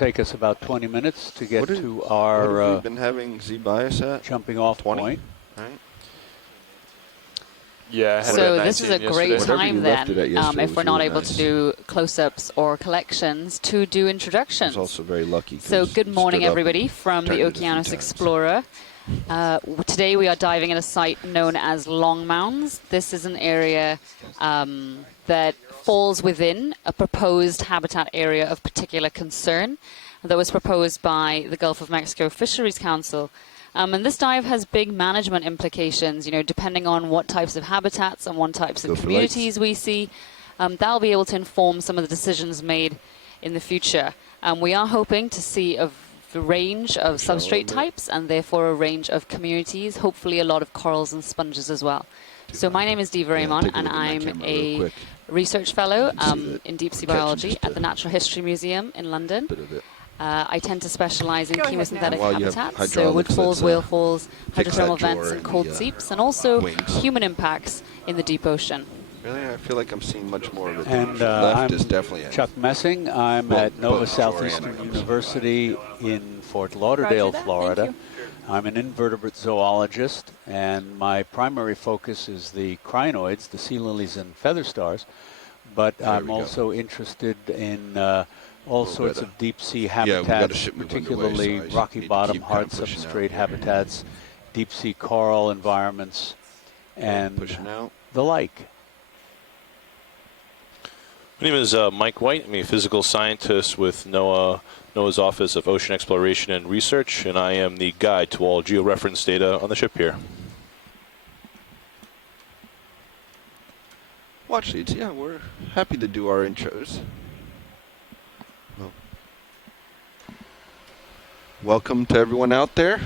take us about 20 minutes to get to what our have we been having Z-bias at? jumping off 20? point. All right. Yeah, I had it So at this is a 19 great yesterday. time Whatever you left it at then, yesterday if was we're not really able nice. to do close-ups or collections, to do I introductions. was also very lucky. So 'cause good you morning, stood up everybody, and from the turned it a few Okeanos times. Explorer. Today we are diving at a site known as Long Mounds. This is an area that falls within a proposed habitat area of particular concern that was proposed by the Gulf of Mexico Fisheries Council. And this dive has big management implications, you know, depending on what types of habitats and what types of communities we see. That'll be able to inform some of the decisions made in the future. We are hoping to see a range of substrate types and therefore a range of communities, hopefully a lot of corals and sponges as well. So my name is Diva Raymond, and I'm a research fellow in deep sea biology at the Natural History Museum in London. I tend to specialize in chemosynthetic habitats, so wood falls, whale falls, hydrothermal vents, and cold seeps, and also human impacts in the deep ocean. Really, I feel like I'm seeing much more of it. And left I'm is definitely Chuck Messing. I'm at Nova Southeastern University in Fort Lauderdale, Florida. I'm an invertebrate zoologist, and my primary focus is the crinoids, the sea lilies and feather stars. But I'm also interested in all sorts of deep sea habitats, particularly rocky bottom, hard substrate habitats, deep sea coral environments, and the like. My name is Mike White. I'm a physical scientist with NOAA's Office of Ocean Exploration and Research, and I am the guide to all georeference data on the ship here. Watch leads, yeah, we're happy to do our intros. Well, welcome to everyone out there.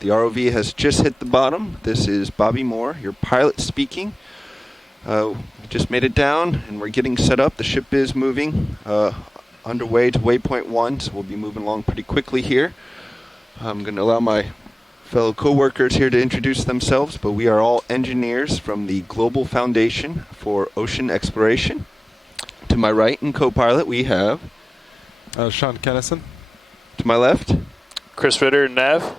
The ROV has just hit the bottom. This is Bobby Moore, your pilot speaking. We just made it down and we're getting set up. The ship is moving underway to waypoint 1, so we'll be moving along pretty quickly here. I'm going to allow my fellow co-workers here to introduce themselves, but we are all engineers from the Global Foundation for Ocean Exploration. To my right in co-pilot we have Sean Kennison. To my left, Chris Ritter, Nav.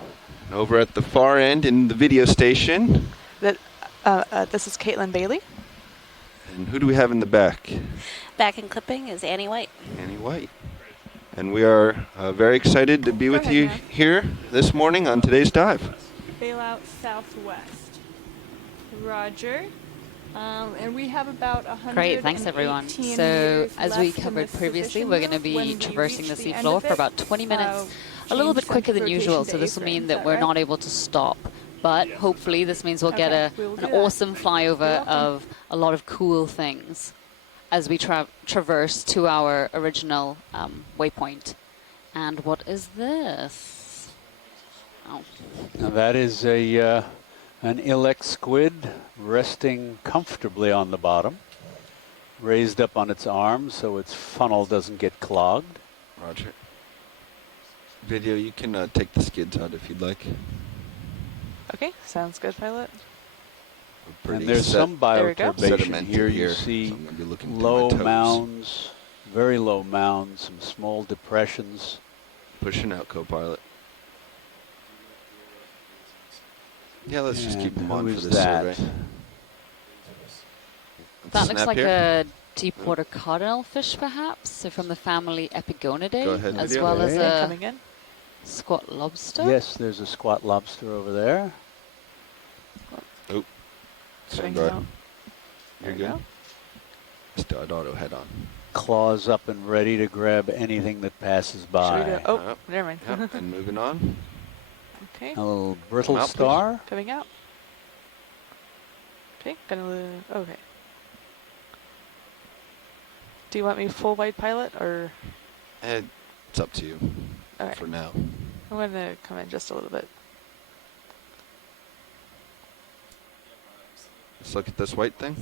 And over at the far end in the video station, this is Caitlin Bailey. And who do we have in the back? Back in clipping is Annie White. Annie White. And we are very excited to be with you here this morning on today's dive. Bailout Southwest. Roger. And we have about 100. Great, thanks everyone. So as we covered previously, we're going to be traversing the seafloor for about 20 minutes, a little bit quicker than usual, so this will mean that we're not able to stop. But hopefully this means we'll get an awesome flyover of a lot of cool things as we traverse to our original waypoint. And what is this? Oh. Now that is an ilex squid resting comfortably on the bottom, raised up on its arms so its funnel doesn't get clogged. Roger. Video, you can take the skids out if you'd like. Okay, sounds good, pilot. And there's some bioturbation here. You see low mounds, very low mounds, some small depressions. Pushing out, co-pilot. Yeah, let's just keep them on for this survey. That looks like a deep-water cardinal fish, perhaps, so from the family Epigonidae, as well as a squat lobster. Yes, there's a squat lobster over there. Oh, sorry, bud. You're good. Start auto head on. Claws up and ready to grab anything that passes by. Oh, never mind. Yep. And moving on. Okay. A little brittle star. Coming out. Okay, okay. Do you want me full wide pilot or? It's up to you. Right. For now. I'm going to come in just a little bit. Let's look at this white thing.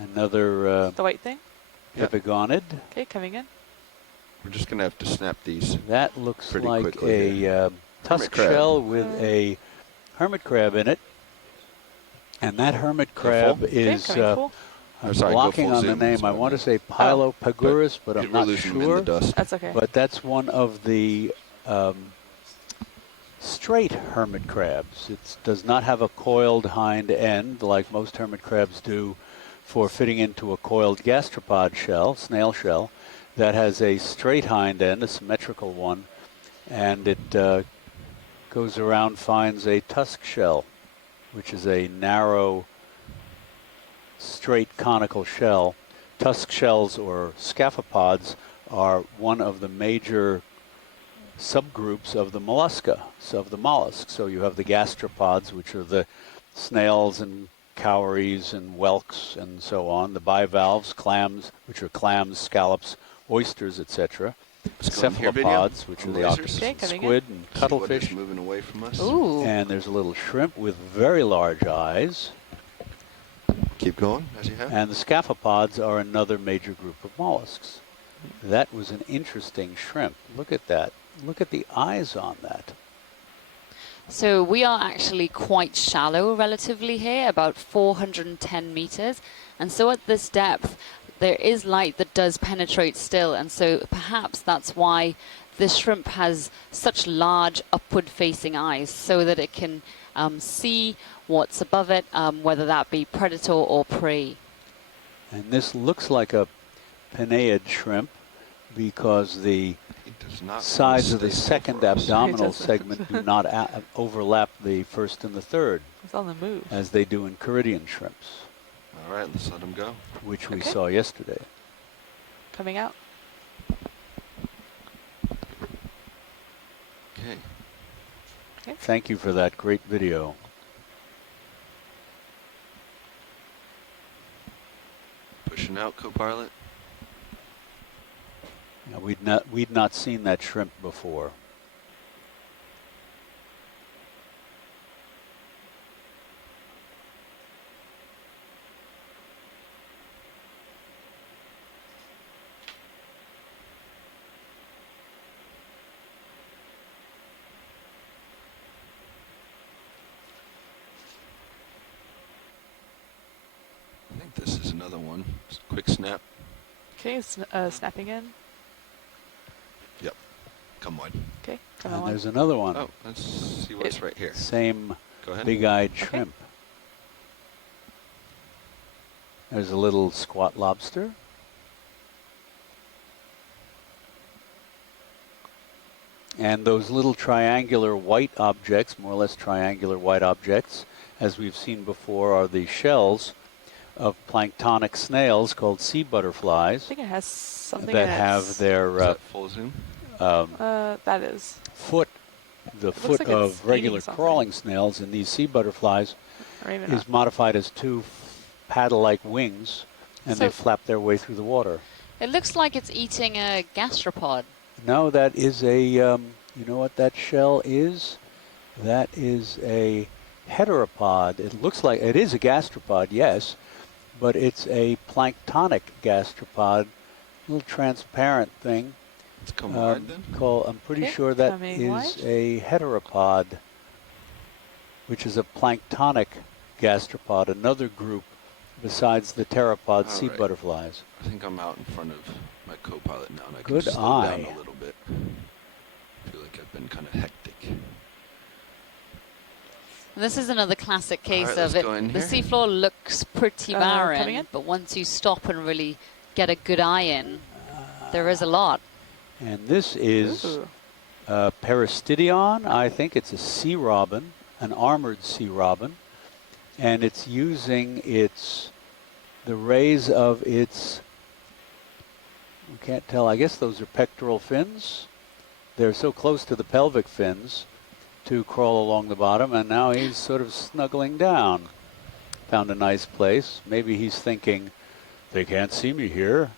Another the white thing? Epigonid. Okay, coming in. We're just going to have to snap these. That looks like a tusk shell with a hermit crab in it. And that hermit crab is I'm sorry, go blocking full on the zoom, name. that's what I I want to meant. say Pilopagurus, but I'm We're not losing them in sure. the dust. That's okay. But that's one of the straight hermit crabs. It does not have a coiled hind end like most hermit crabs do for fitting into a coiled gastropod shell, snail shell, that has a straight hind end, a symmetrical one, and it goes around, finds a tusk shell, which is a narrow, straight conical shell. Tusk shells, or scaphopods, are one of the major subgroups of the mollusca, of the mollusks. So you have the gastropods, which are the snails and cowries and whelks and so on, the bivalves, clams, which are clams, scallops, oysters, etc. Let's go in here, video. Cephalopods, which are the Lasers. octopus, Okay, and coming in. squid, and See what is cuttlefish. moving away from us. Ooh. And there's a little shrimp with very large eyes. Keep going as you have. And the scaphopods are another major group of mollusks. That was an interesting shrimp. Look at that. Look at the eyes on that. So we are actually quite shallow relatively here, about 410 meters. And so at this depth, there is light that does penetrate still. And so perhaps that's why this shrimp has such large upward facing eyes, so that it can see what's above it, whether that be predator or prey. And this looks like a Penaeid shrimp because the He does not sides wanna of the stay second for us. abdominal doesn't. segment do not overlap the first and the third, It's on the move. as they do in Caridian shrimps, All right, let's let him go. which we Okay. saw yesterday. Coming out. Okay. Thank you for that great video. Pushing out, co-pilot. Yeah, we'd not seen that shrimp before. I think this is another one. Just a quick snap. Okay, snapping in. Yep. Come on. Okay, come And on. there's another one. Oh, let's see what's right here. Same Go ahead. big-eyed shrimp. There's a little squat lobster. And those little triangular white objects, more or less triangular white objects, as we've seen before, are the shells of planktonic snails called sea I butterflies think it has something that in have its, their Is that full zoom? that is. foot, the looks foot like of it's regular eating something. crawling snails, and these sea butterflies Or maybe is not. modified as two paddle-like wings, and they So- flap their way through the water. It looks like it's eating a gastropod. No, that is a, you know what that shell is? That is a heteropod. It looks like, it is a gastropod, yes, but it's a planktonic gastropod, little transparent thing. Let's come wide then. I'm pretty Okay, sure that coming is wide. a heteropod, which is a planktonic gastropod, another group besides the pteropod sea Alright. butterflies. I think I'm out in front of my co-pilot now, and I Good can slow eye. down a little bit. I feel like I've been kind of hectic. And this is another classic case Alright, of let's it. go in The here. seafloor looks pretty coming barren, in. but once you stop and really get a good eye in, there is a lot. And this is Ooh. Peristidion. I think it's a sea robin, an armored sea robin, and it's using the rays of its, we can't tell, I guess those are pectoral fins. They're so close to the pelvic fins to crawl along the bottom, and now he's sort of snuggling down. Found a nice place. Maybe he's thinking, they can't see me here.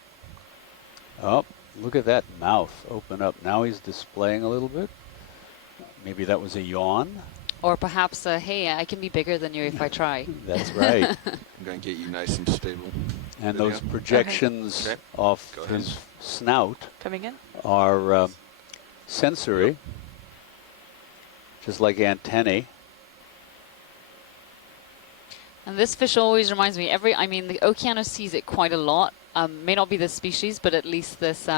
Oh, look at that mouth open up. Now he's displaying a little bit. Maybe that was a yawn. Or perhaps, hey, I can be bigger than you if I try. That's right. I'm going to get you nice and stable. And Video. those projections Okay. off Go ahead. his snout Coming in. are sensory, just like antennae. And this fish always reminds me, I mean, the Okeanos sees it quite a lot. May not be this species, but at least this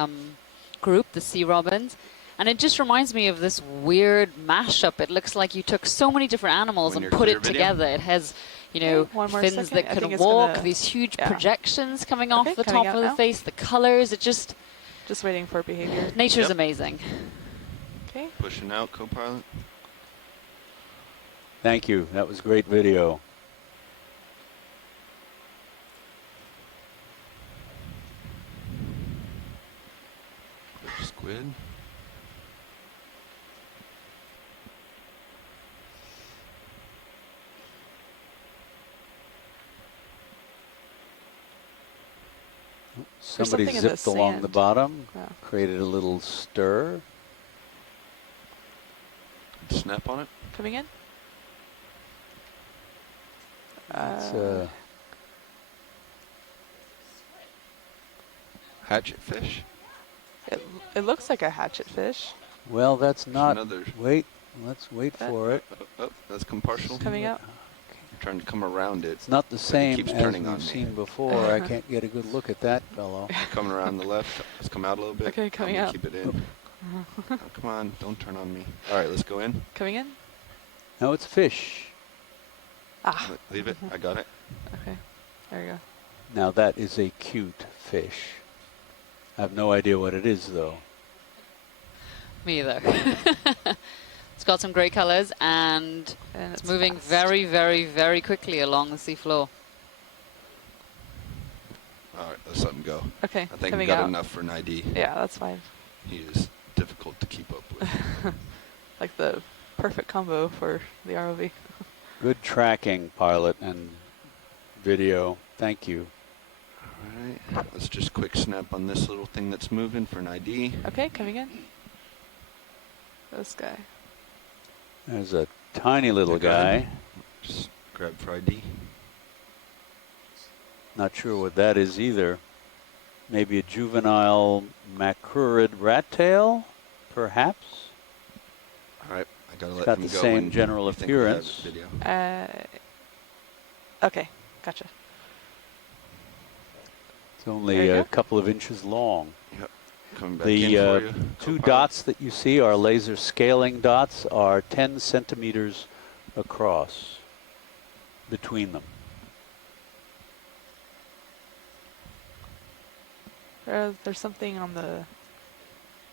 group, the sea robins. And it just reminds me of this weird mashup. It looks like you took so many different animals When and you're put clear it video? together. It has, you know, one more fins second. that I think can it's walk, gonna- these huge yeah. projections coming off Okay, the coming top out of the now. face, the colors. It just, Just waiting for behavior. nature's Yep. amazing. Okay. Pushing out, co-pilot. Thank you. That was great video. Push squid. Somebody something in the zipped along the sand. bottom, Yeah. created a little stir. Snap on it. Coming in. It's Hatchet fish. It looks like a hatchet fish. well, that's not. Another. Wait, let's wait for it. Oh, that's come partial. Coming out. I'm trying to come around it. It's not the same keeps as turning on we've me. seen before. I can't get a good look at that fellow. Coming around the left. Let's come out a little bit. Okay, coming I'm gonna out. Keep it in. Oh, come on, don't turn on me. All right, let's go in. Coming in. No, it's fish. Ah. Leave it. I got it. Okay. There you go. Now that is a cute fish. I have no idea what it is though. Me either. It's got some great colors and And it's moving fast. very, very, very quickly along the seafloor. All right, let's let him go. Okay. I think we coming got out. enough for an ID. Yeah, that's fine. He is difficult to keep up with. Like the perfect combo for the ROV. Good tracking, pilot and video. Thank you. All right, let's just quick snap on this little thing that's moving for an ID. Okay, coming in. This guy. There's a tiny little Yeah, go guy. ahead. Just grab for ID. Not sure what that is either. Maybe a juvenile macrurid rat tail, perhaps. All right, I gotta It's let got him the go same when general you think we have appearance. Video. Okay, gotcha. It's only There you a go. couple of inches long. Yep, coming back The in for you. two co-pilot. dots that you see are laser scaling dots, are 10 centimeters across between them. There's something on the.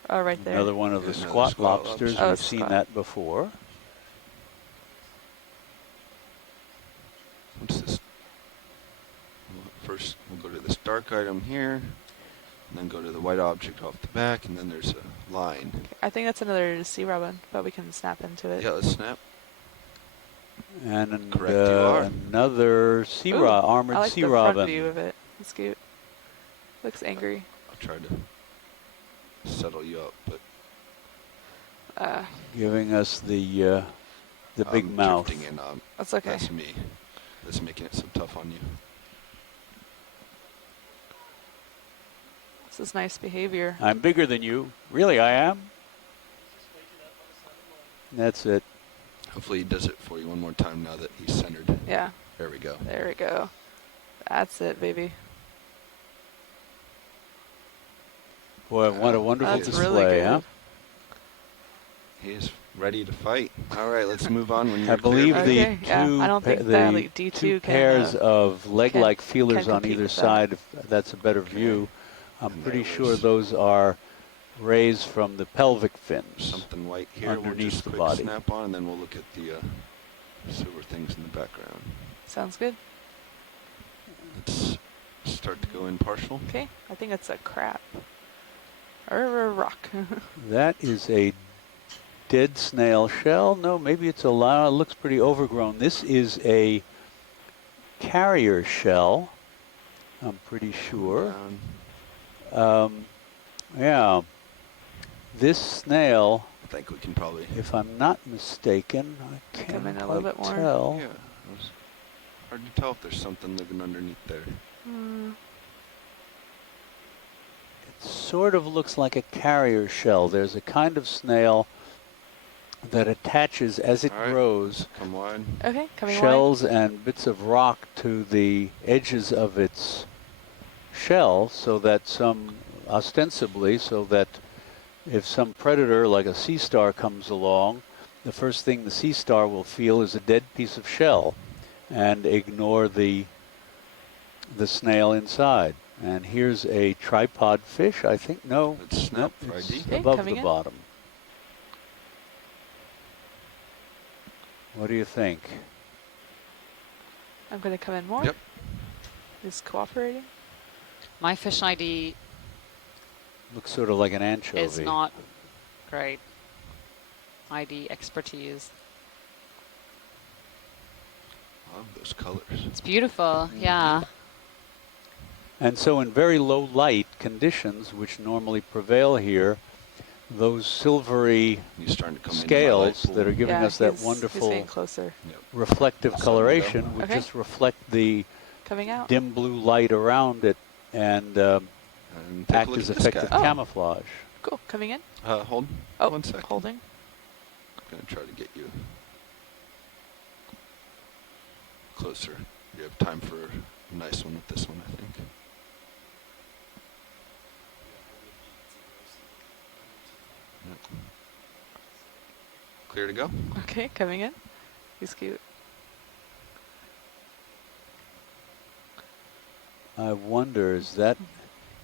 Oh, right there. Another one of the Another squat squat lobsters. lobster. Oh, We've seen squat. that before. What's this? First, we'll go to this dark item here, and then go to the white object off the back, and then there's a line. I think that's another sea robin, but we can snap into it. Yeah, let's snap. And Correct, you are. another sea Ooh, armored I like sea the robin. front view of it. It's cute. Looks angry. I'll try to settle you up, but Giving us the big I'm mouth. drifting in. That's okay. That's me. That's making it so tough on you. This is nice behavior. I'm bigger than you. Really, I am. That's it. Hopefully he does it for you one more time now that he's centered. Yeah. There we go. There we go. That's it, baby. Boy, what a wonderful That's display, really good. huh? He is ready to fight. All right, let's move on when you're I believe clear. the Okay, yeah, two, I don't think the that, like, D2 two can, pairs of leg-like can feelers on compete either with that. side, if that's a better view, I'm And pretty there sure was- those are rays from the pelvic fins. Something white here. We'll underneath just the quick body. snap on, and then we'll look at the silver things in the background. Sounds good. Let's start to go in partial. Okay. I think it's a crab. Or a rock. That is a dead snail shell. No, maybe it's a it looks pretty overgrown. This is a carrier shell, I'm pretty sure. Down. Yeah. This snail, I think we can probably. if I'm not mistaken, I Come can't in a little quite bit more. tell. Yeah. It was hard to tell if there's something living underneath there. It sort of looks like a carrier shell. There's a kind of snail that attaches as it All right. grows Come wide. Okay, coming shells and bits of rock to the edges of its shell, so that ostensibly, so that if some predator like a sea star comes along, the first thing the sea star will feel is a dead piece of shell and ignore the snail inside. And here's a tripod fish, I think. No, Let's snap for it's ID. Okay, above coming the in. bottom. What do you think? I'm going to come in more. Yep. Is cooperating. My fish ID Looks sort of like an anchovy. is not great. ID expertise. Love those colors. It's beautiful, yeah. And so in very low light conditions, which normally prevail here, those silvery He's starting to come scales in. that are giving Yeah, us that he's wonderful getting closer. reflective Awesome. coloration would Okay. just reflect the Coming out. dim blue light around it and And take a act look as at this effective guy. camouflage. Cool. Coming in. Hold. Oh, 1 second. holding. I'm gonna try to get you closer. You have time for a nice one with this one, I think. Yep. Clear to go? Okay, coming in. He's cute. I wonder,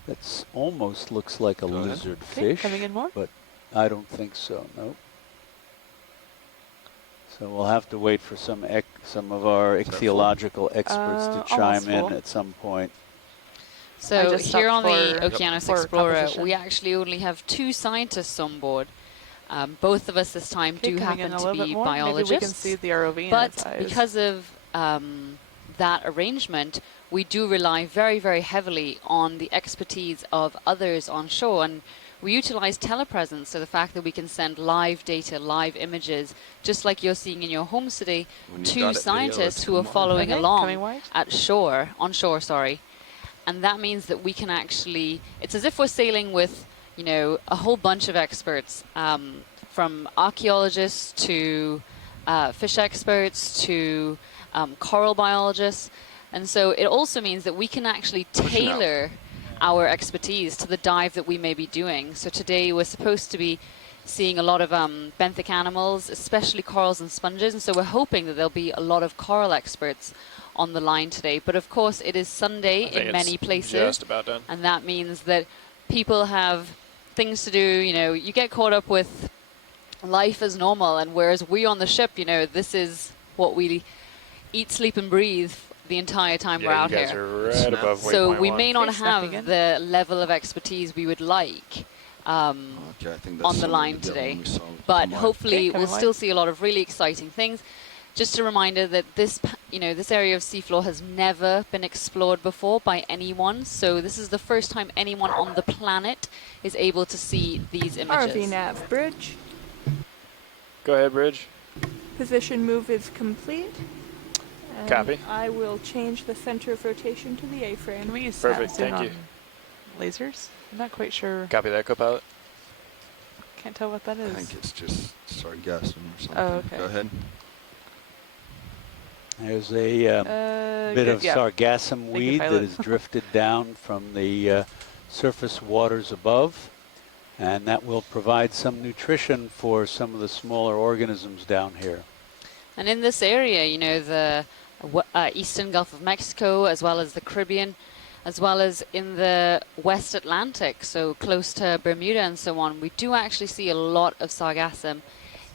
that's almost looks like a Go ahead. lizard Okay, fish, coming in more. but I don't think so, nope. So we'll have to wait for some of our Is that full? ichthyological experts to Almost chime in full. at some point. I So just here on stopped the for- Okeanos for Explorer, composition. we actually only have 2 scientists on board. Both of us this time Okay, do coming in happen a to little bit be more. Maybe we can biologists. see the ROV in But its eyes. because of that arrangement, we do rely very, very heavily on the expertise of others on shore. And we utilize telepresence, so the fact that we can send live data, live images, just like you're seeing in your homes today, When you've to got it, scientists let's who are come on. following Okay, along coming wide. on shore, sorry. And that means that we can actually, it's as if we're sailing with, you know, a whole bunch of experts, from archaeologists to fish experts to coral biologists. And so it also means that we can actually Pushing out. tailor our expertise to the dive that we may be doing. So today we're supposed to be seeing a lot of benthic animals, especially corals and sponges. And so we're hoping that there'll be a lot of coral experts on the line today. But of course it is Sunday in many places. Just about done. And that means that people have things to do. You know, you get caught up with life as normal, and whereas we on the ship, you know, this is what we eat, sleep and breathe the entire time we're out you guys here. are right Snap. above So waypoint we 1. may not Okay, snapping have in. the level of expertise we would like Okay, I think that's on the similar line to the other today, one we saw. but Come on. hopefully Okay, we'll coming still wide. see a lot of really exciting things. Just a reminder that this, you know, this area of seafloor has never been explored before by anyone. So this is the first time anyone on the planet is able to see these images. RV nav bridge. Go ahead, Bridge. Position move is complete. And Copy. I will change the center of rotation to the A-frame. Can we use Perfect, snaps in thank you. on lasers? I'm not quite sure. Copy that, co-pilot. Can't tell what that I is. think it's just sargassum or something. Oh, okay. Go ahead. There's a bit good, of yeah. sargassum you, weed that pilot. has drifted down from the surface waters above, and that will provide some nutrition for some of the smaller organisms down here. And in this area, you know, the eastern Gulf of Mexico, as well as the Caribbean, as well as in the West Atlantic, so close to Bermuda and so on, we do actually see a lot of sargassum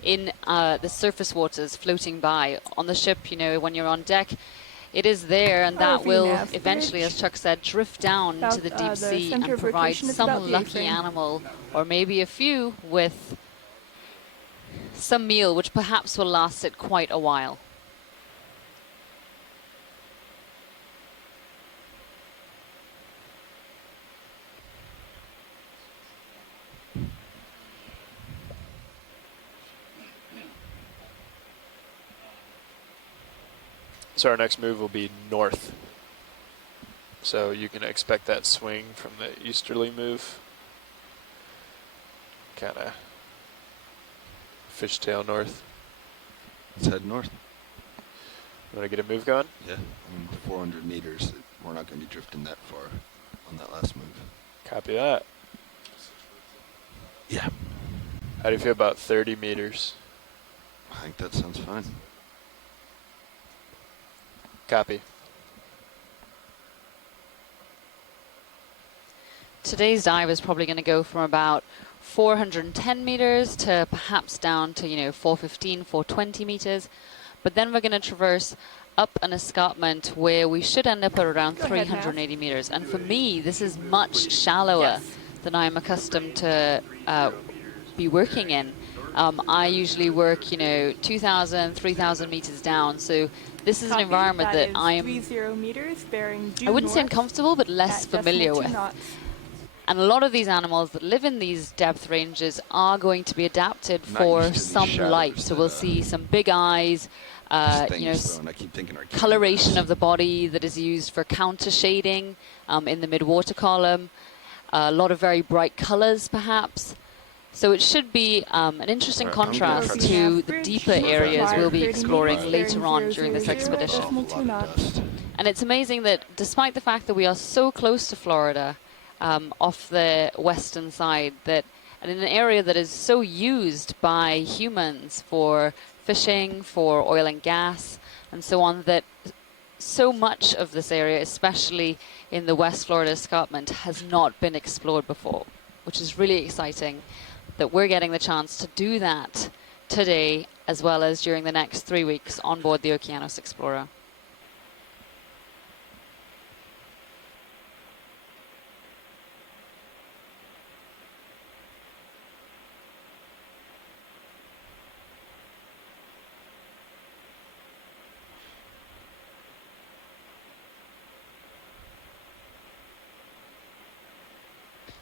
in the surface waters floating by. On the ship, you know, when you're on deck, it is there, and that RV will nav eventually, bridge. as Chuck said, drift down About, to the deep the sea center and of provide rotation is some about the lucky A-frame. animal, or maybe a few, with some meal, which perhaps will last it quite a while. So our next move will be north. So you can expect that swing from the easterly move. Kind of fishtail north. Let's head north. You want to get a move going? Yeah. 400 meters. We're not going to be drifting that far on that last move. Copy that. Yeah. How do you feel about 30 meters? I think that sounds fine. Copy. Today's dive is probably going to go from about 410 meters to perhaps down to, 415, 420 meters. But then we're going to traverse up an escarpment where we should end up at around 380 meters. And for me, this is much shallower than I'm accustomed to be working in. I usually work, 2,000, 3,000 meters down. So this is an environment that I'm, 30 meters bearing due I wouldn't say north uncomfortable, but less at familiar decimal with. 2 knots. And a lot of these animals that live in these depth ranges are going to be adapted for some light. So we'll see some big eyes, I keep thinking coloration of the body that is used for counter shading in the mid-water column, a lot of very bright colors perhaps. So it should be an interesting contrast to the deeper areas we'll be exploring later on during this expedition. And it's amazing that despite the fact that we are so close to Florida, off the western side, and in an area that is so used by humans for fishing, for oil and gas, and so on, that so much of this area, especially in the West Florida escarpment, has not been explored before, which is really exciting that we're getting the chance to do that today, as well as during the next 3 weeks on board the Okeanos Explorer.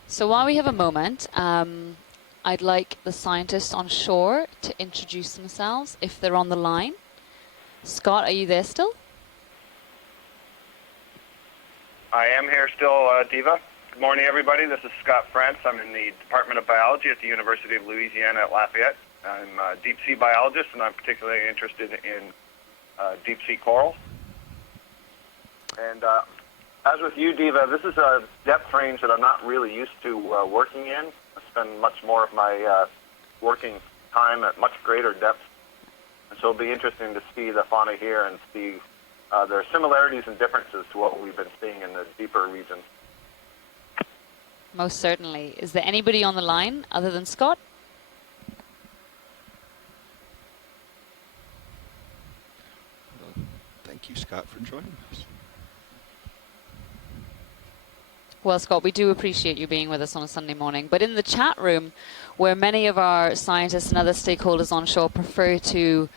So while we have a moment, I'd like the scientists on shore to introduce themselves if they're on the line. Scott, are you there still? I am here still, Diva. Good morning, everybody. This is Scott France. I'm in the Department of Biology at the University of Louisiana at Lafayette. I'm a deep-sea biologist, and I'm particularly interested in deep-sea coral. And as with you, Diva, this is a depth range that I'm not really used to working in. I spend much more of my working time at much greater depth. And so it'll be interesting to see the fauna here and see there are similarities and differences to what we've been seeing in the deeper regions. Most certainly. Is there anybody on the line other than Scott? Thank you, Scott, for joining us. Well, Scott, we do appreciate you being with us on a Sunday morning. But in the chat room, where many of our scientists and other stakeholders on shore prefer to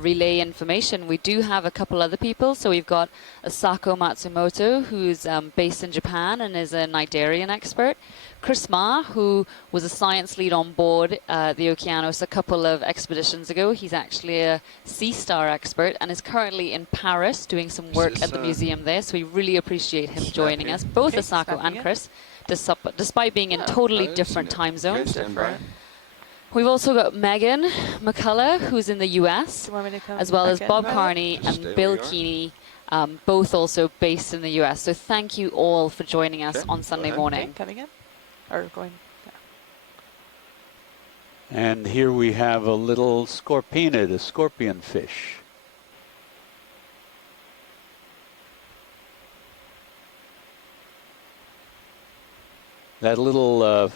relay information, we do have a couple other people. So we've got Asako Matsumoto, who's based in Japan and is a Cnidarian expert. Chris Ma, who was a science lead on board the Okeanos a couple of expeditions ago. He's actually a sea star expert and is currently in Paris doing some work at the museum there. So we really appreciate him joining us, both Asako and Chris, despite being in totally different time zones. We've also got Megan McCullough, who's in the US, as well as Bob Carney and Bill Keeney, both also based in the US. So thank you all for joining us on Sunday morning. Coming in? Or going? Yeah. And here we have a little scorpionid, a scorpion fish. That little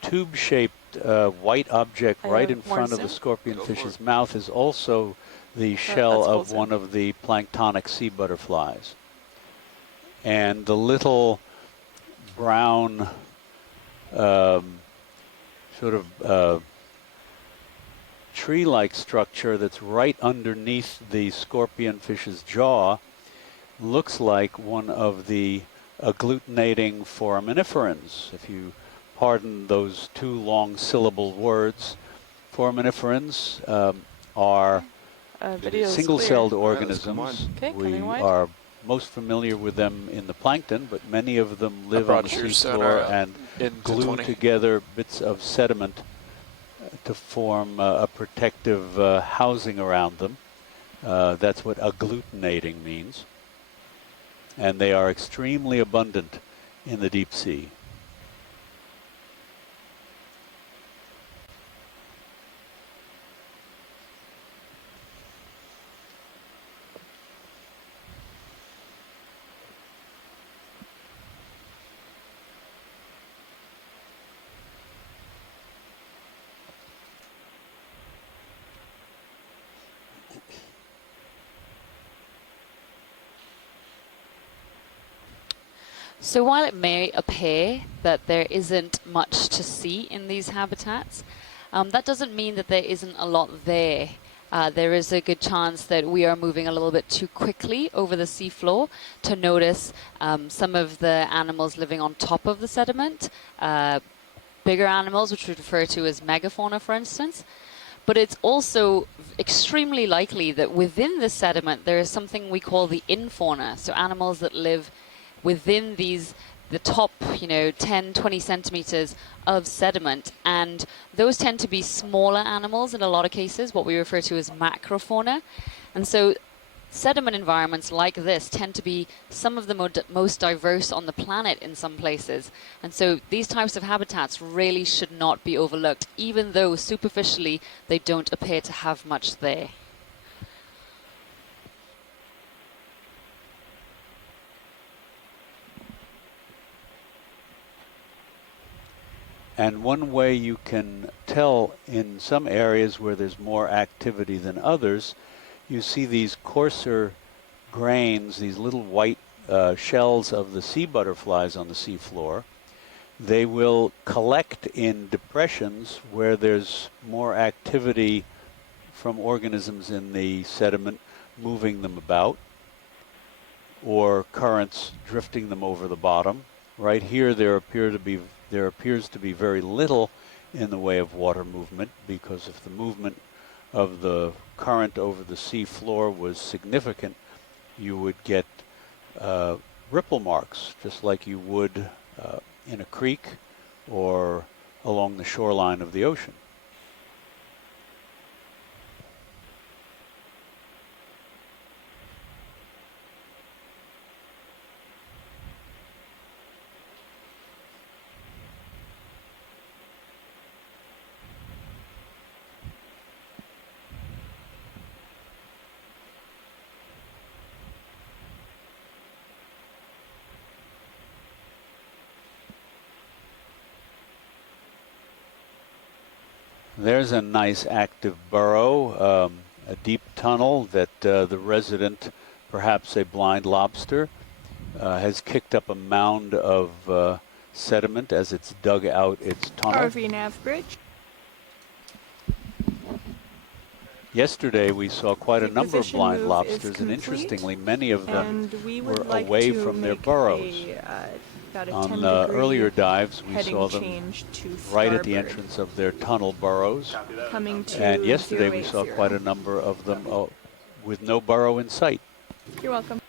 tube-shaped white object right in front of the scorpionfish's mouth is also the shell of one of the planktonic sea butterflies. And the little brown sort of tree-like structure that's right underneath the scorpionfish's jaw looks like one of the agglutinating foraminiferans. If you pardon those two long syllable words, foraminiferans are single-celled organisms. We are most familiar with them in the plankton, but many of them live on the seafloor and glue together bits of sediment to form a protective housing around them. That's what agglutinating means. And they are extremely abundant in the deep sea. So while it may appear that there isn't much to see in these habitats, that doesn't mean that there isn't a lot there. There is a good chance that we are moving a little bit too quickly over the seafloor to notice some of the animals living on top of the sediment, bigger animals, which we refer to as megafauna, for instance. But it's also extremely likely that within the sediment there is something we call the infauna, so animals that live within the top, 10, 20 centimeters of sediment. And those tend to be smaller animals in a lot of cases, what we refer to as macrofauna. And so sediment environments like this tend to be some of the most diverse on the planet in some places. And so these types of habitats really should not be overlooked, even though superficially they don't appear to have much there. And one way you can tell in some areas where there's more activity than others, you see these coarser grains, these little white shells of the sea butterflies on the seafloor. They will collect in depressions where there's more activity from organisms in the sediment moving them about, or currents drifting them over the bottom. Right here there appears to be very little in the way of water movement, because if the movement of the current over the sea floor was significant, you would get ripple marks, just like you would in a creek or along the shoreline of the ocean. There's a nice active burrow, a deep tunnel that the resident, perhaps a blind lobster, has kicked up a mound of sediment as it's dug out its tunnel. RV nav bridge. Yesterday we saw quite a The number of position blind move lobsters, is and complete, interestingly many of them and we would were like away to from their make burrows. About a On 10 the degree earlier dives we heading saw them change to right at the starboard. entrance of their tunnel burrows. Coming to And yesterday we saw 080. quite a number of them with no burrow in sight. You're welcome.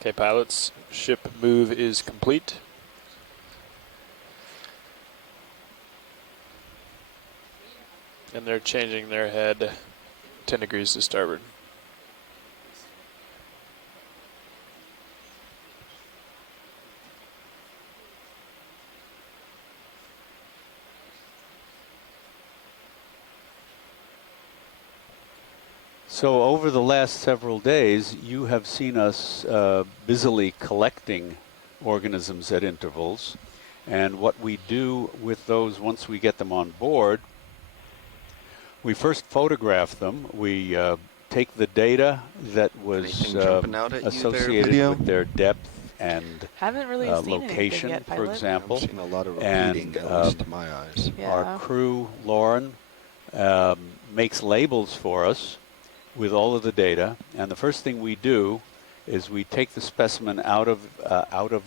Okay, pilots, ship move is complete. And they're changing their head 10 degrees to starboard. So over the last several days, you have seen us busily collecting organisms at intervals. And what we do with those once we get them on board, we first photograph them. We take the data that was Anything jumping out at you there, associated video? with their depth and Haven't really seen anything location, yet, for pilot. example. I've seen a lot of And, repeating, at least to my eyes. Yeah. Our crew, Lauren, makes labels for us with all of the data. And the first thing we do is we take the specimen out of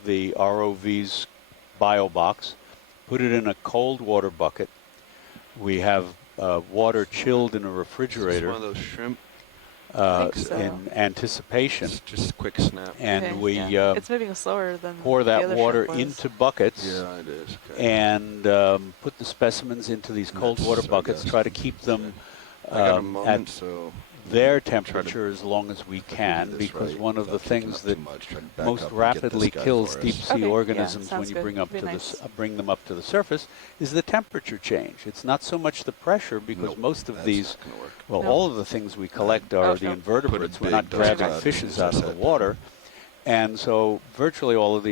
the ROV's bio box, put it in a cold water bucket. We have water chilled in a Is this refrigerator. one of those shrimp think so. in anticipation. Just a quick snap. And Okay, we yeah. It's moving slower than pour the that other water ship was. into buckets. Yeah, it is. Okay. And put the specimens into these cold That's water so buckets. good. Try to keep them I got a at moment, so their try to temperature as long as we do can, this because right one of the without picking things up that too much. Try to back most up and get rapidly this guy kills for us. deep sea Okay, yeah, organisms when sounds you good. bring up Be to nice. bring them up to the surface is the temperature change. It's not so much the pressure, because Nope, most of that's these, not gonna work. well, No. all of the things we collect are Oh, the no. invertebrates. Put a We're not big dust grabbing cloud fishes in, out of the that's it. water, and so virtually all of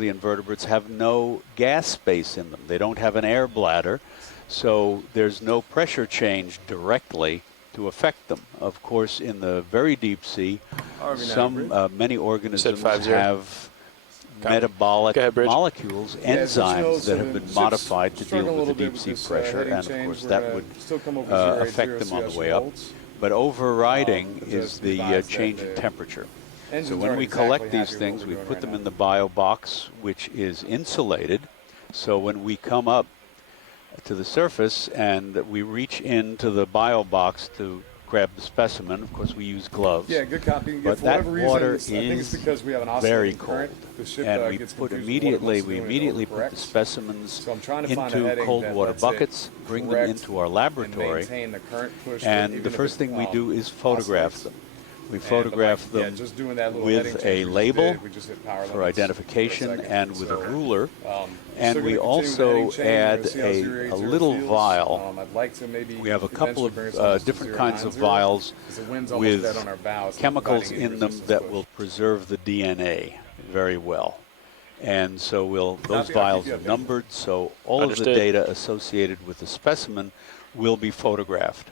the invertebrates have no gas space in them. They don't have an air bladder, so there's no pressure change directly to affect them. Of course, in the very deep sea, many organisms 5-0. have Copy. metabolic Go ahead, Bridge. molecules, enzymes that have been modified to deal with the deep sea pressure, and of course that would affect them on the way up. But overriding is the change in temperature. So when we collect these things, we put them in the bio box, which is insulated. So when we come up to the surface and we reach into the bio box to grab the specimen, of course we use gloves. Yeah, good copy. But that water I think it's is because we have an very oscillating cold, current. The ship, and we gets put confused with what it immediately wants to do and it immediately put the overcorrects. specimens So I'm trying to find a into heading cold that water lets it buckets, bring them correct into our and laboratory, maintain the current push, and even the if first it, thing we do is photograph oscillates. them. We And, photograph but, like, them just doing that little heading with change a we just label did, we just hit power for limits identification for a second. and with a So, ruler. And still we gonna continue the also heading chain. We're add gonna see how 080 a little feels. vial. I'd like to maybe We have a couple eventually bring us almost of to different kinds of 090, vials 'cause the wind's almost dead with on our bow, so chemicals providing any in them resistance that push. will preserve the DNA very well. And so those Copy, I'll keep vials you are updated. numbered, so all of the Understood. data associated with the specimen will be photographed.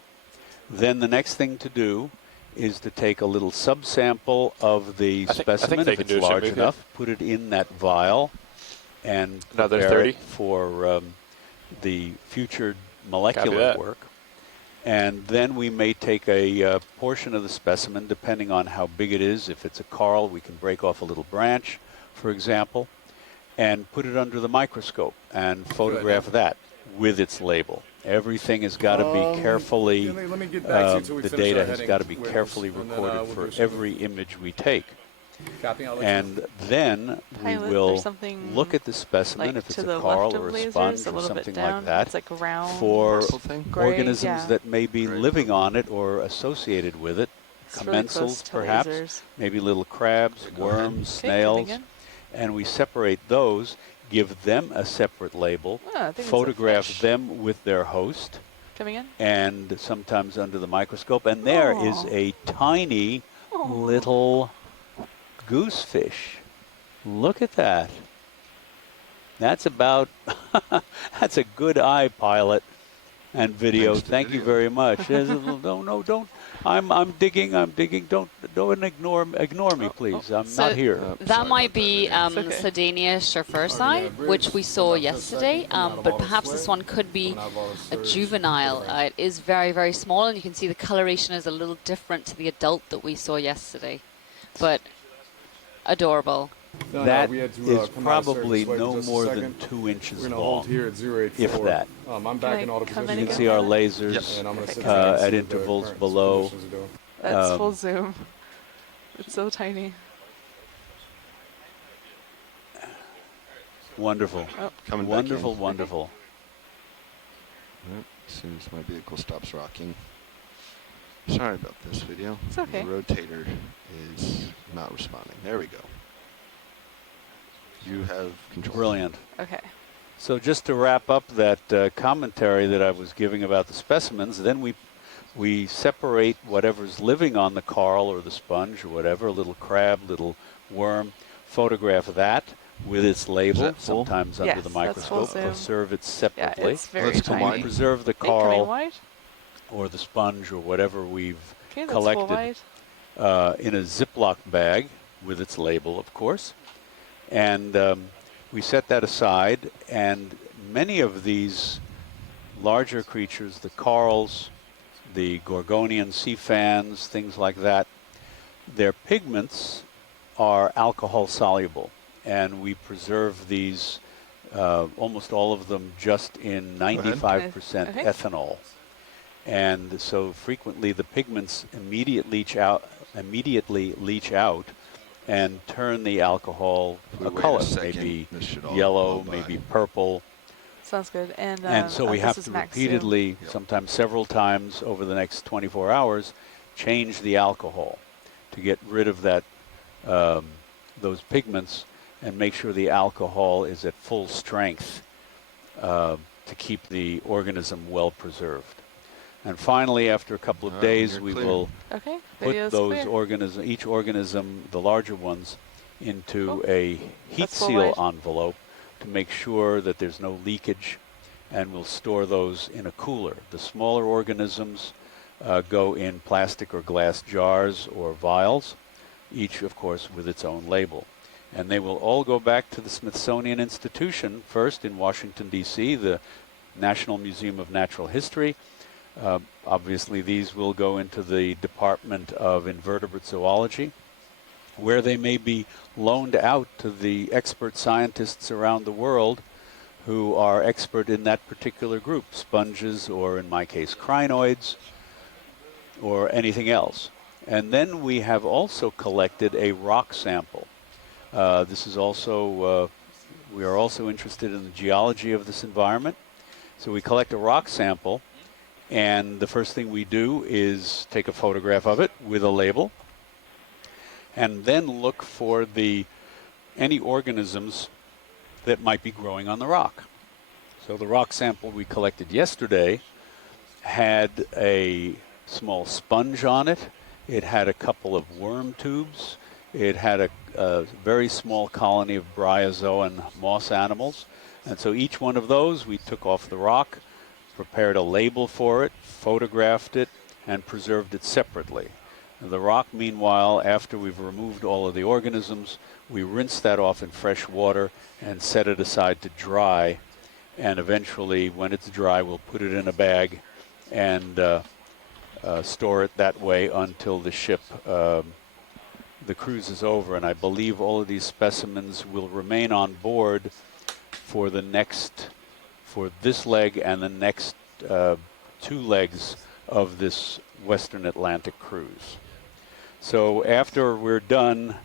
Then the next thing to do is to take a little subsample of the I think specimen, they if can it's do it, large Jimmy. enough, put it in that vial, and Another prepare 30? it for the future Copy molecular that. work. And then we may take a portion of the specimen, depending on how big it is. If it's a coral, we can break off a little branch, for example, and put it under the microscope and photograph that with its label. Everything has got to be carefully, let me get back to you till we the finish data our has heading got to be with carefully this, and then, recorded we'll for do some- every image we take. Copy, I'll let you And then we Pilot, will there's something look at the specimen, like if it's to a the coral left or of a lasers, sponge a or little bit something down. like that, It's like round. for Purple thing? Gray, organisms yeah. that may be Great. living on it or associated with it, It's really close commensals to perhaps, lasers. maybe little crabs, Go ahead. worms, Okay, snails, coming in. and we separate those, give them a separate label, Oh, I think it's a photograph fish. them with their host, Coming in. and sometimes under the microscope, and there is Aw. a tiny Aw. little goosefish. Look at that. That's about, that's a good eye, pilot and video. Thanks to Thank you video. very much. Don't. I'm digging. Don't ignore me, please. I'm So not here. that might be It's okay. Sardinia schurfersi, which we saw yesterday, but perhaps this one could be a juvenile. It is very, very small, and you can see the coloration is a little different to the adult that we saw yesterday, but adorable. That we had to, is come out of probably service. Wait no just a more second. than 2 inches We're going to hold long, here at 084. if that. I'm back in I auto come position. in You can again? see our now, lasers and I'm going to sit at down and see what the intervals current below. conditions are doing. That's Um, full zoom. It's so tiny. Wonderful. Coming Wonderful, back in. wonderful. Yep, as soon as my vehicle stops rocking. Sorry about this video. It's okay. The rotator is not responding. There we go. You have control. Brilliant. Okay. So just to wrap up that commentary that I was giving about the specimens, then we separate whatever's living on the coral or the sponge or whatever, a little crab, little worm, photograph that with its label, that full? sometimes under Yes, the that's full microscope, zoom. preserve it Yeah, separately. it's very Let's come tiny. wide. Preserve the Okay, coming coral wide. or the sponge or whatever we've Okay, that's full collected wide. in a Ziploc bag with its label, of course. And we set that aside, and many of these larger creatures, the corals, the Gorgonian sea fans, things like that, their pigments are alcohol soluble, and we preserve these, almost all of them, just in 95% Okay. ethanol. And so frequently the pigments immediately leach out and turn the alcohol a color, maybe yellow, maybe purple. Sounds good. And so we have to repeatedly, sometimes several times over the next 24 hours, change the alcohol to get rid of that those pigments and make sure the alcohol is at full strength to keep the organism well preserved. And finally, after a couple of days, we will put those each organism, the larger ones, into a heat seal envelope to make sure that there's no leakage, and we'll store those in a cooler. The smaller organisms go in plastic or glass jars or vials, each, of course, with its own label. And they will all go back to the Smithsonian Institution, first in Washington, D.C., the National Museum of Natural History. Obviously, these will go into the Department of Invertebrate Zoology, where they may be loaned out to the expert scientists around the world who are expert in that particular group, sponges, or in my case, crinoids, or anything else. And then we have also collected a rock sample. This is also, we are also interested in the geology of this environment. So we collect a rock sample, and the first thing we do is take a photograph of it with a label, and then look for any organisms that might be growing on the rock. So the rock sample we collected yesterday had a small sponge on it. It had a couple of worm tubes. It had a very small colony of bryozoa and moss animals. And so each one of those we took off the rock, prepared a label for it, photographed it, and preserved it separately. The rock, meanwhile, after we've removed all of the organisms, we rinse that off in fresh water and set it aside to dry. And eventually, when it's dry, we'll put it in a bag and store it that way until the cruise is over. And I believe all of these specimens will remain on board for this leg and the next 2 legs of this Western Atlantic cruise. So after we're done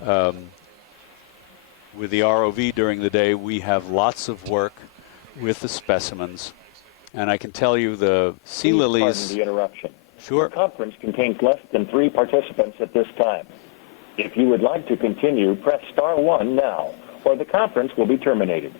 with the ROV during the day, we have lots of work with the specimens. And I can tell you the sea lilies... Pardon the interruption. Sure. The conference contains less than 3 participants at this time. If you would like to continue, press star 1 now, or the conference will be terminated.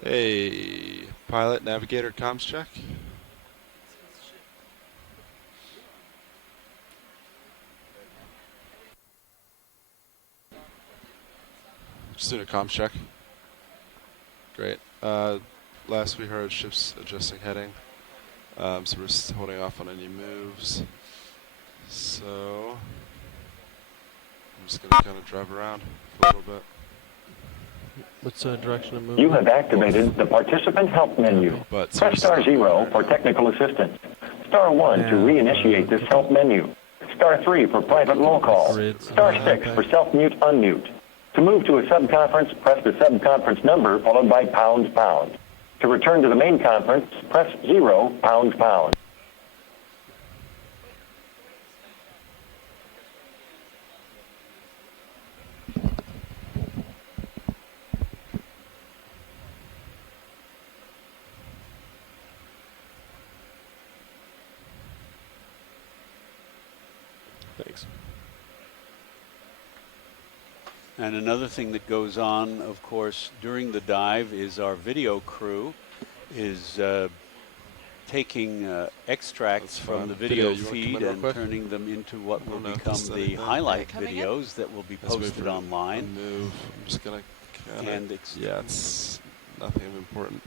Hey, pilot, navigator, comms check. Just doing a comms check. Great. Last we heard, ship's adjusting heading. So we're just holding off on any moves. So I'm just gonna kind of drive around for a little bit. What's the direction of movement? You have activated the participant help menu. Press star 0 for technical assistance. Star 1 to reinitiate this help menu. Star 3 for private roll call. Star 6 for self-mute unmute. To move to a subconference, press the subconference number followed by ##. To return to the main conference, press 0 ##. Thanks. And another thing that goes on, of course, during the dive is our video crew is taking extracts from the video feed and turning them into what will become the highlight videos that will be posted online. I'm just gonna and yeah, it's nothing of important.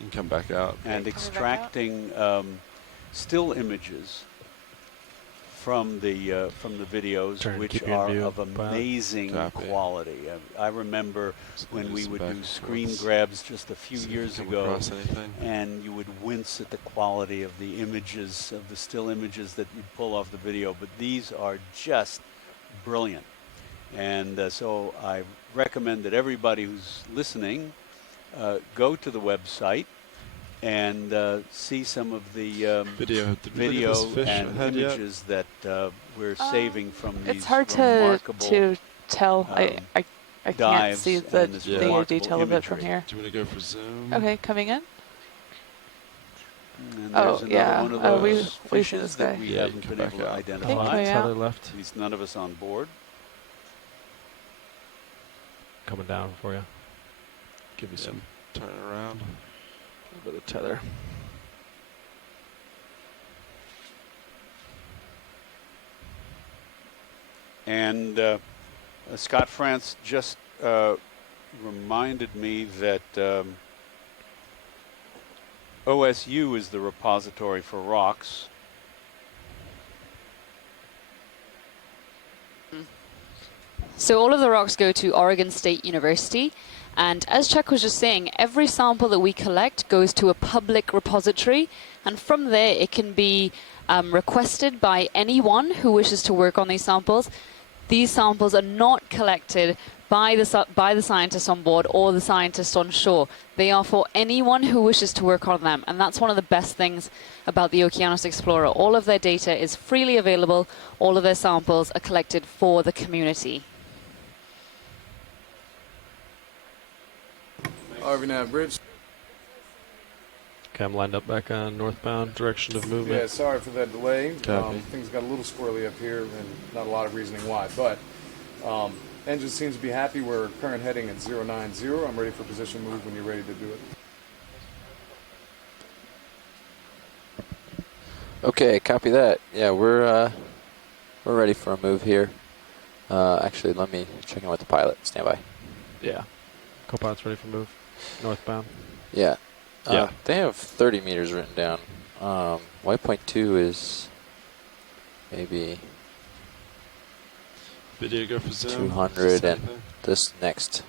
You can come back out. And extracting still images from the videos, Trying to which keep you in are view, of amazing Copy. quality. I remember Just when gonna we some would back do and screen forths. grabs just a few See if years you come ago, across anything. and you would wince at the quality of the images, of the still images that you'd pull off the video. But these are just brilliant. And so I recommend that everybody who's listening go to the website and see some of the video and images that we're saving from these It's hard remarkable to tell. I can't dives see and the this detail remarkable of it from imagery. here. Do you want to go for zoom? Okay, coming in. And there's another one of those we see fishes this that guy. we Yeah, you haven't can been come able to back out. identify. Way out. Other left. At least none of us on board. Coming down for you. Give you some turn around. A bit of tether. And Scott France just reminded me that OSU is the repository for rocks. So all of the rocks go to Oregon State University. And as Chuck was just saying, every sample that we collect goes to a public repository. And from there, it can be requested by anyone who wishes to work on these samples. These samples are not collected by the scientists on board or the scientists on shore. They are for anyone who wishes to work on them. And that's one of the best things about the Okeanos Explorer. All of their data is freely available. All of their samples are collected for the community. Arvinav Bridge. Okay, I'm lined up back on northbound direction of movement. Yeah, sorry for that delay. Copy. Things got a little squirrely up here, and not a lot of reasoning why. But engine seems to be happy. We're current heading at 090. I'm ready for position move when you're ready to do it. Okay, copy that. Yeah, we're ready for a move here. Actually, let me check in with the pilot. Stand by. Yeah. Co-pilot's ready for move. Northbound. Yeah. Yeah. They have 30 meters written down. Waypoint 2 is maybe Video go for zoom. 200, and this next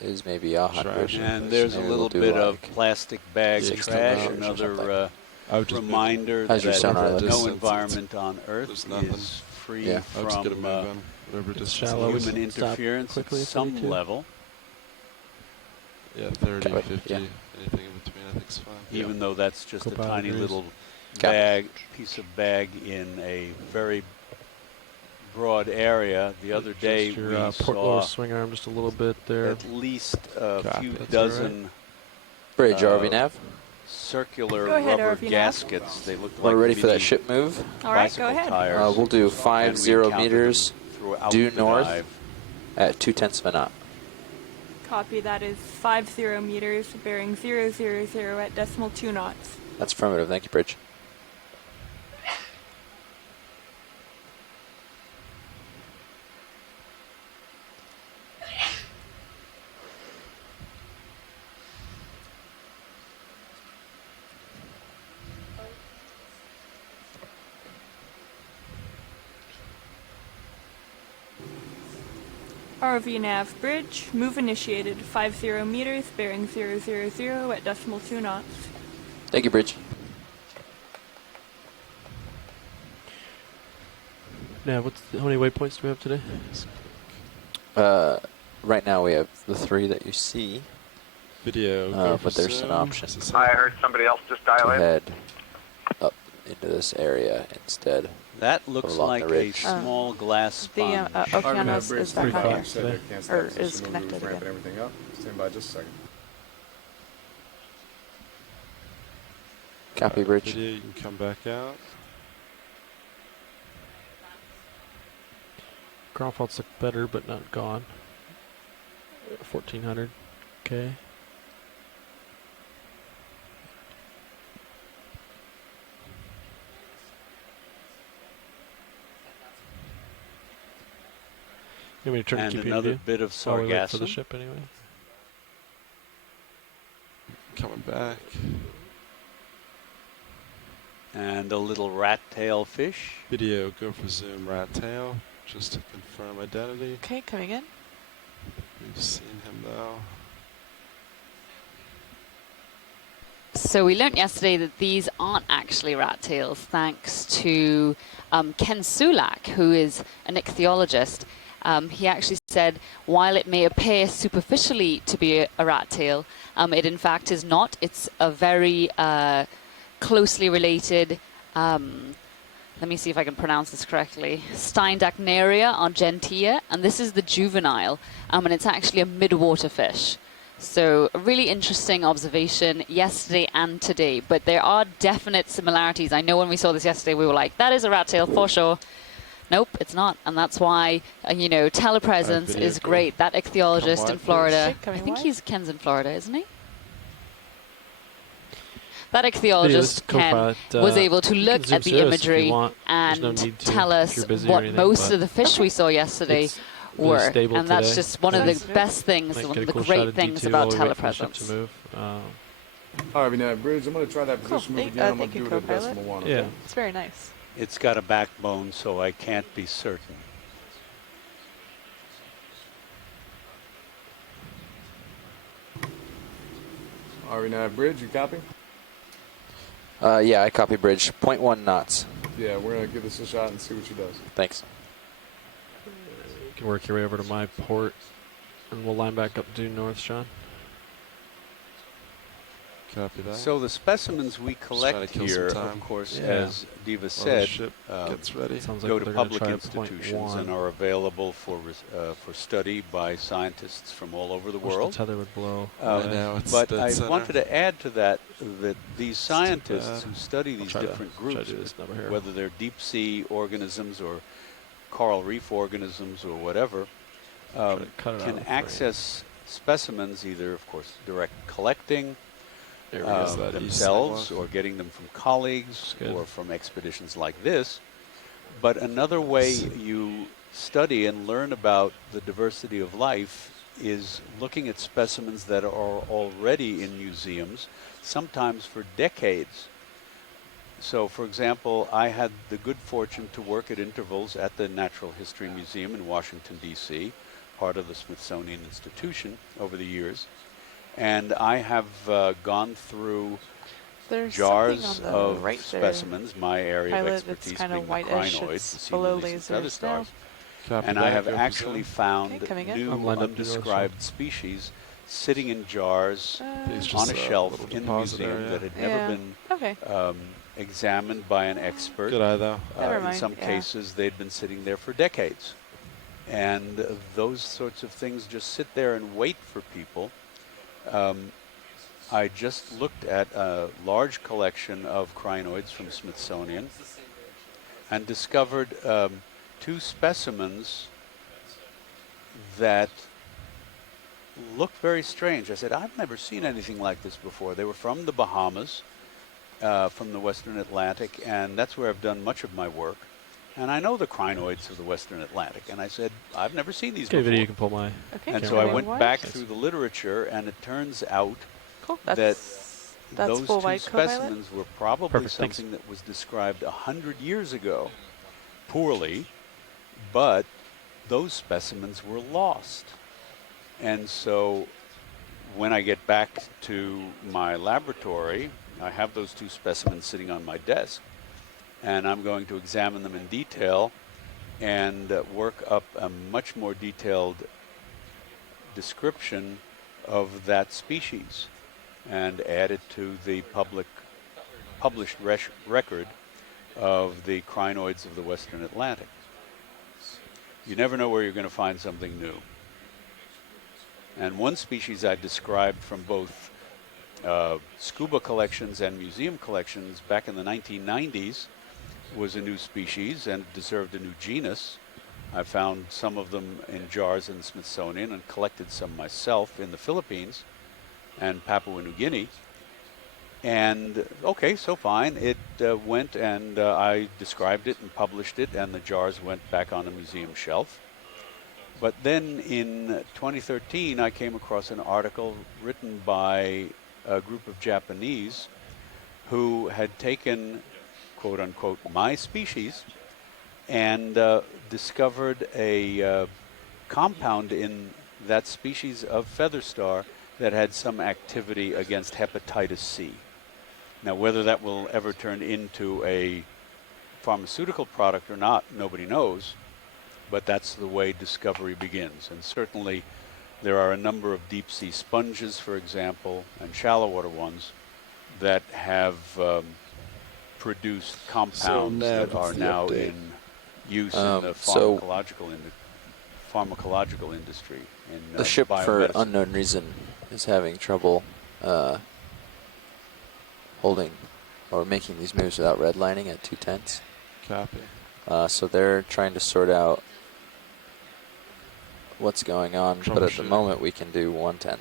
is maybe 100. And there's a Maybe little we'll do bit of like plastic bag 60 trash, meters or another something. reminder How's your that sonar no distance? environment on Earth There's nothing. is free Yeah. I'll just get a from move in. Whatever distance. shallow. it is. human Stop interference at quickly if some we need to. level, Yeah, 30, Copy. 50, Yeah. anything in between I think is fine. even though that's just a Co-pilot tiny agrees. little Copy. piece of bag in a very broad area. The other day Adjust your we port saw lower swing arm just a little bit there. at least a Copy. few That's dozen Bridge, RV nav. circular Go ahead, rubber RV nav. gaskets. They look like We're ready for that mini ship move. All right, go bicycle ahead. tires. We'll do And we 50 encountered meters them throughout due the north dive. at 2/10 of a knot. Copy, that is 50 meters, bearing 000 at decimal 2 knots. That's affirmative. Thank you, Bridge. RV nav bridge, move initiated, 50 meters, bearing 000 at decimal 2 knots. Thank you, Bridge. Now, how many waypoints do we have today? Right now we have the 3 that you see, Video go for but there's zoom. an option I heard somebody else just dial to in. head up into this area instead. That looks along like the a ridge. small glass The sponge. Okeanos is back on here. Said they can't Or stop is position move, connected ramping again. everything up. Stand by just a second. Copy, Bridge. Video, you can come back out. Ground faults look better, but not gone. 1400. Okay. You want me to turn and keep another you bit of while we wait for the sargassum. ship anyway? Coming back. And a little rat tail fish. Video, go for zoom, rat tail, just to confirm identity. Okay, coming in. We've seen him though. So we learned yesterday that these aren't actually rat tails, thanks to Ken Sulak, who is an ichthyologist. He actually said, while it may appear superficially to be a rat tail, it in fact is not. It's a very closely related, let me see if I can pronounce this correctly, Steindachnaria argentea, and this is the juvenile, and it's actually a midwater fish. So a really interesting observation yesterday and today, but there are definite similarities. I know when we saw this yesterday, we were like, that is a rat tail for sure. Nope, it's not, and that's why, you know, telepresence is great. That ichthyologist in Florida, I think Ken's in Florida, isn't he? That ichthyologist, Ken, was able to look at the imagery and tell us what most of the fish we saw yesterday were. And that's just one of the best things, the great things about telepresence. Harvey, now, Bridge, I'm going to try that position move again. I'm going to do it at decimal 1. Yeah. It's very nice. It's got a backbone, so I can't be certain. Harvey, now, Bridge, you copy? Yeah, I copy bridge. 0.1 knots. Yeah, we're going to give this a shot and see what she does. Thanks. You can work your way over to my port, and we'll line back up due north, Sean. Copy that. So the specimens we collect here, of course, as Diva said, gets ready. Go to public institutions and are available for study by scientists from all over the world. The tether would blow. But I wanted to add to that that these scientists who study these different groups, whether they're deep sea organisms or coral reef organisms or whatever, can access specimens either, of course, direct collecting themselves or getting them from colleagues or from expeditions like this. But another way you study and learn about the diversity of life is looking at specimens that are already in museums, sometimes for decades. So, for example, I had the good fortune to work at intervals at the Natural History Museum in Washington, D.C., part of the Smithsonian Institution over the years. And I have gone through jars of specimens, my area of expertise being the crinoids, the sea lilies and feather stars. And I have actually found new undescribed species sitting in jars on a shelf in the museum that had never been examined by an expert. Good eye, though. In some cases, they'd been sitting there for decades. And those sorts of things just sit there and wait for people. I just looked at a large collection of crinoids from Smithsonian and discovered 2 specimens that looked very strange. I said, I've never seen anything like this before. They were from the Bahamas, from the Western Atlantic, and that's where I've done much of my work. And I know the crinoids of the Western Atlantic. And I said, I've never seen these before. You can pull my and so I went back through the literature, and it turns out that those 2 specimens were probably something that was described 100 years ago, poorly, but those specimens were lost. And so when I get back to my laboratory, I have those 2 specimens sitting on my desk, and I'm going to examine them in detail and work up a much more detailed description of that species and add it to the published record of the crinoids of the Western Atlantic. You never know where you're going to find something new. And one species I described from both scuba collections and museum collections back in the 1990s was a new species and deserved a new genus. I found some of them in jars in the Smithsonian and collected some myself in the Philippines and Papua New Guinea. And okay, so fine. It went and I described it and published it, and the jars went back on a museum shelf. But then in 2013, I came across an article written by a group of Japanese who had taken, quote unquote, my species and discovered a compound in that species of feather star that had some activity against hepatitis C. Now, whether that will ever turn into a pharmaceutical product or not, nobody knows, but that's the way discovery begins. And certainly there are a number of deep sea sponges, for example, and shallow water ones that have produced compounds that are now in use in the pharmacological industry. In, the ship, for biomedicine. unknown reason, is having trouble holding or making these moves without redlining at 2/10. Copy. So they're trying to sort out what's going on, but at the moment we can do 1/10.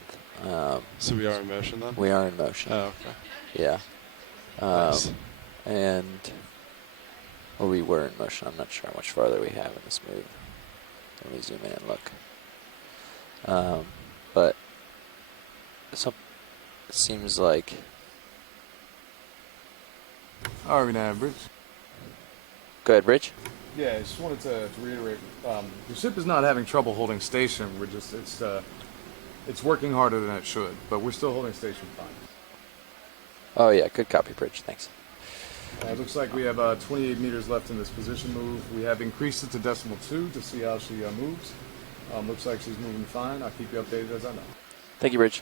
So we are in motion then? We are in motion. Oh, okay. Yeah. Nice. Or we were in motion. I'm not sure how much farther we have in this move. Let me zoom in and look. But it seems like... All right, now, Bridge. Go ahead, Bridge. Yeah, I just wanted to reiterate. The ship is not having trouble holding station. It's working harder than it should, but we're still holding station fine. Oh, yeah, good copy, Bridge. Thanks. It looks like we have 28 meters left in this position move. We have increased it to decimal 2 to see how she moves. Looks like she's moving fine. I'll keep you updated as I know. Thank you, Bridge.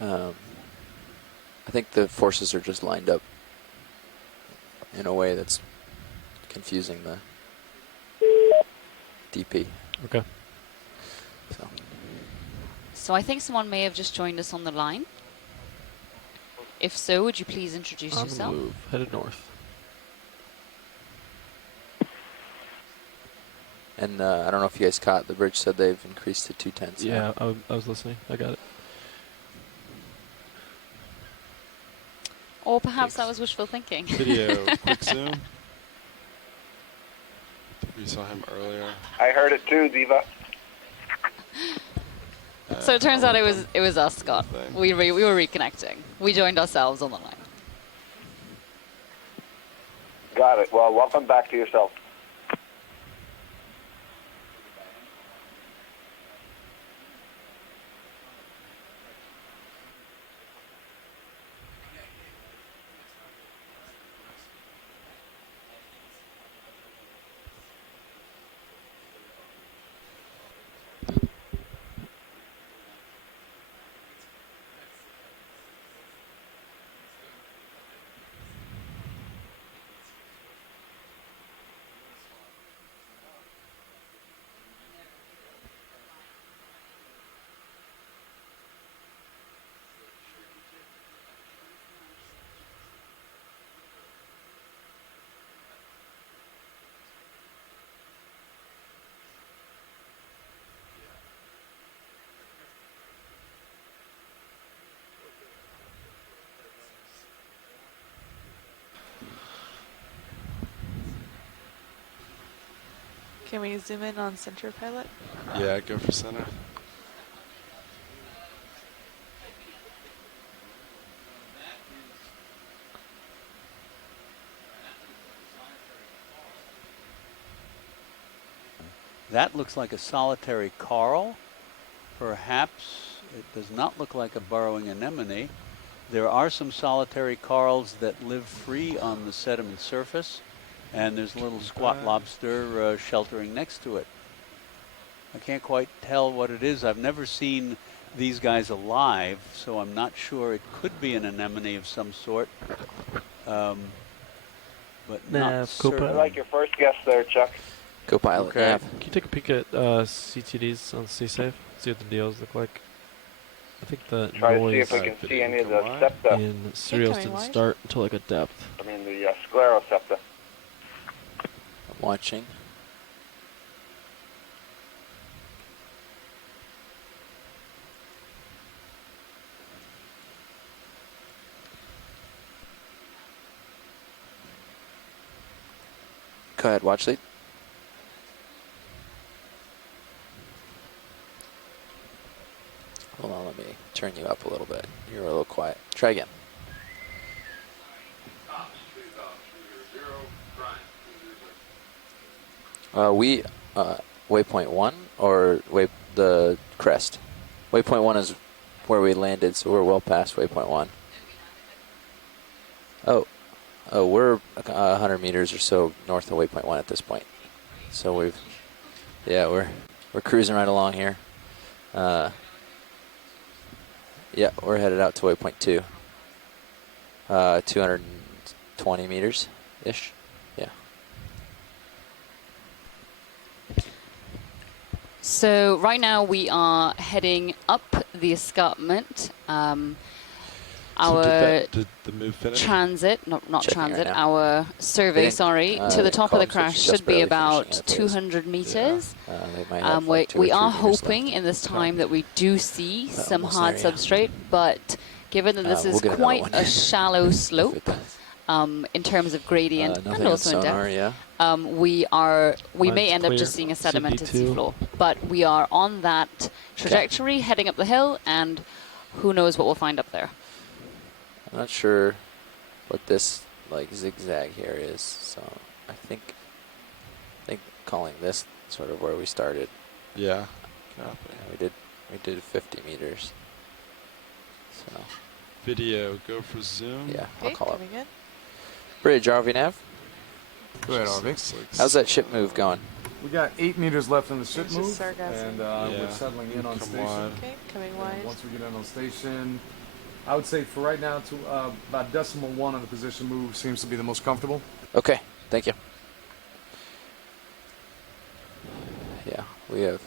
I think the forces are just lined up in a way that's confusing the DP. Okay. So I think someone may have just joined us on the line. If so, would you please introduce On yourself? the move, headed north. And I don't know if you guys caught, the Bridge said they've increased to 2/10. Yeah, I was listening. I got it. Or perhaps that was wishful thinking. Video, quick zoom. I think we saw him earlier. I heard it too, Diva. So it turns out it was us, Scott. We were reconnecting. We joined ourselves on the line. Got it. Well, welcome back to yourself. Can we zoom in on center, pilot? Yeah, go for center. That looks like a solitary coral. Perhaps it does not look like a burrowing anemone. There are some solitary corals that live free on the sediment surface, and there's a little squat lobster sheltering next to it. I can't quite tell what it is. I've never seen these guys alive, so I'm not sure. It could be an anemone of some sort, but not certain. I like your first guess there, Chuck. Go pilot. Okay. Can you take a peek at CTDs on C-Safe? See what the deals look like? I think the Try to see noise if we can see any of the septa. in serials didn't start until like a depth. I mean the sclerosepta. I'm watching. Go ahead, watch lead. Hold on, let me turn you up a little bit. You're a little quiet. Try again. Waypoint 1 or the crest? Waypoint 1 is where we landed, so we're well past waypoint 1. Oh, we're 100 meters or so north of waypoint 1 at this point. So we're cruising right along here. Yeah, we're headed out to waypoint 2. 220 meters ish. Yeah. So right now we are heading up the escarpment. Did the move finish? Transit, not Checking transit, right our survey, sorry, to the top of the columns crash just should be barely about finishing the phase. 200 meters. They might have like 2 or We 3 are meters hoping left. in this time that we do see some almost hard there, yeah. substrate, but given that this We'll is get another quite one. a shallow slope in terms of gradient Nothing and on also in sonar, depth, yeah. we may Mine's end up clear. just seeing a sedimented CB2. seafloor. But we are on that trajectory, heading up the hill, and who knows what we'll find up there. I'm not sure what this like zigzag here is, so I think calling this sort of where we started. Yeah. We did 50 meters. So Video, go for zoom. yeah, I'll call up. Coming in. Bridge, RV nav. Go ahead, RV. How's that ship move going? We got 8 meters left on the ship It's just move, sargassum. and we're settling in on Come station. wide. Okay, coming And wide. once we get in on station, I would say for right now, to about 0.1 on the position move seems to be the most comfortable. Okay, thank you. Yeah, we have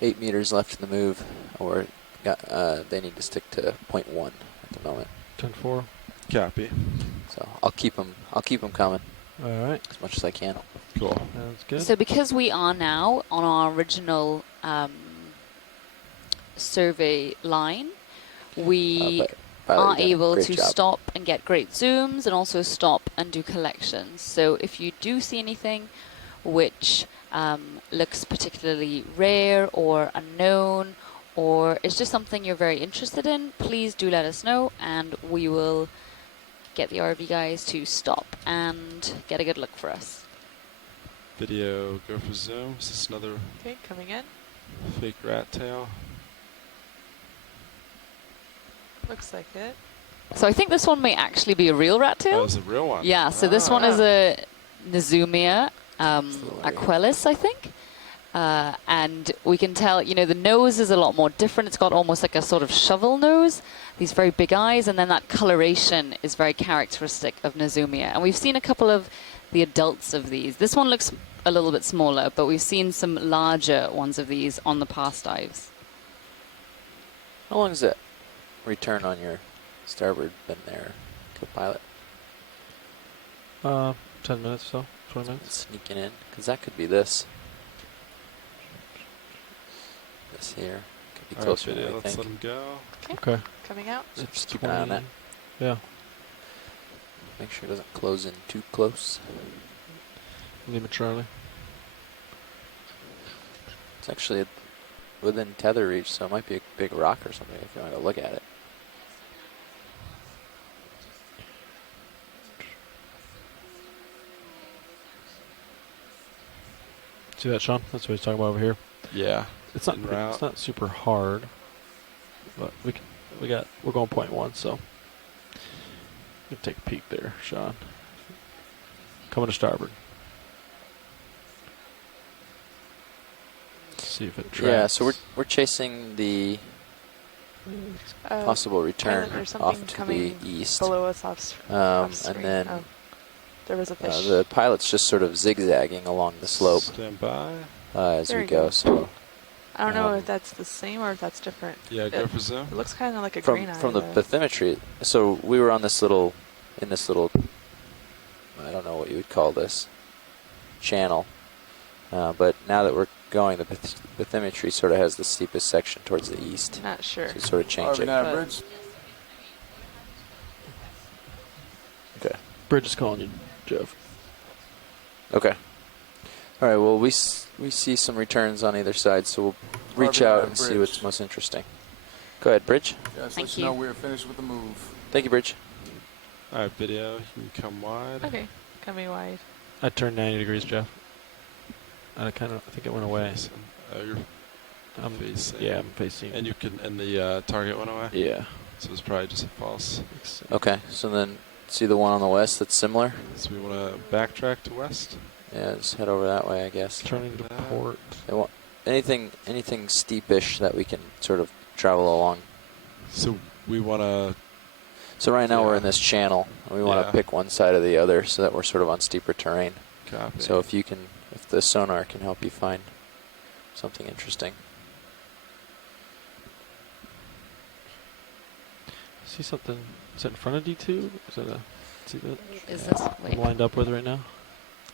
8 meters left in the move, or they need to stick to 0.1 at the moment. 10-4. Copy. So I'll keep them coming. All right. As much as I can. Cool. Sounds good. So because we are now on our original survey line, we Pilot, are you did a able great to job. stop and get great zooms and also stop and do collections. So if you do see anything which looks particularly rare or unknown, or it's just something you're very interested in, please do let us know and we will get the RV guys to stop and get a good look for us. Video, go for zoom. Is this another Okay, coming in. fake rat tail? Looks like it. So I think this one may actually be a real rat tail. That was a real one. Yeah, so this one is a Nezumia aquelis, I think. And we can tell, you know, the nose is a lot more different. It's got almost like a sort of shovel nose, these very big eyes, and then that coloration is very characteristic of Nezumia. And we've seen a couple of the adults of these. This one looks a little bit smaller, but we've seen some larger ones of these on the past dives. How long is that return on your starboard been there, co-pilot? 10 minutes or so, 20 minutes. Sneaking in, because that could be this. This here could be All right, closer video, than we let's think. let him go. Okay. Coming out. So just keep an eye on that. Yeah. Make sure it doesn't close in too close. Lima Charlie. It's actually within tether reach, so it might be a big rock or something if you want to look at it. See that, Sean? That's what he's talking about over here. Yeah. It's not. En route. It's not super hard, but we're going 0.1, so you can take a peek there, Sean. Coming to starboard. See if it tracks. Yeah, so we're chasing the possible return Pilot, there's off something to coming the east. below us off And screen. then Oh, there was a fish. the pilot's just sort of zigzagging along the slope Stand by. as There we you go. go. So I don't know if that's the same or if that's different. Yeah, go for zoom. It looks kind of like a from green eye. the though. bathymetry, so we were on this little, I don't know what you would call this, channel. But now that we're going, the bathymetry sort of has the steepest section towards the east. Not sure. So sort of change it. Average. Okay. Bridge is calling you, Jeff. Okay. All right, well, we see some returns on either side, so we'll reach Harvey, out and see Bridge. what's most interesting. Go ahead, Bridge. Yeah, just Thank let you you. know we're finished with the move. Thank you, Bridge. All right, video. You can come wide. Okay, coming wide. I turned 90 degrees, Jeff. I think it went away. You're I'm facing. Yeah, I'm facing. And the target went away. Yeah. So it's probably just a false. Okay, so then see the one on the west that's similar? So we want to backtrack to west. Yeah, just head over that way, I guess. Turning to port. Anything steepish that we can sort of travel along. So we want to. So right now we're in this channel, and we want to pick one side or the other so that we're sort of on steeper terrain. Copy. So if the sonar can help you find something interesting. See something? Is that in front of D2? Is that see that? Is this? I'm lined up with right now.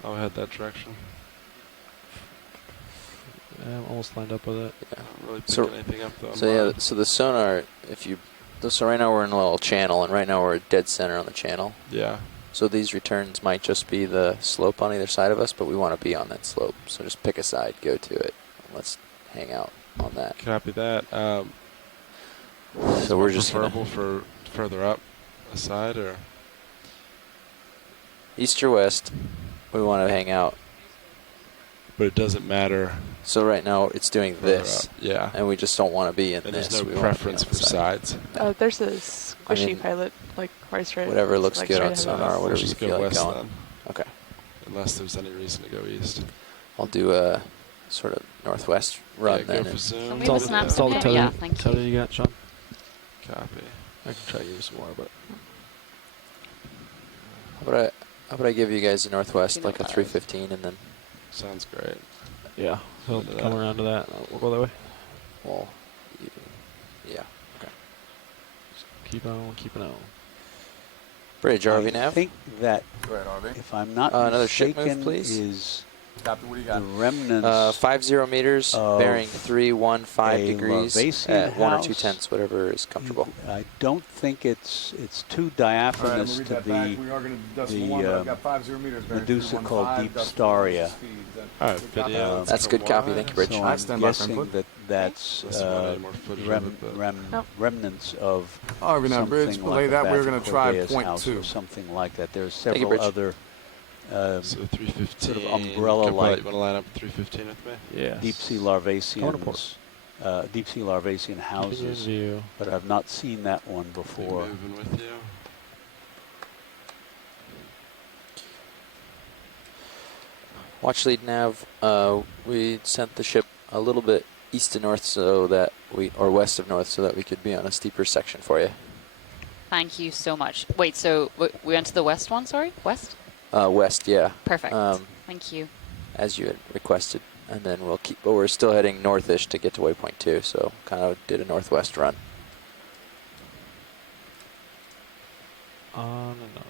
I'll head that direction. Yeah, I'm almost lined up with it. Yeah. Not really picking anything up though. So the sonar, so right now we're in a little channel, and right now we're dead center on the channel. Yeah. So these returns might just be the slope on either side of us, but we want to be on that slope. So just pick a side, go to it. Let's hang out on that. Copy that. So we're just preferable for further up a side or east or west. We want to hang out. But it doesn't matter. So right now it's doing this. Up. Yeah. And we just don't want to be in and this. There's no we preference for sides. Oh, there's a squishy pilot, like right straight. Whatever looks like good straight on ahead. sonar, whatever you just go feel like west going. then. Okay. Unless there's any reason to go east. I'll do a sort of northwest run go then. for zoom. Can we have a snap from here? Yeah, thank you. Tell you got, Sean. Copy. I can try to use some more, but How about I give you guys a northwest, like a 315, and then. Sounds great. yeah, so come around to that. We'll go that way. Well, yeah. Okay. Just keep on, keeping on. Bridge, RV I nav. think that, Go ahead, RV. if I'm not another ship mistaken, move, please. is Copy, what do you the got? remnants 50 meters, of bearing 315 a degrees Larvasian at 1 or 2 house. tenths, whatever is comfortable. I don't think it's too All right, diaphanous read to that back. the We are going to decimal one, but I've got 50 meters. bearing Medusa 315, called Deep decimal one Staria. speed. Is that All right, good copy? video. That's good copy. Thank you, Bridge. So I I'm stand by for guessing input. that's Unless you want any more footage of it, but- remnants of RV now, Bridge, something belay like that. a We're going to try Cordea's house or .2. something like that. There's you, several Bridge. other So 315. sort of umbrella-like You want to line up 315 with me? Yeah. deep sea Going to larvaceans, deep sea larvacean houses, View. but I've not seen that one Be before. moving with you. Watch lead nav. We sent the ship a little bit east to north so that or west of north so that we could be on a steeper section for you. Thank you so much. Wait, so we went to the west one, sorry? West? West, yeah. Perfect. Thank you. As you had requested. And then we'll keep, but we're still heading northish to get to waypoint 2, so kind of did a northwest run. On and up.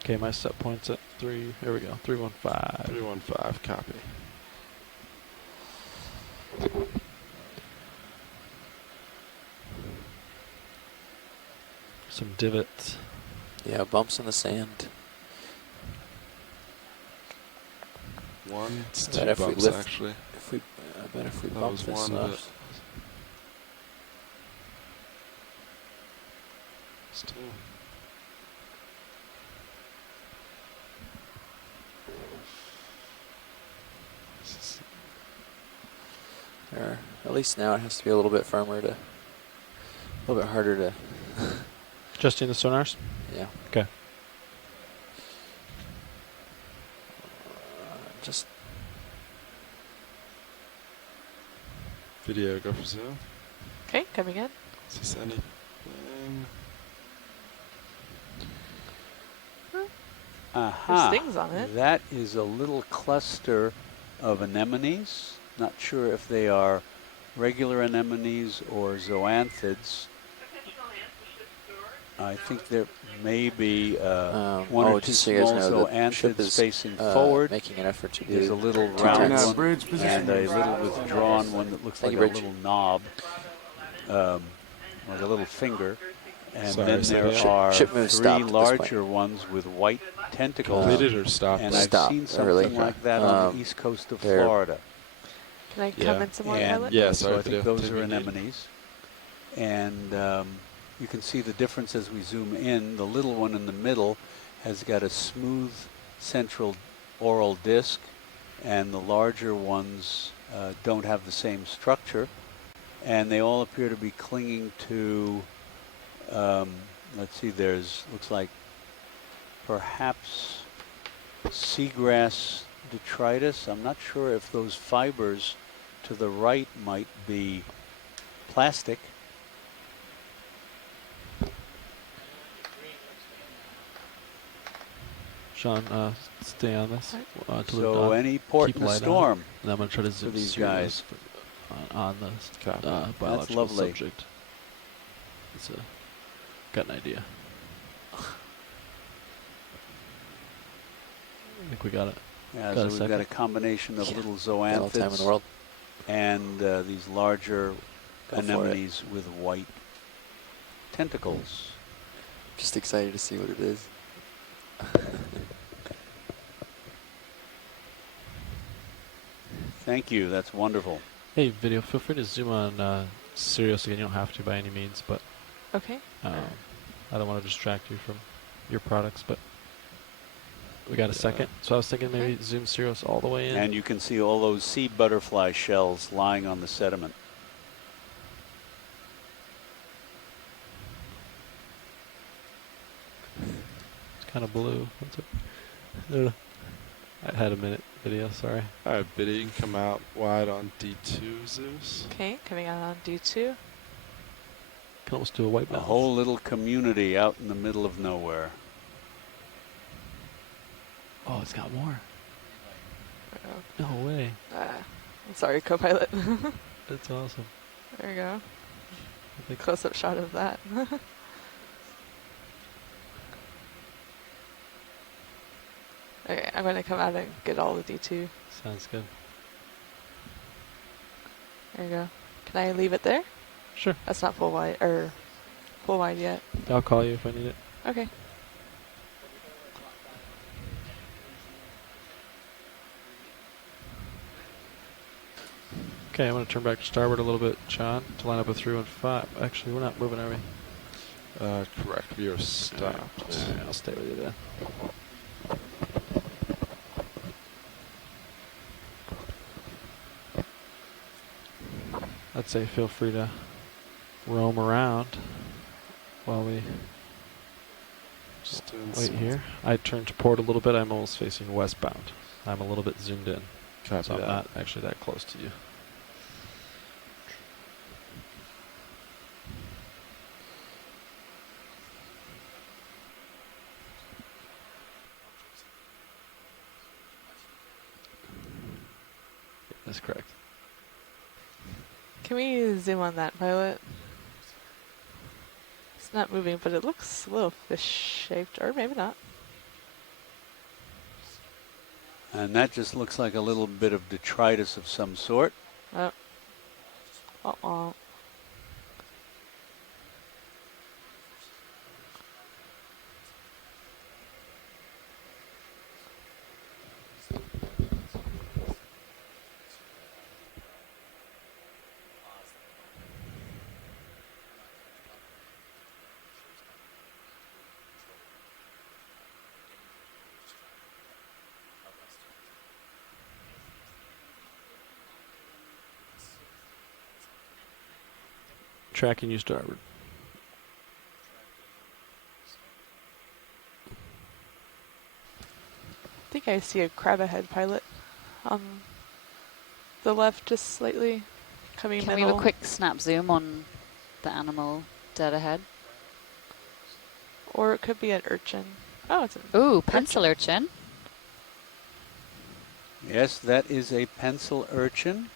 Okay, my set point's at 3. Here we go. 315. 315, copy. Some divots. Yeah, bumps in the sand. It's Bet two if we bumps, lift, actually. I bet if we That bump was this one, but enough. it's two. Or at least now it has to be a little bit firmer a little bit harder to. Just in the sonars? Yeah. Okay. Just Video, go for zoom. Okay, coming in. Is this anything? Aha. There's things on it. That is a little cluster of anemones. Not sure if they are regular anemones or zoanthids. I think there may be one or two just so you guys small know, the ship zoanthids is facing forward. making an effort to do. There's a little two round turns. one bridge and a little withdrawn one that looks like a little knob, like a little finger. And Sorry, then there are ship move three stopped at this larger ones with white tentacles. Completed or stopped? And Stopped, I've seen something early. like that on the east coast of they're- Florida. Can I come in some more, And Pilot? Yeah, so sorry I if think you those do. are anemones. And you can see the difference as we zoom in. The little one in the middle has got a smooth central oral disc, and the larger ones don't have the same structure. And they all appear to be clinging to, let's see, looks like perhaps seagrass detritus. I'm not sure if those fibers to the right might be plastic. Sean, stay on this. Till So dawn. any port Keep in a light on. storm And I'm going to try to for zoom these serious guys. on the That's biological lovely. subject. It's got an idea. I think we got it. Yeah, Got so a we've second? got a combination of little Got all the time in the zoanthids world. and these larger Go for it. anemones with white tentacles. Just excited to see what it is. Thank you. That's wonderful. Hey, video, feel free to zoom on Sirius again. You don't have to by any means, but Okay. I don't want to distract you from your products, but we got a second. So I was thinking maybe zoom Sirius all the way in. And you can see all those sea butterfly shells lying on the sediment. It's kind of blue. What's it? I don't know. I had a minute video, sorry. All right, Biddy, you can come out wide on D2, Zeus. Okay, coming out on D2. Can almost do a white A balance. whole little community out in the middle of nowhere. Oh, it's got more. Oh. No way. I'm sorry, co-pilot. That's awesome. There we go. I think Close-up shot of that. Okay, I'm going to come out and get all the D2. sounds good. There you go. Can I leave it there? Sure. That's not full wide, or full wide yet. I'll call you if I need it. Okay. Okay, I'm going to turn back to starboard a little bit, Sean, to line up with 3 and 5. Actually, we're not moving, are we? Correct. We are stopped. All right, I'll stay with you then. I'd say feel free to roam around while we Just doing wait some- here. I turned to port a little bit. I'm almost facing westbound. I'm a little bit zoomed in. Copy So I'm that. not actually that close to you. That's correct. Can we zoom on that, pilot? It's not moving, but it looks a little fish-shaped, or maybe not. And that just looks like a little bit of detritus of some sort. Oh. Uh-oh. Tracking you starboard. I think I see a crab ahead, pilot. On the left, just slightly coming Can we middle. have a quick snap zoom on the animal dead ahead? Or it could be an urchin. Oh, it's an Ooh, pencil urchin. Yes, that is a pencil urchin.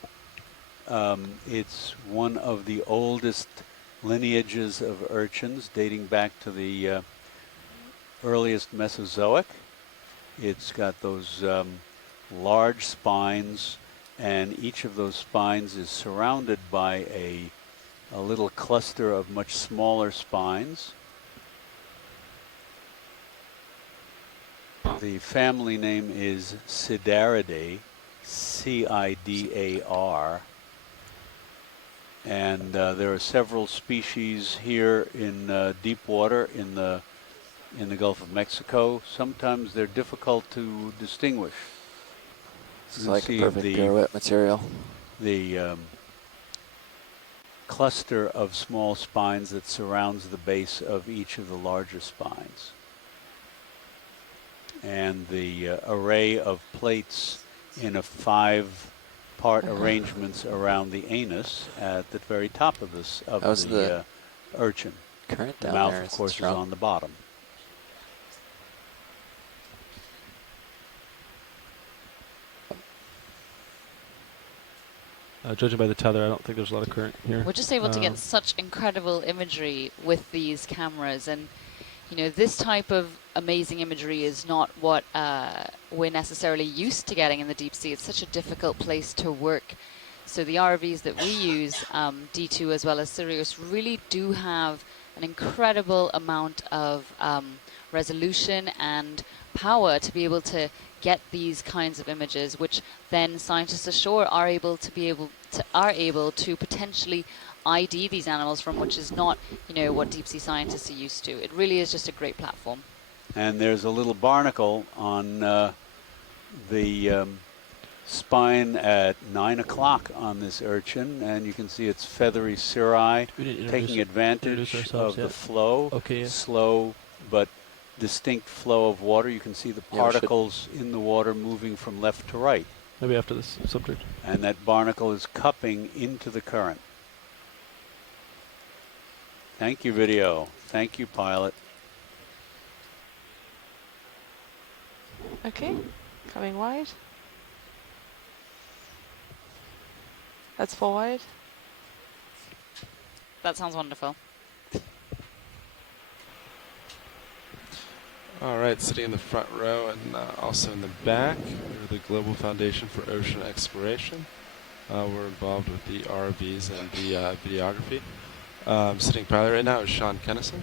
It's one of the oldest lineages of urchins dating back to the earliest Mesozoic. It's got those large spines, and each of those spines is surrounded by a little cluster of much smaller spines. The family name is Cidaridae, C-I-D-A-R. And there are several species here in deep water in the Gulf of Mexico. Sometimes they're difficult to distinguish. It's like a perfect pirouette material. The cluster of small spines that surrounds the base of each of the larger spines. And the array of plates in a 5-part arrangements around the anus at the very top of this the urchin. Current The down mouth, there of course, strong. is on the bottom. Judging by the tether, I don't think there's a lot of current here. We're just able to get such incredible imagery with these cameras, and you know, this type of amazing imagery is not what we're necessarily used to getting in the deep sea. It's such a difficult place to work. So the ROVs that we use, D2 as well as Sirius, really do have an incredible amount of resolution and power to be able to get these kinds of images, which then scientists ashore are able to potentially ID these animals from, which is not, you know, what deep sea scientists are used to. It really is just a great platform. And there's a little barnacle on the spine at 9 o'clock on this urchin, and you can see its feathery cirri taking advantage of the flow. Okay. Slow but distinct flow of water. You can see the particles in the water moving from left to right. Maybe after this subject. And that barnacle is cupping into the current. Thank you, video. Thank you, pilot. Okay, coming wide. That's full wide. That sounds wonderful. All right, sitting in the front row and also in the back, we're the Global Foundation for Ocean Exploration. We're involved with the ROVs and the videography. Sitting pilot right now is Sean Kennison,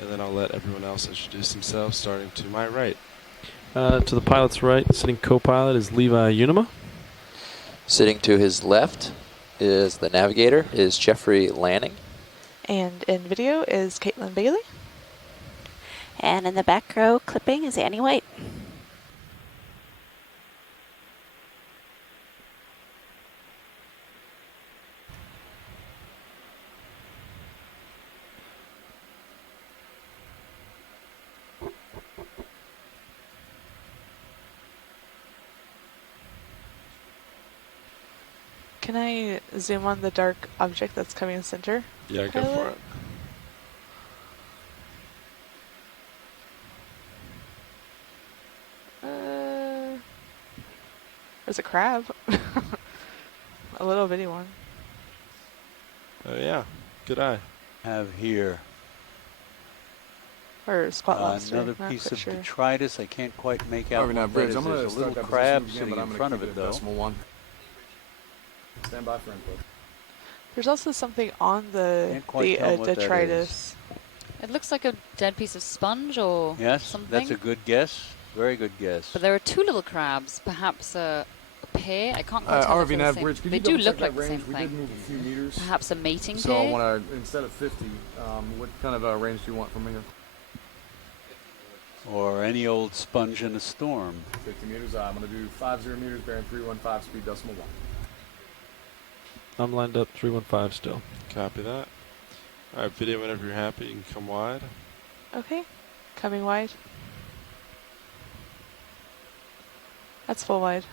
and then I'll let everyone else introduce themselves, starting to my right. To the pilot's right, sitting co-pilot is Levi Unima. Sitting to his left is the navigator, is Jeffrey Lanning. And in video is Caitlin Bailey. And in the back row clipping is Annie White. Can I zoom on the dark object that's coming in center? Yeah, go for it. There's a crab. A little bitty one. Oh yeah, good eye. Have here or spot lobster. Another piece of detritus. I can't quite make out what that is. There's a little crab sitting in front of it, though. Stand by for input. There's also something on the detritus. It looks like a dead piece of sponge or something. That's a good guess. Very good guess. But there are two little crabs, perhaps a pair. I can't quite tell if they're the same. They do look like the same thing. We did move a few meters. Perhaps a mating so pair. So I want to, instead of 50, what kind of range do you want from here? Or any old sponge in a storm. 50 meters. I'm going to do 50 meters, bearing 315, speed decimal 1. I'm lined up 315 still. Copy that. All right, video whenever you're happy, you can come wide. Okay, coming wide. That's full wide.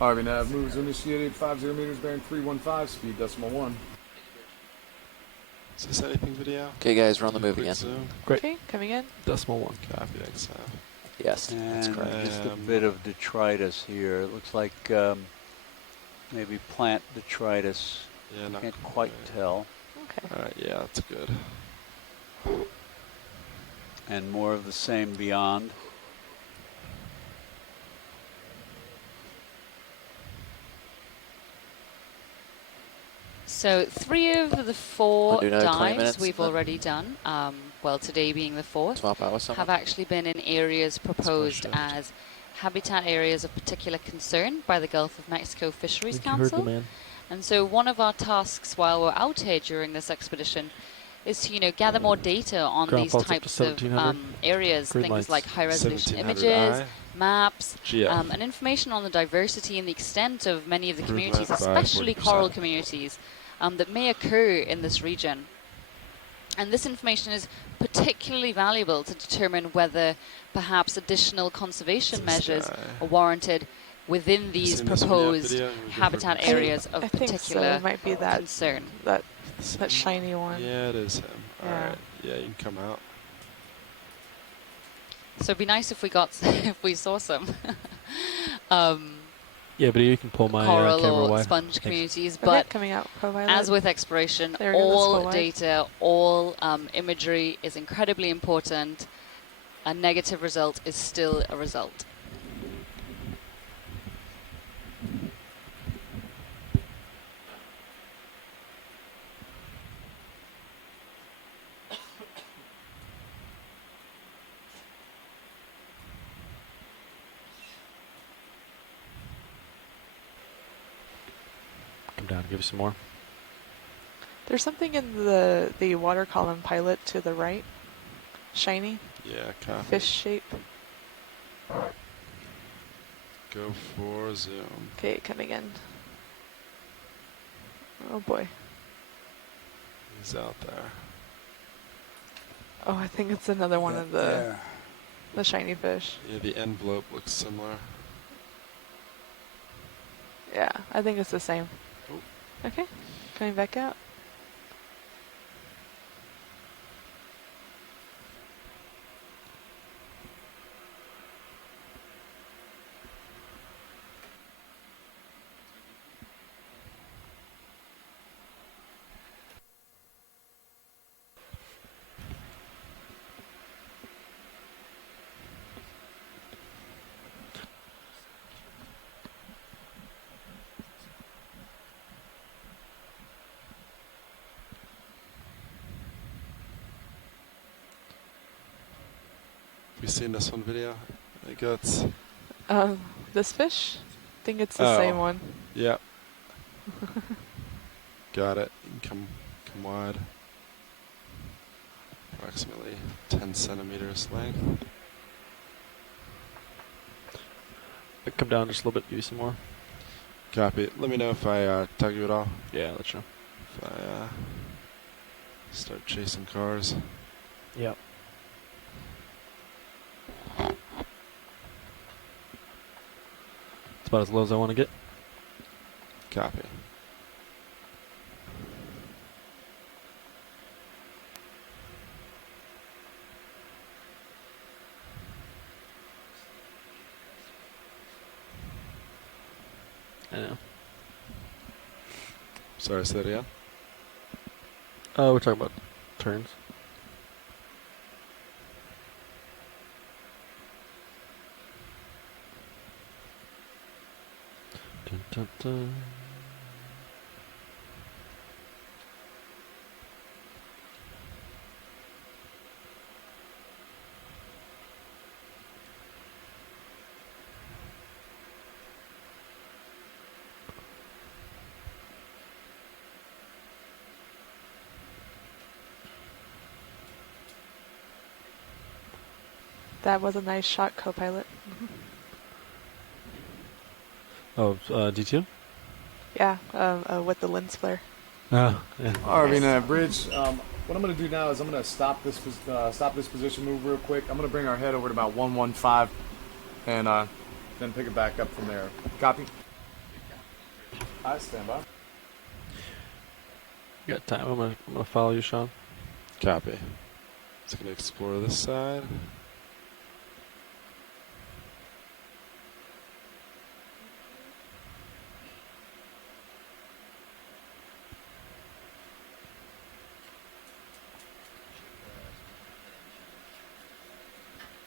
RV nav moves initiated 50 meters bearing 315, speed .1. Is this anything video? Okay, guys, we're on the move Quick again. zoom. Great. Okay, coming in. .1. Copy XF. Yes, that's And correct. just a bit of detritus here. It looks like maybe plant detritus. Yeah, not Can't quite tell. Okay. All right, yeah, that's good. And more of the same beyond. So 3 of the 4 Wanna do another 20 dives minutes we've then? already done, well, today being the 4th, Swap out with someone? have actually been in areas proposed as habitat areas of particular concern by the Gulf of Mexico Fisheries Think you heard the Council. man. And so one of our tasks while we're out here during this expedition is to, gather more data on Ground these fault's up to types of 1700. areas, Green things lights. like high-resolution 1700 images, I. maps, GF. and information on the diversity and the extent of many of the Improvement communities, by especially 40%. coral communities, that may occur in this region. And this information is particularly valuable to determine whether perhaps additional conservation measures are warranted within these seen this one yet, proposed video? We go for habitat concern. areas of I think so. particular It might be that concern. that shiny one. Yeah, it is him. Yeah. All right. Yeah, you can come out. So it'd be nice if we got if we saw some Yeah, but you can pull my coral camera or wide. sponge Thanks. communities, Okay, but coming out, co-violet. as with exploration, There we go, let's go all wide. data, all imagery is incredibly important. A negative result is still a result. Come down, give you some more. There's something in the water column pilot to the right. Shiny. Yeah, copy. Fish shape. Go for zoom. Okay, coming in. Oh boy. He's out there. Oh, I think it's another one of the shiny fish. Yeah, the envelope looks similar. Yeah, I think it's the same. Oh. Okay, coming back out. Have you seen this one video? I think it's... This fish? I think it's the same one. Yep. Got it. You can come wide. Approximately 10 centimeters length. Come down just a little bit, give you some more. Copy. Let me know if I tug you at all. Yeah, let you know. If I start chasing cars. Yep. It's about as low as I want to get. Copy. I know. Sorry, say that again? We're talking about turns. Dun, dun, dun. That was a nice shot, co-pilot. Oh, D2? Yeah, with the lens flare. Oh, yeah. RV bridge. What I'm going to do now is I'm going to stop this position move real quick. I'm going to bring our head over to about 115 and then pick it back up from there. Copy? I stand by. You got time? I'm gonna follow you, Sean. Copy. Just gonna explore this side.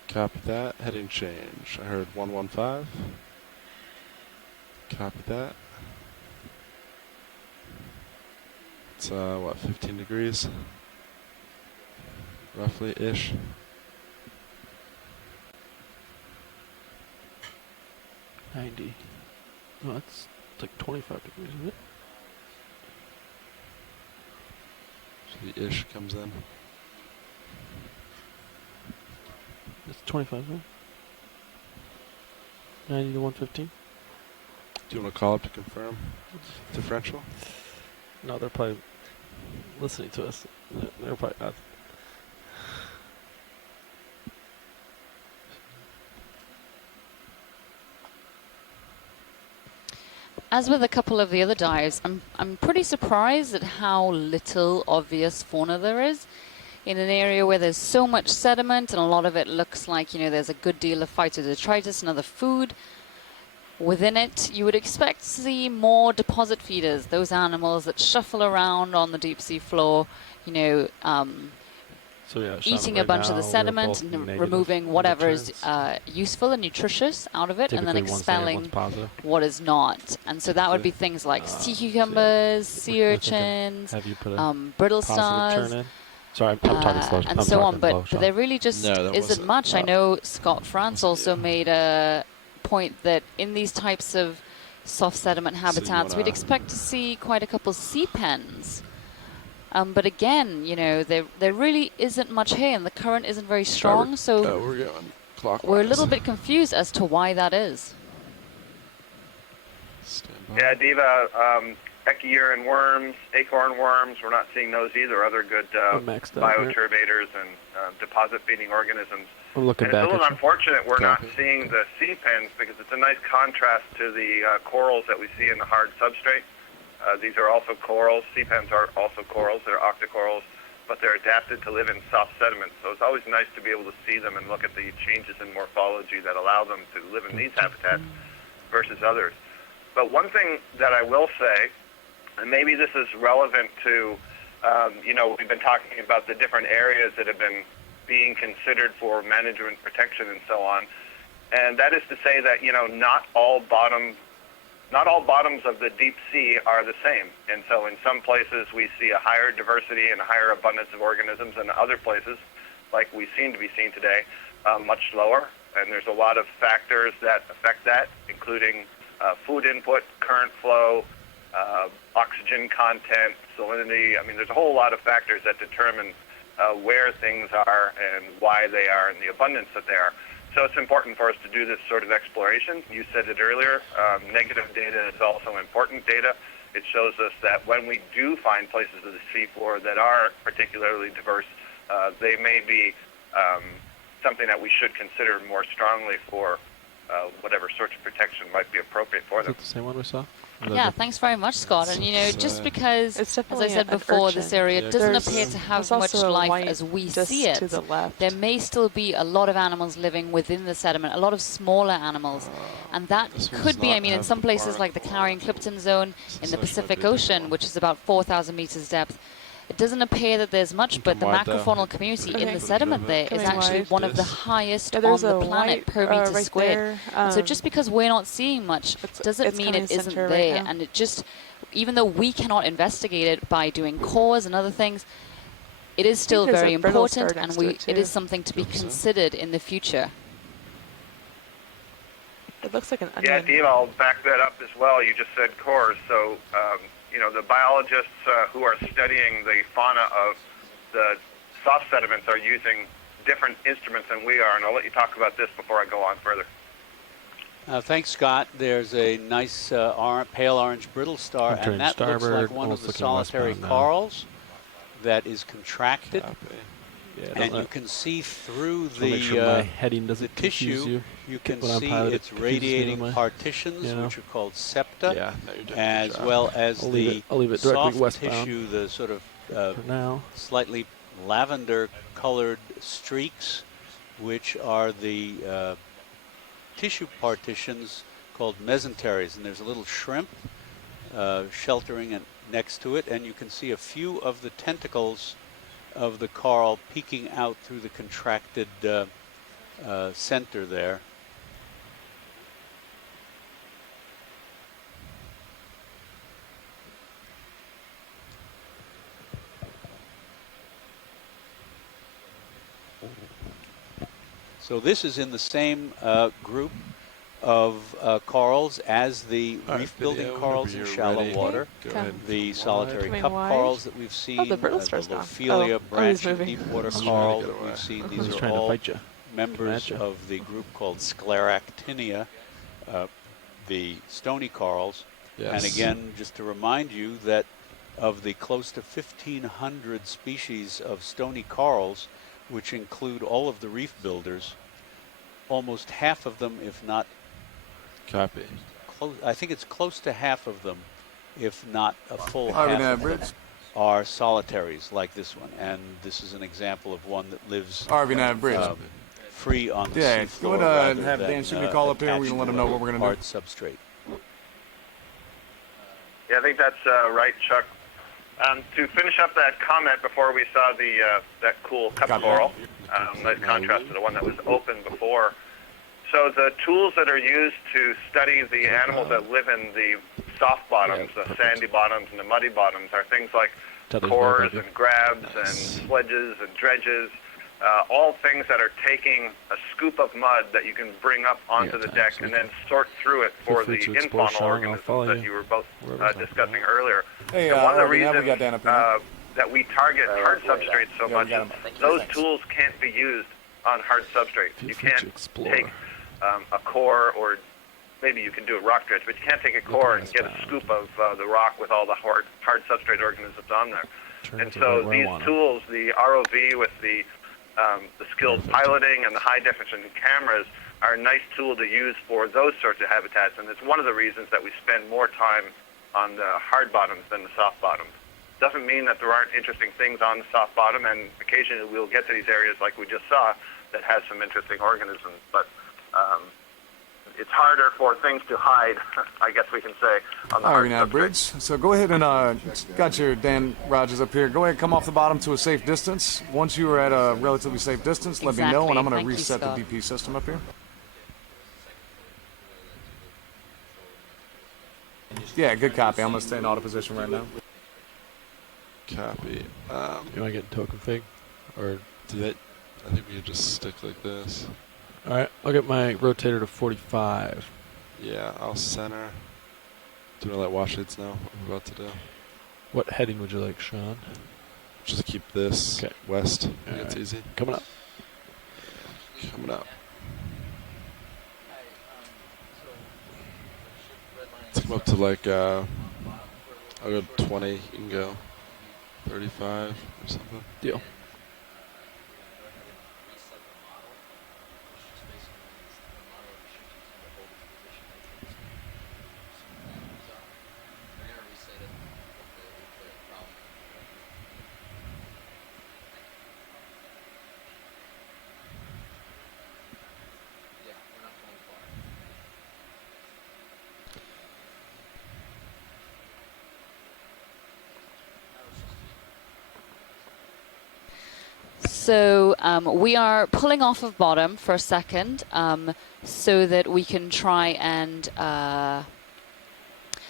Copy that. Heading change. I heard 115. Copy that. It's what, 15 degrees? Roughly ish. $90. No, it's like 25 degrees, isn't it? So the ish comes in. It's 25, right? 90 to 115. Do you want to call up to confirm differential? No, they're probably listening to us. They're probably not. As with a couple of the other dives, I'm pretty surprised at how little obvious fauna there is in an area where there's so much sediment, and a lot of it looks like, you know, there's a good deal of phytodetritus and other food within it. You would expect to see more deposit feeders, those animals that shuffle around on the deep sea floor, you know, So yeah, eating a bunch of the sediment and removing whatever is useful and nutritious out of it, and then expelling what is not. And so that would be things like sea cucumbers, sea urchins, brittle stars, sorry, I'm talking slow. and so on. But there really just isn't much. I know Scott France also made a point that in these types of soft sediment habitats, we'd expect to see quite a couple sea pens. But again, you know, there really isn't much here, and the current isn't very strong, so we're going clockwise. we're a little bit confused as to why that is. Yeah, Diva, echeurin worms, acorn worms, we're not seeing those either. Other good bioturbators and deposit-feeding organisms. I'm looking and back it's a little unfortunate we're not seeing the sea pens, because it's a nice contrast to the corals that we see in the hard substrate. These are also corals. Sea pens are also corals. They're octocorals, but they're adapted to live in soft sediments. So it's always nice to be able to see them and look at the changes in morphology that allow them to live in these habitats versus others. But one thing that I will say, and maybe this is relevant to, you know, we've been talking about the different areas that have been being considered for management protection and so on, and that is to say that, you know, not all bottoms of the deep sea are the same. And so in some places we see a higher diversity and a higher abundance of organisms, and other places, like we seem to be seeing today, much lower. And there's a lot of factors that affect that, including food input, current flow, oxygen content, salinity. I mean, there's a whole lot of factors that determine where things are and why they are and the abundance that they are. So it's important for us to do this sort of exploration. You said it earlier, negative data is also important data. It shows us that when we do find places of the seafloor that are particularly diverse, they may be something that we should consider more strongly for whatever sorts of protection might be appropriate for them. Is it the same one we saw? Yeah, thanks very much, Scott. And, you know, just because, as I said before, this area doesn't appear to have much life as we see it, there may still be a lot of animals living within the sediment, a lot of smaller animals. And that could be, I mean, in some places like the Clarion-Clipperton Zone in the Pacific Ocean, which is about 4,000 meters depth, it doesn't appear that there's much, but the macrofaunal community in the sediment there is actually one of the highest on the planet per meter squared. So just because we're not seeing much doesn't mean it isn't there. And it just, even though we cannot investigate it by doing cores and other things, it is still very important, and it is something to be considered in the future. It looks like an onion. Yeah, Dave, I'll back that up as well. You just said cores, so you know, the biologists who are studying the fauna of the soft sediments are using different instruments than we are, and I'll let you talk about this before I go on further. Thanks, Scott. There's a nice pale orange brittle star, and that looks like one of the solitary corals that is contracted. and you can see through make sure my the heading doesn't confuse tissue. you. You can When I'm see piloting, its it confuses me radiating when my- partitions, you know. which are called septa, Yeah, no, you're doing a good as job. well as I'll leave it directly soft westbound tissue, the sort of for now. slightly lavender-colored streaks, which are the tissue partitions called mesenteries, and there's a little shrimp sheltering it next to it, and you can see a few of the tentacles of the coral peeking out through the contracted center there. So this is in the same group of corals as the reef-building corals in shallow water, the solitary cup corals that we've seen, the Lophelia branching deep water coral that we've seen. These are all members of the group called Scleractinia, the stony corals. And again, just to remind you that of the close to 1,500 species of stony corals, which include all of the reef builders, almost half of them, if not Copy. I think it's close to half of them, if not a full Harvey half Nav of them, are solitaries like this one. And this is an example of one that lives Harvey Nav Bridge. Free on the Yeah, seafloor go ahead and rather have than, Dan shoot me a call up here. We can let him know what we're going to do. hard substrate. Yeah, I think that's right, Chuck. To finish up that comment before we saw the that cool cup coral, nice contrast to the one that was open before. So the tools that are used to study the animals that live in the soft bottoms, the sandy bottoms and the muddy bottoms, are things like cores and grabs and sledges and dredges, all things that are taking a scoop of mud that you can bring up onto the deck and then sort through it for the infaunal organisms that you were both discussing earlier. Hey, and one of the we reasons got Dan up here. that we target hard substrates so much is those tools can't be used on hard substrates. You can't take a core, or maybe you can do a rock dredge, but you can't take a core and get a scoop of the rock with all the hard substrate organisms on there. And so these tools, the ROV with the skilled piloting and the high definition cameras, are a nice tool to use for those sorts of habitats, and it's one of the reasons that we spend more time on the hard bottoms than the soft bottoms. Doesn't mean that there aren't interesting things on the soft bottom, and occasionally we'll get to these areas like we just saw that has some interesting organisms, but it's harder for things to hide, I guess we can say, on the hard substrate. Bridge. So go ahead and got your Dan Rogers up here. Go ahead and come off the bottom to a safe distance. Once you are at a relatively safe distance, let me know, and I'm going to reset the DP system up here. Yeah, good copy. I'm going to stay in auto position right now. Copy. You want to get in token fig? Or I think we could just stick like this. all right, I'll get my rotator to 45. Yeah, I'll center. Do you want to let washlights know what we're about to do? What heading would you like, Sean? Just keep this west. I think it's easy. Coming up. Coming up. Let's come up to like, I'll go 20. You can go 35 or something. Deal. So we are pulling off of bottom for a second so that we can try and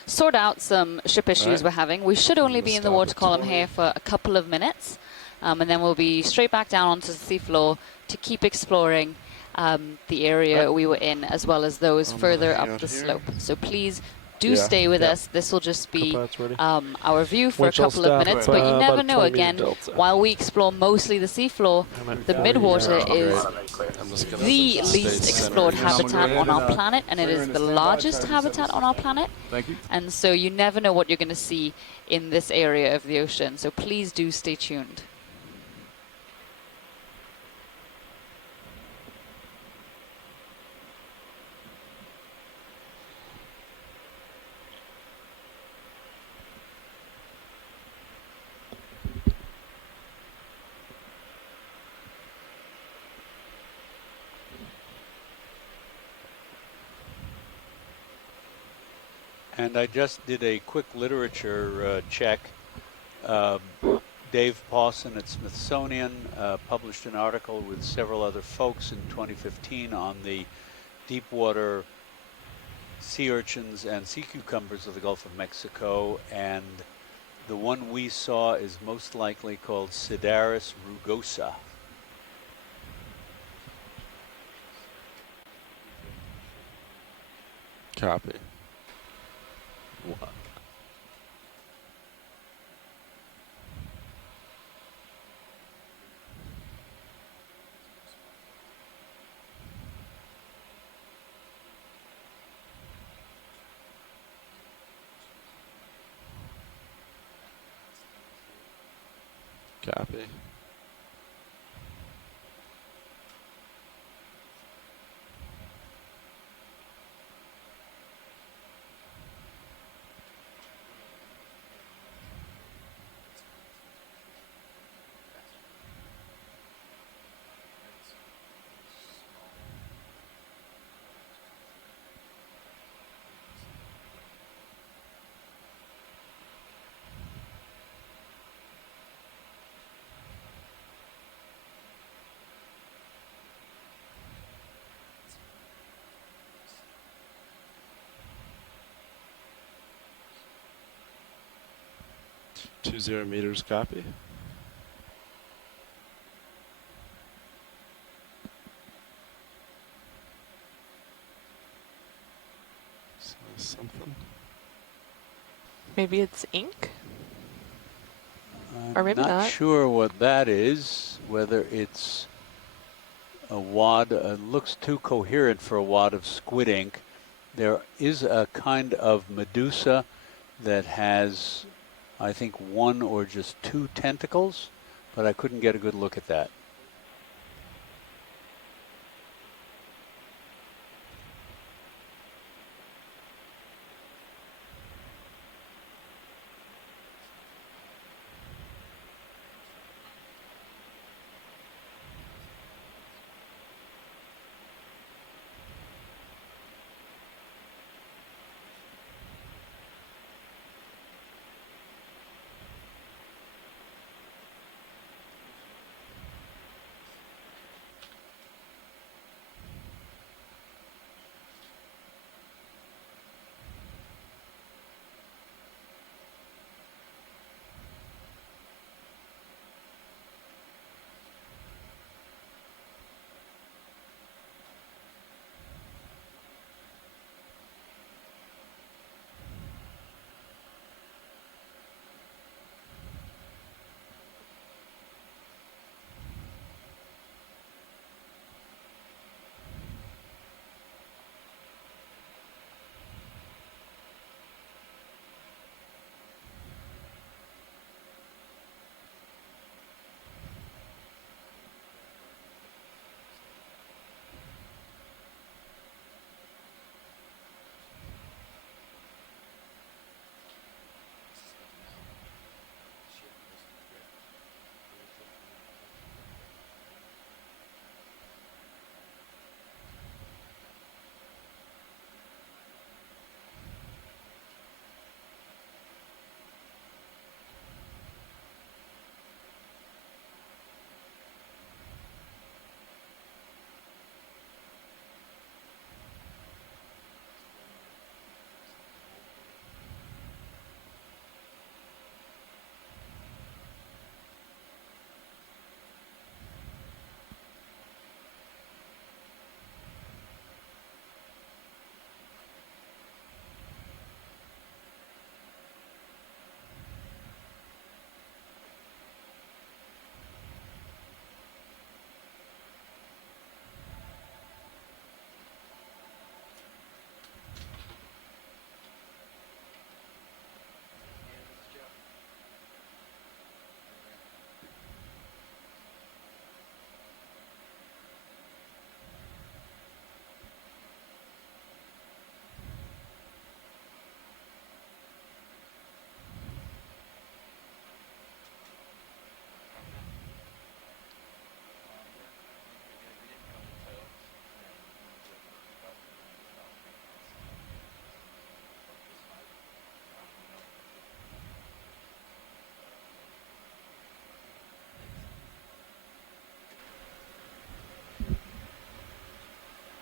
sort out some ship issues we're having. We should only be in the water column here for a couple of minutes, and then we'll be straight back down onto the seafloor to keep exploring the area we were in, as well as those further up the slope. So please do stay with us. This will just be our view for a couple of minutes, but you never know. Again, while we explore mostly the seafloor, the midwater is the least explored habitat on our planet, and it is the largest habitat on our planet. Thank you. And so you never know what you're going to see in this area of the ocean. So please do stay tuned. And I just did a quick literature check. Dave Pawson at Smithsonian published an article with several other folks in 2015 on the deep water sea urchins and sea cucumbers of the Gulf of Mexico, and the one we saw is most likely called Sidaris rugosa. Copy. Copy. Two 0 meters, copy. So something. Maybe it's ink? I'm Or maybe not. sure what that is, whether it's a wad, looks too coherent for a wad of squid ink. There is a kind of medusa that has, I think, one or just two tentacles, but I couldn't get a good look at that.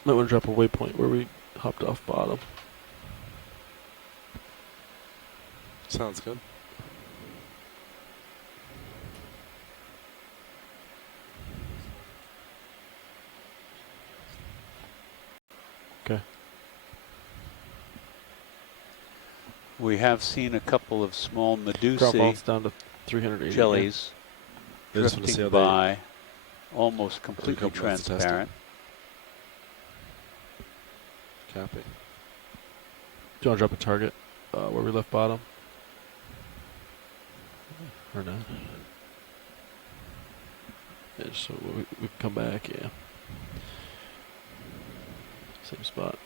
Might want to drop a waypoint where we hopped off bottom. Sounds good. Okay. We have seen a couple of small Ground medusae fault's down to 380. jellies They just want to see drifting how they by, almost completely couple minutes to test it. transparent. copy. Do you want to drop a target where we left bottom? Or not? Yeah, so we can come back, yeah. Same spot.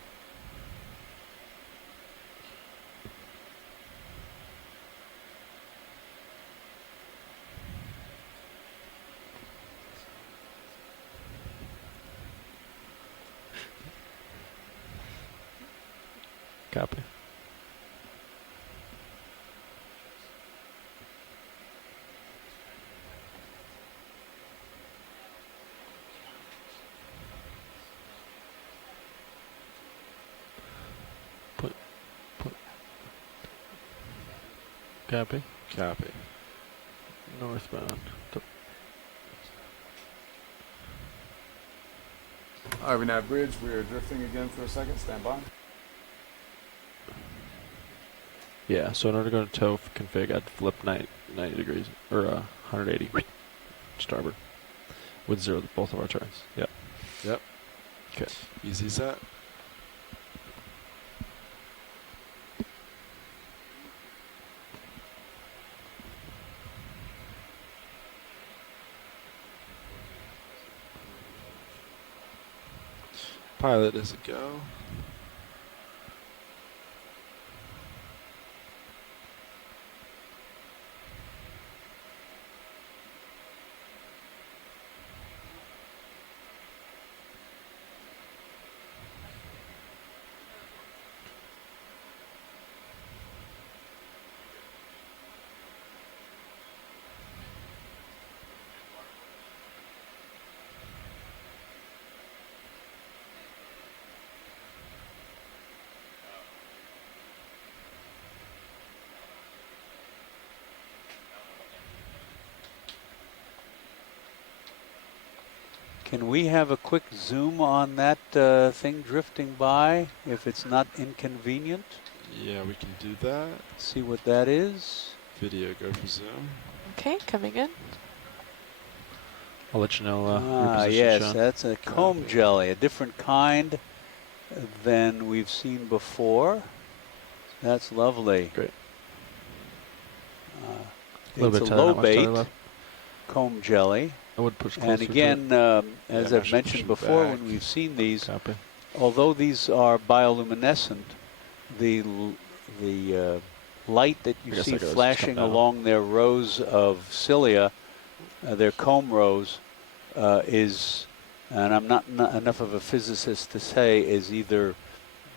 Copy. Copy. Copy. Northbound. Ivanab Bridge, we are drifting again for a second. Stand by. Yeah, so in order to go to tow config, I'd flip 90 degrees, or 180 starboard with zero both of our turns. Yep. Yep. Okay. Easy set. Pilot is a go. Can we have a quick zoom on that thing drifting by, if it's not inconvenient? Yeah, we can do that. See what that is. Video, go for zoom. Okay, coming in. I'll let you know. Yes, Sean. that's a comb jelly, a different kind than we've seen before. That's lovely. Great. It's a low bait comb jelly. I would push closer and again, as Yeah, I've mentioned before, back. when we've seen these, Copy. although these are bioluminescent, the light that you see flashing along their rows of cilia, their comb rows, is, and I'm not enough of a physicist to say, is either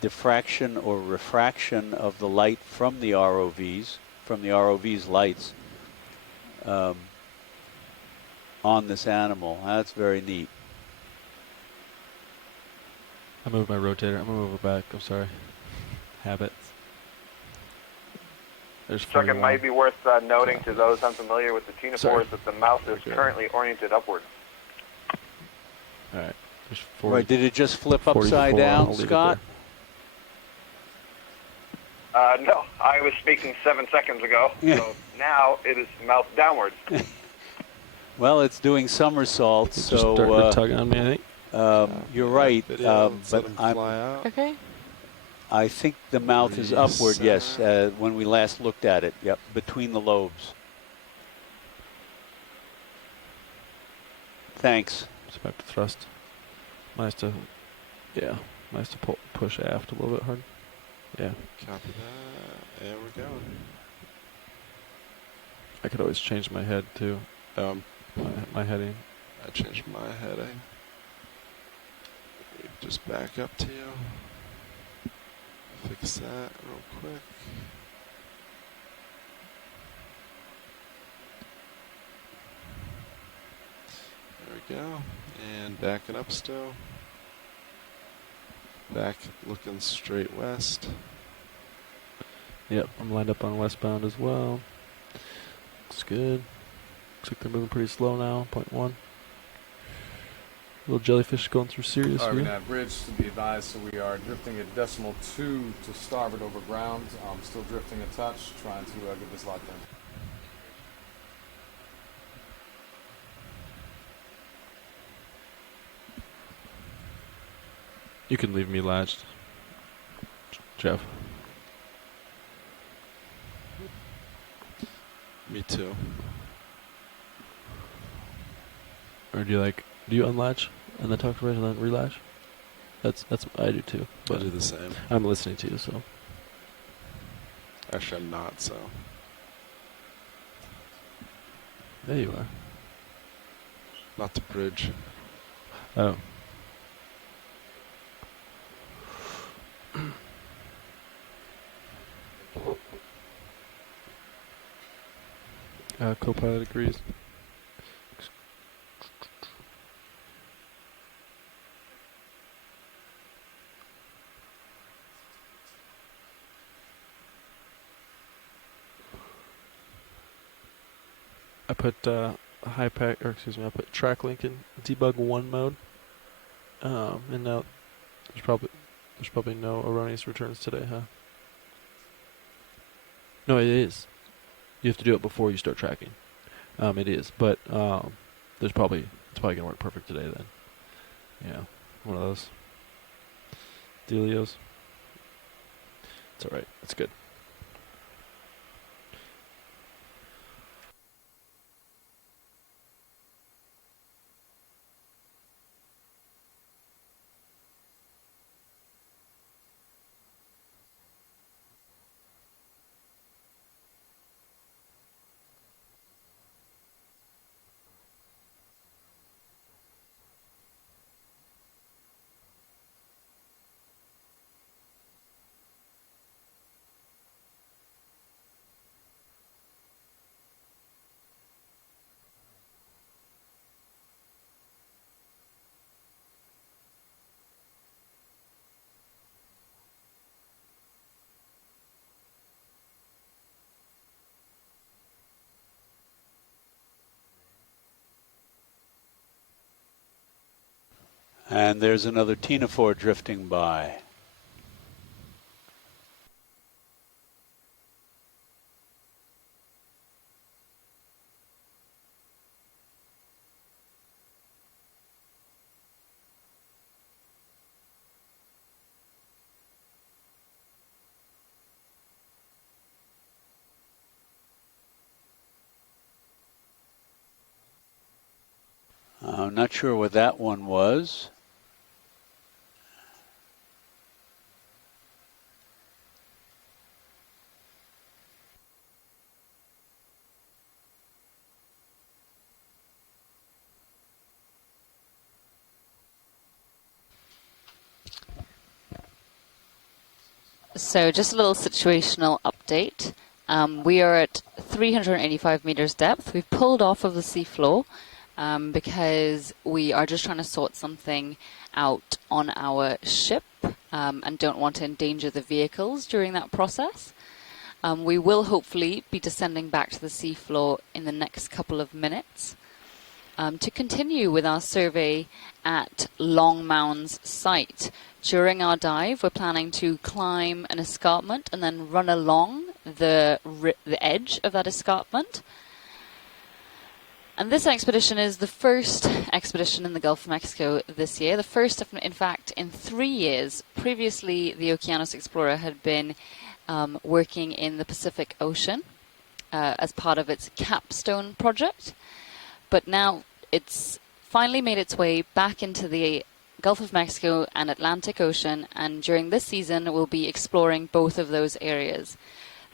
diffraction or refraction of the light from the ROVs, lights, on this animal. That's very neat. I moved my rotator. I'm gonna move it back. I'm sorry. Habits. There's Second, 41. might be worth noting to those unfamiliar with the ctenophores that the mouth is currently oriented upward. All right. There's 40. Right, did it just flip upside 44. down, I'll leave it Scott? No, I was speaking 7 seconds ago, so now it is mouth downwards. Well, it's doing somersaults, It's so just starting to tug on me, I think. you're right. Video, But fly out. Okay. I think the mouth is upward. Yes, when we last looked at it. Yep, between the lobes. Thanks. Just back to thrust. Nice to, yeah. Nice to push aft a little bit hard. Yeah. Copy that. And we're going. I could always change my head too. My heading. I changed my heading. Just back up to you. Fix that real quick. There we go. And backing up still. Back looking straight west. Yep, I'm lined up on westbound as well. Looks good. Looks like they're moving pretty slow now, 0.1. Little jellyfish going through Sirius. All right, now bridge to be advised, so we are drifting at decimal 2 to starboard over ground. Still drifting a touch, trying to get this locked in. You can leave me latched, Jeff. Me too. Or do you unlatch and then talk to Reg and then relatch? That's I do too. But I do the same. I'm listening to you, so. Actually, I'm not, so. There you are. Not the bridge. Oh. Co-pilot agrees. I put I put track link in debug 1 mode. And now there's probably no erroneous returns today, huh? No, it is. You have to do it before you start tracking. It is, but it's probably gonna work perfect today then. Yeah, one of those dealios. It's all right. It's good. And there's another Teenophore drifting by. I'm not sure what that one was. So just a little situational update. We are at 385 meters depth. We've pulled off of the seafloor because we are just trying to sort something out on our ship and don't want to endanger the vehicles during that process. We will hopefully be descending back to the seafloor in the next couple of minutes to continue with our survey at Long Mounds site. During our dive, we're planning to climb an escarpment and then run along the edge of that escarpment. And this expedition is the first expedition in the Gulf of Mexico this year, the first, in fact, in 3 years. Previously, the Okeanos Explorer had been working in the Pacific Ocean as part of its capstone project. But now it's finally made its way back into the Gulf of Mexico and Atlantic Ocean, and during this season we'll be exploring both of those areas.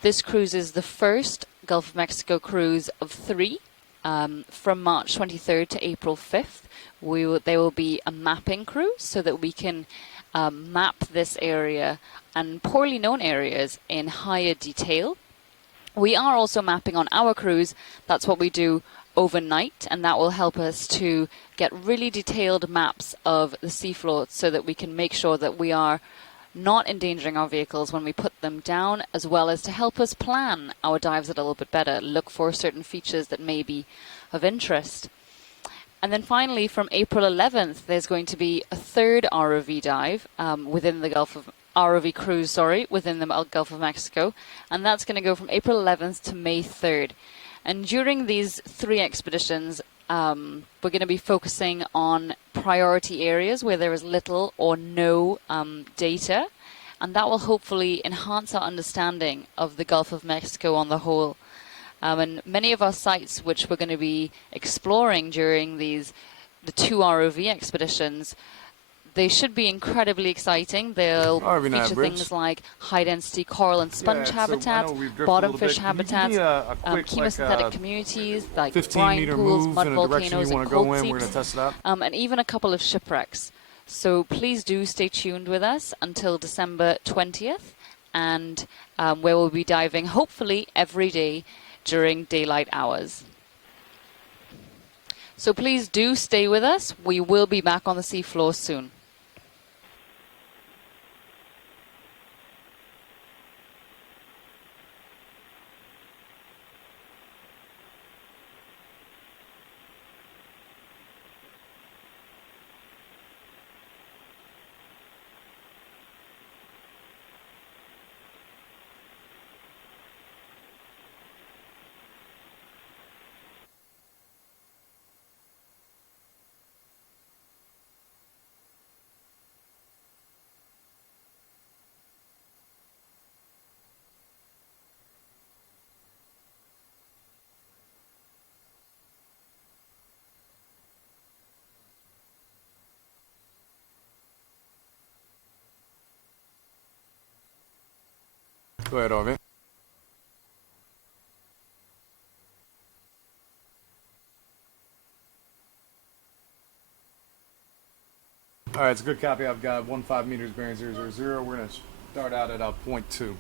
This cruise is the first Gulf of Mexico cruise of 3 from March 23rd to April 5th. There will be a mapping cruise so that we can map this area and poorly known areas in higher detail. We are also mapping on our cruise. That's what we do overnight, and that will help us to get really detailed maps of the seafloor so that we can make sure that we are not endangering our vehicles when we put them down, as well as to help us plan our dives a little bit better, look for certain features that may be of interest. And then finally, from April 11th, there's going to be a third ROV dive within the ROV cruise, within the Gulf of Mexico, and that's going to go from April 11th to May 3rd. And during these 3 expeditions, we're going to be focusing on priority areas where there is little or no data, and that will hopefully enhance our understanding of the Gulf of Mexico on the whole. And many of our sites which we're going to be exploring during the 2 ROV expeditions, they should be incredibly exciting. They'll feature things like high-density coral and sponge habitats, bottom fish habitats, chemosynthetic communities like brine pools, mud volcanoes, and cold seeps, and even a couple of shipwrecks. So please do stay tuned with us until December 20th, and where we'll be diving hopefully every day during daylight hours. So please do stay with us. We will be back on the seafloor soon. Go ahead, Arvin. All right, it's a good copy. I've got 15 meters bearing 000. We're going to start out at 0.2.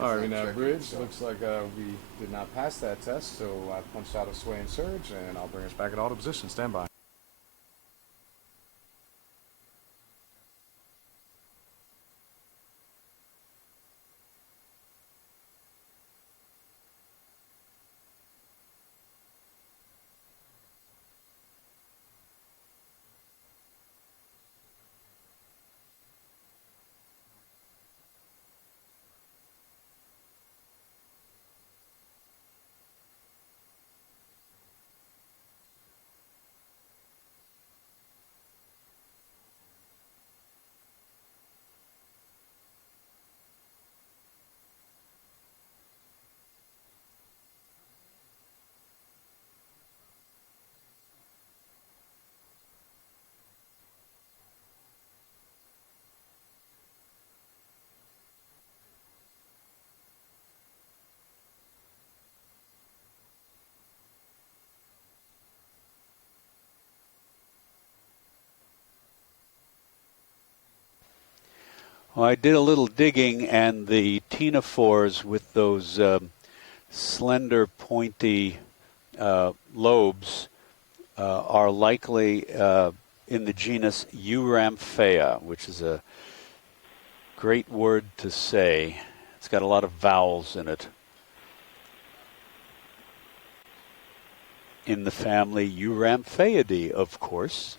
All right, now bridge. Looks like we did not pass that test, so I punched out a sway and surge, and I'll bring us back at auto position. Stand by. Well, I did a little digging, and the ctenophores with those slender, pointy lobes are likely in the genus Euramphea, which is a great word to say. It's got a lot of vowels in it. In the family Eurampheidae, of course.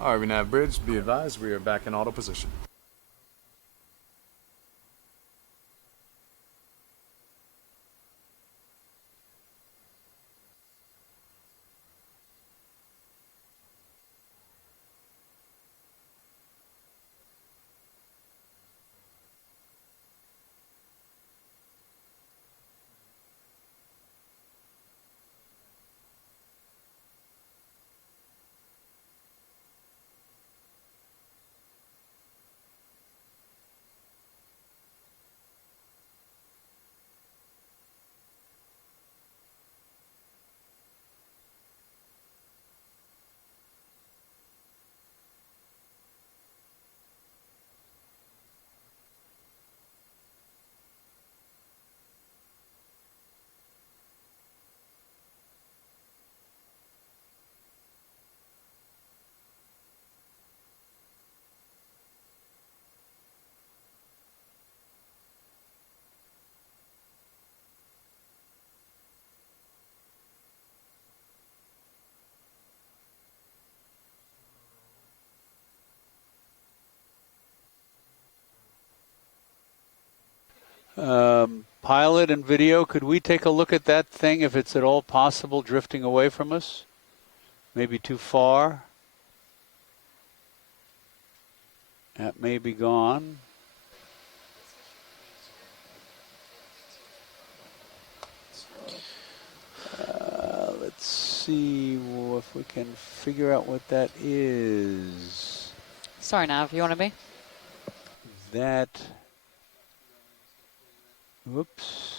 All right, we now have bridge. Be advised, we are back in auto position. Pilot and video, could we take a look at that thing if it's at all possible drifting away from us? Maybe too far? That may be gone. Let's see if we can figure out what that is. Sorry, Nav, you want to be? That, whoops.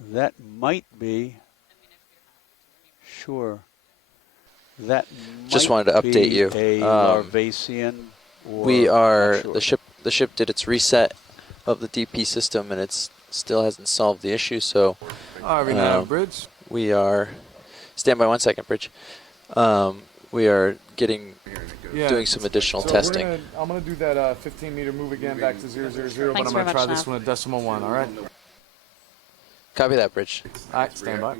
That might be, sure. That Just might wanted to update be you. A Larvacean, or we are sure. the ship did its reset of the DP system, and it's still hasn't solved the issue. So, All right, we now have bridge. We are stand by 1 second, bridge. We are doing some additional testing. I'm gonna do that 15-meter move again back to 000, but I'm gonna try this one at decimal 1. All right. Copy that, bridge. All right, stand by.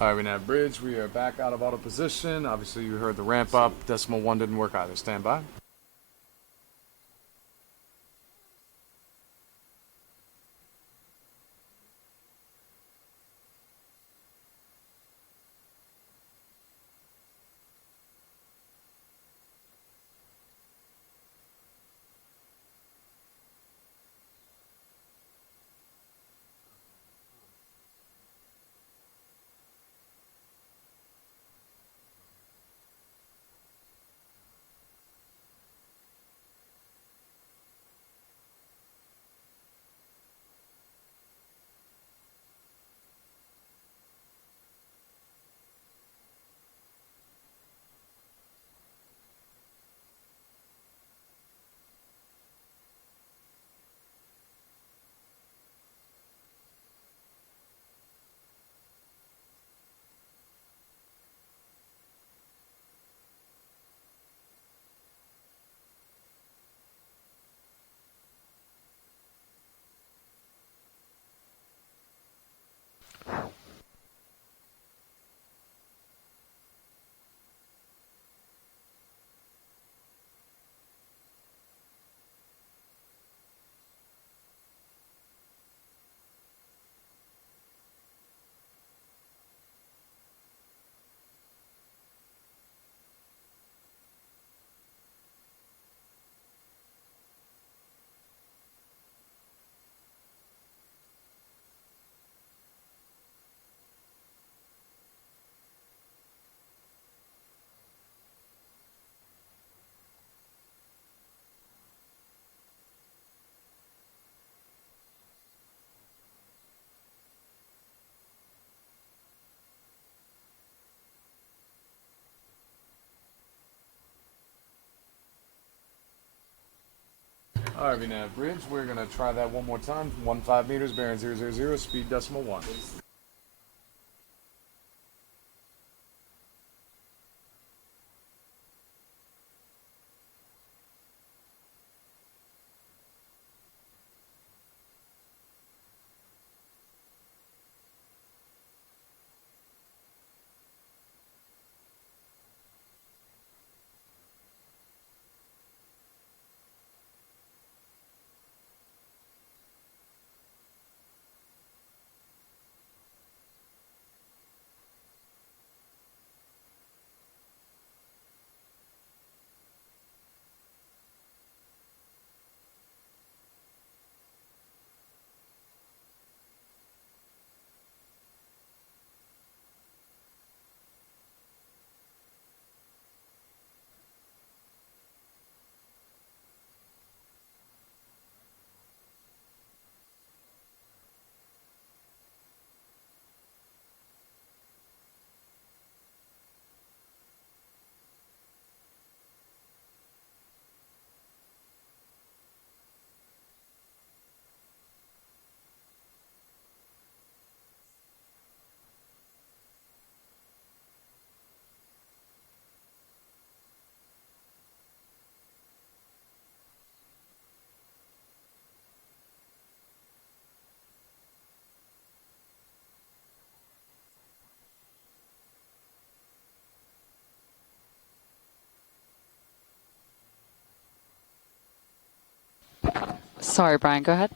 All right, we now bridge. We are back out of auto position. Obviously, you heard the ramp up. Decimal 1 didn't work either. Stand by. All right, we now bridge. We're going to try that one more time. 15 meters, bearing 000, speed decimal 1. Sorry, Brian, go ahead.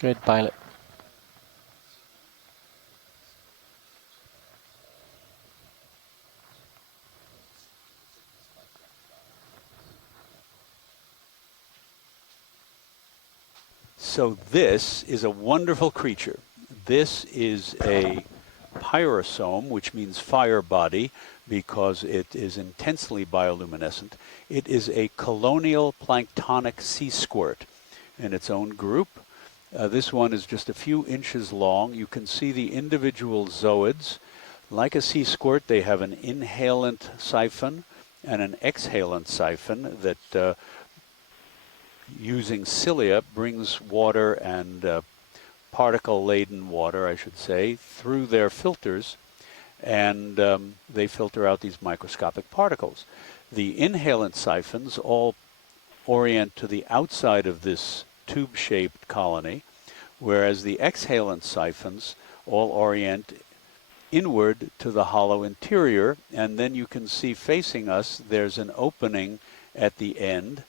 Good, pilot. So this is a wonderful creature. This is a pyrosome, which means fire body, because it is intensely bioluminescent. It is a colonial planktonic sea squirt in its own group. This one is just a few inches long. You can see the individual zooids. Like a sea squirt, they have an inhalant siphon and an exhalant siphon that using cilia brings water and particle-laden water, I should say, through their filters, and they filter out these microscopic particles. The inhalant siphons all orient to the outside of this tube-shaped colony, whereas the exhalant siphons all orient inward to the hollow interior, and then you can see facing us there's an opening at the end,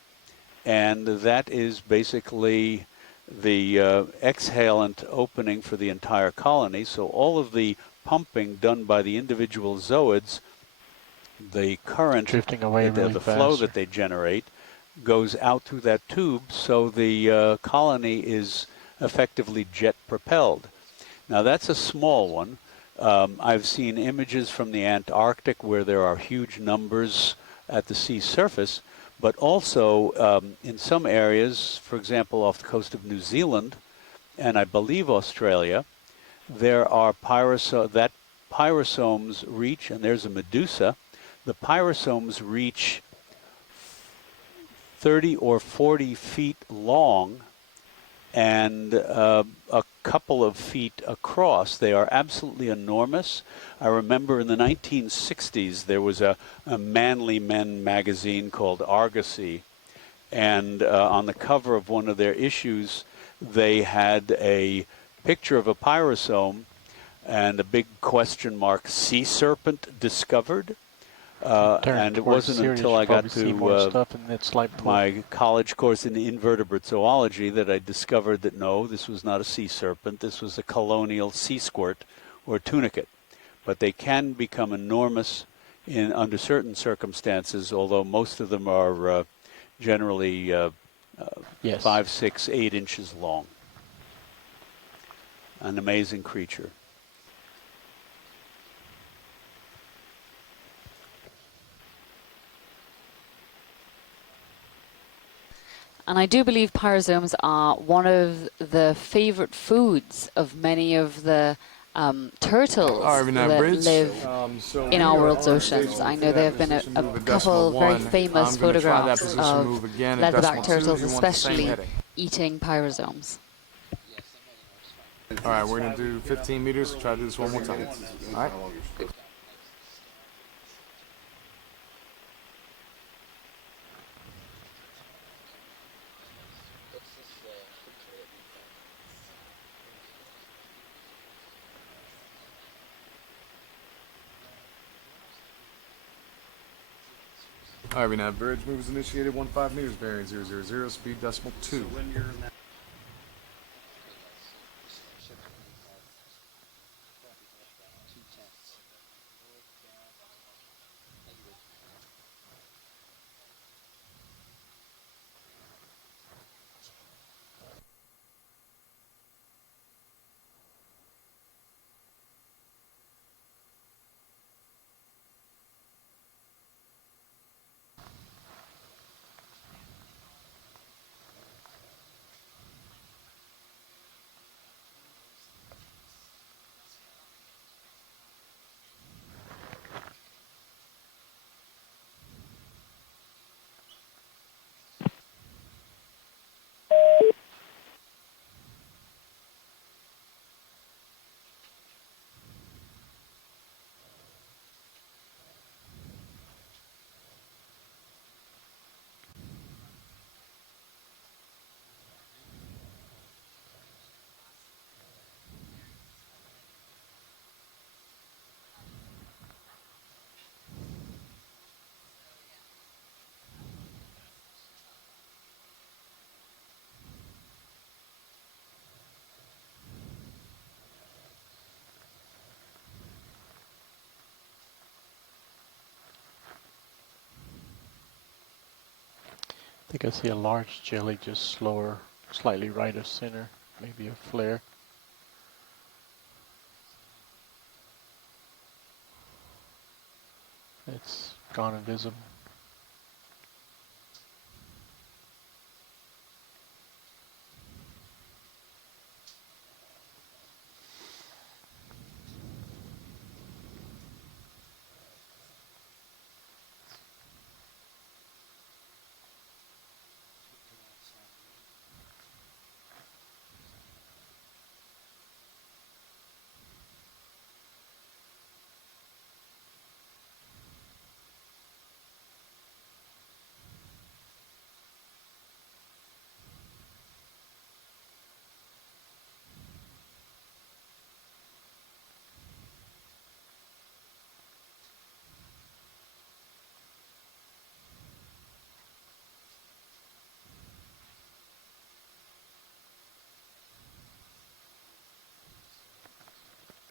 and that is basically the exhalant opening for the entire colony. So all of the pumping done by the individual zooids, the current, Drifting away really the flow fast. that they generate, goes out through that tube, so the colony is effectively jet propelled. Now that's a small one. I've seen images from the Antarctic where there are huge numbers at the sea surface, but also in some areas, for example, off the coast of New Zealand, and I believe Australia, there are pyrosomes reach, and there's a medusa, the pyrosomes reach 30 or 40 feet long and a couple of feet across. They are absolutely enormous. I remember in the 1960s there was a Manly Men magazine called Argosy, and on the cover of one of their issues they had a picture of a pyrosome and a big question mark, sea serpent discovered. And it wasn't until I got to my college course in invertebrate zoology that I discovered that no, this was not a sea serpent. This was a colonial sea squirt or tunicate. But they can become enormous under certain circumstances, although most of them are generally 5, 6, 8 inches long. An amazing creature. And I do believe pyrosomes are one of the favorite foods of many of the turtles that live in our world's oceans. I know there have been a couple very famous photographs of leatherback turtles especially eating pyrosomes. All right, we're going to do 15 meters. Try to do this one more time. All right. All right, we now bridge move is initiated. 15 meters, bearing 000, speed decimal 2. I think I see a large jelly just slower, slightly right of center, maybe a flare. It's gone invisible.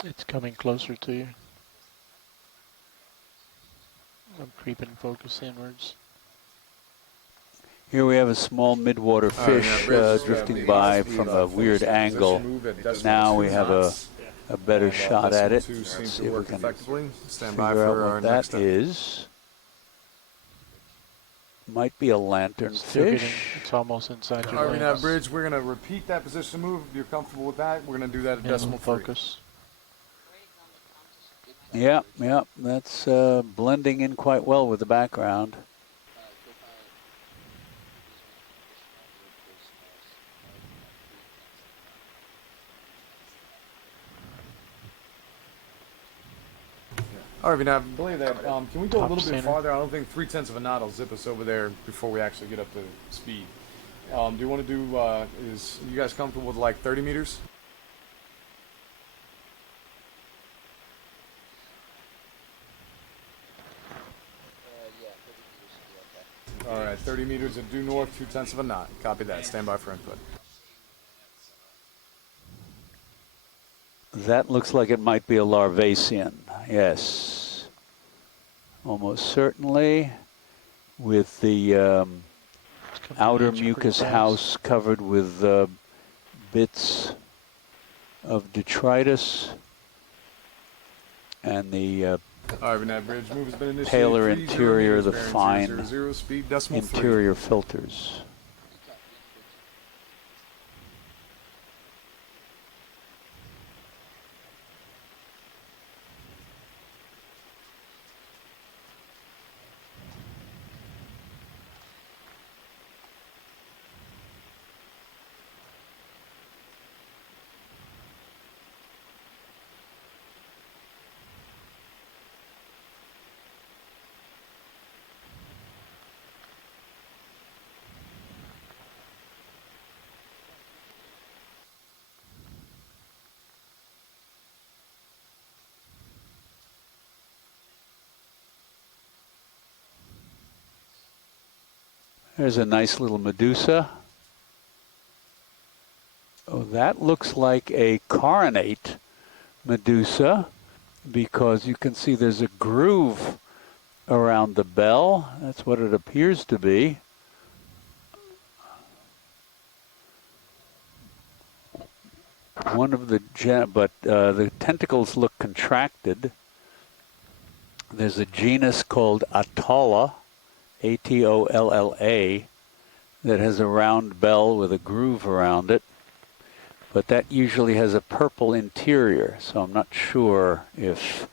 It's coming closer to you. I'm creeping focus inwards. Here we have a small midwater fish drifting by from a weird angle. Now we have a better shot at it. Let's see if we can figure out what that is. Might be a lanternfish. It's almost inside your All right, lens. now bridge, we're going to repeat that position move. If you're comfortable with that, we're going to do that at decimal focus. Yep, that's blending in quite well with the background. All right, now, I believe that. Can we go a little bit farther? I don't think 3/10 of a knot will zip us over there before we actually get up to speed. Do you want to do, is you guys comfortable with like 30 meters? All right, 30 meters of due north, 2/10 of a knot. Copy that. Stand by for input. That looks like it might be a larvacean. Yes, almost certainly, with the outer mucus house covered with bits of detritus and the paler interior, the fine interior filters. There's a nice little Medusa. Oh, that looks like a coronate Medusa because you can see there's a groove around the bell. That's what it appears to be. One of the, the tentacles look contracted. There's a genus called Atolla, A-T-O-L-L-A, that has a round bell with a groove around it. But that usually has a purple interior, so I'm not sure if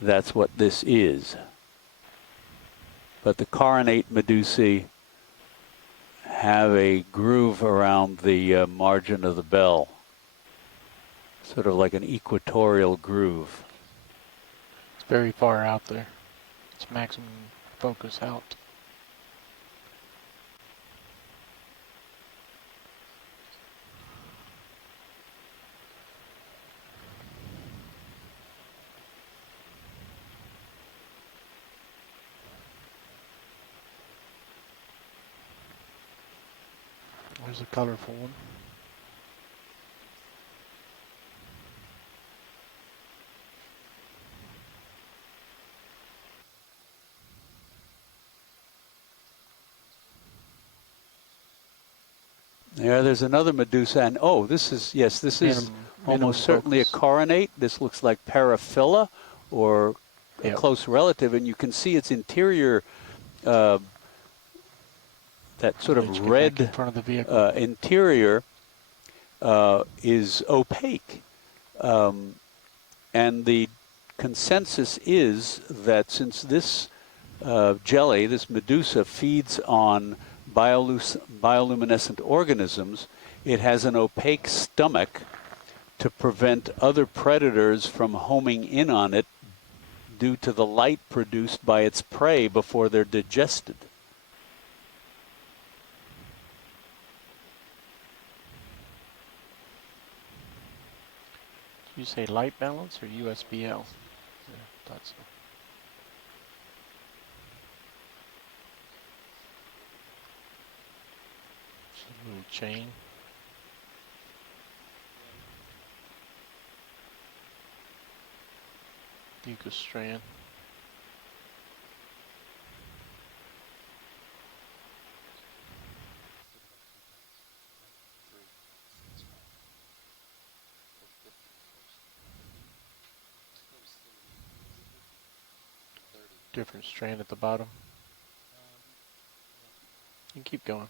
that's what this is. But the coronate Medusae have a groove around the margin of the bell, sort of like an equatorial groove. It's very far out there. It's maximum focus out. There's a colorful one. There's another Medusa, and oh, this is, yes, this is almost certainly a coronate. This looks like Paraphila, or a close relative, and you can see its interior, that sort of red in front of the vehicle. interior is opaque. And the consensus is that since this jelly, this Medusa, feeds on bioluminescent organisms, it has an opaque stomach to prevent other predators from homing in on it due to the light produced by its prey before they're digested. Did you say light balance or USBL? Yeah, thought so. Little chain. Mucus strand. Different strand at the bottom. And keep going.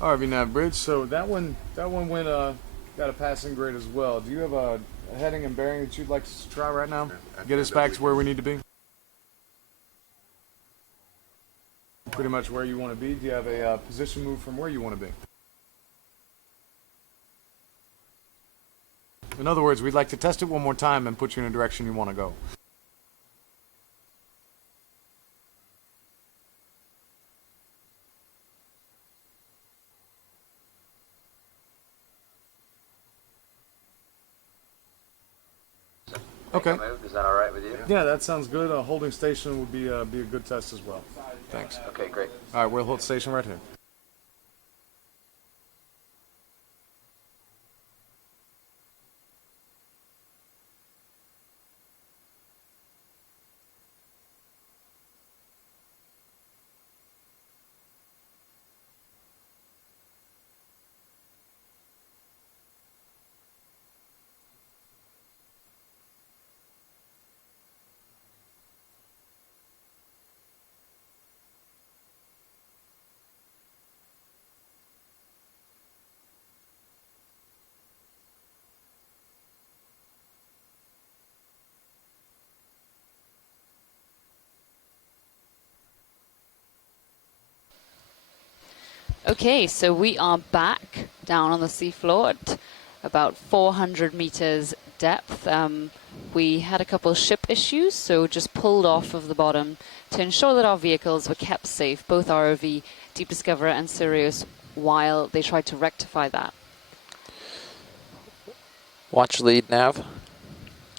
RV Nav Bridge. So that one went got a passing grade as well. Do you have a heading and bearing that you'd like to try right now? Get us back to where we need to be. Pretty much where you want to be. Do you have a position move from where you want to be? In other words, we'd like to test it one more time and put you in a direction you want to go. Okay. Is that all right with you? Yeah, that sounds good. A holding station would be a good test as well. Thanks. Okay, great. All right, we'll hold station right here. Okay, so we are back down on the seafloor at about 400 meters depth. We had a couple ship issues, so just pulled off of the bottom to ensure that our vehicles were kept safe, both ROV, Deep Discoverer and Sirius, while they tried to rectify that. Watch lead, Nav.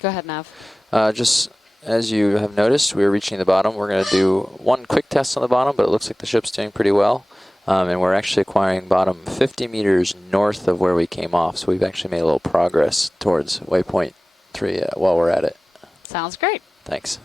Go ahead, Nav. Just as you have noticed, we're reaching the bottom. We're going to do one quick test on the bottom, but it looks like the ship's doing pretty well. And we're actually acquiring bottom 50 meters north of where we came off, so we've actually made a little progress towards waypoint 3 while we're at it. Sounds great. Thanks.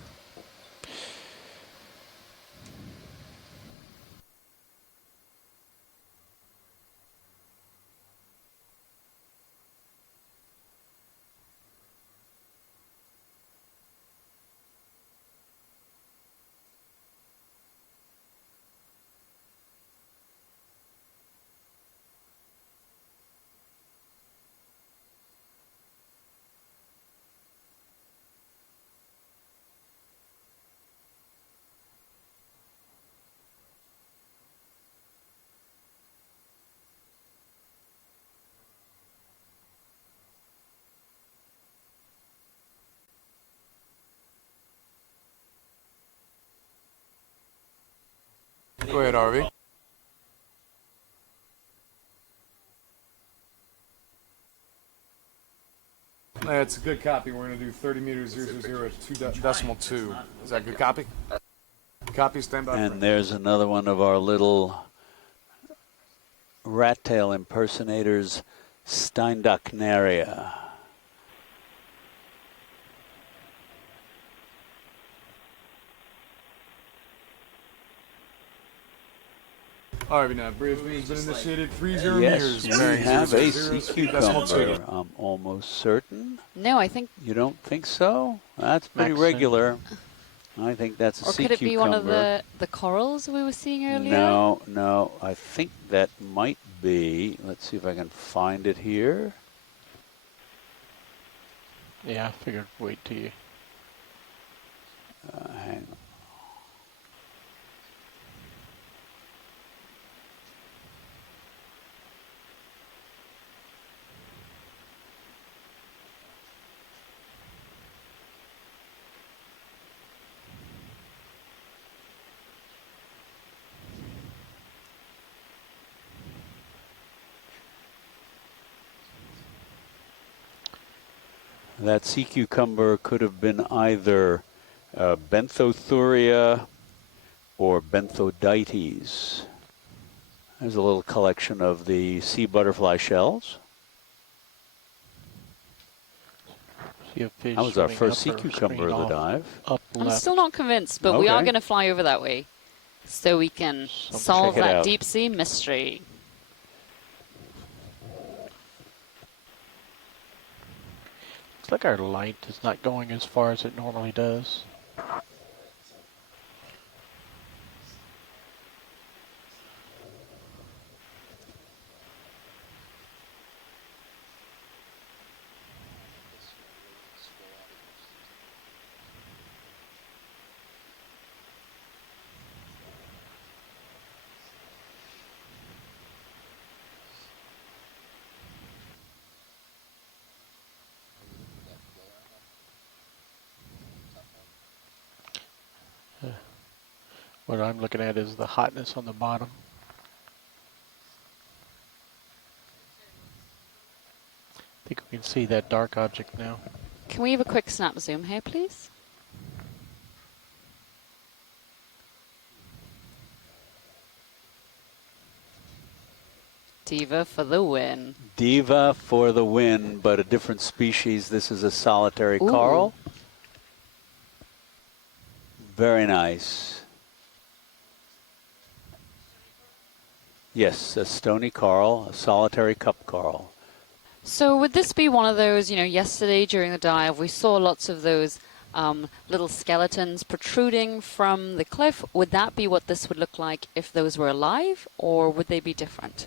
Go ahead, RV. That's a good copy. We're going to do 30 meters 000 at 2.2. Is that a good copy? Copy, stand by. And there's another one of our little rat tail impersonators, Steindocknaria. All right, now bridge has been initiated. 30 yes, meters. we Bearing have 0, a 0, sea decimal 2. cucumber. I'm almost certain. No, I think. You don't think so? That's pretty Maxon. regular. I think that's a Or sea could it be one of cucumber. the corals we were seeing earlier? No, no. I think that might be. Let's see if I can find it here. Yeah, I figured wait till you. Hang on. That sea cucumber could have been either Benthothuria or Benthodites. There's a little collection of the sea butterfly shells. That was our first sea cucumber of the dive. I'm still not convinced, but we are Okay. going to fly over that way so we can solve check it that out. deep sea mystery. Looks like our light is not going as far as it normally does. What I'm looking at is the hotness on the bottom. I think we can see that dark object now. Can we have a quick snap zoom here, please? Diva for the win. Diva for the win, but a different species. This is a solitary Ooh. coral. Very nice. Yes, a stony coral, a solitary cup coral. So would this be one of those, yesterday during the dive, we saw lots of those little skeletons protruding from the cliff. Would that be what this would look like if those were alive, or would they be different?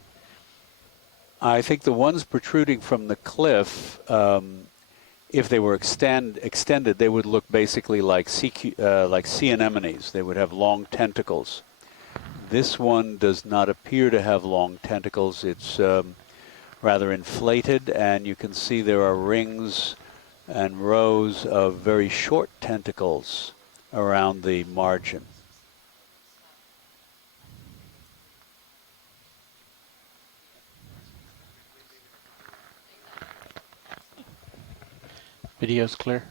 I think the ones protruding from the cliff, if they were extended, they would look basically like sea anemones. They would have long tentacles. This one does not appear to have long tentacles. It's rather inflated, and you can see there are rings and rows of very short tentacles around the margin. Video's clear.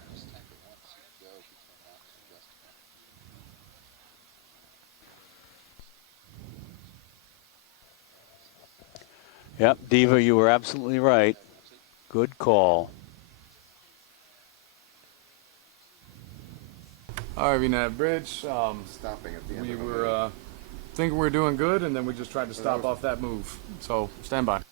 Yep, Diva, you were absolutely right. Good call. All right, VNAV Bridge. Stopping at the end We of the were thinking we were doing good, and then we just tried to stop off that move. So stand by.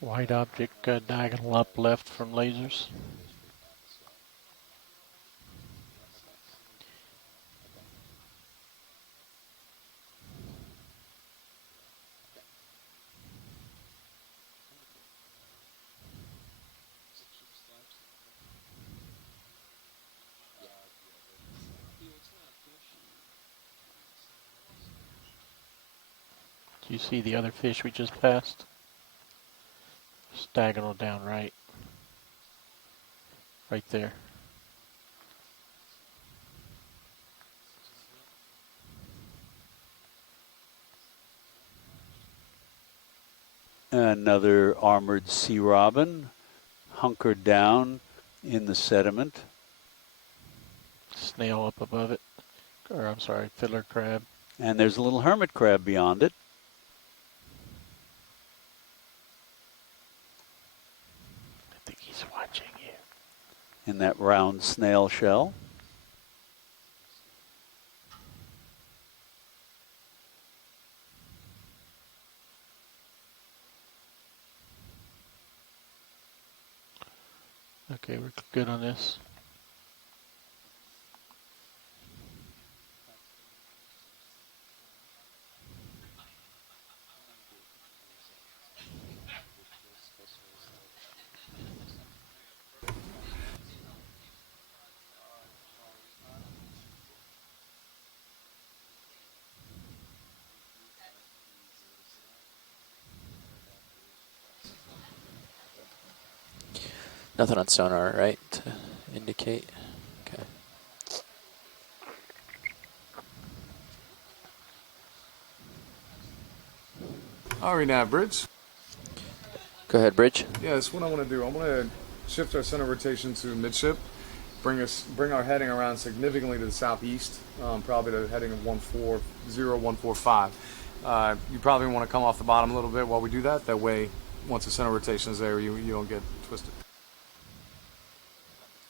White object diagonal up left from lasers. Do you see the other fish we just passed? Just diagonal down right. Right there. Another armored sea robin hunkered down in the sediment. Snail up above it. Or I'm sorry, fiddler crab. And there's a little hermit crab beyond it. I think he's watching you. In that round snail shell. Okay, we're good on this. Nothing on sonar, right, to indicate? Okay. All right, now, Bridge. Go ahead, Bridge. Yeah, that's what I want to do. I want to shift our center rotation to midship, bring our heading around significantly to the southeast, probably to the heading of 140, 145. You probably want to come off the bottom a little bit while we do that. That way, once the center rotation is there, you don't get twisted.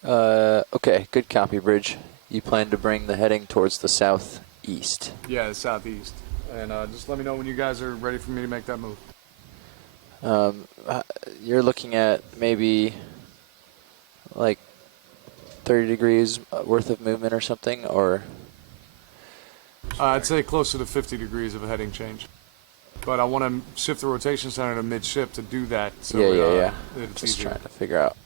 Okay, good copy, Bridge. You plan to bring the heading towards the southeast. Yeah, the southeast. And just let me know when you guys are ready for me to make that move. You're looking at maybe like 30 degrees worth of movement or something, or? I'd say closer to 50 degrees of a heading change. But I want to shift the rotation center to midship to do that. So yeah. It's Just easier. trying to figure out.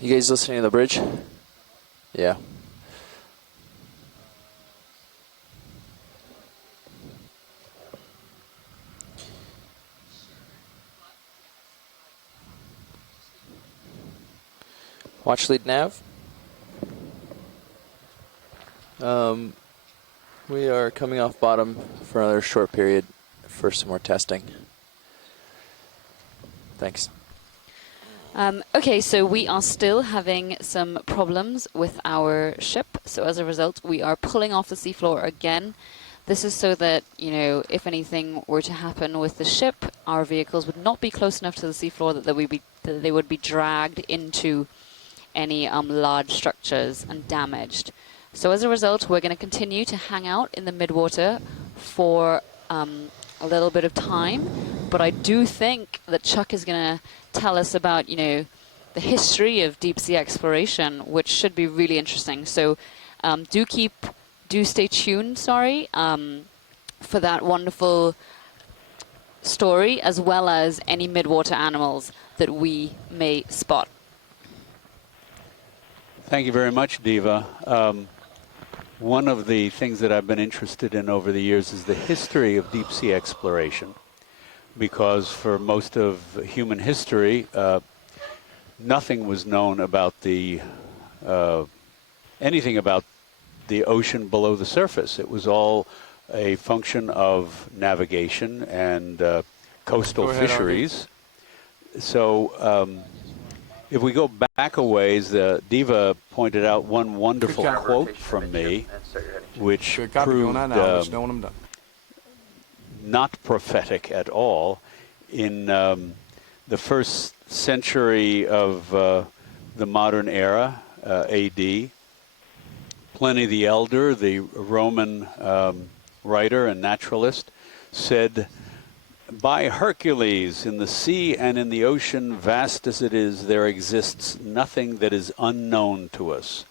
You guys listening to the bridge? Yeah. Watch lead nav. We are coming off bottom for another short period for some more testing. Thanks. Okay, so we are still having some problems with our ship. So as a result, we are pulling off the seafloor again. This is so that, you know, if anything were to happen with the ship, our vehicles would not be close enough to the seafloor that they would be dragged into any large structures and damaged. So as a result, we're going to continue to hang out in the midwater for a little bit of time. But I do think that Chuck is going to tell us about, you know, the history of deep sea exploration, which should be really interesting. So do stay tuned, for that wonderful story, as well as any midwater animals that we may spot. Thank you very much, Diva. One of the things that I've been interested in over the years is the history of deep sea exploration, because for most of human history, nothing was known about anything about the ocean below the surface. It was all a function of navigation and coastal fisheries. So if we go back a ways, Diva pointed out one wonderful quote from me, which proved not prophetic at all. In the first century of the modern era, AD, Pliny the Elder, the Roman writer and naturalist, said, "By Hercules, in the sea and in the ocean, vast as it is, there exists nothing that is unknown to us."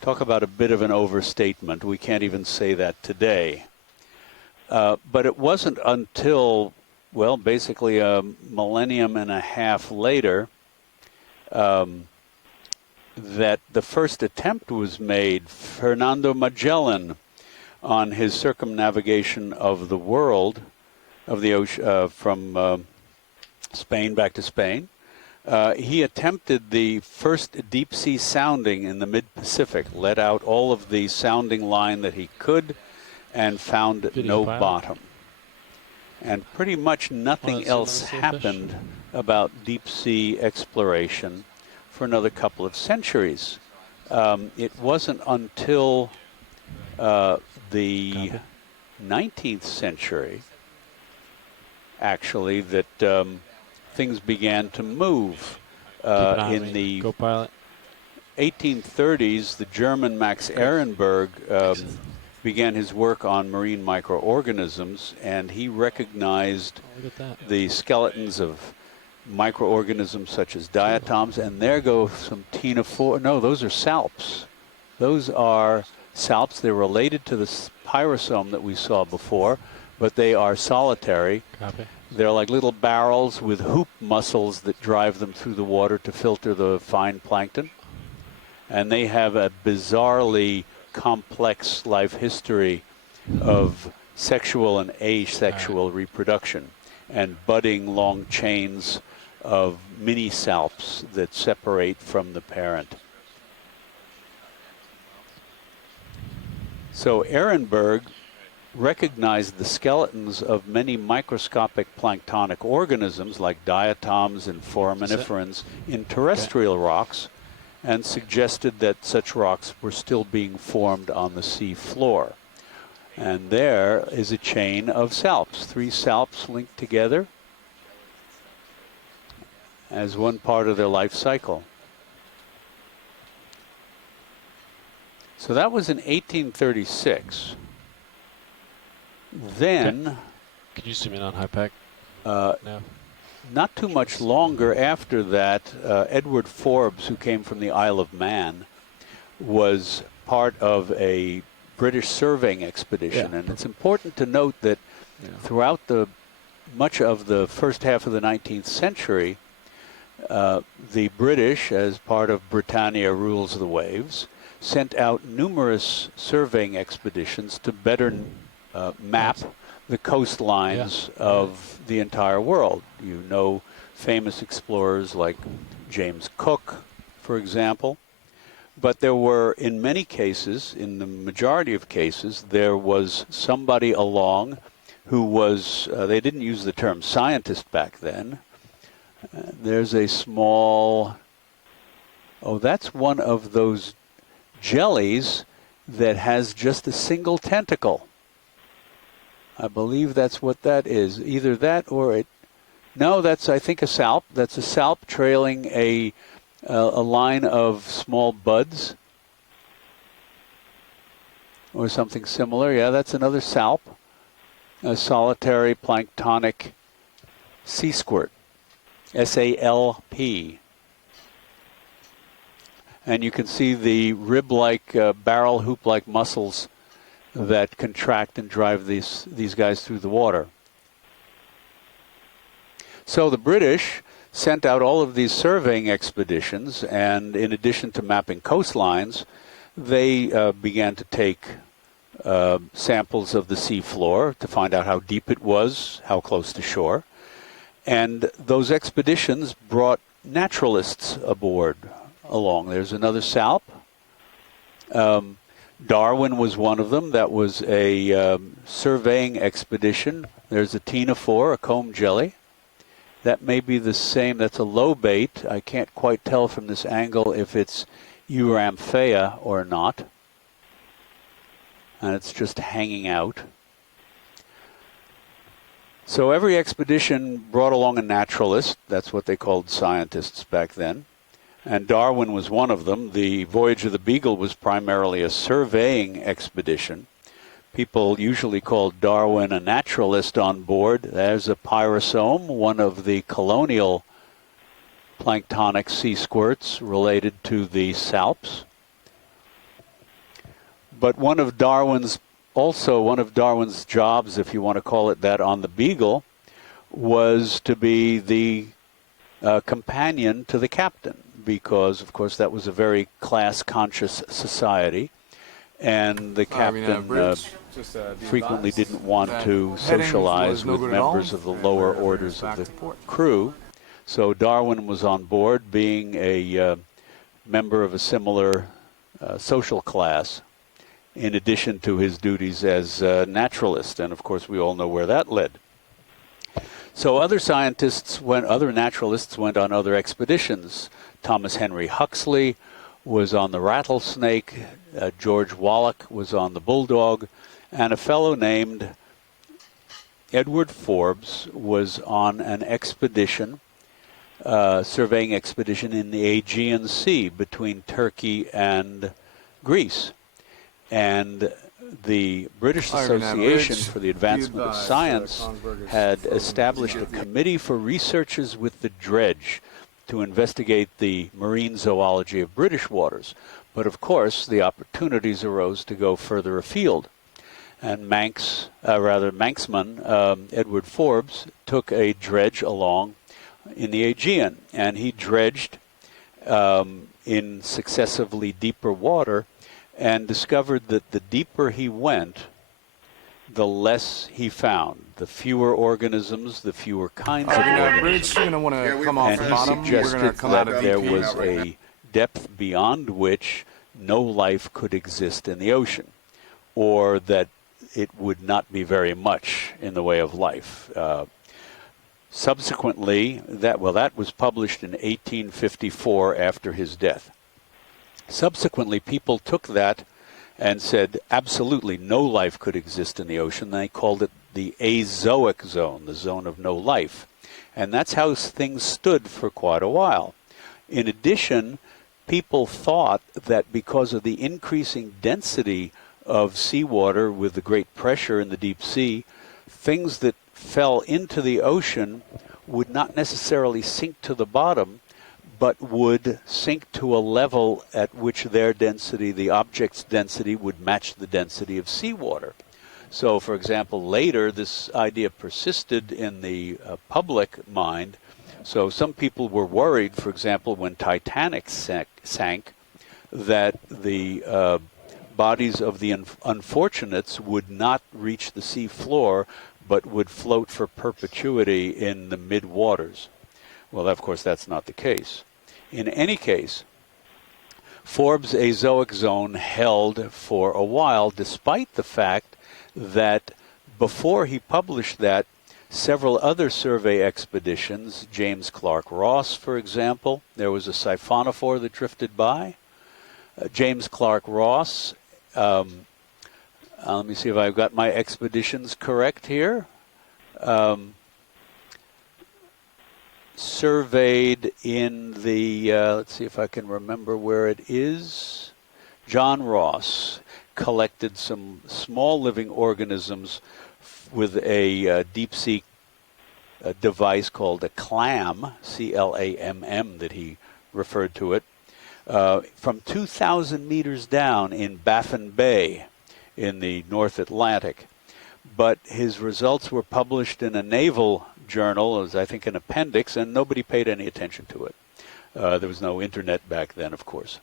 Talk about a bit of an overstatement. We can't even say that today. But it wasn't until, well, basically a millennium and a half later that the first attempt was made. Fernando Magellan on his circumnavigation of the world, of the ocean, from Spain back to Spain. He attempted the first deep-sea sounding in the mid-Pacific, let out all of the sounding line that he could, and found no bottom. And pretty much nothing else happened about deep-sea exploration for another couple of centuries. It wasn't until the 19th century, actually, that things began to move. In the 1830s, the German Max Ehrenberg began his work on marine microorganisms, and he recognized the skeletons of microorganisms such as diatoms, and there go some ctenophore. No, those are salps. Those are salps. They're related to the pyrosome that we saw before, but they are solitary. Copy. They're like little barrels with hoop muscles that drive them through the water to filter the fine plankton. And they have a bizarrely complex life history of sexual and asexual reproduction and budding long chains of mini salps that separate from the parent. So Ehrenberg recognized the skeletons of many microscopic planktonic organisms like diatoms and foraminiferans in terrestrial rocks, and suggested that such rocks were still being formed on the sea floor. And there is a chain of salps, 3 salps linked together as one part of their life cycle. So that was in 1836. Then, could you zoom in on HiPAC? No. Not too much longer after that, Edward Forbes, who came from the Isle of Man, was part of a British surveying expedition. And it's important to note that throughout much of the first half of the 19th century, the British, as part of Britannia Rules the Waves, sent out numerous surveying expeditions to better map the coastlines of the entire world. You know famous explorers like James Cook, for example. But there were, in many cases, in the majority of cases, there was somebody along who was, they didn't use the term scientist back then. There's a small, that's one of those jellies that has just a single tentacle. I believe that's what that is. Either that or no, that's, I think, a salp. That's a salp trailing a line of small buds or something similar. Yeah, that's another salp, a solitary planktonic sea squirt, SALP. And you can see the rib-like, barrel hoop-like muscles that contract and drive these guys through the water. So the British sent out all of these surveying expeditions, and in addition to mapping coastlines, they began to take samples of the sea floor to find out how deep it was, how close to shore. And those expeditions brought naturalists aboard along. There's another salp. Darwin was one of them. That was a surveying expedition. There's a ctenophore, a comb jelly. That may be the same. That's a lobate. I can't quite tell from this angle if it's Euramphea or not. And it's just hanging out. So every expedition brought along a naturalist. That's what they called scientists back then. And Darwin was one of them. The Voyage of the Beagle was primarily a surveying expedition. People usually called Darwin a naturalist on board. There's a pyrosome, one of the colonial planktonic sea squirts related to the salps. But one of Darwin's jobs, if you want to call it that, on the Beagle was to be the companion to the captain, because, of course, that was a very class-conscious society. And the captain Just be frequently advised didn't want that to heading socialize was no with good at all, members of the and lower we're bringing orders us of back the to port. crew. So Darwin was on board, being a member of a similar social class, in addition to his duties as a naturalist. And of course, we all know where that led. So other naturalists went on other expeditions. Thomas Henry Huxley was on the rattlesnake, George Wallach was on the bulldog, and a fellow named Edward Forbes was on an expedition, surveying expedition in the Aegean Sea between Turkey and Greece. And the British Association for the Advancement of Science had established a committee for researchers with the dredge to investigate the marine zoology of British waters. But of course, the opportunities arose to go further afield. And Manxman, Edward Forbes, took a dredge along in the Aegean, and he dredged in successively deeper water and discovered that the deeper he went, the less he found. The fewer organisms, the fewer kinds of organisms. You're going to want to come off the bottom. And he suggested that there was a depth beyond which no life could exist in the ocean, or that it would not be very much in the way of life. Subsequently, that was published in 1854 after his death. Subsequently, people took that and said absolutely no life could exist in the ocean. They called it the azoic zone, the zone of no life. And that's how things stood for quite a while. In addition, people thought that because of the increasing density of seawater with the great pressure in the deep sea, things that fell into the ocean would not necessarily sink to the bottom, but would sink to a level at which their density, the object's density, would match the density of seawater. So, for example, later this idea persisted in the public mind. So some people were worried, for example, when Titanic sank, that the bodies of the unfortunates would not reach the sea floor, but would float for perpetuity in the mid-waters. Well, of course, that's not the case. In any case, Forbes' azoic zone held for a while, despite the fact that before he published that, several other survey expeditions, James Clark Ross, for example, there was a siphonophore that drifted by. James Clark Ross, let me see if I've got my expeditions correct here. Surveyed in the, let's see if I can remember where it is. John Ross collected some small living organisms with a deep sea device called a clam, C-L-A-M-M, that he referred to it, from 2,000 meters down in Baffin Bay in the North Atlantic. But his results were published in a naval journal, as I think an appendix, and nobody paid any attention to it. There was no internet back then, of course.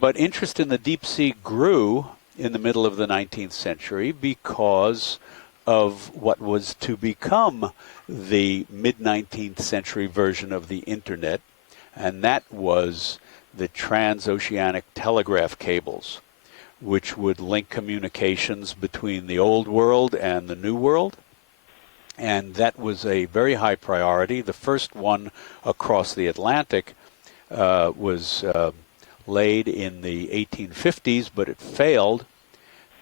But interest in the deep sea grew in the middle of the 19th century because of what was to become the mid-19th century version of the internet, and that was the transoceanic telegraph cables, which would link communications between the old world and the new world. And that was a very high priority. The first one across the Atlantic was laid in the 1850s, but it failed.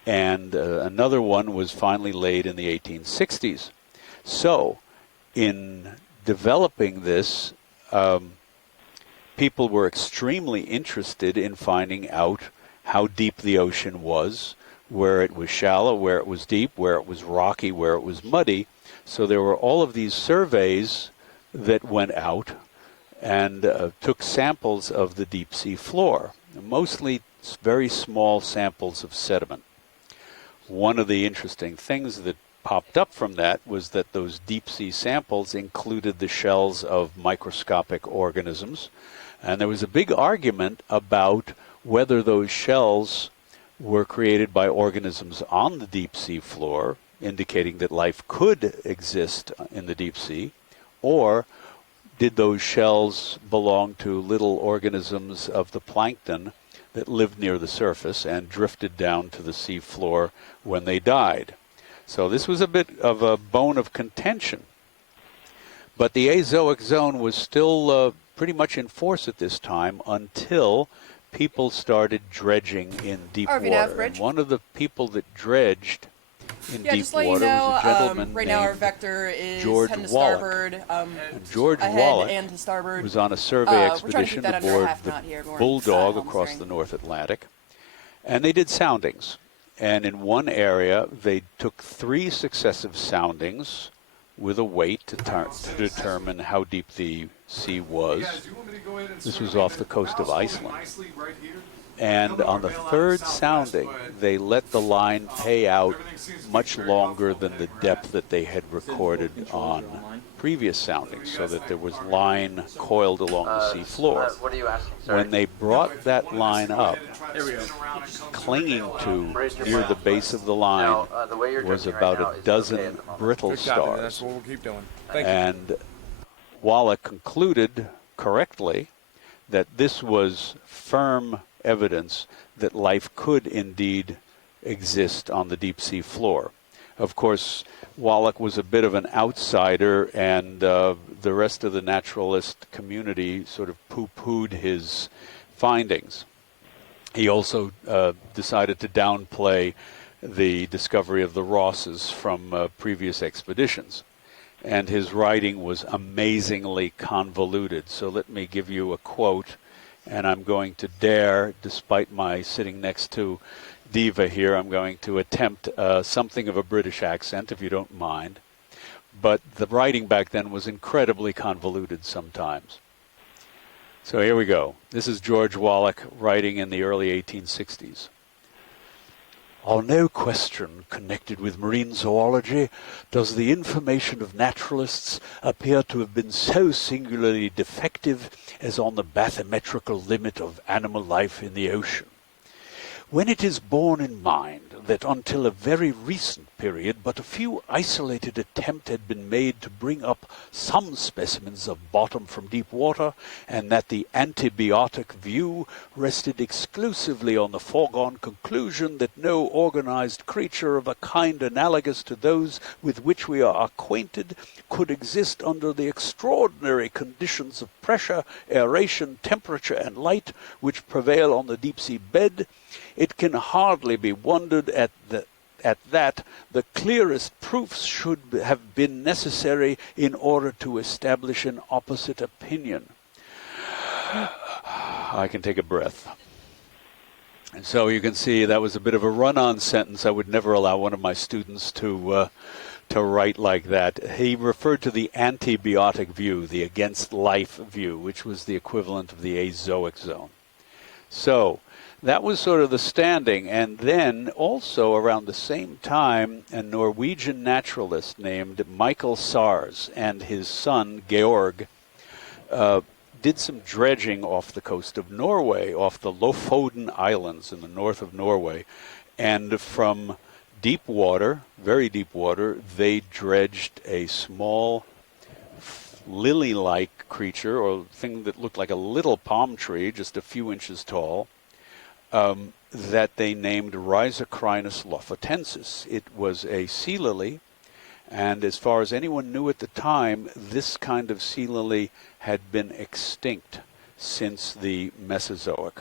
And another one was finally laid in the 1860s. So, in developing this, people were extremely interested in finding out how deep the ocean was, where it was shallow, where it was deep, where it was rocky, where it was muddy. So there were all of these surveys that went out and took samples of the deep sea floor, mostly very small samples of sediment. One of the interesting things that popped up from that was that those deep sea samples included the shells of microscopic organisms, and there was a big argument about whether those shells were created by organisms on the deep sea floor, indicating that life could exist in the deep sea, or did those shells belong to little organisms of the plankton that lived near the surface and drifted down to the sea floor when they died? So this was a bit of a bone of contention. But the Azoic zone was still pretty much in force at this time until people started dredging in deep water. And one of the people that dredged in deep just let water you know, was a gentleman right now our named vector is George heading to Wallach. starboard, And George ahead Wallach and to starboard. was on a survey We're trying to keep expedition that under a aboard half the knot here, Lauren. Bulldog Helm across steering. the North Atlantic. And they did soundings. And in one area, they took 3 successive soundings with a weight to determine how deep the sea was. This was off the coast of Iceland. And on the 3rd sounding, they let the line pay out much longer than the depth that they had recorded on previous soundings, so that there was line coiled along the sea floor. What are you asking? Sorry. When they brought that line up, clinging to near the base of the line was about a dozen brittle stars. That's what we'll keep doing. Thank you. And Wallach concluded correctly that this was firm evidence that life could indeed exist on the deep sea floor. Of course, Wallach was a bit of an outsider, and the rest of the naturalist community sort of poo-pooed his findings. He also decided to downplay the discovery of the Rosses from previous expeditions. And his writing was amazingly convoluted. So let me give you a quote, and I'm going to dare, despite my sitting next to Diva here, I'm going to attempt something of a British accent, if you don't mind. But the writing back then was incredibly convoluted sometimes. So here we go. This is George Wallach writing in the early 1860s. On no question connected with marine zoology does the information of naturalists appear to have been so singularly defective as on the bathymetrical limit of animal life in the ocean. When it is borne in mind that until a very recent period but a few isolated attempts had been made to bring up some specimens of bottom from deep water, and that the antibiotic view rested exclusively on the foregone conclusion that no organized creature of a kind analogous to those with which we are acquainted could exist under the extraordinary conditions of pressure, aeration, temperature, and light which prevail on the deep-sea bed, it can hardly be wondered at that the clearest proofs should have been necessary in order to establish an opposite opinion. I can take a breath. And so you can see that was a bit of a run-on sentence. I would never allow one of my students to write like that. He referred to the antibiotic view, the against life view, which was the equivalent of the Azoic zone. So that was sort of the standing. And then also around the same time, a Norwegian naturalist named Michael Sars and his son Georg did some dredging off the coast of Norway, off the Lofoten Islands in the north of Norway. And from deep water, very deep water, they dredged a small lily-like creature, or thing that looked like a little palm tree, just a few inches tall, that they named Rhizocrinus lofotensis. It was a sea lily, and as far as anyone knew at the time, this kind of sea lily had been extinct since the Mesozoic.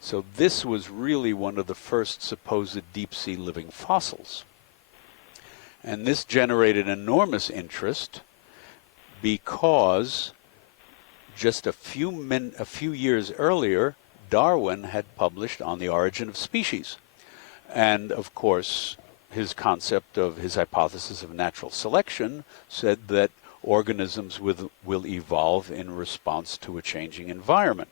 So this was really one of the first supposed deep-sea living fossils. And this generated enormous interest because just a few years earlier, Darwin had published On the Origin of Species. And, of course, his concept of his hypothesis of natural selection said that organisms will evolve in response to a changing environment.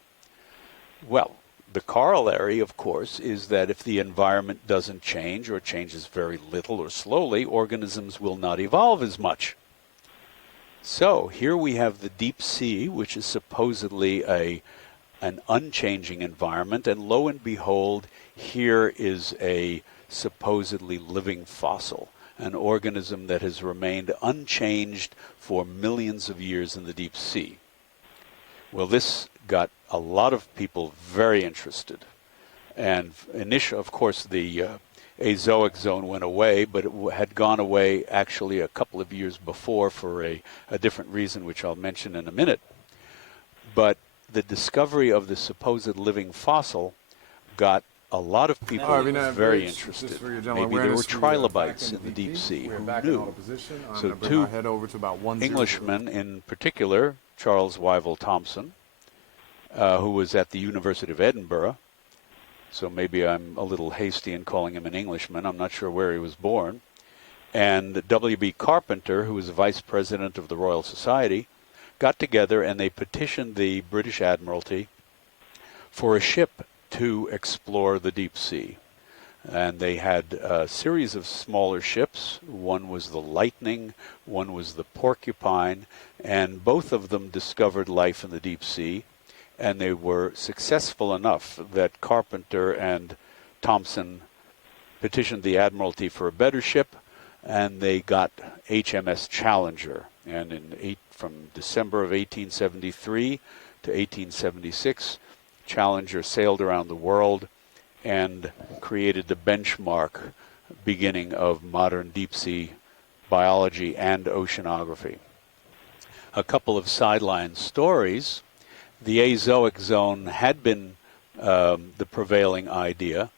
Well, the corollary, of course, is that if the environment doesn't change or changes very little or slowly, organisms will not evolve as much. So here we have the deep sea, which is supposedly an unchanging environment, and lo and behold, here is a supposedly living fossil, an organism that has remained unchanged for millions of years in the deep sea. Well, this got a lot of people very interested. And initially, of course, the Azoic zone went away, but it had gone away actually a couple of years before for a different reason, which I'll mention in a minute. But the discovery of the supposed living fossil got a lot of people very interested. Maybe there were trilobites in the deep sea. Who knew? So two Englishmen in particular, Charles Wyville Thomson, who was at the University of Edinburgh. So maybe I'm a little hasty in calling him an Englishman. I'm not sure where he was born. And W.B. Carpenter, who was the vice president of the Royal Society, got together and they petitioned the British Admiralty for a ship to explore the deep sea. And they had a series of smaller ships. One was the Lightning, one was the Porcupine, and both of them discovered life in the deep sea. And they were successful enough that Carpenter and Thomson petitioned the Admiralty for a better ship, and they got HMS Challenger. And from December of 1873 to 1876, Challenger sailed around the world and created the benchmark beginning of modern deep-sea biology and oceanography. A couple of sideline stories. The Azoic zone had been the prevailing idea,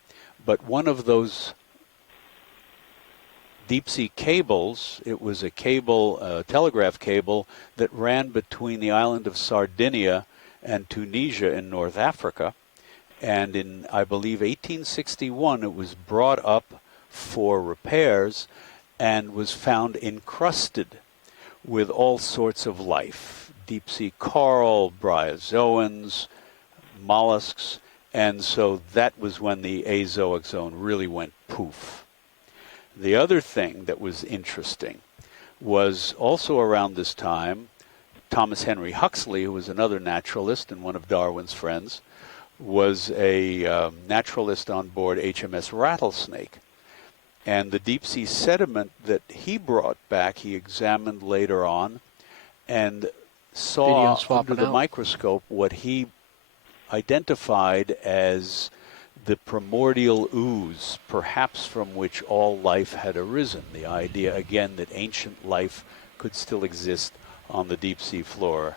but one of those deep-sea cables, it was a cable, a telegraph cable, that ran between the island of Sardinia and Tunisia in North Africa. And in, I believe, 1861, it was brought up for repairs and was found encrusted with all sorts of life. Deep-sea coral, bryozoans, mollusks, and so that was when the Azoic zone really went poof. The other thing that was interesting was also around this time, Thomas Henry Huxley, who was another naturalist and one of Darwin's friends, was a naturalist on board HMS Rattlesnake. And the deep-sea sediment that he brought back, he examined later on, and saw under the microscope what he identified as the primordial ooze, perhaps from which all life had arisen. The idea, again, that ancient life could still exist on the deep sea floor.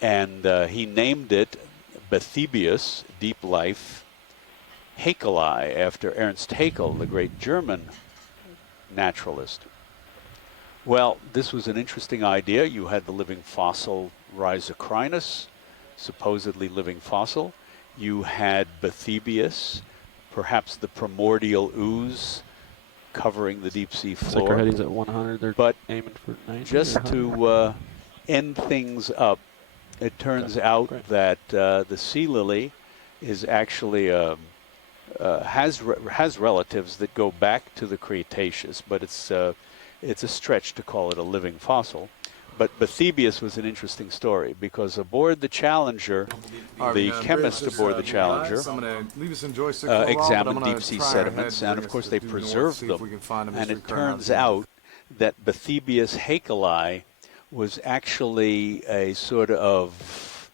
And he named it Bathybius, deep life, Haeckelii, after Ernst Haeckel, the great German naturalist. Well, this was an interesting idea. You had the living fossil Rhizocrinus, supposedly living fossil. You had Bathybius, perhaps the primordial ooze covering the deep sea floor. It's like our heading's at 100. They're aiming for 90. Just to end things up, it turns out that the sea lily is actually has relatives that go back to the Cretaceous, but it's a stretch to call it a living fossil. But Bathybius was an interesting story because aboard the Challenger, the chemist aboard the Challenger examined deep-sea sediments, and of course they preserved them. And it turns out that Bathybius haeckelii was actually a sort of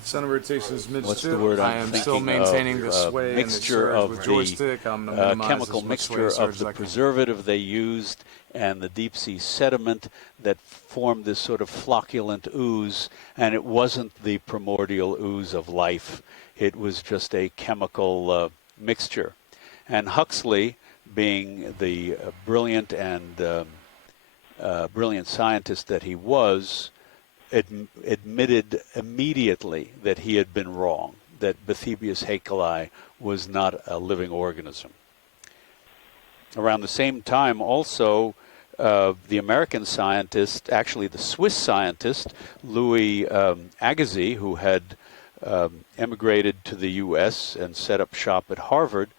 center rotation is midship. What's the word I'm I am thinking still maintaining of? the sway Mixture and the of with the joystick. I'm chemical mixture of the preservative they used and the deep sea sediment that formed this sort of flocculent ooze, and it wasn't the primordial ooze of life. It was just a chemical mixture. And Huxley, being the brilliant scientist that he was, admitted immediately that he had been wrong, that Bathybius haeckelii was not a living organism. Around the same time, also, the American scientist, actually the Swiss scientist, Louis Agassiz, who had emigrated to the U.S. and set up shop at Harvard,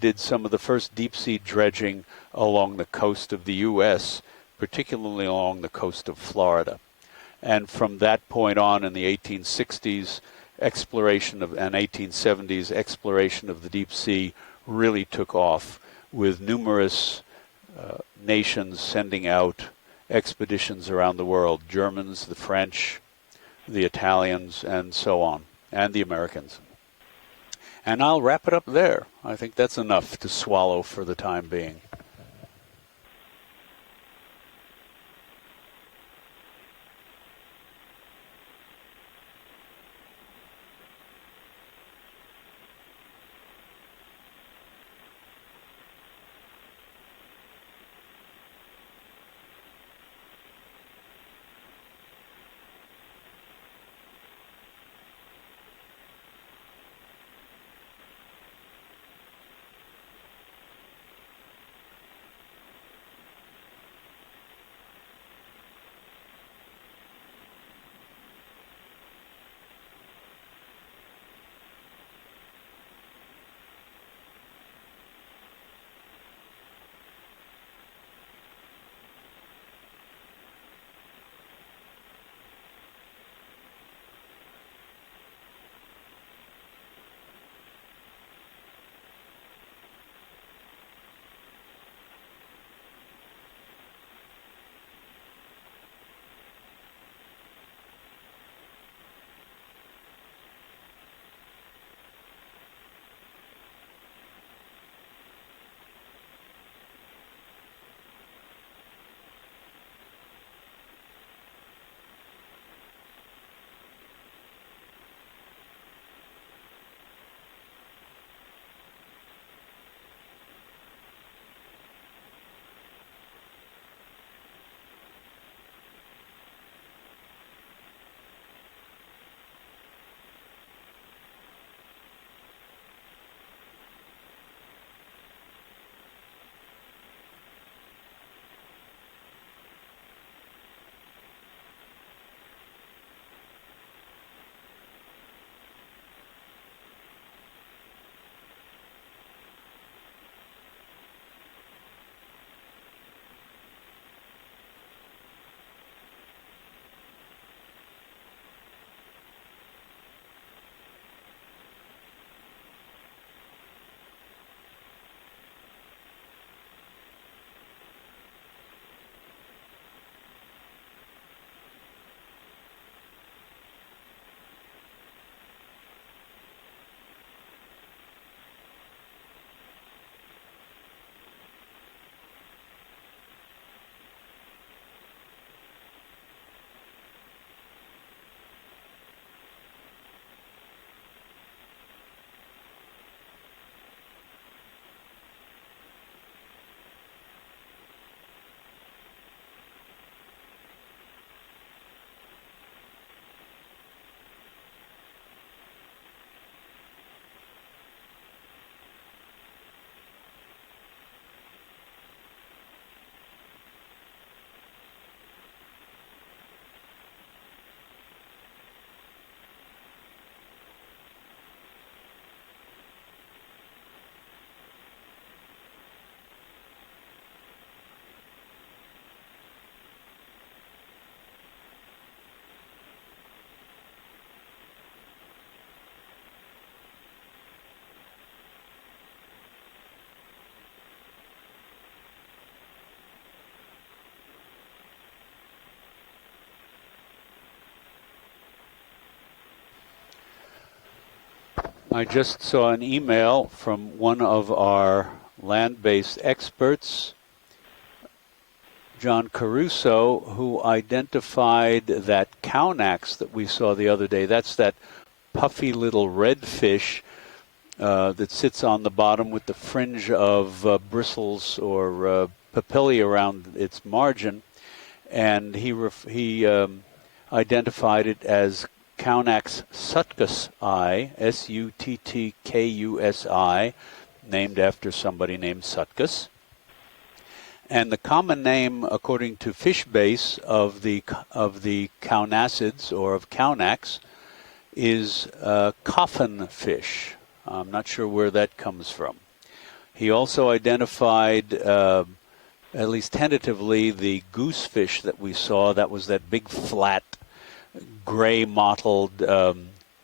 did some of the first deep-sea dredging along the coast of the U.S., particularly along the coast of Florida. And from that point on in the 1860s, exploration of and 1870s, exploration of the deep sea really took off, with numerous nations sending out expeditions around the world, Germans, the French, the Italians, and so on, and the Americans. And I'll wrap it up there. I think that's enough to swallow for the time being. I just saw an email from one of our land-based experts, John Caruso, who identified that cownax that we saw the other day. That's that puffy little red fish that sits on the bottom with the fringe of bristles or papillae around its margin. And he identified it as Cownax sutkusi, S-U-T-T-K-U-S-I, named after somebody named Sutkus. And the common name, according to FishBase, of the cownacids or of cownax is coffin fish. I'm not sure where that comes from. He also identified, at least tentatively, the goosefish that we saw. That was that big flat gray mottled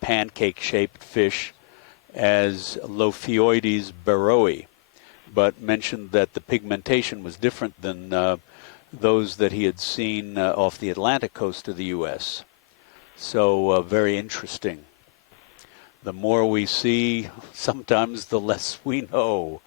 pancake-shaped fish as Lophioides barrowi, but mentioned that the pigmentation was different than those that he had seen off the Atlantic coast of the U.S. So very interesting. The more we see, sometimes the less we know.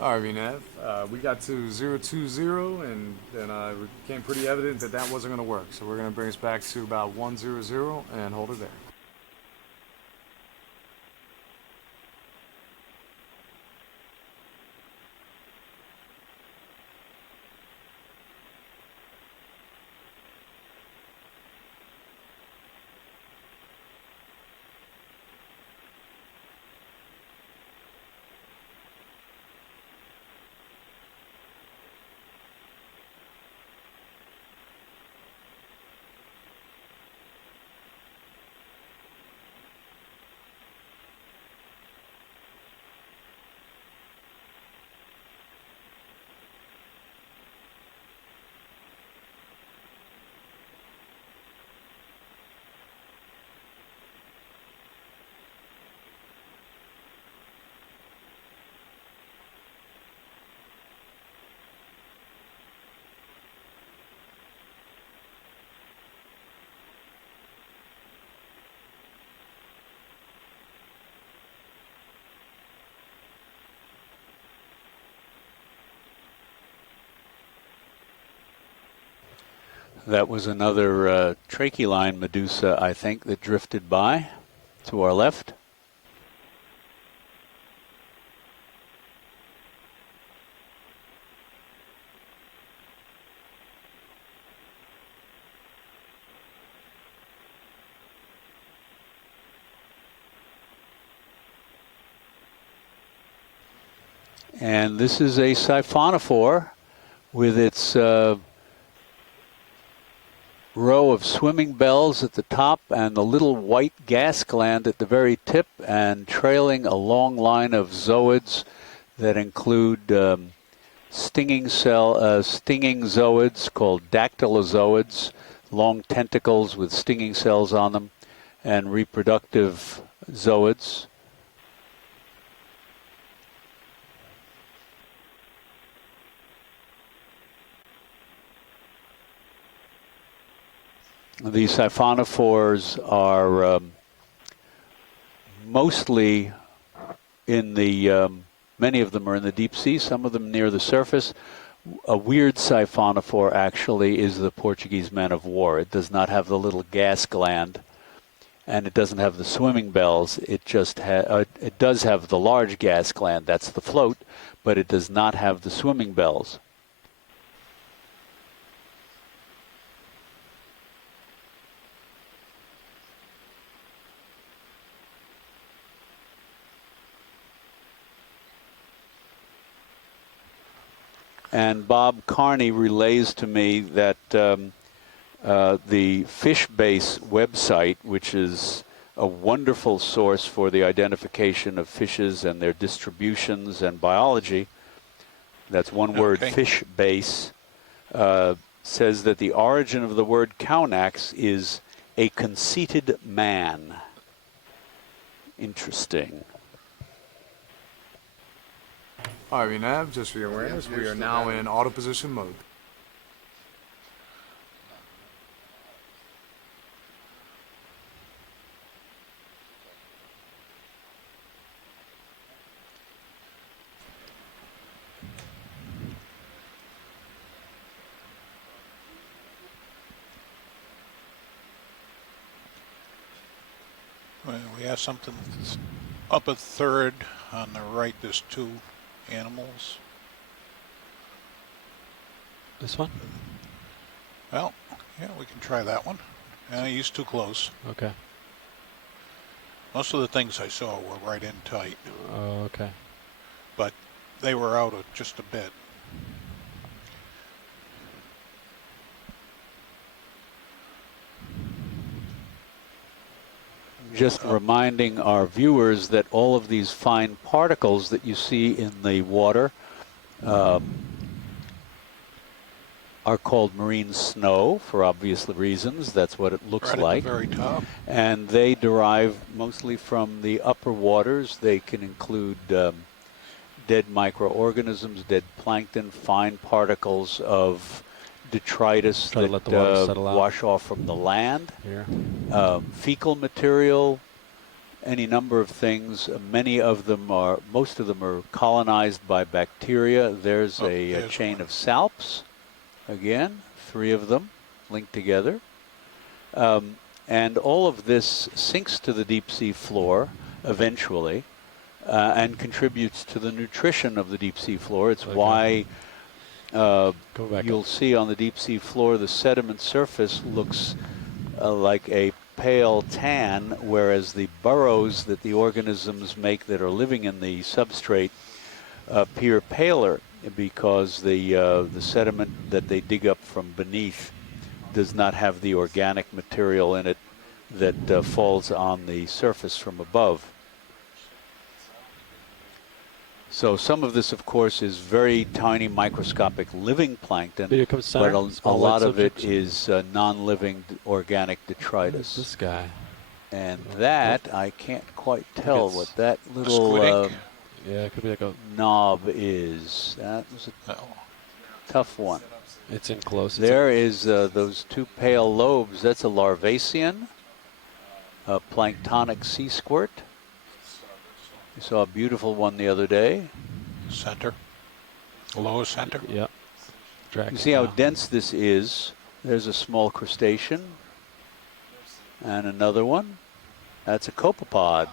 All right, VNav. We got to 020, and then it became pretty evident that that wasn't going to work. So we're going to bring us back to about 100 and hold it there. That was another tracheline medusa, I think, that drifted by to our left. And this is a siphonophore with its row of swimming bells at the top and the little white gas gland at the very tip, and trailing a long line of zooids that include stinging zooids called dactylozoids, long tentacles with stinging cells on them, and reproductive zooids. These siphonophores are mostly in the, many of them are in the deep sea, some of them near the surface. A weird siphonophore actually is the Portuguese man of war. It does not have the little gas gland, and it doesn't have the swimming bells. It just it does have the large gas gland, that's the float, but it does not have the swimming bells. And Bob Carney relays to me that the FishBase website, which is a wonderful source for the identification of fishes and their distributions and biology, that's one word, FishBase, says that the origin of the word Kaunax is a conceited man. Interesting. All right, Nav, just for your awareness, we are now in auto position mode. We have something up a third. On the right, there's 2 animals. This one? Well, yeah, we can try that one. He's too close. Okay. Most of the things I saw were right in tight. Oh, okay. But they were out of just a bit. Just reminding our viewers that all of these fine particles that you see in the water are called marine snow for obvious reasons. That's what it looks right like. At the very top. And they derive mostly from the upper waters. They can include dead microorganisms, dead plankton, fine particles of detritus Try to that let the water settle out. wash off from the land. Here. Fecal material, any number of things. Most of them are colonized by bacteria. There's a chain of salps. Again, 3 of them linked together. And all of this sinks to the deep sea floor eventually and contributes to the nutrition of the deep sea floor. It's why you'll see on the deep sea floor the sediment surface looks like a pale tan, whereas the burrows that the organisms make that are living in the substrate appear paler, because the sediment that they dig up from beneath does not have the organic material in it that falls on the surface from above. So some of this, of course, is very tiny microscopic living plankton, but a lot of it is non-living organic detritus. This guy. And that, I can't quite tell what that little yeah, it could be like a knob is. That was a tough one. It's in close. There is those 2 pale lobes. That's a larvacean, a planktonic sea squirt. We saw a beautiful one the other day. Center. Lower center. Yeah. You see how dense this is. There's a small crustacean. And another one. That's a copepod.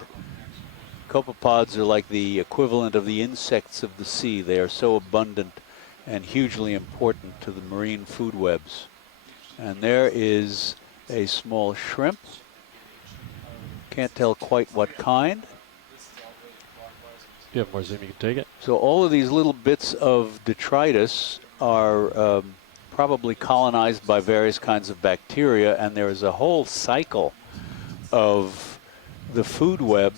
Copepods are like the equivalent of the insects of the sea. They are so abundant and hugely important to the marine food webs. And there is a small shrimp. Can't tell quite what kind. You have more zoom, you can take it. So all of these little bits of detritus are probably colonized by various kinds of bacteria, and there is a whole cycle of the food web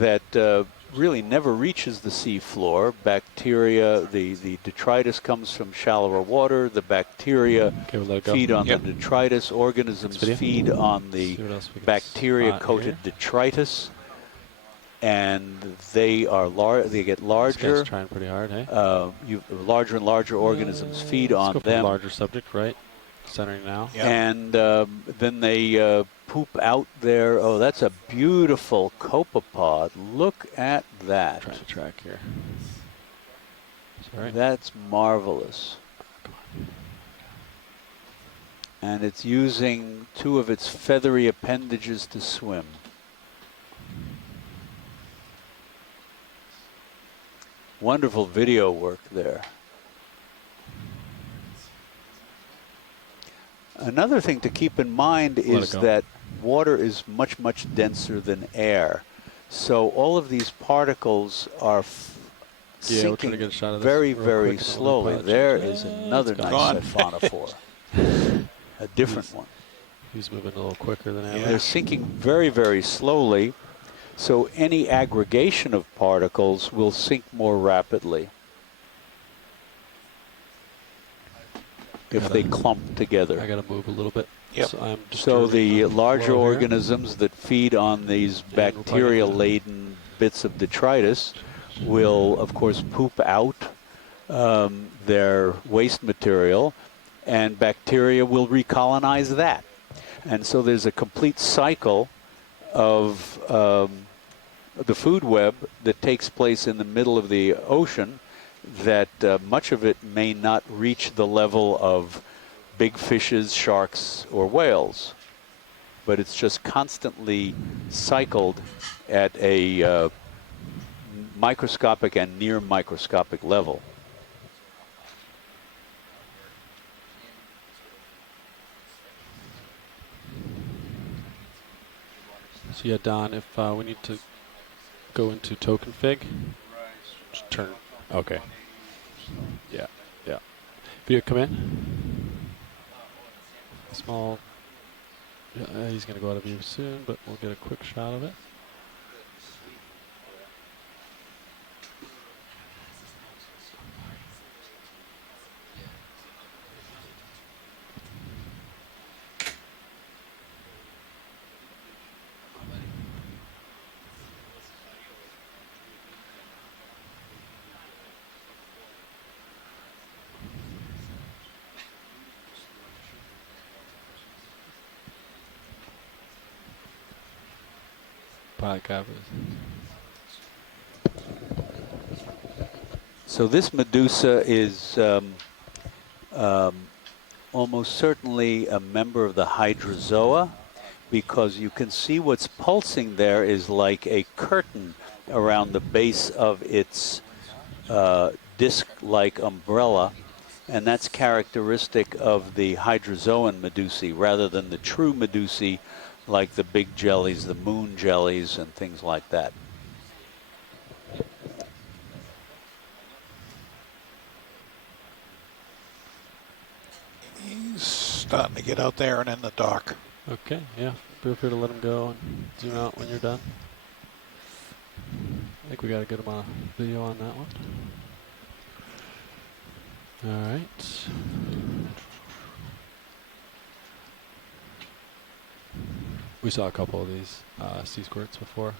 that really never reaches the sea floor. Bacteria, the detritus comes from shallower water. The bacteria feed on the detritus. Organisms feed on the bacteria-coated detritus. And they are they get larger. This guy's trying pretty hard, hey? Larger and larger organisms feed on them. Larger subject, right? Centering now. Yeah. And then they poop out there. Oh, that's a beautiful copepod. Look at that. Trying to track here. Sorry. That's marvelous. And it's using 2 of its feathery appendages to swim. Wonderful video work there. Another thing to keep in mind is that water is much, much denser than air. So all of these particles are Yeah, we'll try to sinking get a shot of this very, real very quick on the slowly. pilot There change. is another It's nice gone. siphonophore, a different one. He's moving a little quicker than They're average. sinking very, very slowly, so any aggregation of particles will sink more rapidly if they clump together. I got to move a little bit. Yep. So, I'm So the disturbing larger flow here. organisms that feed on these And we're probably gonna- bacteria-laden bits of detritus will, of course, poop out their waste material, and bacteria will recolonize that. And so there's a complete cycle of the food web that takes place in the middle of the ocean that much of it may not reach the level of big fishes, sharks, or whales. But it's just constantly cycled at a microscopic and near microscopic level. So yeah, Don, if we need to go into token fig, just turn. Okay. Yeah, yeah. Video come in. Small. Yeah, he's gonna go out of view soon, but we'll get a quick shot of it. Pilot covers. So this Medusa is almost certainly a member of the Hydrozoa, because you can see what's pulsing there is like a curtain around the base of its disc-like umbrella, and that's characteristic of the Hydrozoan Medusae rather than the true Medusae like the big jellies, the moon jellies, and things like that. He's starting to get out there and in the dark. Okay, yeah. Feel free to let him go and zoom out when you're done. I think we got a good amount of video on that one. All right. We saw a couple of these sea squirts before.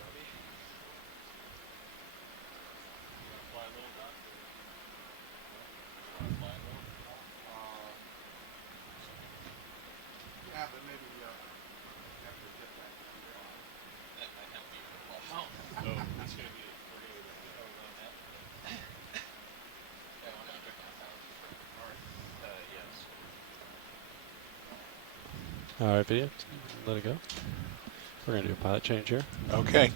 All right, video. Let it go. We're going to do a pilot change here. Okay.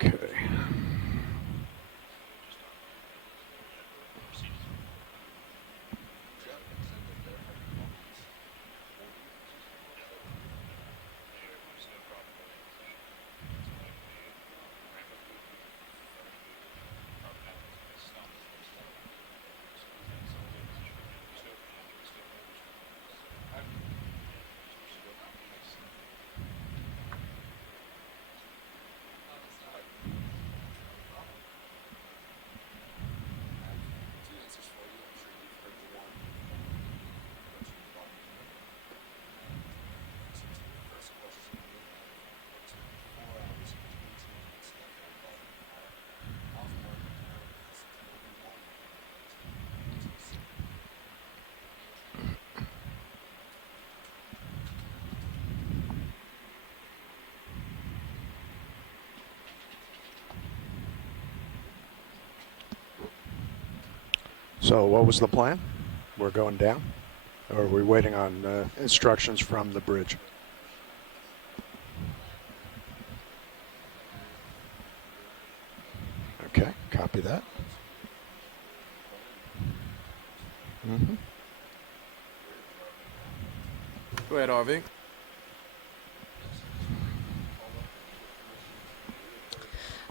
Okay. So what was the plan? We're going down? Or are we waiting on instructions from the bridge? Okay, copy that. Mm-hmm. Go ahead, RV.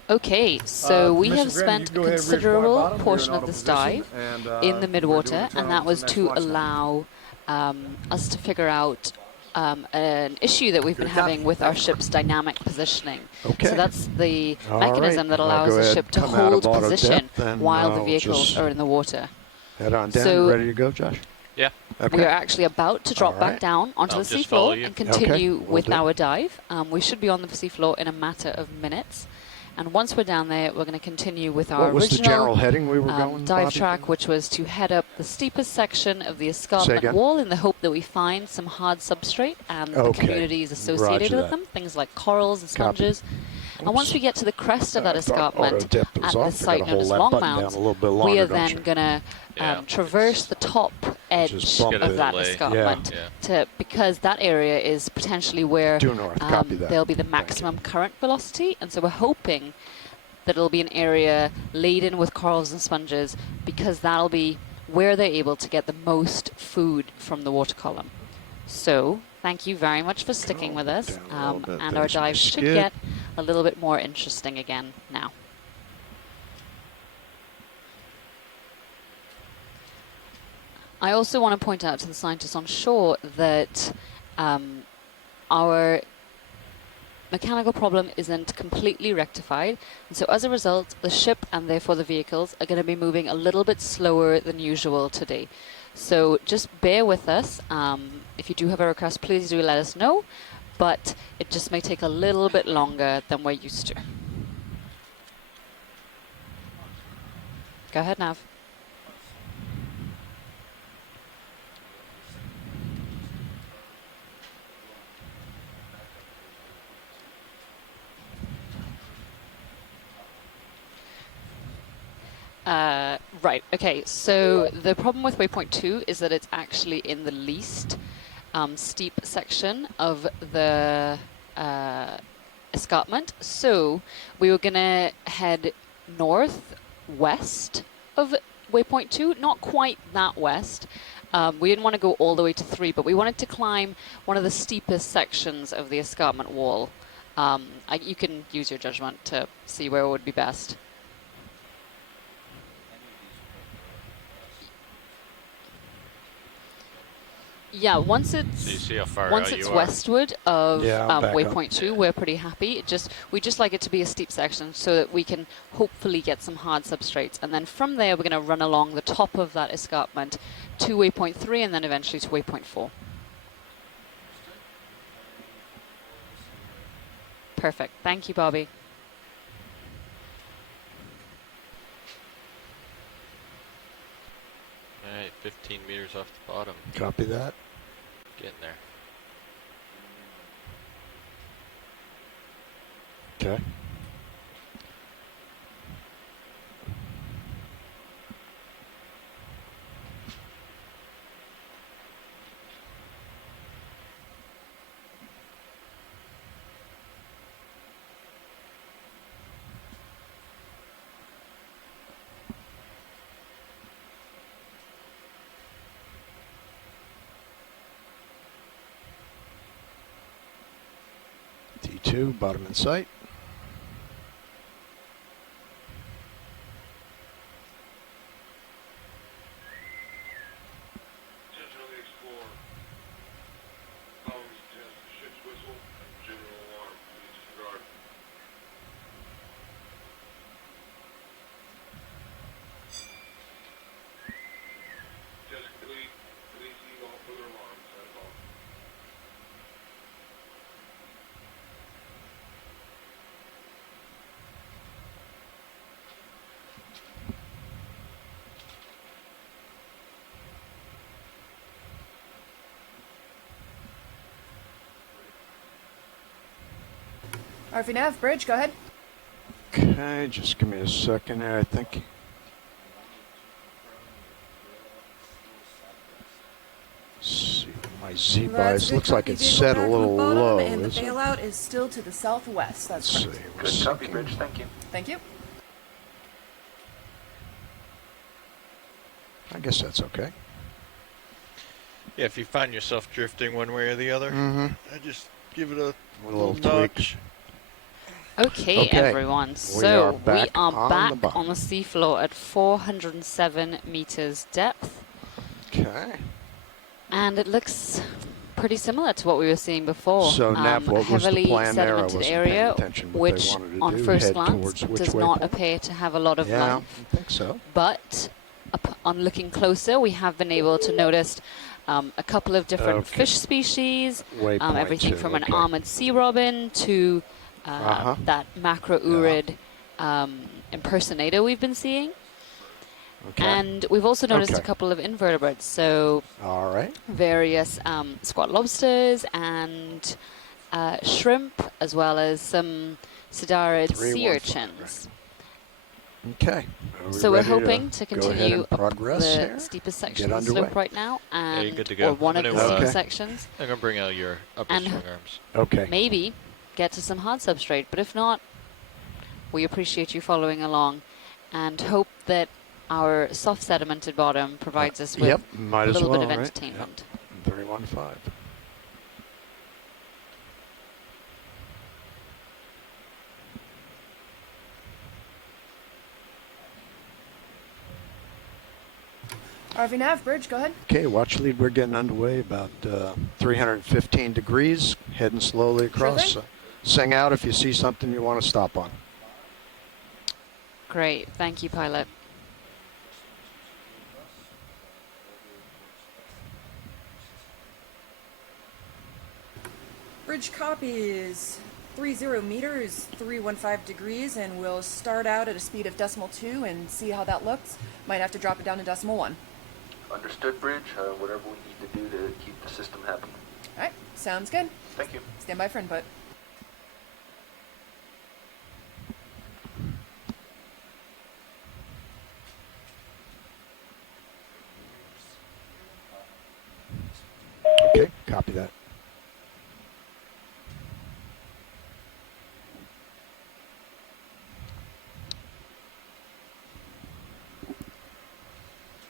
Okay, so we have Commissioner Graham, spent you a go ahead, rear considerable bottom. We're portion in of auto this position, dive and, in the we're doing midwater, a turn and that on was the next to watch now. allow us to figure out an issue that we've been having with our ship's dynamic positioning. Okay. So that's the All mechanism right. that I'll allows go the ahead ship and to come out of hold auto position depth, and while the I'll vehicles just are in the water. Head on down. So Ready to go, Josh? Yeah. Okay. we are actually about to drop All back right. down onto I'll the just follow seafloor you. and continue Okay, will with do. our dive. We should be on the seafloor in a matter of minutes. And once we're down there, we're going to continue with our What was the original general heading we were going, dive Bobby? track, which was to head up the steepest section of the Say escarpment again? wall in the hope that we find some hard substrate and the Okay. communities associated Roger with that. them, things like corals and Copy. sponges. And once we get to the crest of that I thought auto escarpment depth was at the off. I site gotta known hold as that Long button down Mounds, a little bit we longer, are don't then you? going to traverse the top edge bump of it. that Yeah. escarpment because that area is potentially where Due north, copy that. there'll be the maximum current velocity. And so we're hoping that it'll be an area laden with corals and sponges because that'll be where they're able to get the most food from the water column. So thank you very much for sticking with us, and our dive should get a little bit more interesting again now. I also want to point out to the scientists on shore that our mechanical problem isn't completely rectified, and so as a result, the ship and therefore the vehicles are going to be moving a little bit slower than usual today. So just bear with us. If you do have a request, please do let us know, but it just may take a little bit longer than we're used to. Go ahead, Nav. Right, okay, so the problem with waypoint 2 is that it's actually in the least steep section of the escarpment. So we were going to head northwest of waypoint 2, not quite that west. We didn't want to go all the way to 3, but we wanted to climb one of the steepest sections of the escarpment wall. You can use your judgment to see where it would be best. Yeah, once it's So you see how far once out it's you are. westward of Yeah, back waypoint up. 2, we're pretty happy. We just like it to be a steep section so that we can hopefully get some hard substrates, and then from there we're going to run along the top of that escarpment to waypoint 3 and then eventually to waypoint 4. Perfect. Thank you, Bobby. All right, 15 meters off the bottom. Copy that. Getting there. Okay. T2, bottom in sight. RV Nav, bridge, go ahead. Okay, just give me a second here, I think. My Z-bias looks like it's set a little low, And the isn't it? bailout is still to the southwest. That's Let's correct. see. We're Good copy, sinking. Bridge. Thank you. Thank you. I guess that's okay. Yeah, if you find yourself drifting one way or the other, I just give it a little nudge. Okay, everyone. So we are back on the seafloor at 407 meters depth. Okay. And it looks pretty similar to what we were seeing before. So, Nav, what was the heavily plan there? I sedimented wasn't area, paying attention what they which wanted to on do. first Head glance towards which does way, not Paul? appear to have a lot of Yeah, life. I think so. But on looking closer, we have been able to notice a couple of different fish species, everything from an armored sea robin to that macro-urid impersonator we've been seeing. Okay. And we've also noticed a couple of invertebrates, so various squat lobsters and shrimp, as well as some sedarid sea urchins. Okay. So we're hoping to go ahead continue and up progress the here? steepest Get section of the underway. slope right now, and you're good to go. or one of the steepest sections. I'm going to bring out your upper And swing arms. Okay. Maybe get to some hard substrate, but if not, we appreciate you following along and hope that our soft sedimented bottom provides us with might a as little well, bit of right? entertainment. 315. RV Nav, bridge, go ahead. Okay, watch lead. We're getting underway about 315 degrees, heading slowly across. thing. Sing out if you see something you want to stop on. Great, thank you, pilot. Bridge copy is 30 meters, 315 degrees, and we'll start out at a speed of decimal 2 and see how that looks. Might have to drop it down to decimal 1. Understood, Bridge. Whatever we need to do to keep the system happy. All right, sounds good. Thank you. Stand by for input. Okay, copy that.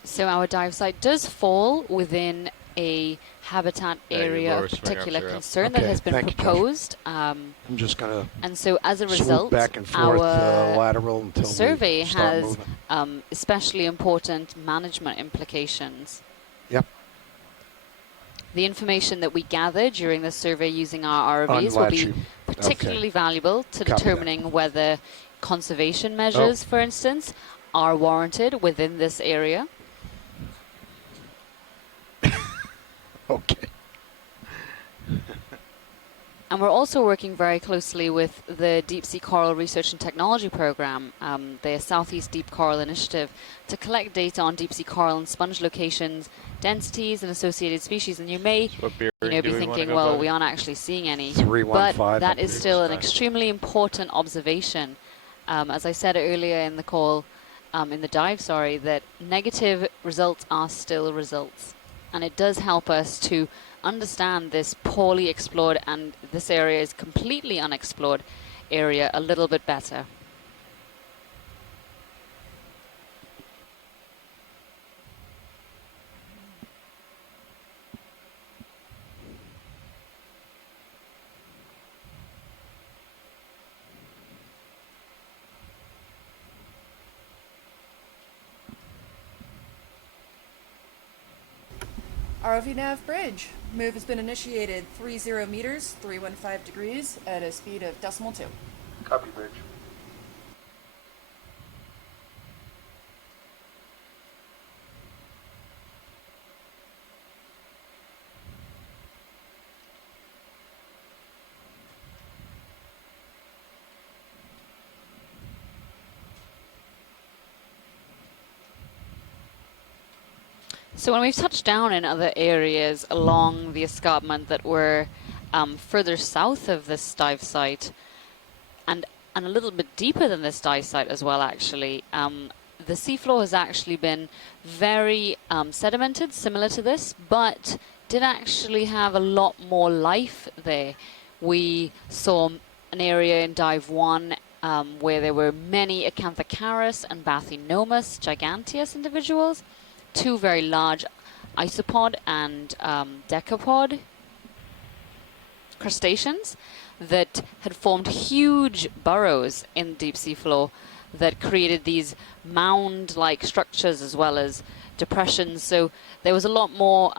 So our dive site does fall within a habitat area of particular concern that has been proposed. I'm just going to and so as a swoop result, back and forth our lateral until survey we start has moving. especially important management implications. Yep. The information that we gather during the survey using our ROVs will be particularly valuable to determining whether conservation measures, for instance, are warranted within this area. Okay. And we're also working very closely with the Deep Sea Coral Research and Technology Program, the Southeast Deep Coral Initiative, to collect data on deep sea coral and sponge locations, densities, and associated species. And you may be thinking, well, we aren't actually seeing any. But that is still an extremely important observation. As I said earlier in the call, in the dive, that negative results are still results. And it does help us to understand this poorly explored, and this area is completely unexplored area, a little bit better. ROV Nav bridge. Move has been initiated 30 meters, 315 degrees at a speed of decimal 2. Copy, Bridge. So when we've touched down in other areas along the escarpment that were further south of this dive site, and a little bit deeper than this dive site as well, actually, the seafloor has actually been very sedimented, similar to this, but did actually have a lot more life there. We saw an area in dive 1 where there were many Acanthocaris and Bathynomus giganteus individuals, 2 very large isopod and decapod crustaceans that had formed huge burrows in the deep sea floor that created these mound-like structures as well as depressions. So there was a lot more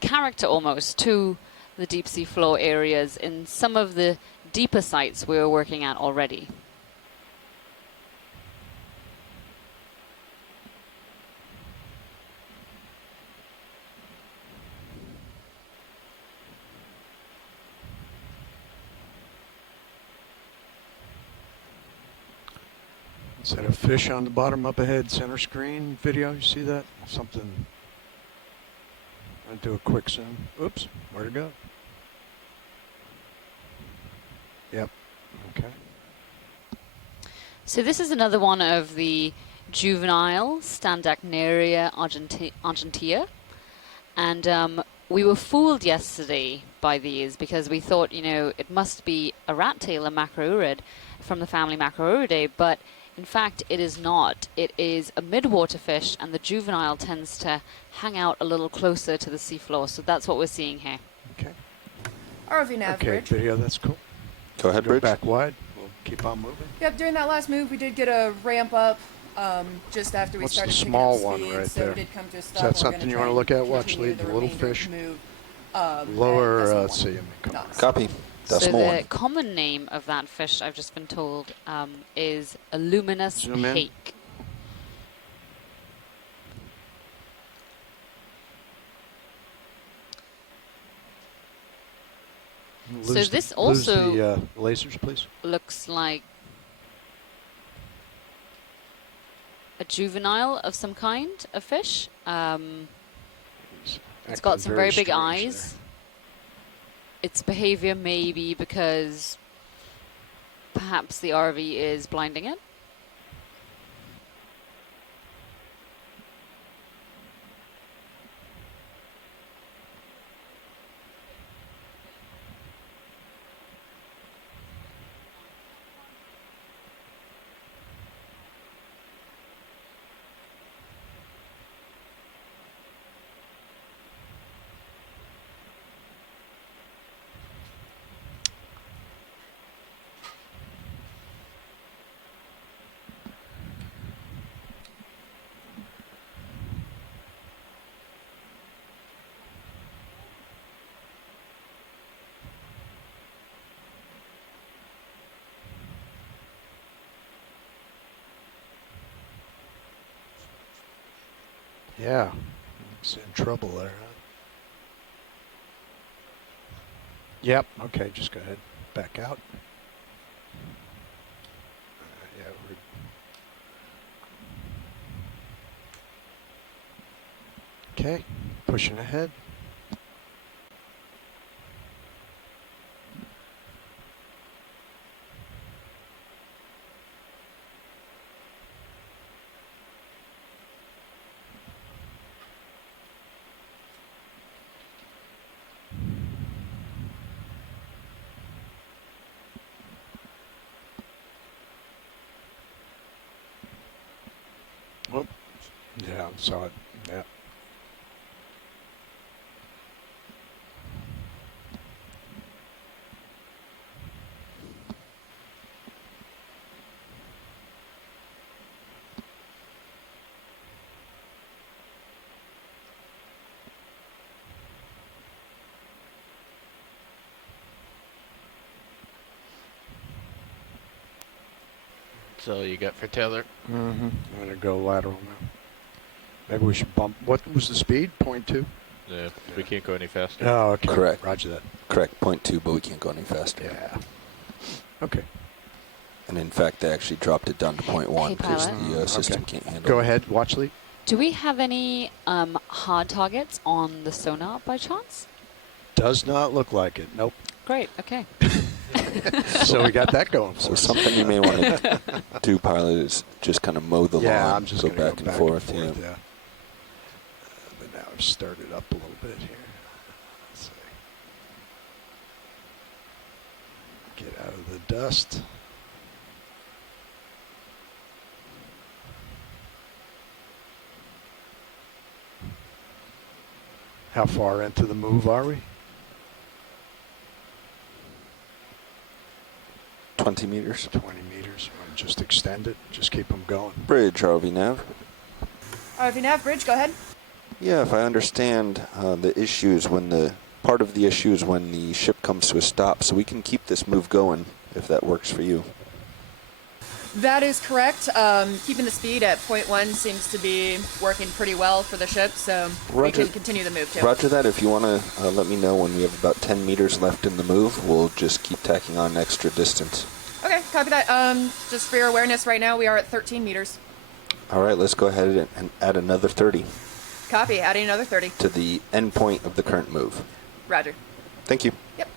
character almost to the deep sea floor areas in some of the deeper sites we were working at already. Is that a fish on the bottom up ahead center screen video? You see that? Something. I'll do a quick zoom. Oops, where'd it go? Yep, okay. So this is another one of the juvenile Standacnaria argentea. And we were fooled yesterday by these because we thought, you know, it must be a rat tail, a macrourid from the family Macrouridae, but in fact, it is not. It is a midwater fish, and the juvenile tends to hang out a little closer to the seafloor. So that's what we're seeing here. Okay. ROV nav Okay, bridge. video, that's cool. Go ahead, Bridge. Back wide. We'll keep on moving. Yep, during that last move, we did get a ramp up just after we What's started the picking small up one speed, right so there? we did come to a Is stop. that We're something gonna you try want to look and at? Watch continue lead, the little remainder of fish? move, Lower, at let's see. Copy. So Decimal the 1. common name of that fish, I've just been told, is a luminous Zoom in. hake. So this also lose the lasers, please. looks like a juvenile of some kind of fish. It's got some very big eyes. There. Its behavior may be because perhaps the RV is blinding it. Yeah, it's in trouble there. Huh? Yep. Okay, just go ahead. Back out. Yeah. Okay, pushing ahead. Whoop. Yeah, I saw it. Yeah. That's all you got for Taylor? Mm-hmm. I'm going to go lateral now. Maybe we should bump. What was the speed? 0.2? Yeah, we can't go any faster. Oh, okay. Correct. Roger that. Correct. 0.2, but we can't go any faster. Yeah. Okay. And in fact, they actually dropped it down to 0.1 Hey, because pilot. the system can't handle Go it. ahead. Watch lead. Do we have any hard targets on the sonar by chance? Does not look like it. Nope. Great, okay. So we got that going for So us. something you may want to do, pilot, is just kind of mow the Yeah, lawn, I'm just go gonna back and forth. yeah. Yeah. But now I've stirred it up a little bit here. Let's see. Get out of the dust. How far into the move are we? 20 meters. 20 meters. Just extend it. Just keep them going. Bridge, RV Nav. RV Nav, bridge, go ahead. Yeah, if I understand the issues part of the issue is when the ship comes to a stop, so we can keep this move going if that works for you. That is correct. Keeping the speed at 0.1 seems to be working pretty well for the ship, so we can continue the move too. Roger that. If you want to let me know when we have about 10 meters left in the move, we'll just keep tacking on extra distance. Okay, copy that. Just for your awareness, right now we are at 13 meters. All right, let's go ahead and add another 30. Copy, adding another 30. To the end point of the current move. Roger. Thank you. Yep.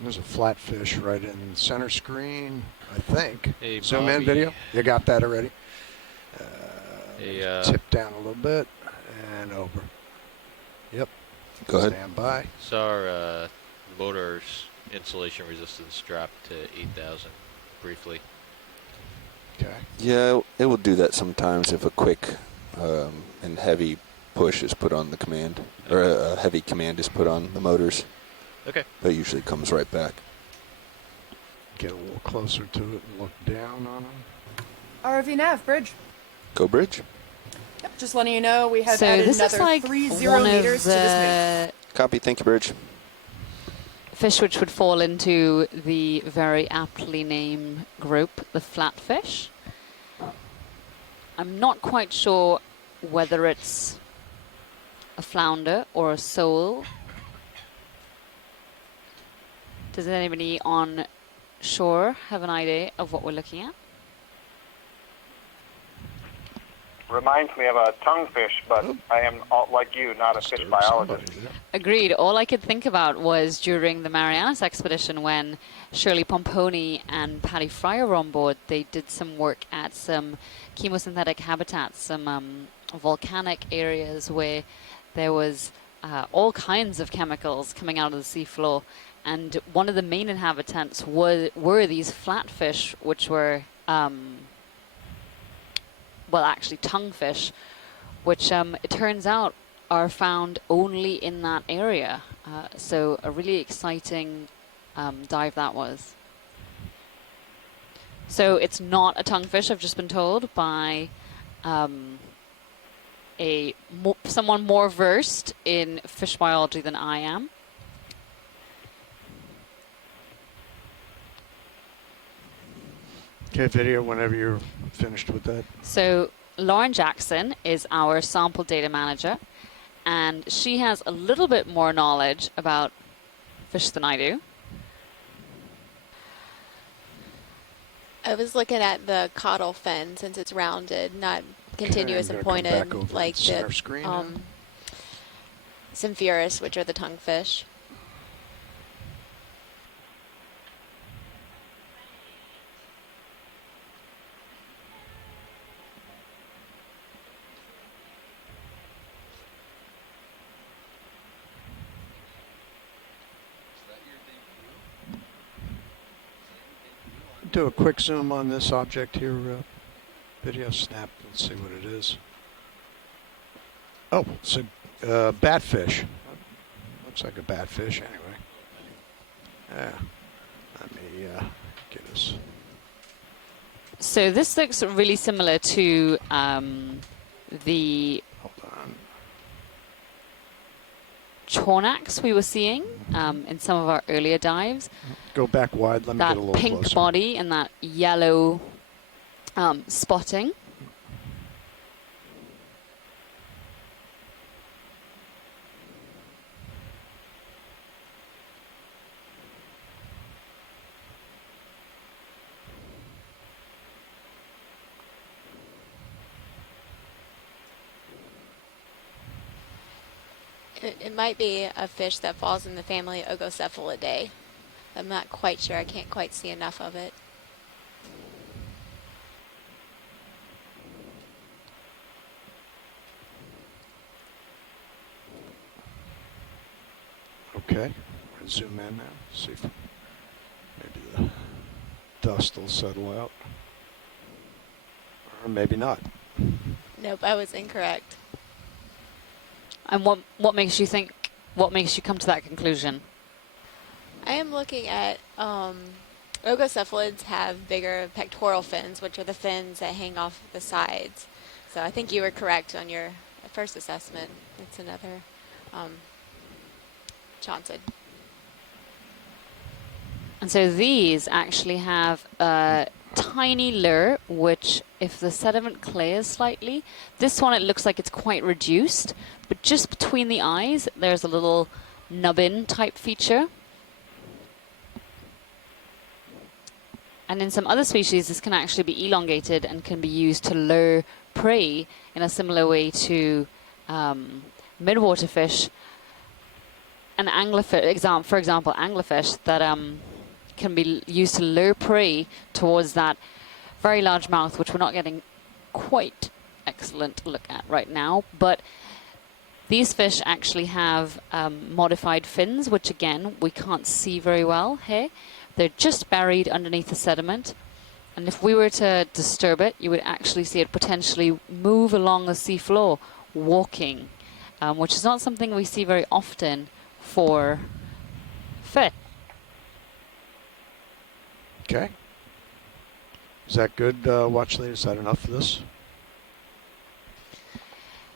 There's a flatfish right in center screen, I think. Hey, Zoom in Bobby. video. You got that already? Hey, tip down a little bit and over. Yep. Go ahead. Stand by. Saw our motor's insulation resistance drop to 8,000 briefly. Okay. Yeah, it will do that sometimes if a quick and heavy push is put on the command, or a heavy command is put on the motors. Okay. That usually comes right back. Get a little closer to it and look down on them. RV Nav, bridge. Go bridge. Yep, just letting you know we have So added this is another like 30 one meters of to this move. Copy. Thank you, bridge. Fish which would fall into the very aptly named group, the flatfish. I'm not quite sure whether it's a flounder or a sole. Does anybody on shore have an idea of what we're looking at? Reminds me of a tonguefish, but I am, like you, not a fish biologist. Agreed. All I could think about was during the Marianas expedition when Shirley Pomponi and Patty Fryer were on board, they did some work at some chemosynthetic habitats, some volcanic areas where there was all kinds of chemicals coming out of the seafloor. And one of the main inhabitants were these flatfish, which were, well, actually tonguefish, which it turns out are found only in that area. So a really exciting dive that was. So it's not a tonguefish, I've just been told by someone more versed in fish biology than I am. Okay, video whenever you're finished with that. So Lauren Jackson is our sample data manager, and she has a little bit more knowledge about fish than I do. I was looking at the caudal fin since it's rounded, not continuous and pointed like the Symphyris, which are the tonguefish. Do a quick zoom on this object here. Video snap. Let's see what it is. Oh, it's a batfish. Looks like a batfish anyway. Yeah. Let me get us. So this looks really similar to the Chornax we were seeing in some of our earlier dives. Go back wide. Let me get a little closer. That pink body and that yellow spotting. It might be a fish that falls in the family Ogocephalidae. I'm not quite sure. I can't quite see enough of it. Okay. Zoom in now. See if maybe the dust will settle out. Or maybe not. Nope, I was incorrect. And what makes you think? What makes you come to that conclusion? I am looking at ogocephalids have bigger pectoral fins, which are the fins that hang off the sides. So I think you were correct on your first assessment. It's another chauncid. And so these actually have a tiny lure, which if the sediment clears slightly, this one it looks like it's quite reduced, but just between the eyes there's a little nubbin type feature. And in some other species this can actually be elongated and can be used to lure prey in a similar way to midwater fish and anglerfish, for example anglerfish that can be used to lure prey towards that very large mouth, which we're not getting quite excellent look at right now. But these fish actually have modified fins, which again we can't see very well here. They're just buried underneath the sediment, and if we were to disturb it, you would actually see it potentially move along the sea floor, walking, which is not something we see very often for fish. Okay. Is that good, watch lead? Is that enough for this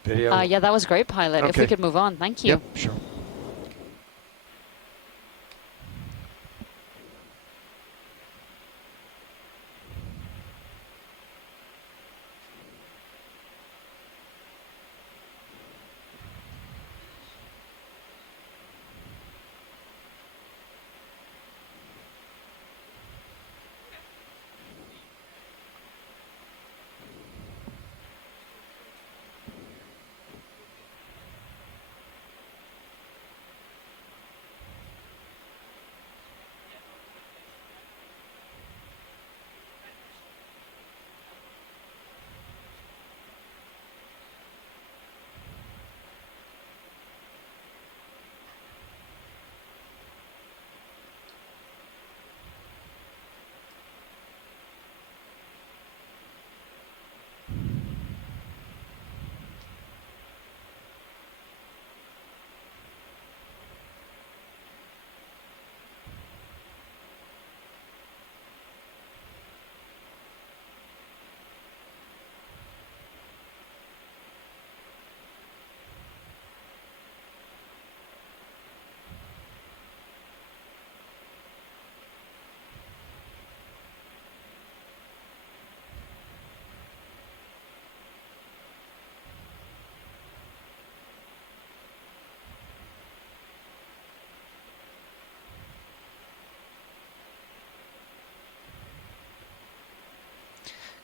video? Yeah, that was great, Pilot. Okay. If we could move on, thank you. Yep, sure.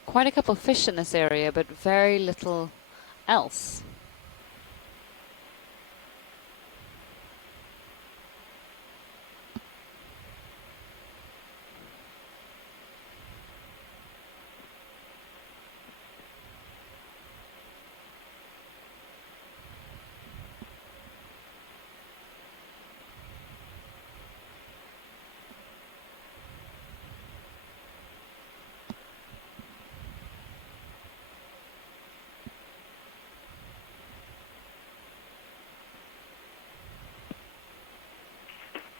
Quite a couple of fish in this area, but very little else.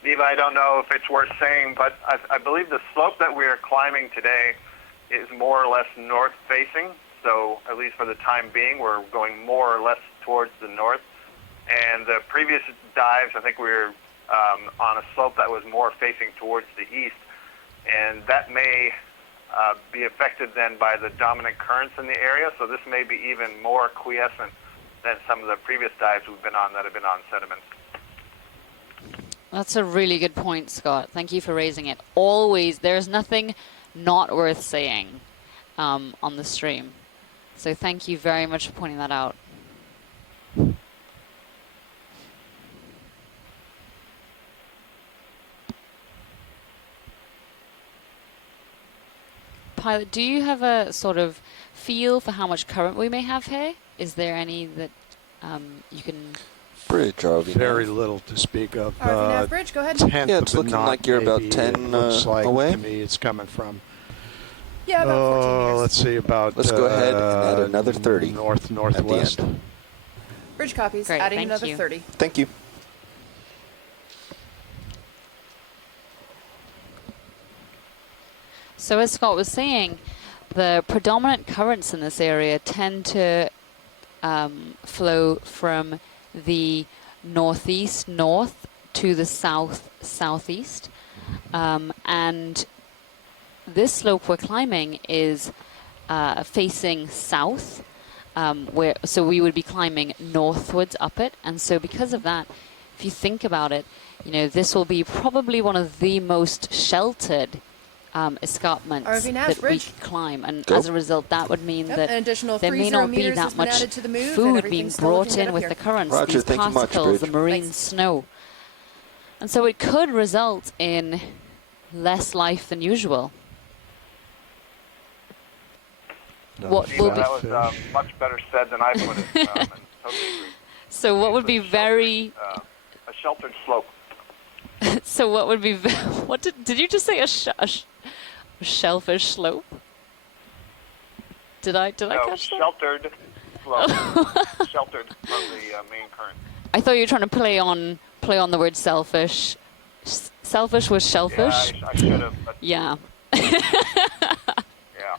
Diva, I don't know if it's worth saying, but I believe the slope that we are climbing today is more or less north-facing. So at least for the time being, we're going more or less towards the north. And the previous dives, I think we were on a slope that was more facing towards the east. And that may be affected then by the dominant currents in the area. So this may be even more quiescent than some of the previous dives we've been on that have been on sediment. That's a really good point, Scott. Thank you for raising it. Always, there's nothing not worth saying on the stream. So thank you very much for pointing that out. Pilot, do you have a sort of feel for how much current we may have here? Is there any that you can... bridge, RV? Very little to speak of. RV Nav Bridge, go ahead. Tenth Yeah, it's of a looking knot, like you're about maybe, 10 it looks like away. to me it's coming from. Yeah, about 14 meters. Let's see, about. Let's go ahead and add another 30 northwest. at the end. Bridge copies. Great, Adding thank another you. 30. Thank you. So as Scott was saying, the predominant currents in this area tend to flow from the northeast north to the south southeast, and this slope we're climbing is facing south, so we would be climbing northwards up it, and so because of that, if you think about it, this will be probably one of the most sheltered escarpments RV Nav that we Bridge. could climb, and Go. as a result that would mean Yep, that an additional there may 30 not be meters has that been much added to the move, and food being everything's still brought looking good in up with here. the currents, Roger, these thank you much, particles, the Bridge. marine Thanks. snow. And so it could result in less life than usual. What will Diva, be that was much better said than I put it. And totally agree. so what would be very A sheltered slope. so what would be what did you just say a shellfish slope? Did I No, catch that? sheltered slope. Sheltered from the main current. I thought you were trying to play on the word selfish. Selfish was shellfish. Yeah, I should have. But Yeah. yeah.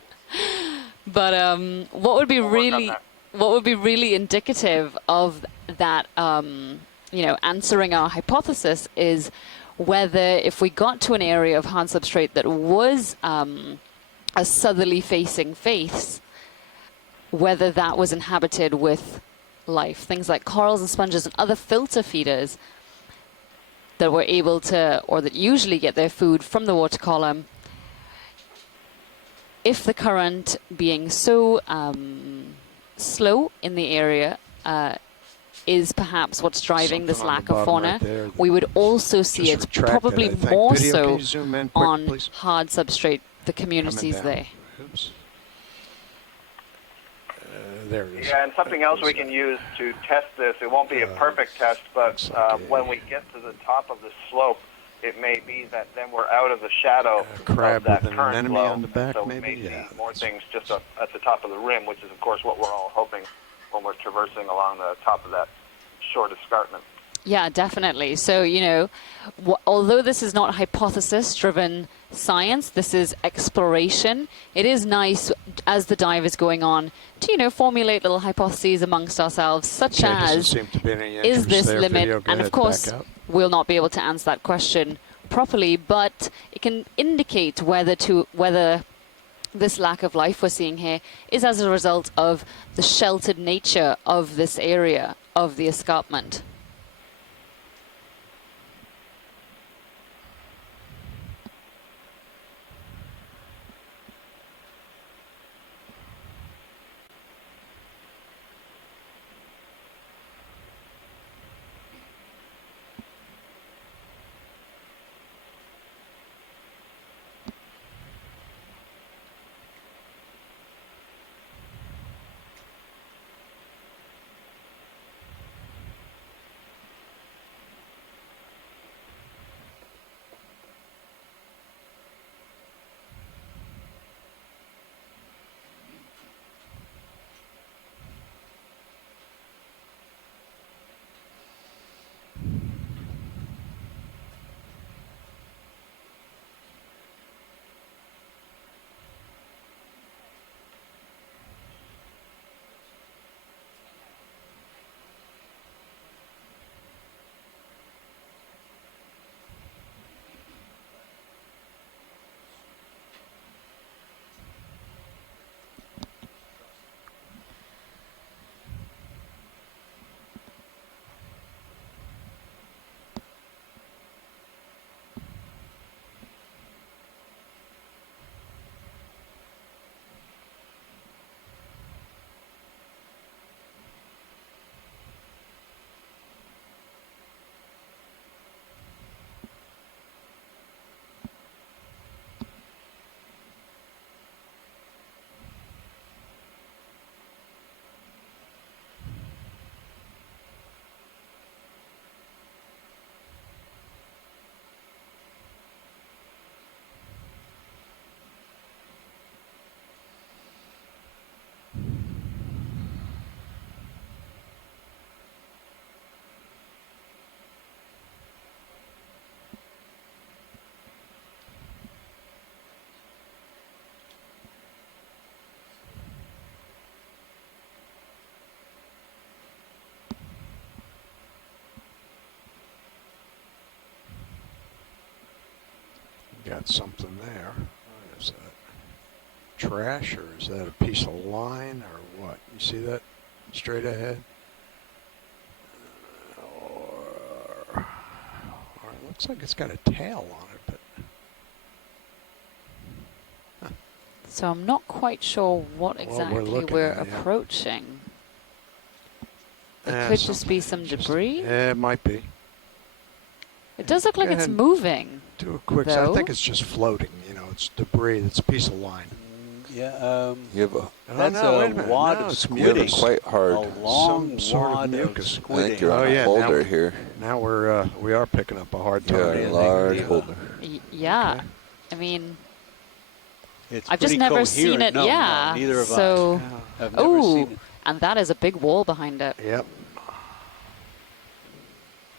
But what would be We'll work on really indicative of that, answering our hypothesis is whether if we got to an area of hard substrate that was a southerly facing face, whether that was inhabited with life. Things like corals and sponges and other filter feeders that were able to, or that usually get their food from the water column. If the current being so slow in the area is perhaps what's driving this Something on lack the of bottom fauna, right there. we would also see Just it retracted, probably I think. more Video, can so you zoom in quick, on please? hard substrate, the communities down. there. Oops. There it is. Yeah, and something else we can use to test this. It won't be a perfect test, but when we get to the top of the slope, it may be that then we're out of the shadow crab of that with an current anemone flow. on the back, so maybe? we may Yeah, see more things just up at the top of the rim, which is, of course, what we're all hoping when we're traversing along the top of that short escarpment. Yeah, definitely. So, although this is not hypothesis-driven science, this is exploration. It is nice, as the dive is going on, to, formulate little hypotheses amongst ourselves, such Okay, doesn't as, seem to be any is interest this there. limit? Video, go And of ahead, course, back out. we'll not be able to answer that question properly, but it can indicate whether this lack of life we're seeing here is as a result of the sheltered nature of this area of the escarpment. Got something there. What is that? Trash, or is that a piece of line, or what? You see that straight ahead? Or it looks like it's got a tail on it, but So I'm not quite sure what exactly we're at, yeah. approaching. It could just be some debris. Yeah, it might be. It does look like it's moving. Do a quick. I think it's just floating. You know, it's debris. It's a piece of line. Yeah. You have a. That's a wad of squidding. Quite hard. A long Some sort of wad mucus. of I think squidding. you're on a boulder now, here. Now we are picking up a hard target. Yeah, a large boulder. Yeah. Okay. I mean, It's I've just pretty never coherent. seen it. No, Yeah. no, neither have so, I. I've never seen it. And that is a big wall behind it. Yep.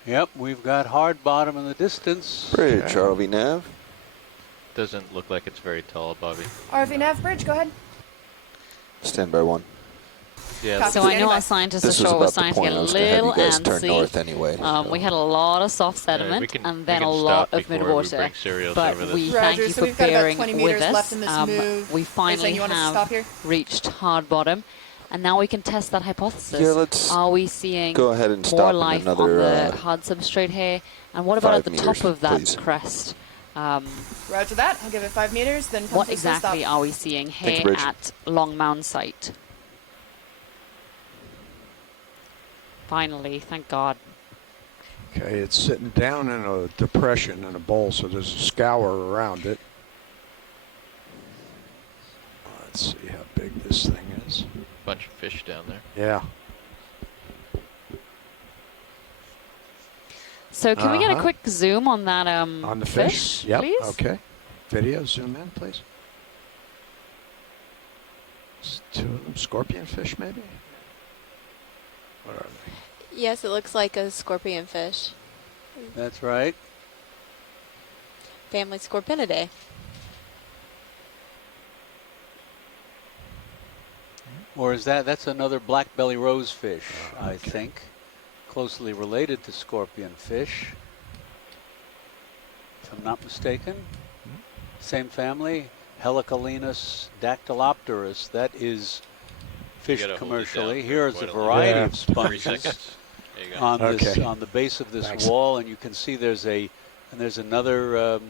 Yep, we've got hard bottom in the distance. Bridge, RV Nav. Doesn't look like it's very tall, Bobby. RV nav bridge, go ahead. Stand by 1. Yeah. So I know our scientists ashore were starting to get a little antsy. We had a lot of soft sediment and then a lot of mid-water. But we thank you for bearing with us. We finally have reached hard bottom. And now we can test that hypothesis. Yeah, let's Are we seeing go ahead and more stop life another, on the hard substrate here? And what about at the 5 top meters, of that please. crest? Roger that. I'll give it 5 meters, then come What to a full exactly stop. are we seeing Thank here you, Bridge. at Long Mound site? Finally, thank God. Okay, it's sitting down in a depression in a bowl, so there's a scour around it. Let's see how big this thing is. Bunch of fish down there. Yeah. So can we get a quick zoom on that on the fish? Yep. please? Okay. Video, zoom in, please. It's 2 of them, scorpion fish, maybe? What are they? Yes, it looks like a scorpion fish. That's right. Family Scorpionidae. Or is that's another black belly rosefish, I think. Closely related to scorpion fish, if I'm not mistaken. Same family, Helicolenus dactylopterus. That is fished commercially. Here's a variety of sponges on this on the base of this wall, and you can see there's another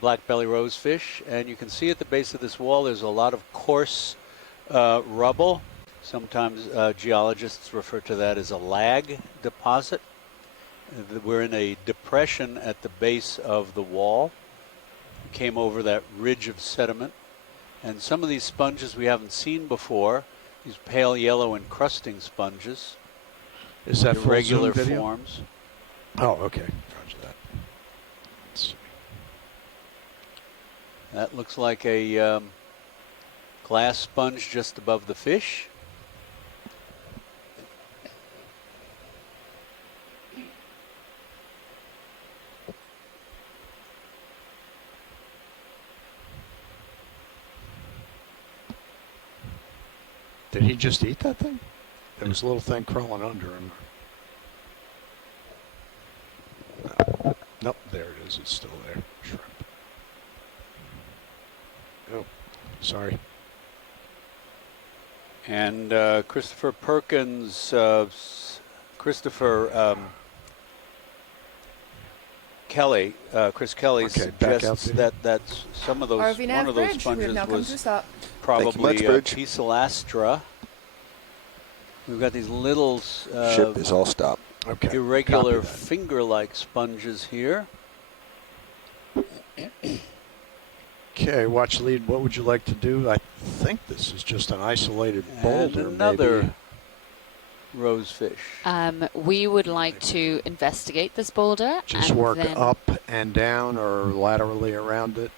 black belly rosefish, and you can see at the base of this wall there's a lot of coarse rubble. Sometimes geologists refer to that as a lag deposit. We're in a depression at the base of the wall. We came over that ridge of sediment. And some of these sponges we haven't seen before, these pale yellow encrusting sponges. Is that irregular full zoom video? forms? Oh, okay. Roger that. Let's see. That looks like a glass sponge just above the fish. Did he just eat that thing? There was a little thing crawling under him. Nope, there it is. It's still there. Shrimp. Oh, sorry. And Christopher Perkins, Kelly, Chris Kelly suggests that some of those, RV nav one of those bridge. We have sponges now come to a was stop. probably Pisalastra. We've got these little Ship is all stopped. irregular finger-like sponges here. Okay, watch lead. What would you like to do? I think this is just an isolated boulder. And another maybe. rosefish. We would like to investigate this boulder. Just and work then, up and down or laterally around it?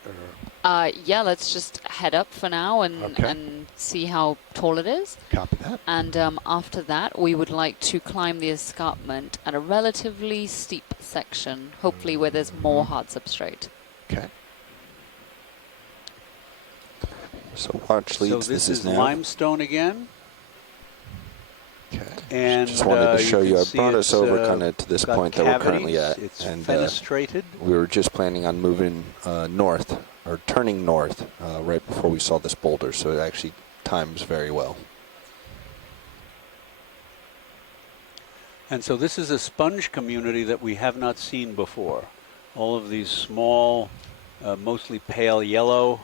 Or yeah, let's just head up for now and see how tall it is. Copy that. And after that, we would like to climb the escarpment at a relatively steep section, hopefully where there's more hard substrate. Okay. So watch leads. So this is now limestone again. And Just wanted to show you. I brought us over kind of to this got point that we're currently cavities, at, it's and fenestrated. we were just planning on moving north or turning north right before we saw this boulder, so it actually times very well. And so this is a sponge community that we have not seen before. All of these small, mostly pale yellow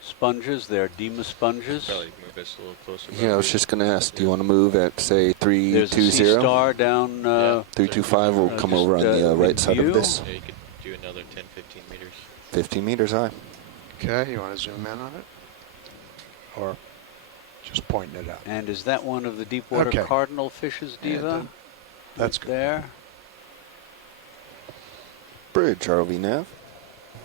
sponges, they're Dema sponges. Probably move us a little closer. Yeah, I was just going to ask, do you want to move at, say, 320? There's a sea star down 325 will come over on the right side of this. Yeah, you could do another 10, 15 meters. 15 meters high. Okay, you want to zoom in on it? Or just pointing it out? And is that one of the deepwater Okay. cardinal fishes, Diva? That's good. There. Bridge, ROV nav.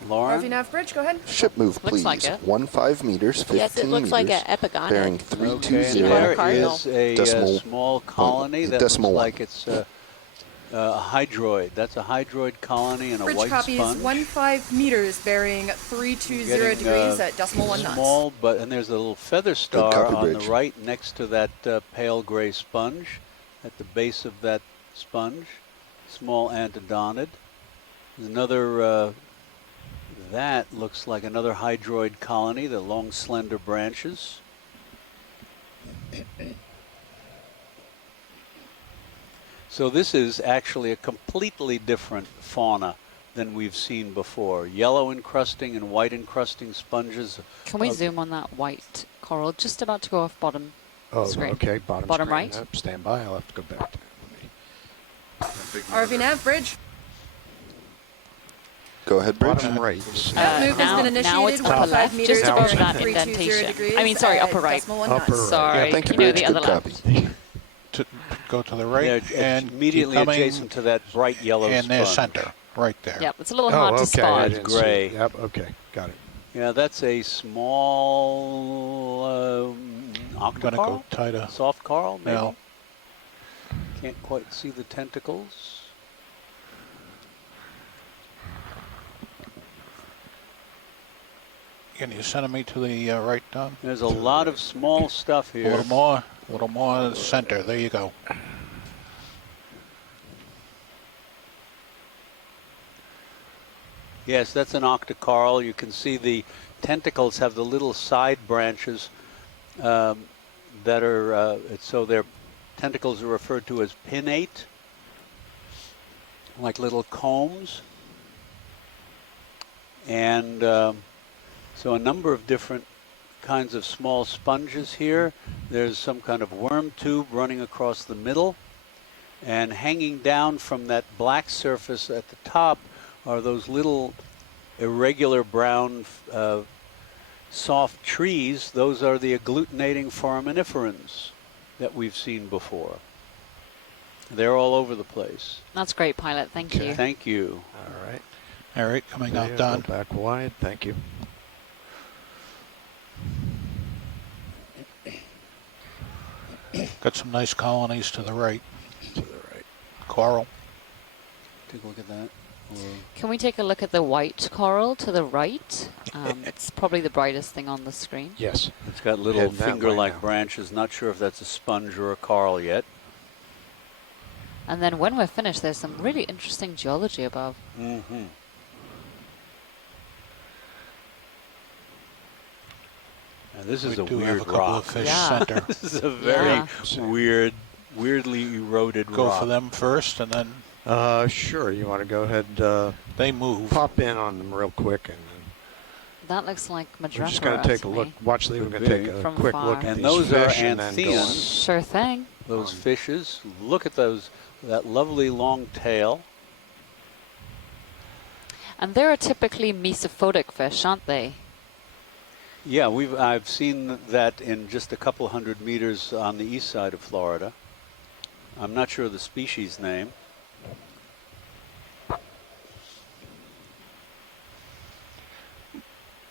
Lauren? RV nav bridge, go ahead. Ship move, Looks please. like it. 15 meters, 15 Yes, it looks like meters, a epigonid. bearing Okay, 320. there is a decimal small colony that looks decimal like it's a hydroid. That's a hydroid colony and a Bridge white copy sponge. is 15 meters bearing 320 Getting, degrees at decimal 1 knots. small, but and there's a little feather star copy, on Bridge. the right next to that pale gray sponge. At the base of that sponge, small antedonid. There's another. That looks like another hydroid colony. The long, slender branches. So this is actually a completely different fauna than we've seen before. Yellow encrusting and white encrusting sponges. Can we zoom on that white coral? Just about to go off bottom Oh, screen. okay, bottom screen. right. Yep, stand by, I'll have to go back to RV nav bridge. Go ahead, Bridge. bottom right. That move has been now it's initiated upper 15 left, meters just above bearing that 320 indentation. degrees I mean, sorry, at upper right. decimal 1 Upper knots. right. Sorry, Yeah, thank you, know Bridge. the other Good left. copy. To go to the right They're and immediately keep coming adjacent to that bright yellow in their sponge. center, right there. Yep, it's a little Oh, hard to okay, spot. I It's didn't see gray. it. Yep, okay, got it. Yeah, that's a small I'm gonna octocoral? go tighter. Soft coral, maybe? No. Can't quite see the tentacles. Can you send me to the right, Don? There's a lot of small stuff A here. little more in the center. There you go. Yes, that's an octocoral. You can see the tentacles have the little side branches that are, so their tentacles are referred to as pinnate, like little combs. And so a number of different kinds of small sponges here. There's some kind of worm tube running across the middle. And hanging down from that black surface at the top are those little irregular brown soft trees. Those are the agglutinating foraminiferans that we've seen before. They're all over the place. That's great, pilot. Thank you. Thank you. All right. All right, coming Yeah, out, Don. go back wide, thank you. Got some nice colonies to the right. To the right. Coral. Take a look at that. Can we take a look at the white coral to the right? It's probably the brightest thing on the screen. Yes. It's got little Heading that way finger-like now. branches. Not sure if that's a sponge or a coral yet. And then when we're finished, there's some really interesting geology above. Mm-hmm. And this is We a do have weird a couple rock. of fish center. This is a very weird, weirdly eroded Go rock. for them first, and then Sure, you want to go ahead, they move. pop in on them real quick, and That looks like we're Madrepera just going to take to a me. look. Watch, we're Could going to take be. a From quick far. look at And these those are fish and then go on. antheans. Sure thing. Those fishes. Look at those. That lovely long tail. And they're a typically mesophotic fish, aren't they? Yeah, I've seen that in just a couple hundred meters on the east side of Florida. I'm not sure of the species name.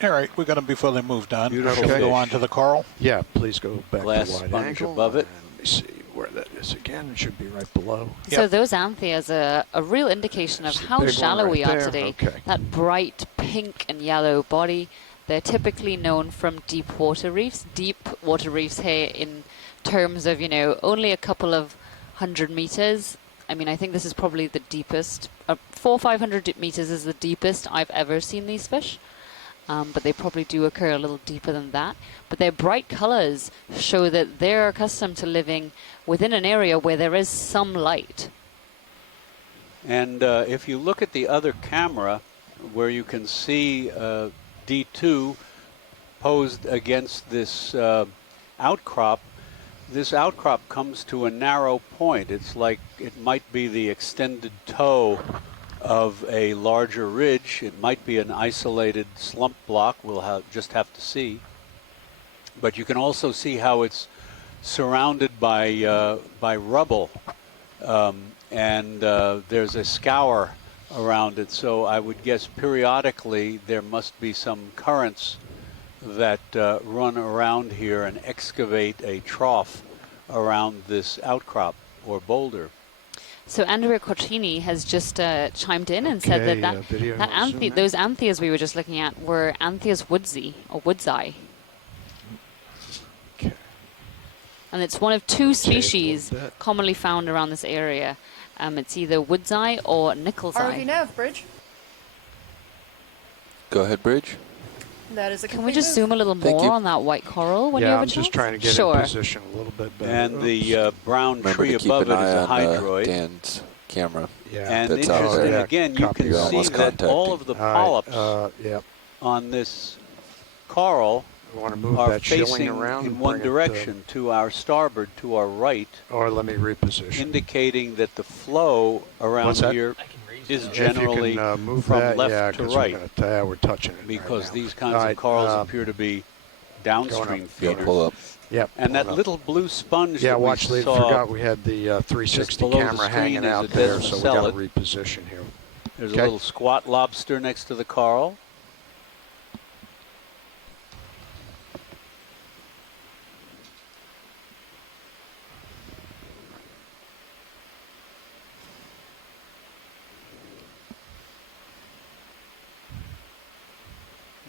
All right, we got them before they move, Don. Beautiful Shall we go fish. on to the coral? Yeah, please go back Glass to wide sponge angle. above it. And let me see where that is again. It should be right below. So those antheas are a real indication of There's the how big one shallow right we are there. today. Okay. That bright pink and yellow body. They're typically known from deep water reefs. Deep water reefs here in terms of, you know, only a couple of 100 meters. I mean, I think this is probably the deepest. 400 or 500 meters is the deepest I've ever seen these fish. But they probably do occur a little deeper than that. But their bright colors show that they're accustomed to living within an area where there is some light. And if you look at the other camera, where you can see D2 posed against this outcrop, this outcrop comes to a narrow point. It's like it might be the extended toe of a larger ridge. It might be an isolated slump block. We'll just have to see. But you can also see how it's surrounded by rubble, and there's a scour around it. So I would guess periodically there must be some currents that run around here and excavate a trough around this outcrop or boulder. So Andrea Cortini has just chimed in and said that those anthias we were just looking at were Anthias woodsii, or woodsii. Okay. And it's one of two species commonly found around this area. It's either woodsii or nickelsi. ROV nav, Bridge. Go ahead, Bridge. That is a Can we just zoom a little more on that white coral when you have a chance? I'm just trying to get in position a little bit better. And the brown tree above it is a hydroid. Dan's camera. Yeah. And that's interesting, again, you can see that all of the polyps on this coral are facing in one direction, to our starboard, to our right. Or let me reposition. Indicating that the flow around here is generally from left to right. We're touching it because these kinds of corals appear to be downstream feeders. Pull up. Yep. And that little blue sponge that watch, we forgot we had the 360 camera hanging out there, so we got to reposition here. There's a little squat lobster next to the coral.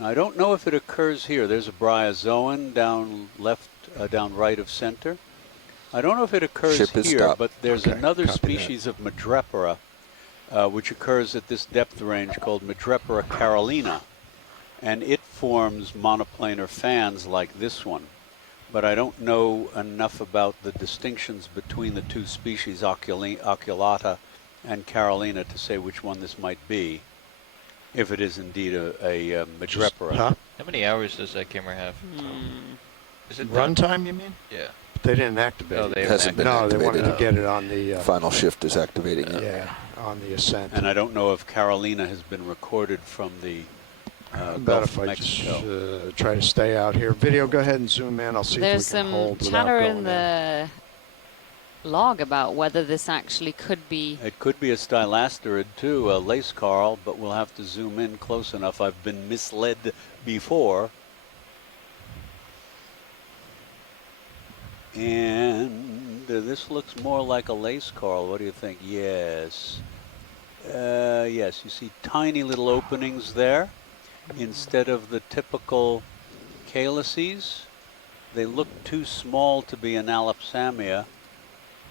I don't know if it occurs here. There's a bryozoan down left, down right of center. I don't know if it occurs here, but there's another species of Madrepora, which occurs at this depth range called Madrepora carolina, and it forms monoplanar fans like this one. But I don't know enough about the distinctions between the two species, oculata and carolina, to say which one this might be. If it is indeed a Madrepora. How many hours does that camera have? Is it runtime, you mean? Yeah. But they didn't activate it. It hasn't been activated. They wanted to get it on the... Final shift is activating it. Yeah, on the ascent. And I don't know if Carolina has been recorded from the Gulf of Mexico. Just try to stay out here. Video, go ahead and zoom in. I'll see There's if we can hold some chatter in the log about whether this actually could be... It could be a stylasterid too, a lace coral, but we'll have to zoom in close enough. I've been misled before. And this looks more like a lace coral. What do you think? Yes. Yes, you see tiny little openings there instead of the typical calyces. They look too small to be an alapsamia.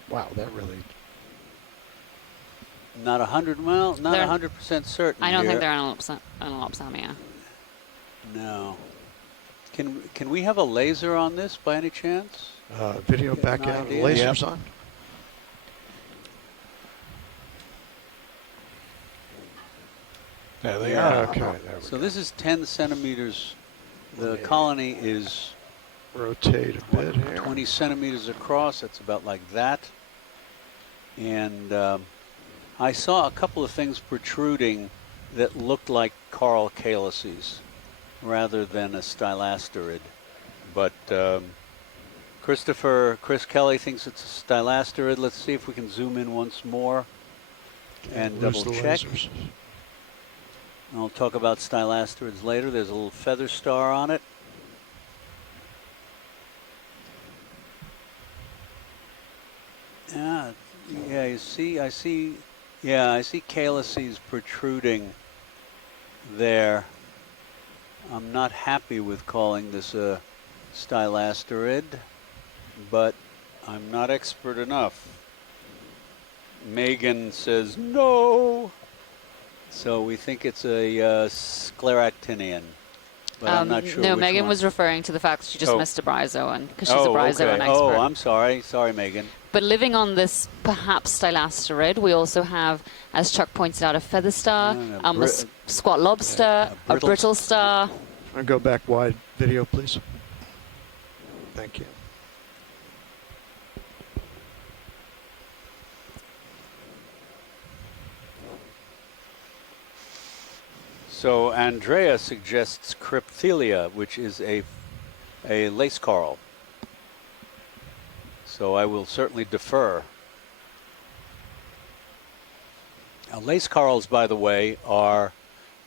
Wow, that really... Not 100% certain. I don't here. think they're Analopsamia. No. Can we have a laser on this by any chance? Video back out. Lasers on. There they are. Okay. So this is 10 centimeters. The colony is rotate a bit here. 20 centimeters across. That's about like that. And I saw a couple of things protruding that looked like coral calyces rather than a stylasterid. But Chris Kelly thinks it's a stylasterid. Let's see if we can zoom in once more and double check. I'll talk about stylasterids later. There's a little feather star on it. Yeah, you see, I see calyces protruding there. I'm not happy with calling this a stylasterid, but I'm not expert enough. Megan says no. So we think it's a scleractinian. But I'm not sure no, which Megan one. was referring to the fact that she just missed a bryozoan because she's a Oh, bryozoan okay. expert. Oh, I'm sorry. Sorry, Megan. But living on this perhaps stylasterid, we also have, as Chuck pointed out, a feather star, a squat lobster, a brittle star. I'll go back wide video, please. Thank you. So Andrea suggests Crypthelia, which is a lace coral. So I will certainly defer. Now, lace corals, by the way, are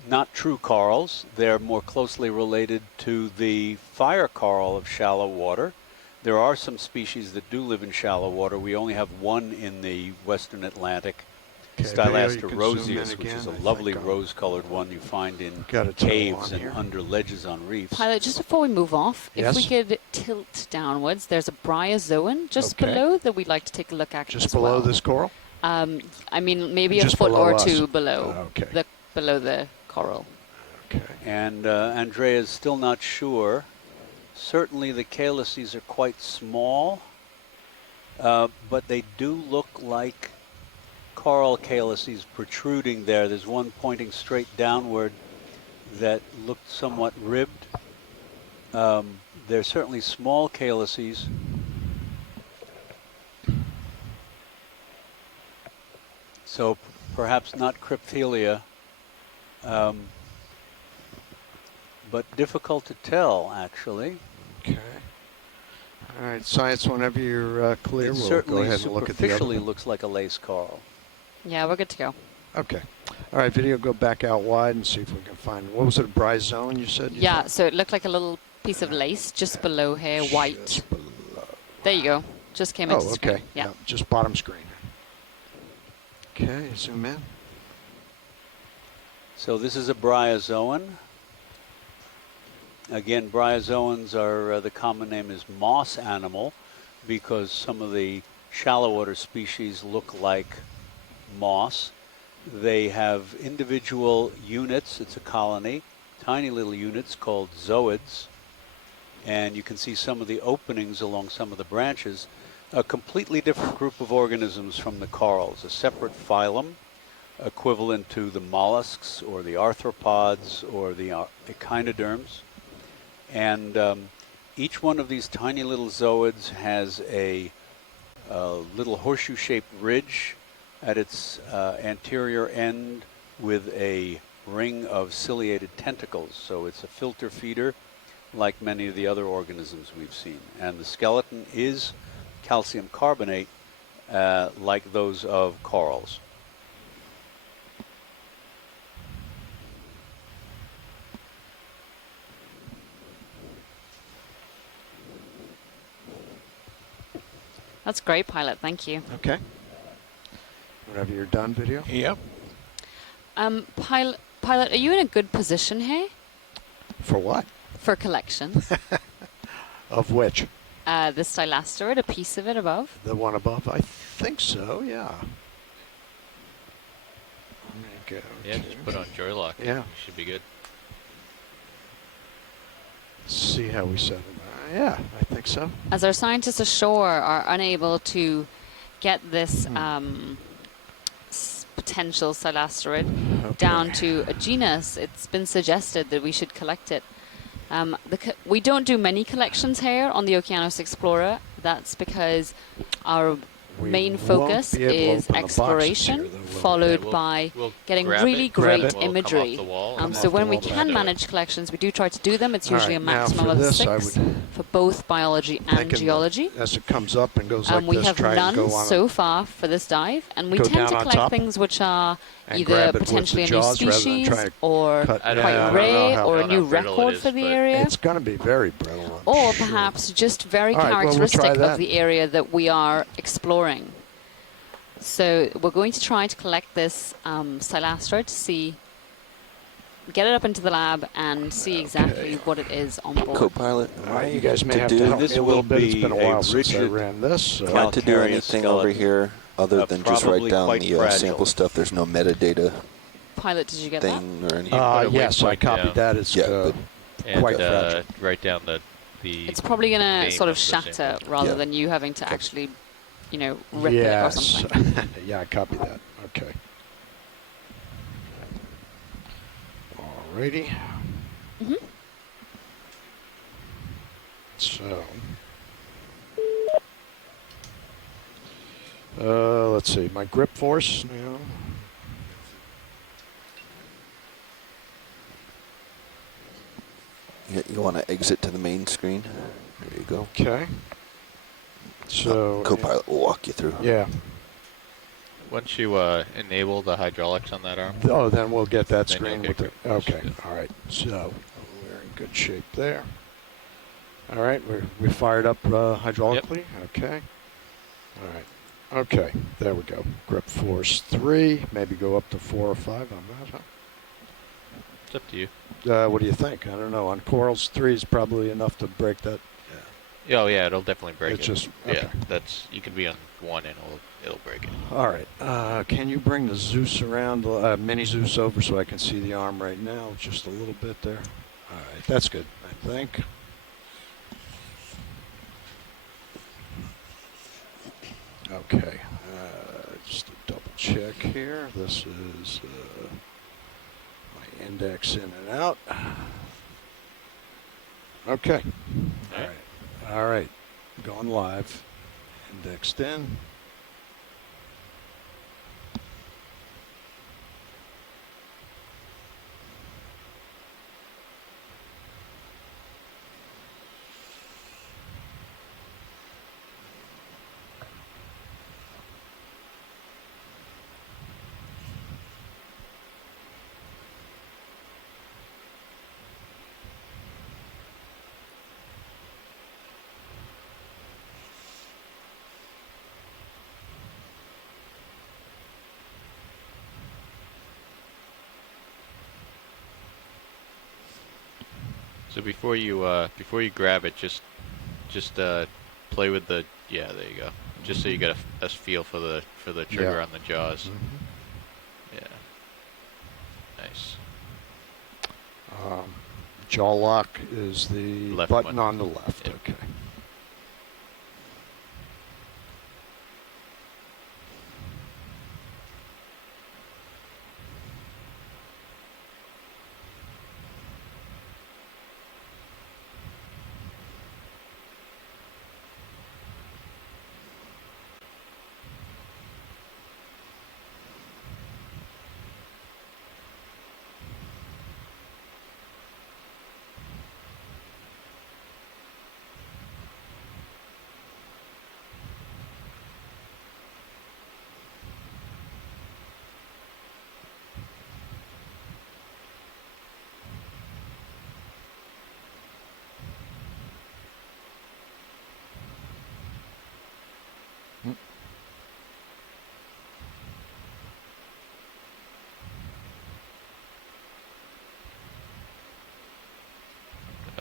not true corals. They're more closely related to the fire coral of shallow water. There are some species that do live in shallow water. We only have one in the western Atlantic, Stylaster roseus, which is a lovely rose-colored one you find in caves and under ledges on reefs. Pilot, just before we move off, if we could tilt downwards, there's a bryozoan just below that we'd like to take a look at just below this coral? I mean, maybe just a foot or two us. below, below the coral. Okay. And Andrea is still not sure. Certainly the calyces are quite small, but they do look like coral calyces protruding there. There's one pointing straight downward that looked somewhat ribbed. They're certainly small calyces. So perhaps not Crypthelia, but difficult to tell, actually. Okay. All right, science, whenever you're clear, we'll go ahead and look at the other superficially one. looks like a lace coral. Yeah, we're good to go. Okay. All right, video, go back out wide and see if we can find, what was it, a bryozoan you said? Yeah, so it looked like a little piece of lace just below here, white. There you go. Just came into screen. Okay. Yeah. Just bottom screen. Okay, zoom in. So this is a bryozoan. Again, bryozoans are, the common name is moss animal because some of the shallow water species look like moss. They have individual units, it's a colony, tiny little units called zooids. And you can see some of the openings along some of the branches. A completely different group of organisms from the corals, a separate phylum, equivalent to the mollusks or the arthropods or the echinoderms. And each one of these tiny little zooids has a little horseshoe-shaped ridge at its anterior end with a ring of ciliated tentacles. So it's a filter feeder like many of the other organisms we've seen. And the skeleton is calcium carbonate like those of corals. That's great, Pilot. Thank you. Okay. Whenever you're done, video. Yep. Pilot, are you in a good position here? For what? For collection. Of which? The stylasterid, a piece of it above. The one above? I think so, yeah. Yeah, just put on joy lock. Yeah. Should be good. See how we set them. Yeah, I think so. As our scientists ashore are unable to get this potential stylasterid down to a genus, it's been suggested that we should collect it. We don't do many collections here on the Okeanos Explorer. That's because our main focus is exploration, followed by getting really great imagery. So when we can manage collections, we do try to do them. It's usually a maximum of 6 for both biology and geology. As it comes up and goes like we this, have try none to go on so far for this dive, and we tend to collect things which are either potentially a new species or quite rare or a new record for the area. It's going to be very brittle. Or perhaps just very characteristic of the area that we are exploring. So we're going to try to collect this stylasterid to see get it up into the lab and see exactly what it is on board. Co-pilot, All right, you guys may have to help me a little bit. It's been a while since I ran this. So. Am I to do anything over here other than just write down the sample stuff? There's no metadata Pilot, did you get thing that? or anything? Yes, I copied that. It's quite fragile. Write down the It's probably going to sort of the shatter sample. rather than you having to actually, you know, rip it or something. Yeah, I copied that. Okay. Alrighty. Mm-hmm. So, let's see. My grip force now. You want to exit to the main screen? There you go. Okay. So co-pilot will walk you through. Yeah. Once you enable the hydraulics on that arm. Oh, then we'll get that then screen you'll with get the. Okay. All right. So we're in good shape there. All right. We fired up hydraulically. Yep. Okay. All right. Okay. There we go. Grip force 3. Maybe go up to 4 or 5 on that. Huh? It's up to you. What do you think? I don't know. On corals, 3 is probably enough to break that. Yeah. Oh yeah, it'll definitely break It's it. just okay. Yeah, that's you could be on 1 and it'll break it. All right. Can you bring the Zeus around, mini Zeus over so I can see the arm right now? Just a little bit there. All right. That's good, I think. Okay. Just a double check here. This is my index in and out. Okay. All right. All right. Going live. Indexed in. So before you grab it, just play with the there you go. Just so you get a feel for the trigger on the jaws. Yeah. Nice. Jaw lock is the Left button one. on the left. Okay.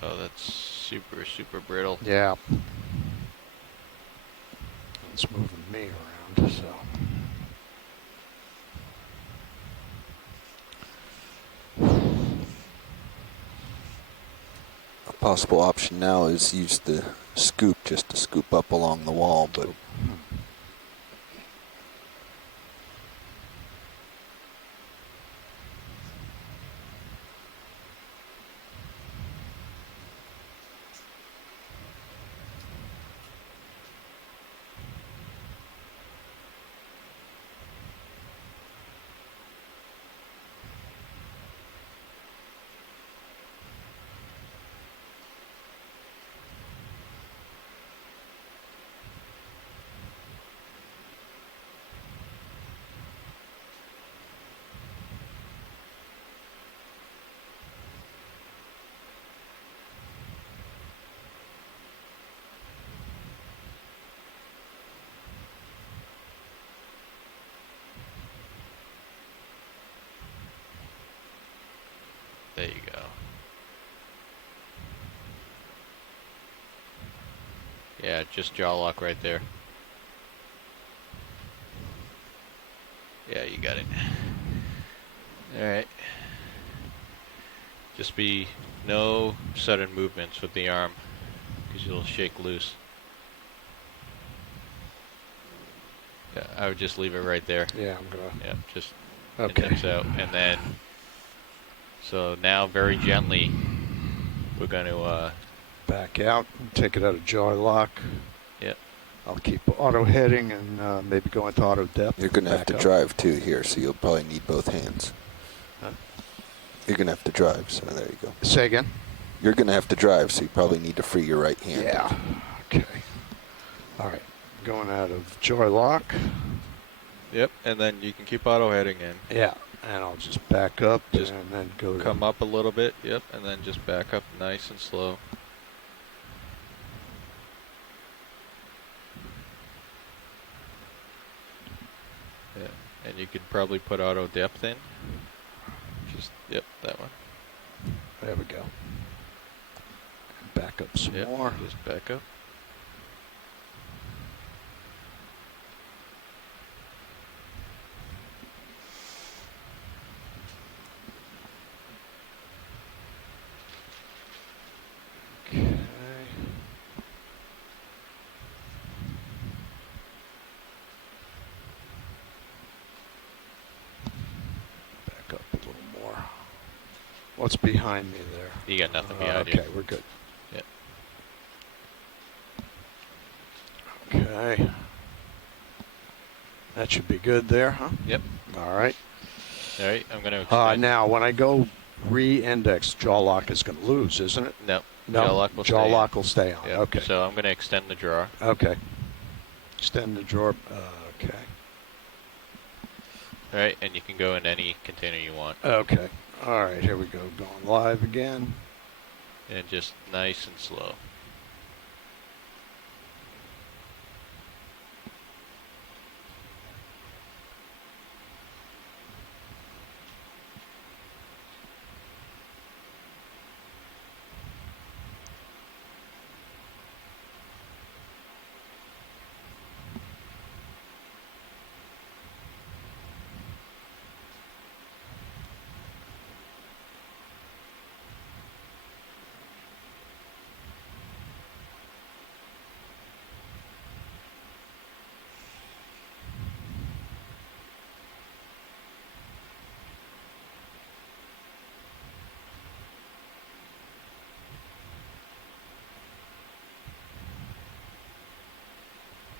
Oh, that's super brittle. Yeah. It's moving me around, so. A possible option now is use the scoop just to scoop up along the wall, but There you go. Yeah, just jaw lock right there. Yeah, you got it. Alright. Just be no sudden movements with the arm, because you'll shake loose. Yeah, I would just leave it right there. Yeah, I'm gonna. Yeah, just Okay. index out, and then. So now, very gently, we're going to back out and take it out of jaw lock. Yep. I'll keep auto heading and maybe go into auto depth. You're going to have to drive too here, so you'll probably need both hands. Huh? You're going to have to drive, so there you go. Say again? You're going to have to drive, so you probably need to free your right hand. Yeah. Okay. All right. Going out of jaw lock. Yep, and then you can keep auto heading in. Yeah, and I'll just back up Just and then go come up a little bit. Yep, and then just back up nice and slow. Yeah, and you could probably put auto depth in. Just, yep, that one. There we go. Back up some more. Just back up. Okay. Back up a little more. What's behind me there? You got nothing behind you. Okay, we're good. Yep. Okay. That should be good there, huh? Yep. All right. All right, I'm going to extend. Now, when I go re-index, jaw lock is going to lose, isn't it? No. No, Jaw lock will jaw stay lock on. will stay on. Yep. Okay. So I'm going to extend the drawer. Okay. Extend the drawer. Okay. All right, and you can go in any container you want. Okay. All right, here we go. Going live again. And just nice and slow.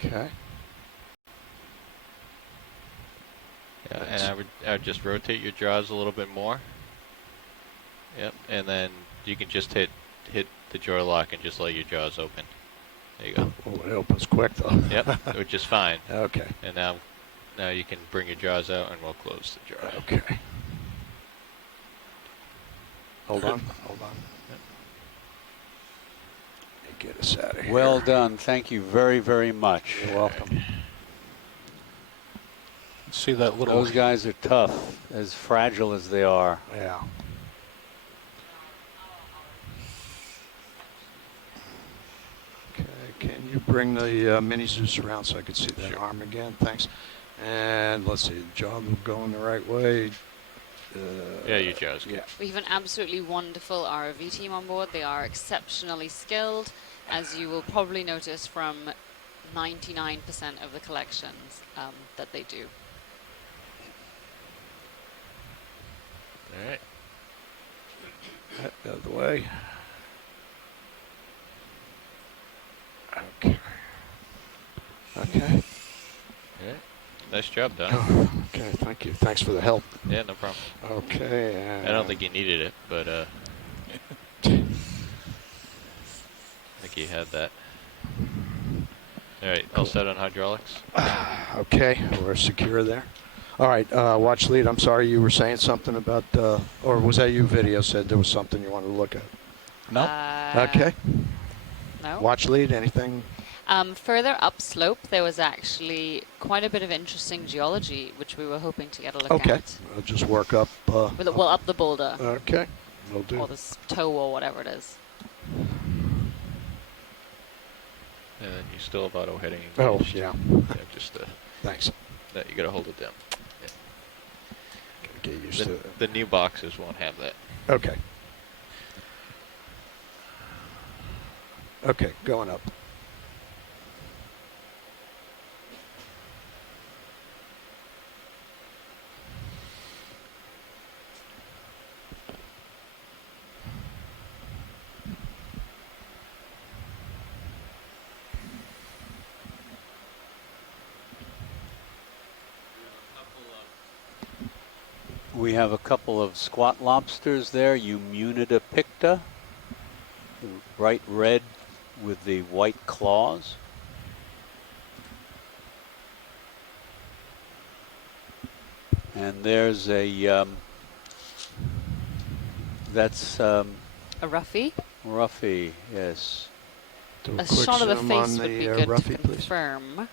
Okay. Yeah, and I would just rotate your jaws a little bit more. Yep, and then you can just hit the jaw lock and just let your jaws open. There you go. Oh, it opens quick though. Yep, which is fine. Okay. And now you can bring your jaws out and we'll close the jaw. Okay. Hold on. Hold on. Get us out of here. Well done. Thank you very, very much. You're welcome. See that little... Those guys are tough, as fragile as they are. Yeah. Okay, can you bring the mini Zeus around so I could see that arm again? Thanks. And let's see, the jaw will go in the right way. Yeah, your jaw's good. Yeah. We have an absolutely wonderful ROV team on board. They are exceptionally skilled, as you will probably notice from 99% of the collections that they do. All right. That out of the way. Okay. Okay. All right. Nice job, Don. Okay, thank you. Thanks for the help. Yeah, no problem. Okay. I don't think you needed it, but I think you had that. All right, all set on hydraulics? Okay, we're secure there. All right, watch lead. I'm sorry, you were saying something about, or was that you, video, said there was something you wanted to look at? No. Okay. No. Watch lead, anything? Further upslope, there was actually quite a bit of interesting geology, which we were hoping to get a look Okay, at. I'll just work up. Well, up the boulder. Okay. Will do. or the toe or whatever it is. And then you still have auto heading engaged. Oh, yeah. Just Thanks. that you got to hold it down. Yeah. Get used to it. The new boxes won't have that. Okay. Okay, going up. We have a couple of squat lobsters there, Umunida picta, bright red with the white claws. And there's a, that's A roughy. Ruffy, yes. Do A quick shot of the zoom face on would be the, good Ruffy, to please. confirm.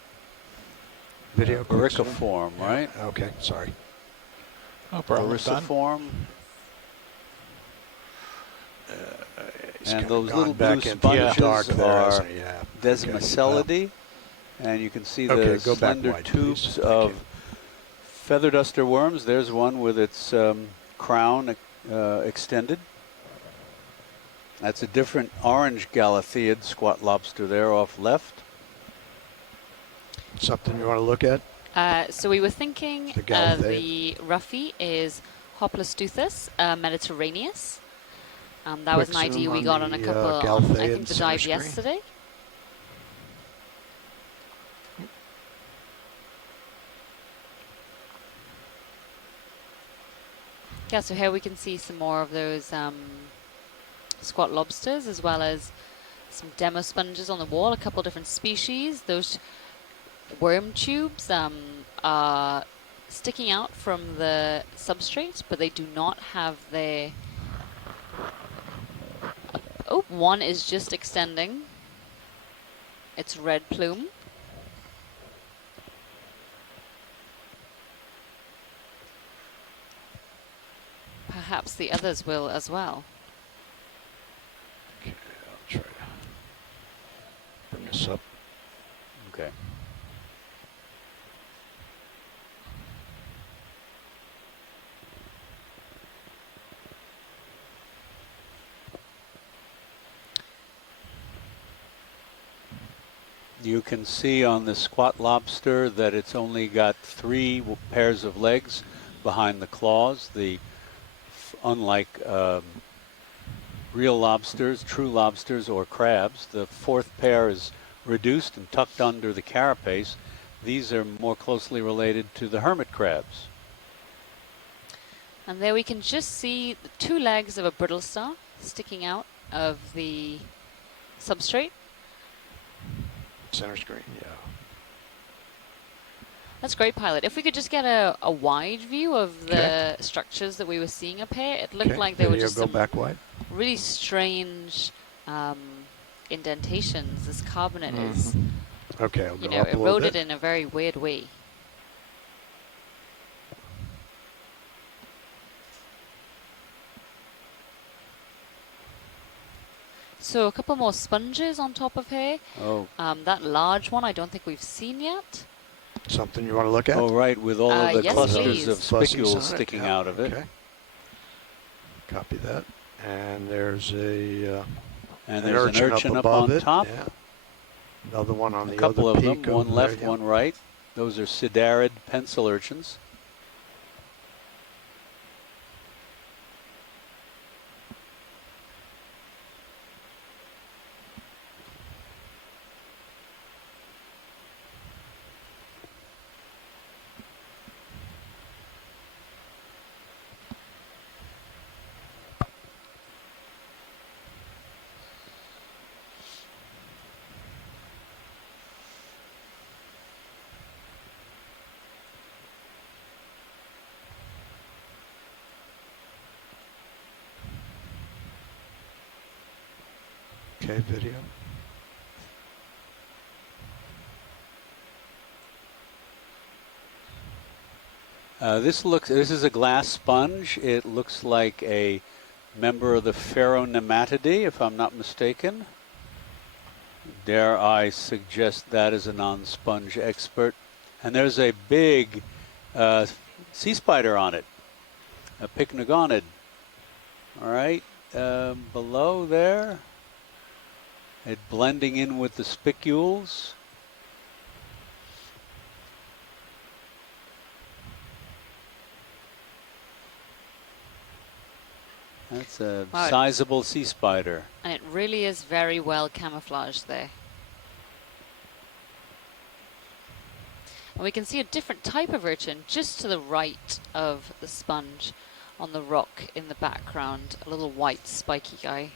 Video quick zoom. Oricaform, Yeah, right? Okay, sorry. No problem. Done. Oricaform. He's And kinda those gone little back blue into the sponges dark there, are hasn't he? Yeah. Desmocelidae. And you can see Okay, the go back slender wide, tubes please. Thank of you. feather duster worms. There's one with its crown extended. That's a different orange Galatheid squat lobster there off left. Something you want to look at? So we were thinking The Galatheid. the roughy is Hoplostuthus mediterraneus. That Quick was an ID zoom we on got on a the, couple, I Galatheid think the center dive screen. yesterday. Yeah, so here we can see some more of those squat lobsters, as well as some demo sponges on the wall, a couple different species. Those worm tubes are sticking out from the substrate, but they do not have the... Oh, one is just extending its red plume. Perhaps the others will as well. Okay, I'll try to bring this up. Okay. You can see on the squat lobster that it's only got 3 pairs of legs behind the claws. Unlike real lobsters, true lobsters, or crabs, the 4th pair is reduced and tucked under the carapace. These are more closely related to the hermit crabs. And there we can just see the 2 legs of a brittle star sticking out of the substrate. Center screen, yeah. That's great, Pilot. If we could just get a wide view of the structures that we were seeing up here, it looked like there were just go some back wide. really strange indentations. This carbonate is, Okay, I'll go you know, up a little eroded bit. in a very weird way. So a couple more sponges on top of here. Oh. That large one I don't think we've seen yet. Something you want to look at? Oh, right, with all of the yes, clusters please. of Fuzzies on spicules it, sticking yeah, out of it. Okay. Copy that. And there's a And there's an urchin up above on it. top. Yeah. Another one on A the couple other of them, peak one over left, there, yeah. one right. Those are sidarid pencil urchins. Okay, video. This is a glass sponge. It looks like a member of the Pharaohnematidae, if I'm not mistaken. Dare I suggest that as a non-sponge expert. And there's a big sea spider on it, a pycnogonid. All right, below there, it blending in with the spicules. That's a sizable sea spider. And it really is very well camouflaged there. And we can see a different type of urchin just to the right of the sponge on the rock in the background. A little white spiky guy.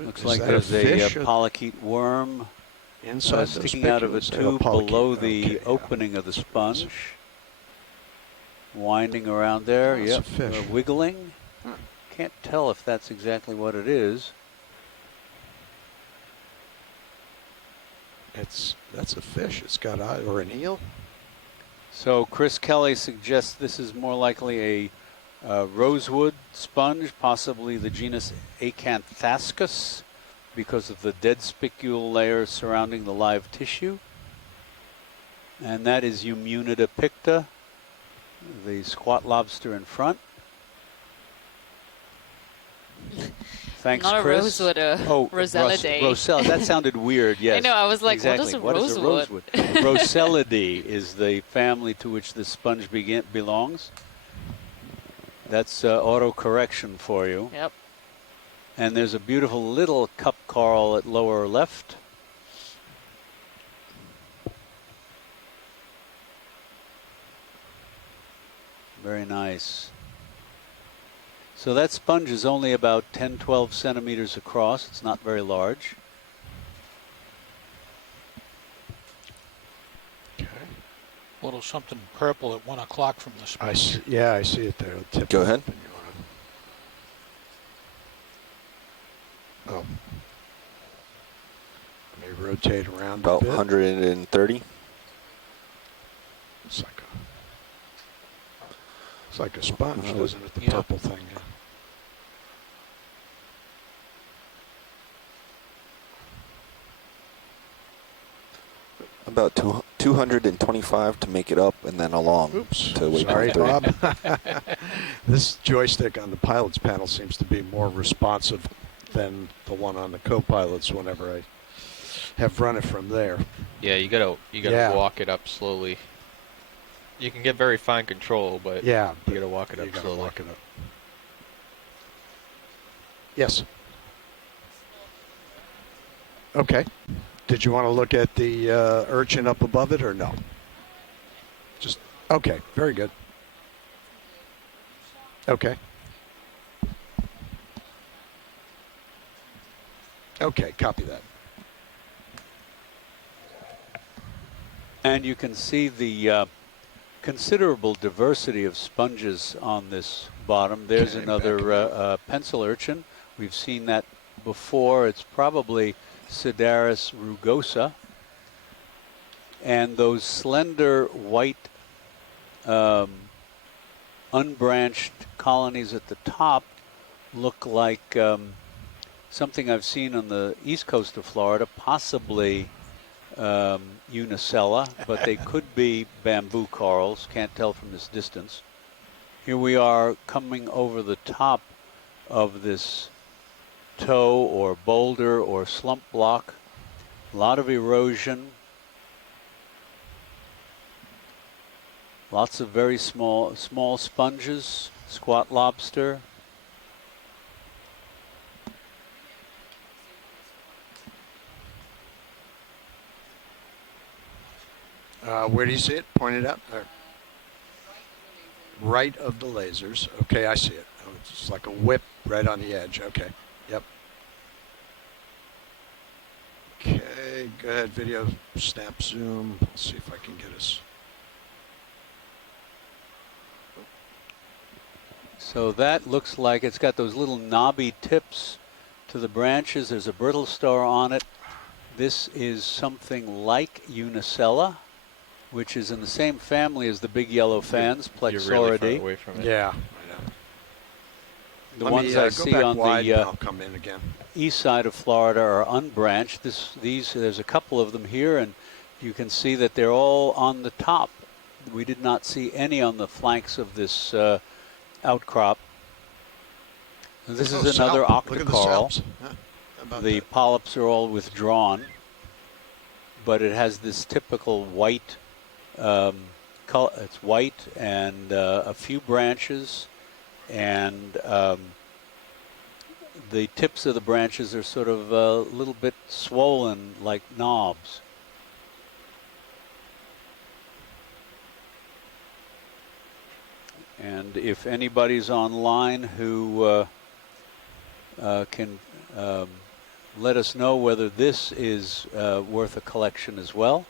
Looks like there's a polychaete worm sticking out of a tube below the opening of the sponge. Winding around there, yep, wiggling. Can't tell if that's exactly what it is. That's a fish. It's got eye, or an eel. So Chris Kelly suggests this is more likely a rosewood sponge, possibly the genus Acanthascus, because of the dead spicule layer surrounding the live tissue. And that is Emunida picta, the squat lobster in front. Thanks, Not Chris. a rosewood, Roselidae. Rosella, that sounded weird, yes. I know, I was like, exactly. what is a rosewood? Roselidae is the family to which this sponge belongs. That's auto-correction for you. Yep. And there's a beautiful little cup coral at lower left. Very nice. So that sponge is only about 10, 12 centimeters across. It's not very large. Okay. A little something purple at 1 o'clock from the sponge. I see it there. Go ahead. Oh. Let me rotate around about a bit. 130. It's like a sponge, doesn't it? The purple thing. Yeah. About 225 to make it up and then along to wait Sorry, 30. Bob. This joystick on the pilot's panel seems to be more responsive than the one on the co-pilots whenever I have run it from there. Yeah, you gotta walk it up slowly. You can get very fine control, but you gotta walk it up slowly. Walk it up. Yes. Okay. Did you want to look at the urchin up above it or no? Just okay. Very good. Okay. Okay. Copy that. And you can see the considerable diversity of sponges on this bottom. There's another pencil urchin. We've seen that before. It's probably Sidaris rugosa. And those slender white unbranched colonies at the top look like something I've seen on the east coast of Florida, possibly Unicella, but they could be bamboo corals. Can't tell from this distance. Here we are coming over the top of this toe or boulder or slump block. A lot of erosion. Lots of very small sponges, squat lobster. Where do you see it? Point it out. Right of the lasers. Okay, I see it. Oh, it's just like a whip right on the edge. Okay. Yep. Okay, go ahead. Video snap zoom. Let's see if I can get us. So that looks like it's got those little knobby tips to the branches. There's a brittle star on it. This is something like Unicella, which is in the same family as the big yellow fans, You're really far Plexauridae. away from it. Yeah, I know. The Let ones me, I go see back on wide the and I'll come in again. east side of Florida are unbranched. There's a couple of them here, and you can see that they're all on the top. We did not see any on the flanks of this outcrop. This is another salp. Look at the octocoral. salps. Huh? How about The that? polyps are all withdrawn, but it has this typical white color. It's white and a few branches, and the tips of the branches are sort of a little bit swollen like knobs. And if anybody's online who can let us know whether this is worth a collection as well.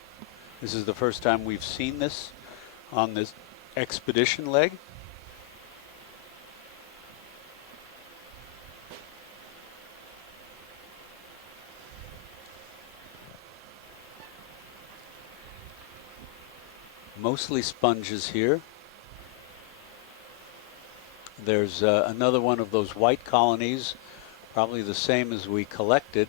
This is the first time we've seen this on this expedition leg. Mostly sponges here. There's another one of those white colonies, probably the same as we collected,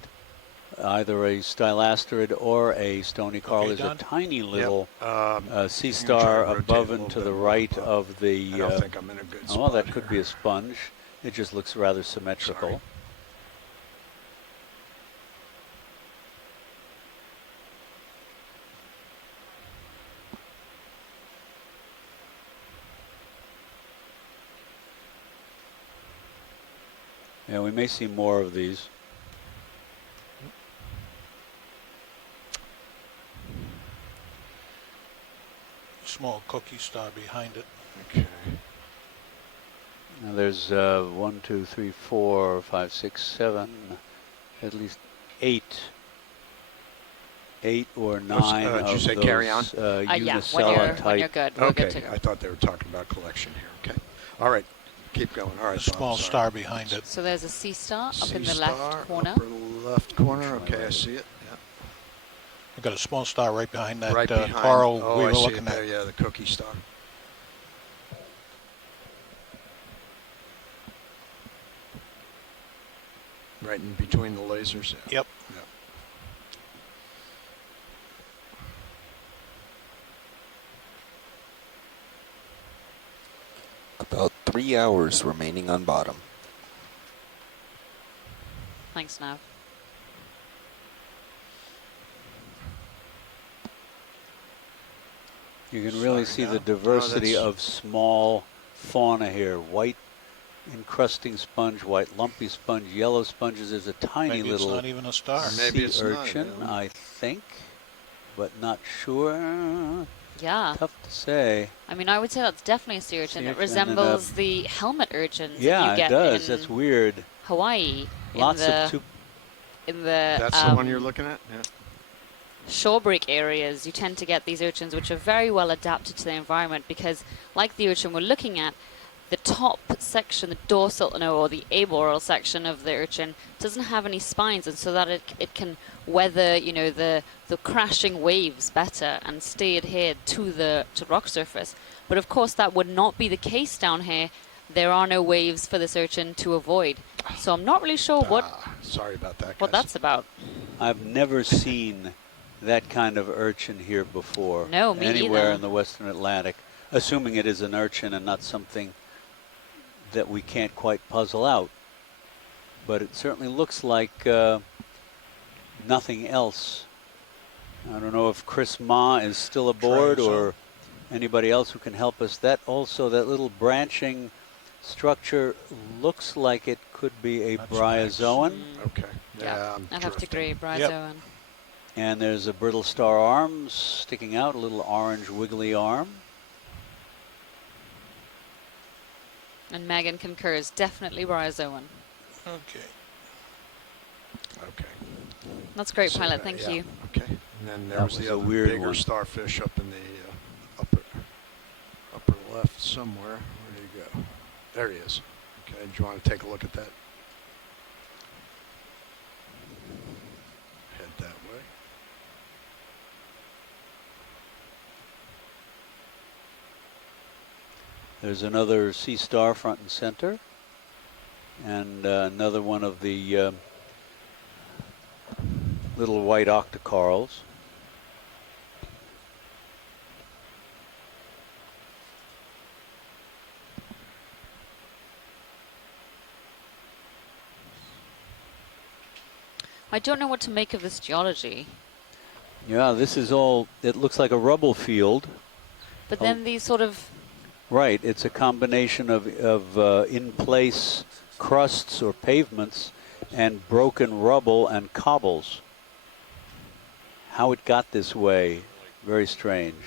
either a stylasterid or a stony coral. There's a tiny little sea star above and to the right of the... I don't think I'm in a good spot. Oh, that could be a sponge. It just looks rather symmetrical. Sorry. Yeah, we may see more of these. Small cookie star behind it. Okay. Now there's 1, 2, 3, 4, 5, 6, 7, at least 8 or 9 did you of say those carry on? Yeah, Unicella when you're good, we're Okay, good to go. I thought they were talking about collection here. Okay. All right. Keep going. All right. A small star behind it. So there's a sea star up in the Sea star, left corner. Upper left corner. Okay, I see it. Yeah. We've got a small star right behind that Right behind. coral Oh, we I were see looking it at. there. Yeah, the cookie star. Right in between the lasers. Yeah. Yep. Yeah. About 3 hours remaining on bottom. Thanks, Nav. You can really see the diversity of small fauna here. White encrusting sponge, white lumpy sponge, yellow sponges. There's a tiny Maybe little it's not even a star. sea urchin, I think, but not sure. Yeah. Tough to say. I mean, I would say that's definitely a sea urchin. Sea It urchin resembles and the helmet urchins yeah, that you get it does. in That's weird. Hawaii. Lots in the, of in the That's the one you're looking at? Yeah. shorebreak areas, you tend to get these urchins which are very well adapted to the environment because, like the urchin we're looking at, the top section, the dorsal, or the aboral section of the urchin doesn't have any spines, and so that it can weather, the crashing waves better and stay adhered to the rock surface. But of course, that would not be the case down here. There are no waves for this urchin to avoid. So I'm not really sure Sorry about that, what that's about. I've never seen that kind of urchin here before. No, me anywhere either. in the Western Atlantic, assuming it is an urchin and not something that we can't quite puzzle out. But it certainly looks like nothing else. I don't know if Chris Ma is still aboard or anybody else who can help us. That little branching structure looks like it could be a bryozoan. Okay. Yeah, I'd have to agree, Yep. bryozoan. And there's a brittle star arm sticking out, a little orange wiggly arm. And Megan concurs, definitely bryozoan. Okay. Okay. That's great, So pilot. that- Thank yeah, you. Okay. And then there That was was the a other weird bigger one. starfish up in the upper left somewhere. Where did he go? There he is. Okay. Do you want to take a look at that? Head that way. There's another sea star front and center, and another one of the little white octocorals. I don't know what to make of this geology. Yeah, this is all, it looks like a rubble field. But then these sort of... Right, it's a combination of in-place crusts or pavements and broken rubble and cobbles. How it got this way, very strange.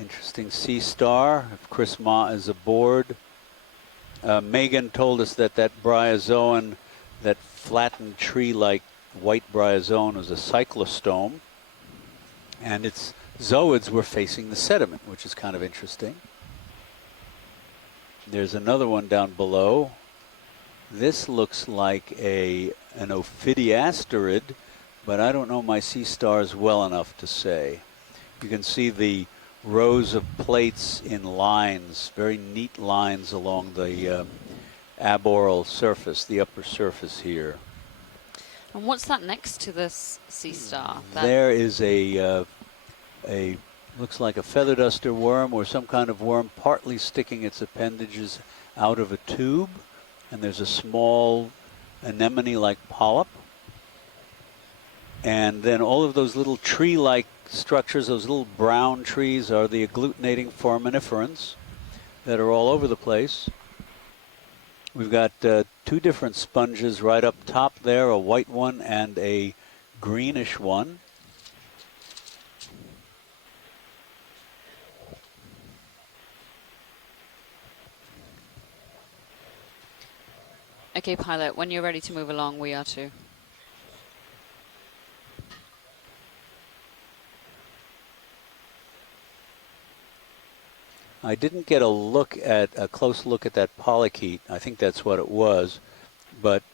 Interesting sea star, if Chris Ma is aboard. Megan told us that that bryozoan, that flattened tree-like white bryozoan, was a cyclostome, and its zooids were facing the sediment, which is kind of interesting. There's another one down below. This looks like an ophidiasterid, but I don't know my sea stars well enough to say. You can see the rows of plates in lines, very neat lines along the aboral surface, the upper surface here. And what's that next to this sea star? There is a looks like a feather duster worm or some kind of worm partly sticking its appendages out of a tube, and there's a small anemone-like polyp. And then all of those little tree-like structures, those little brown trees, are the agglutinating foraminiferans that are all over the place. We've got two different sponges right up top there, a white one and a greenish one. Okay, pilot, when you're ready to move along, we are too. I didn't get a close look at that polychaete. I think that's what it was, but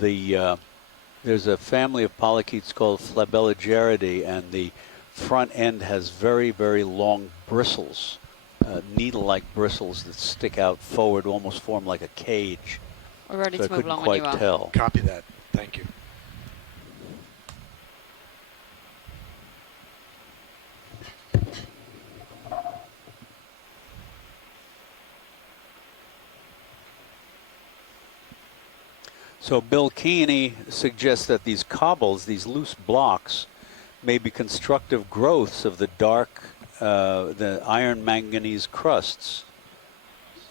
there's a family of polychaetes called Flabellageridae, and the front end has very, very long bristles, needle-like bristles that stick out forward, almost form like a cage. We're ready so to move along when you are. I couldn't quite tell. Copy that. Thank you. So Bill Keeney suggests that these cobbles, these loose blocks, may be constructive growths of the dark, the iron manganese crusts.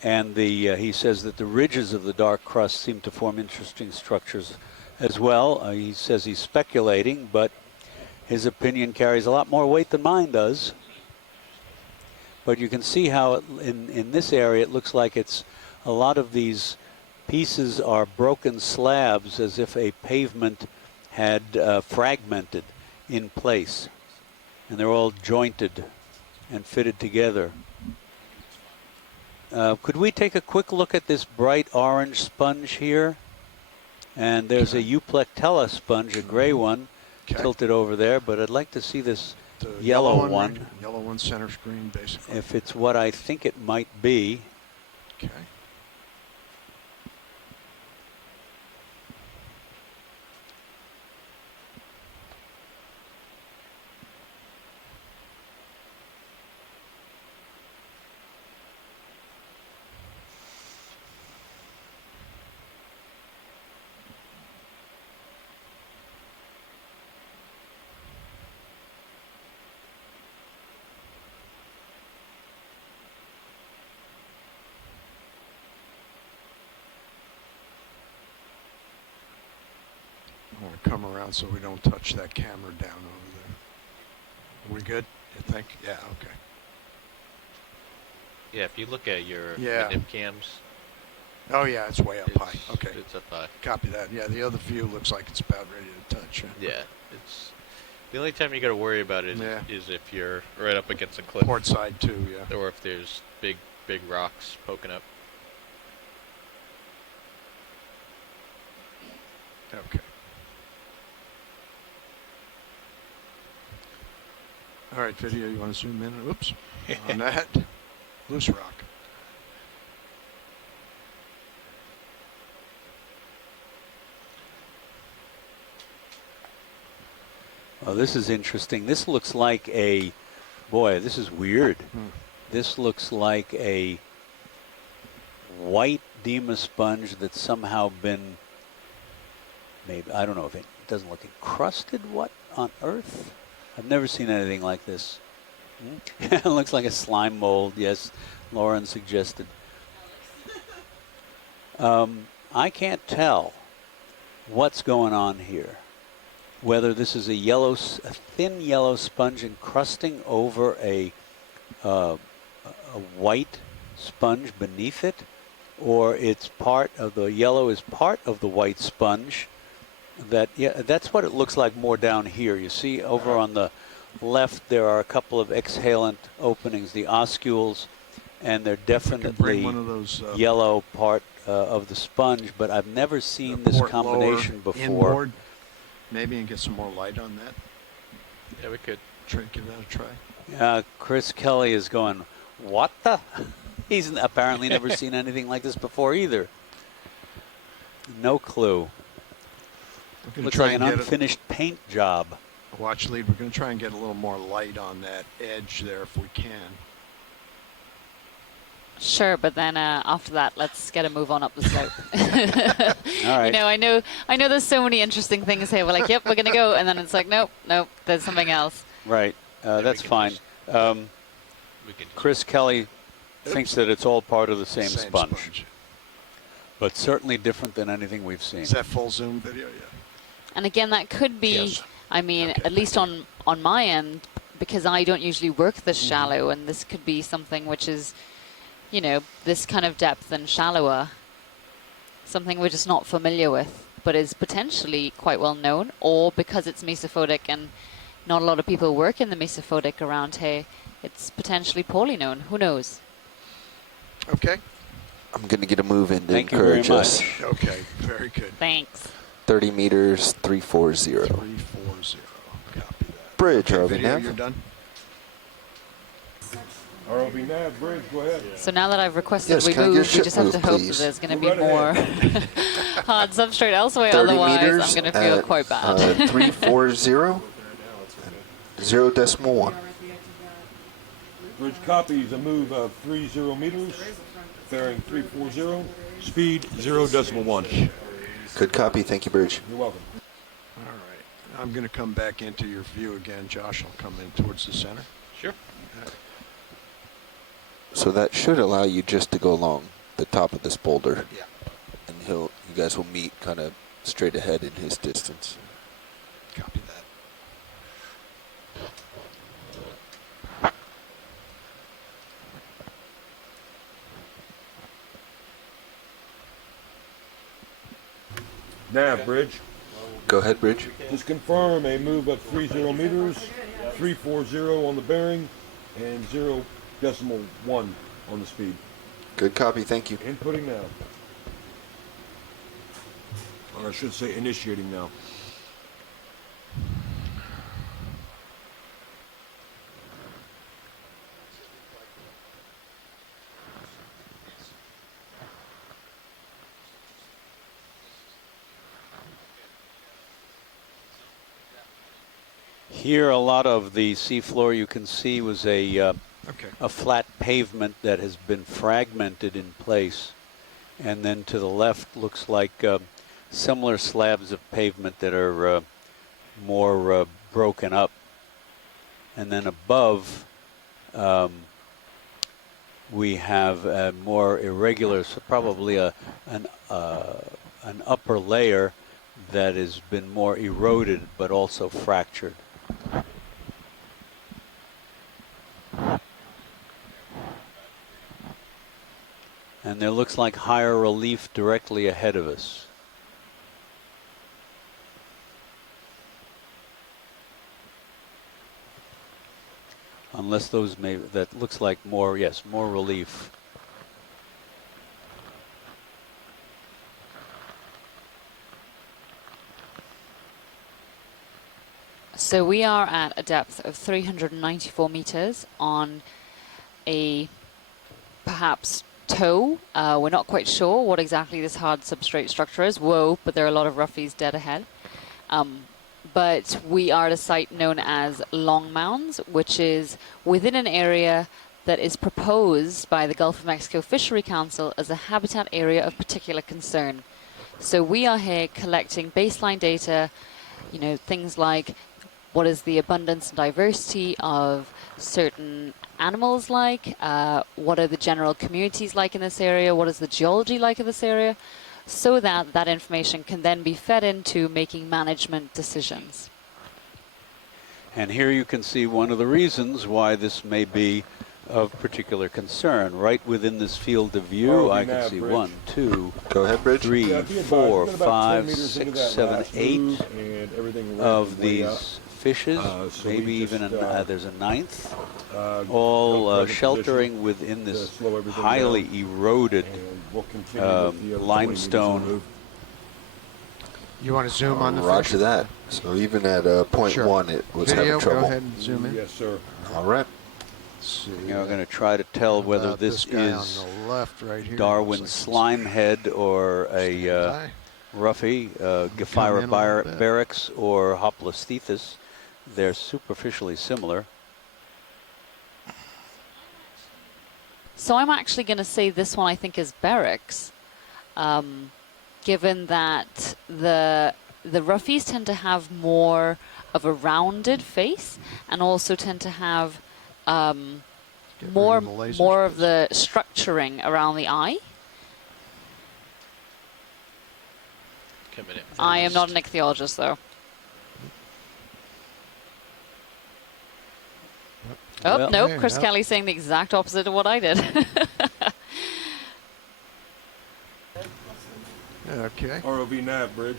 And he says that the ridges of the dark crust seem to form interesting structures as well. He says he's speculating, but his opinion carries a lot more weight than mine does. But you can see how in this area it looks like it's a lot of these pieces are broken slabs, as if a pavement had fragmented in place, and they're all jointed and fitted together. Could we take a quick look at this bright orange sponge here? And there's a Euplectella sponge, a gray one, tilted over there, but I'd like to see this yellow one. Right? Yellow one, center screen, basically. If it's what I think it might be. Okay. I want to come around so we don't touch that camera down over there. Are we good, you think? Yeah, okay. Yeah, if you look at your nip cams. Oh, yeah, it's way up high. Okay. It's up high. Copy that. Yeah, the other view looks like it's about ready to touch. Yeah, it's the only time you got to worry about it is if you're right up against a cliff. Port side too, yeah. Or if there's big rocks poking up. Okay. All right, video, you want to zoom in? Oops. On that. Loose rock. Oh, this is interesting. This looks like a, boy, this is weird. This looks like a white Dima sponge that's somehow been, maybe, I don't know if it doesn't look encrusted. What on earth? I've never seen anything like this. It looks like a slime mold, yes, Lauren suggested. I can't tell what's going on here. Whether this is a thin yellow sponge encrusting over a white sponge beneath it, or it's part of the yellow is part of the white sponge. That's what it looks like more down here. You see over on the left there are a couple of exhalant openings, the oscules, and they're definitely one of those, yellow part of the sponge, but I've never seen this combination before. Inboard, maybe, and get some more light on that. Yeah, we could. Give that a try. Chris Kelly is going, what the? He's apparently never seen anything like this before either. No clue. Looks like an unfinished paint job. Watch lead. We're going to try and get a little more light on that edge there if we can. Sure, but then after that, let's get a move on up the slope. All right. I know there's so many interesting things here. We're like, yep, we're going to go. And then it's like, nope, there's something else. Right. That's fine. Chris Kelly thinks that it's all part of the same sponge. But certainly different than anything we've seen. Is that full zoom video? Yeah. And again, that could be, I mean, at least on my end, because I don't usually work this shallow, and this could be something which is, you know, this kind of depth and shallower, something we're just not familiar with, but is potentially quite well known, or because it's mesophotic and not a lot of people work in the mesophotic around here, it's potentially poorly known. Who knows? Okay. I'm going to get a move in to Thank you very encourage us. much. Okay, very good. Thanks. 30 meters, 340. 340. Copy that. Bridge, Okay, RV video, nav. you're done. ROV nav, bridge, go ahead. So now that I've requested Yes, we can I move, get a we ship just have to move, hope that please? there's going to Move be right more hard substrate elsewhere. 30 Otherwise, meters I'm going to feel at, quite bad. 340, 0.1. Bridge copies a move of 30 meters, bearing 340, speed 0.1. Good copy. Thank you, Bridge. You're welcome. All right. I'm going to come back into your view again. Josh will come in towards the center. Sure. So that should allow you just to go along the top of this boulder. Yeah. And you guys will meet kind of straight ahead in his distance. Copy that. Nav, bridge. Go ahead, Bridge. Just confirm a move of 30 meters, 340 on the bearing, and 0.1 on the speed. Good copy. Thank you. Inputting now. Or I should say initiating now. Here, a lot of the seafloor you can see was a flat pavement that has been fragmented in place. And then to the left looks like similar slabs of pavement that are more broken up. And then above, we have a more irregular, so probably an upper layer that has been more eroded but also fractured. And there looks like higher relief directly ahead of us. Unless those may, that looks like more, yes, more relief. So we are at a depth of 394 meters on a perhaps toe. We're not quite sure what exactly this hard substrate structure is. Whoa, but there are a lot of roughies dead ahead. But we are at a site known as Long Mounds, which is within an area that is proposed by the Gulf of Mexico Fishery Council as a habitat area of particular concern. So we are here collecting baseline data, you know, things like what is the abundance and diversity of certain animals like, what are the general communities like in this area, what is the geology like in this area, so that that information can then be fed into making management decisions. And here you can see one of the reasons why this may be of particular concern. Right within this field of view, I can see Bridge. 1, 2, Go ahead, Bridge. 3, Yeah, be advised, 4, we've got about 10 5, meters into 6, that 7, last 8 move, and everything of way up. these fishes, So maybe we even just, there's a ninth, help all cover sheltering position within to this slow everything highly down. eroded And we'll continue with the other 20 meters limestone. of move. You want to zoom on the Roger fish? that. So even at point Sure. 1, it was Video, having trouble. go ahead and zoom in. Yes, sir. All right. See. Now we're going to try to tell whether about this guy on is the left right here? Darwin's Looks slime head or a roughie, Gephyra in a little bit. barracks or Hoplosthethus. They're superficially similar. So I'm actually going to say this one I think is barracks, given that the roughies tend to have more of a rounded face and also tend to have more of the structuring around the eye. I am not an ichthyologist, though. Oh, Well, nope, Chris Kelly's saying the exact opposite of what I did. Okay. ROV nav bridge.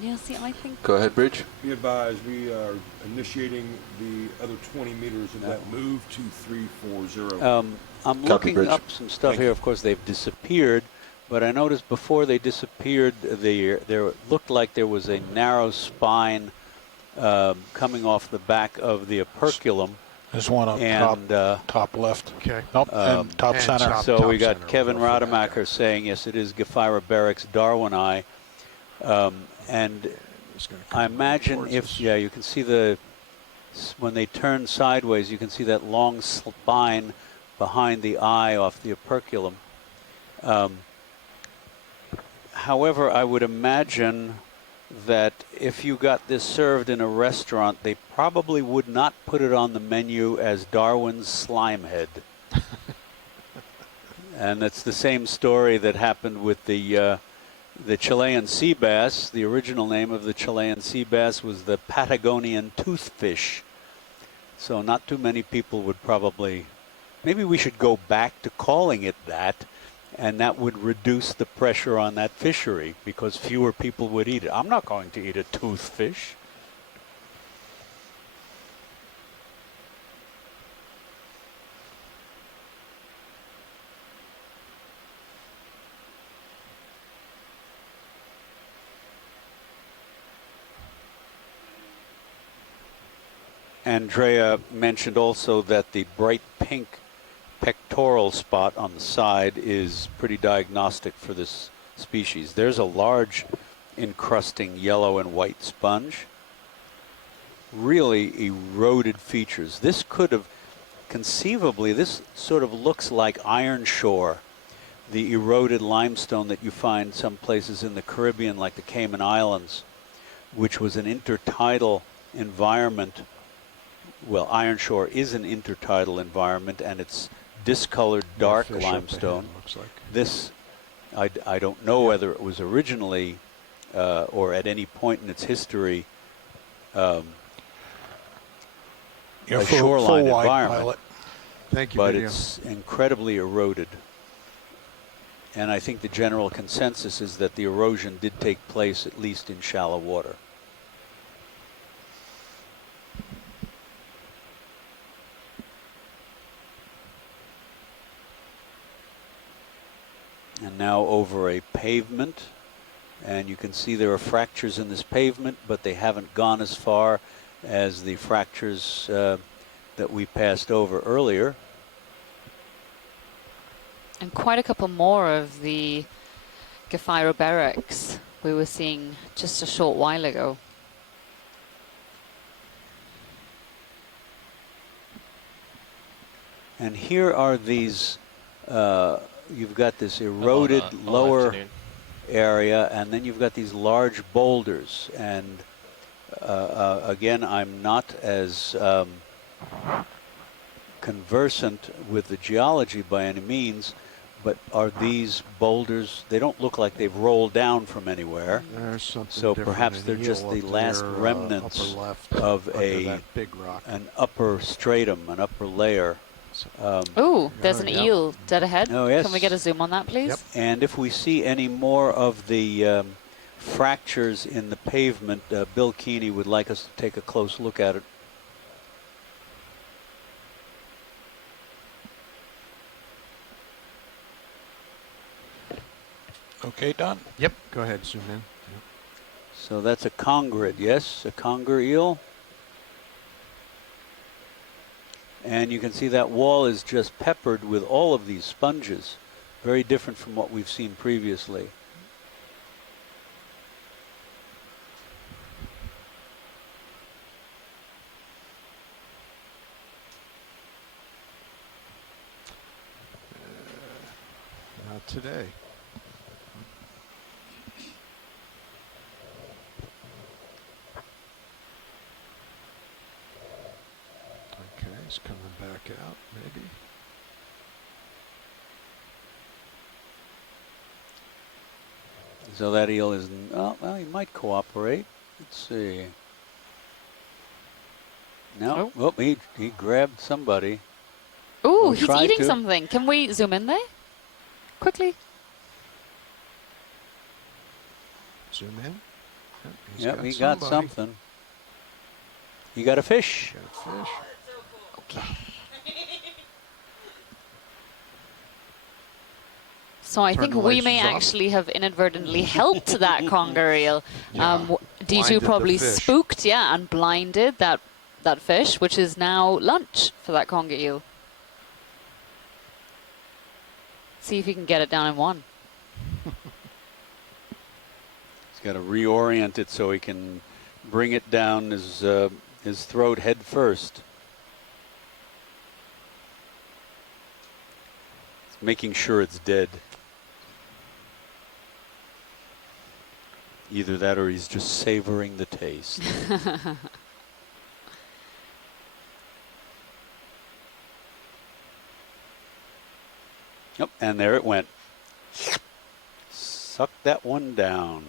Yeah, see, I think... Go ahead, Bridge. Be advised, we are initiating the other 20 meters of that move to 340. I'm Copy, looking Bridge. up some stuff here. Of course, they've disappeared, but I noticed before they disappeared, there looked like there was a narrow spine coming off the back of the operculum. There's one up top left. Okay. Nope, and top and center. top- So we got center. Kevin We'll go for that. Rademacher saying, yes, it is Gephyra barracks darwini. And I imagine if, you can see when they turn sideways, you can see that long spine behind the eye off the operculum. However, I would imagine that if you got this served in a restaurant, they probably would not put it on the menu as Darwin's slime head. And that's the same story that happened with the Chilean sea bass. The original name of the Chilean sea bass was the Patagonian toothfish. So not too many people would probably, maybe we should go back to calling it that, and that would reduce the pressure on that fishery because fewer people would eat it. I'm not going to eat a toothfish. Andrea mentioned also that the bright pink pectoral spot on the side is pretty diagnostic for this species. There's a large encrusting yellow and white sponge. Really eroded features. This could have, conceivably, this sort of looks like iron shore, the eroded limestone that you find some places in the Caribbean like the Cayman Islands, which was an intertidal environment. Well, iron shore is an intertidal environment, and it's discolored dark Fish up ahead, limestone. looks like. This, I don't know whether it was originally or at any point in its history a shoreline environment. Pilot. Thank you, But video. it's incredibly eroded. And I think the general consensus is that the erosion did take place at least in shallow water. And now over a pavement, and you can see there are fractures in this pavement, but they haven't gone as far as the fractures that we passed over earlier. And quite a couple more of the Gephyroberex we were seeing just a short while ago. And here are these, you've got this eroded lower area, and then you've got these large boulders. And again, I'm not as conversant with the geology by any means, but are these boulders, they don't look like they've rolled down from anywhere. There's something So different perhaps in they're the just eel the up last there, remnants upper left, of under that big rock. an upper stratum, an upper layer. Ooh, there's an eel dead ahead. Oh, yes. Can we get a zoom on that, please? Yep. And if we see any more of the fractures in the pavement, Bill Keeney would like us to take a close look at it. Okay, Don? Yep, go ahead, zoom in. Yep. So that's a congrid, yes, a conger eel. And you can see that wall is just peppered with all of these sponges, very different from what we've seen previously. Not today. Okay, it's coming back out, maybe. So that eel is, oh, well, he might cooperate. Let's see. No, oh, he grabbed somebody. Ooh, Or he's tried eating to. something. Can we zoom in there? Quickly. Zoom in. Yep, he got something. He got a fish. Got a fish. Okay. So I think we may actually have inadvertently helped that conger eel. D2 Blinded probably the fish. spooked, yeah, and blinded that fish, which is now lunch for that conger eel. See if he can get it down in one. He's got to reorient it so he can bring it down his throat head first. He's making sure it's dead. Either that or he's just savoring the taste. Yep, and there it went. Suck that one down.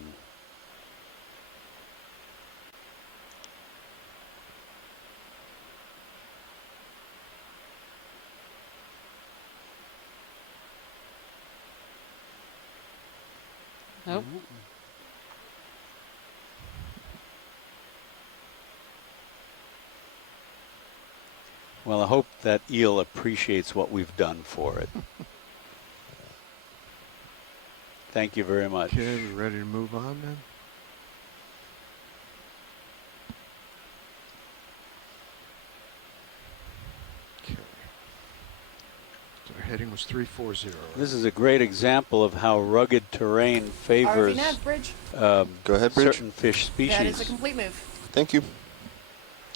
Nope. Well, I hope that eel appreciates what we've done for it. Thank you very much. Okay, we're ready to move on then? Okay. So our heading was 340. Right? This is a great example of how rugged terrain favors RV Bridge. Go ahead, Bridge. certain fish species. That is a complete move. Thank you.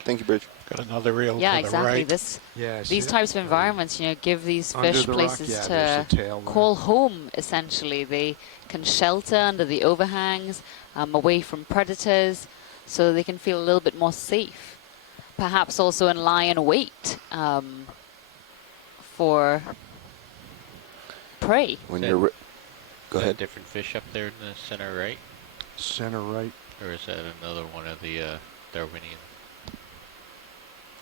Thank you, Bridge. Got another reel Yeah, to exactly. the right. These types of environments, give these Under fish the rock, places yeah, to there's the tail there. call home. Essentially, they can shelter under the overhangs, away from predators, so they can feel a little bit more safe. Perhaps also in lie in wait for prey. When you're go ahead. Different fish up there in the center right? Center right. Or is that another one of the Darwinian?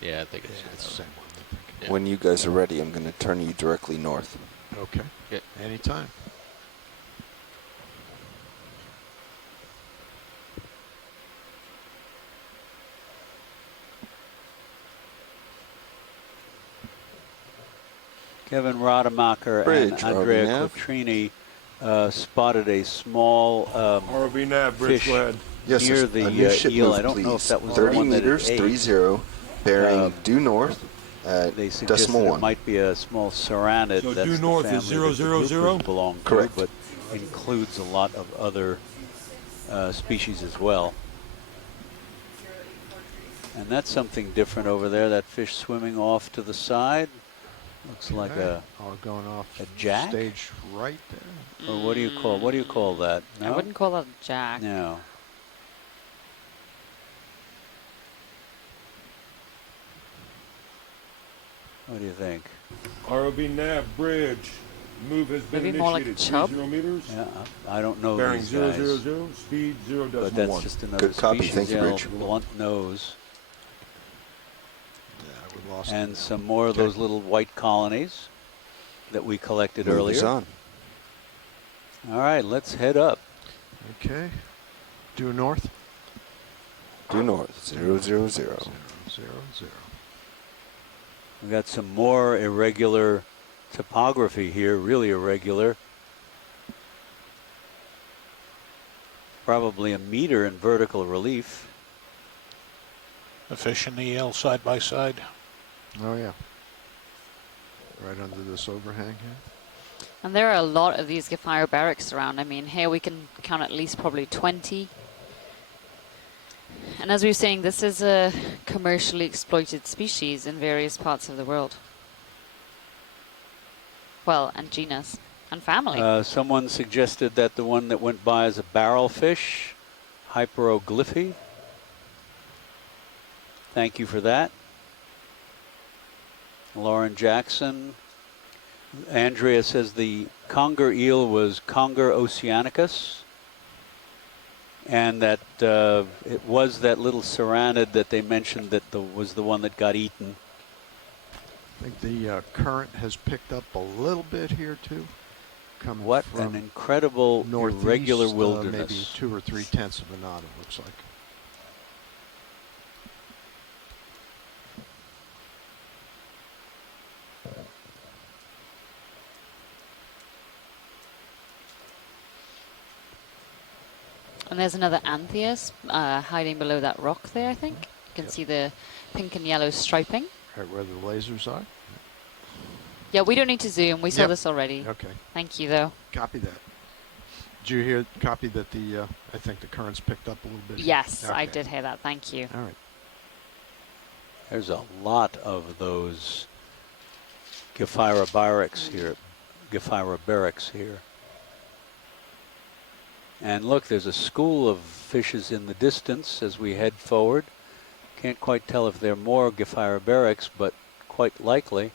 Yeah, I think it's the same one. I think. Yeah. When you guys are ready, I'm going to turn you directly north. Okay. Yeah. Anytime. Kevin Rademacher Bridge, and Andrea RV nav. Quattrini spotted a small RV nav, Bridge, fish go ahead. Yes, near sir. the A new ship eel. move, I don't know if please. that was 30 the one meters, that it ate. 30, bearing due north at They suggested decimal it 1. might be a small saranid. So That's due the north family is that the 000? groupers belong to, Correct. but includes a lot of other species as well. And that's something different over there. That fish swimming off to the side looks like a going off jack. stage right there. Or what do you call that? No? I wouldn't call that a jack. No. What do you think? ROV nav bridge. Move has been Maybe more like initiated. a chub? 30 meters. Yeah, I don't know Bearing these 000, guys. speed 0.1. But that's just another Good copy. species. Thank you, Yeah, Bridge. blunt nose. Yeah, we lost And him some more of those little white colonies that we collected Move earlier. is on. All right, let's head up. Okay. Due north. Due north, 000. 000. We got some more irregular topography here, really irregular. Probably a meter in vertical relief. The fish and the eel side by side. Oh, yeah. Right under this overhang here. And there are a lot of these Gephyrobarix around. I mean, here we can count at least probably 20. And as we were saying, this is a commercially exploited species in various parts of the world. Well, and genus and family. Someone suggested that the one that went by is a barrelfish, Hyperoglyphi. Thank you for that. Lauren Jackson. Andrea says the conger eel was Conger oceanicus, and that it was that little saranid that they mentioned that was the one that got eaten. I think the current has picked up a little bit here too. Coming What from an incredible northeast, irregular maybe wilderness. 2 or 3/10 of a knot, it looks like. And there's another Antheus hiding below that rock there, I think. You can see the pink and yellow striping. Right where the lasers are. Yeah, we don't need to zoom. We saw Yep. this already. Okay. Thank you, though. Copy that. Did you hear? Copy that the I think the currents picked up a little bit. Yes, Okay. I did hear that. Thank you. All right. There's a lot of those Gephyrobarix here. Gephyrobarix here. And look, there's a school of fishes in the distance as we head forward. Can't quite tell if they're more Gephyrobarix, but quite likely.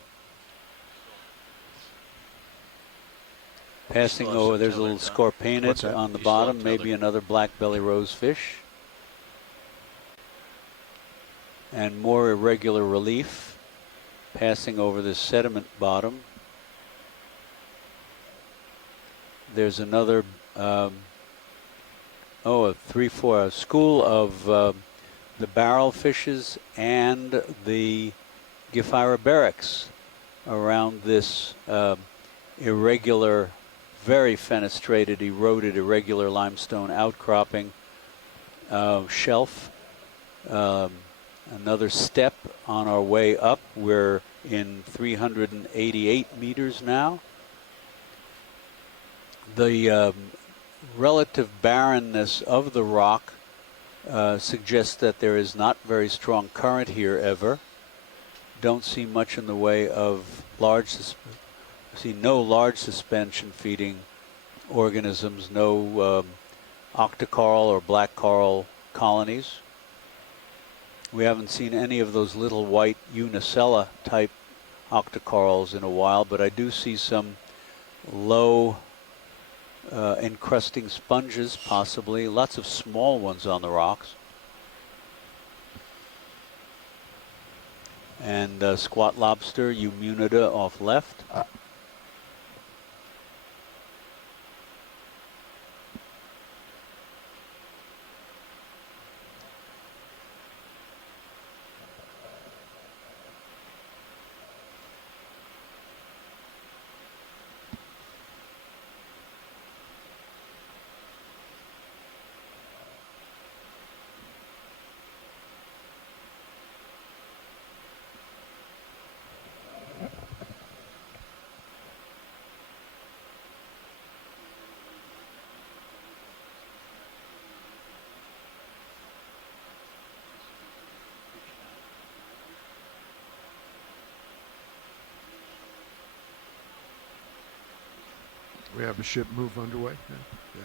Passing over, there's a little What's scorpaenid that? on the You bottom, still have maybe another black belly rosefish. And more irregular relief passing over this sediment bottom. There's another, a school of the barrel fishes and the Gephyrobarix around this irregular, very fenestrated, eroded, irregular limestone outcropping shelf. Another step on our way up. We're in 388 meters now. The relative barrenness of the rock suggests that there is not very strong current here ever. Don't see much in the way of see no large suspension feeding organisms, no octocoral or black coral colonies. We haven't seen any of those little white unicella type octocorals in a while, but I do see some low encrusting sponges, possibly. Lots of small ones on the rocks. And squat lobster, Eumunida off left. We have a ship move underway. Yeah.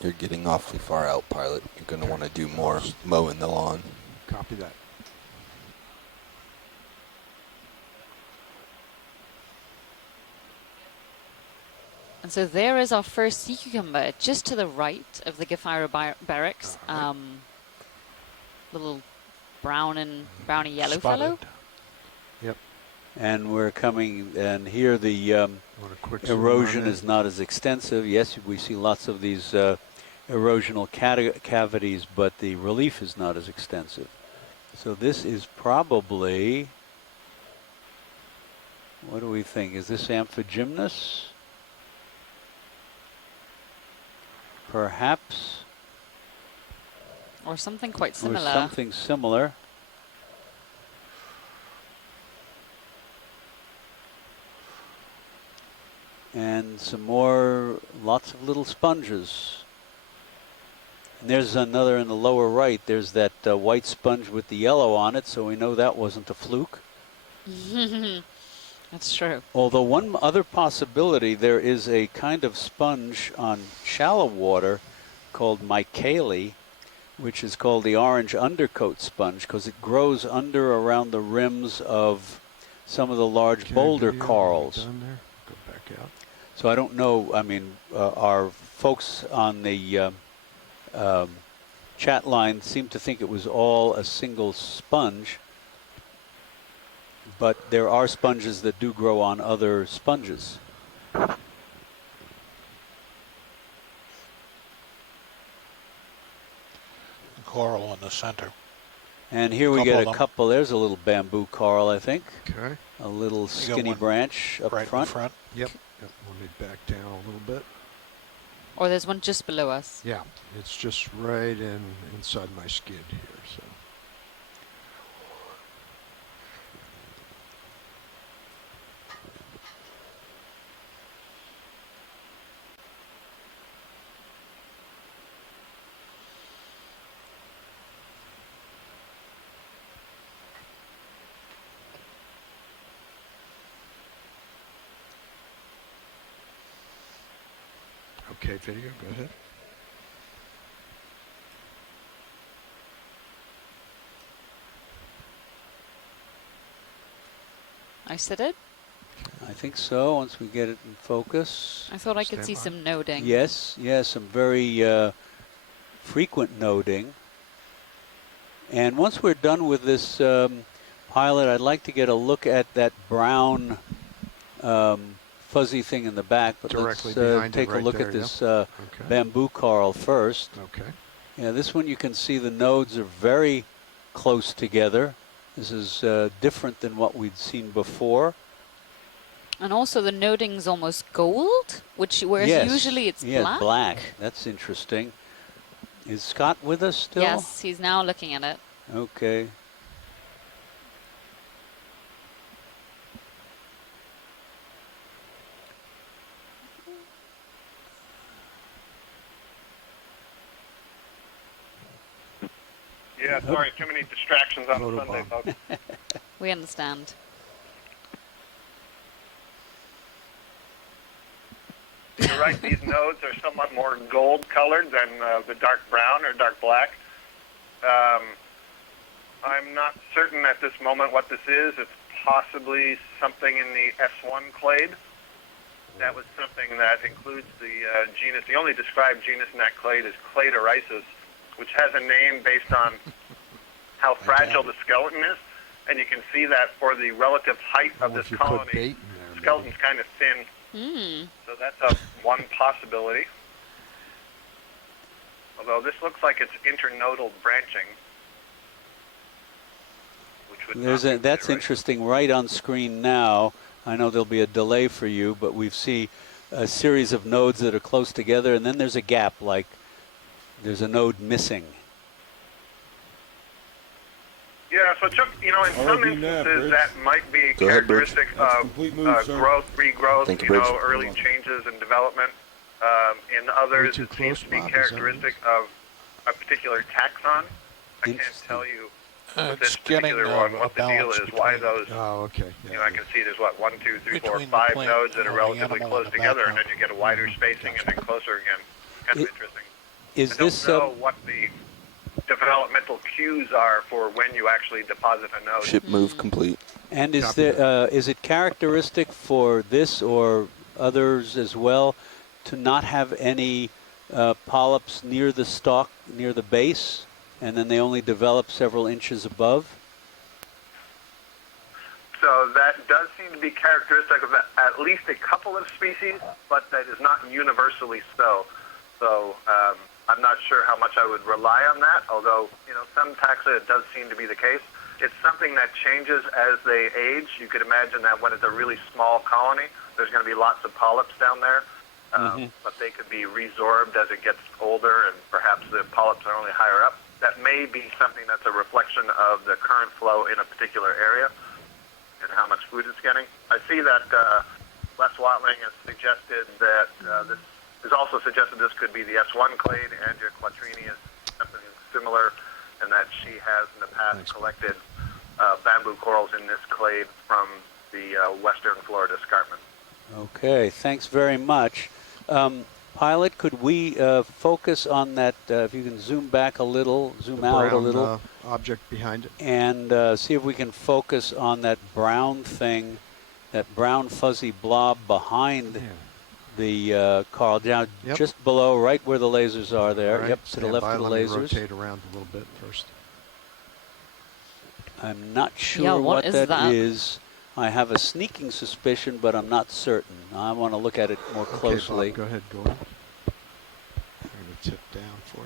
You're getting awfully far out, pilot. You're going to want to do more mowing the lawn. Copy that. And so there is our first sea cucumber, just to the right of the Gephira barracks. Little brown and browny yellow fellow. Yep. And we're coming, and here the erosion is not as extensive. Yes, we see lots of these erosional cavities, but the relief is not as extensive. So this is probably, what do we think? Is this Amphigymnus? Perhaps. Or something quite similar. Or something similar. And some more, lots of little sponges. And there's another in the lower right. There's that white sponge with the yellow on it, so we know that wasn't a fluke. That's true. Although one other possibility, there is a kind of sponge on shallow water called Mycale, which is called the orange undercoat sponge, because it grows under around the rims of some of the large boulder corals. Go back out. So I don't know, I mean, our folks on the chat line seem to think it was all a single sponge, but there are sponges that do grow on other sponges. Coral in the center. And here we get a couple, there's a little bamboo coral, I think. Okay. A little skinny branch up right front. In front. Yep. We'll need back down a little bit. Or there's one just below us. Yeah, it's just right inside my skid here. So. Okay, video, go ahead. I said it? I think so, once we get it in focus. I thought I could see some noding. Yes, yes, some very frequent noding. And once we're done with this pilot, I'd like to get a look at that brown fuzzy thing in the back, but directly let's take right a look there, at this okay. bamboo coral first. Okay. Yeah, this one you can see the nodes are very close together. This is different than what we'd seen before. And also the noding's almost gold, whereas usually it's black. Yeah, black. That's interesting. Is Scott with us still? Yes, he's now looking at it. Okay. Yeah, sorry, too many distractions on a Sunday, folks. We understand. You're right, these nodes are somewhat more gold colored than the dark brown or dark black. I'm not certain at this moment what this is. It's possibly something in the S1 clade. That was something that includes the genus. The only described genus in that clade is Cladorisis, which has a name based on how fragile the skeleton is. And you can see that for the relative height of this colony, the skeleton's kind of thin. So that's one possibility. Although this looks like it's internodal branching, which That's interesting. Right on screen now, I know there'll be a delay for you, but we see a series of nodes that are close together, and then there's a gap, like there's a node missing. Yeah, so Chuck, in some instances that might be characteristic of growth, regrowth, early changes in development. In others, it seems to be characteristic of a particular taxon. I can't tell you this particular one what the deal is, why those. Oh, okay. Yeah, I can see there's 1, 2, 3, 4, 5 nodes that are relatively close together, and then you get a wider spacing and then closer again. Kind of interesting. I don't know what the developmental cues are for when you actually deposit a node. Ship move complete. And is it characteristic for this or others as well to not have any polyps near the stalk, near the base, and then they only develop several inches above? So that does seem to be characteristic of at least a couple of species, but that is not universally so. So I'm not sure how much I would rely on that, although, some taxa it does seem to be the case. It's something that changes as they age. You could imagine that when it's a really small colony, there's going to be lots of polyps down there, but they could be resorbed as it gets older, and perhaps the polyps are only higher up. That may be something that's a reflection of the current flow in a particular area and how much food it's getting. I see that Les Watling has suggested that this is also suggested this could be the S1 clade, Andrea Quattrini is something similar, and that she has in the past collected bamboo corals in this clade from the western Florida escarpment. Okay, thanks very much. Pilot, could we focus on that, if you can zoom back a little, zoom out a little. Object behind it. And see if we can focus on that brown thing, that brown fuzzy blob behind the coral, down just below, right where the lasers are there. Right. Yep, to the left of the lasers. Rotate around a little bit first. I'm not sure what that is. I have a sneaking suspicion, but I'm not certain. I want to look at it more closely. Bob, go ahead, go on. I'm going to tip down for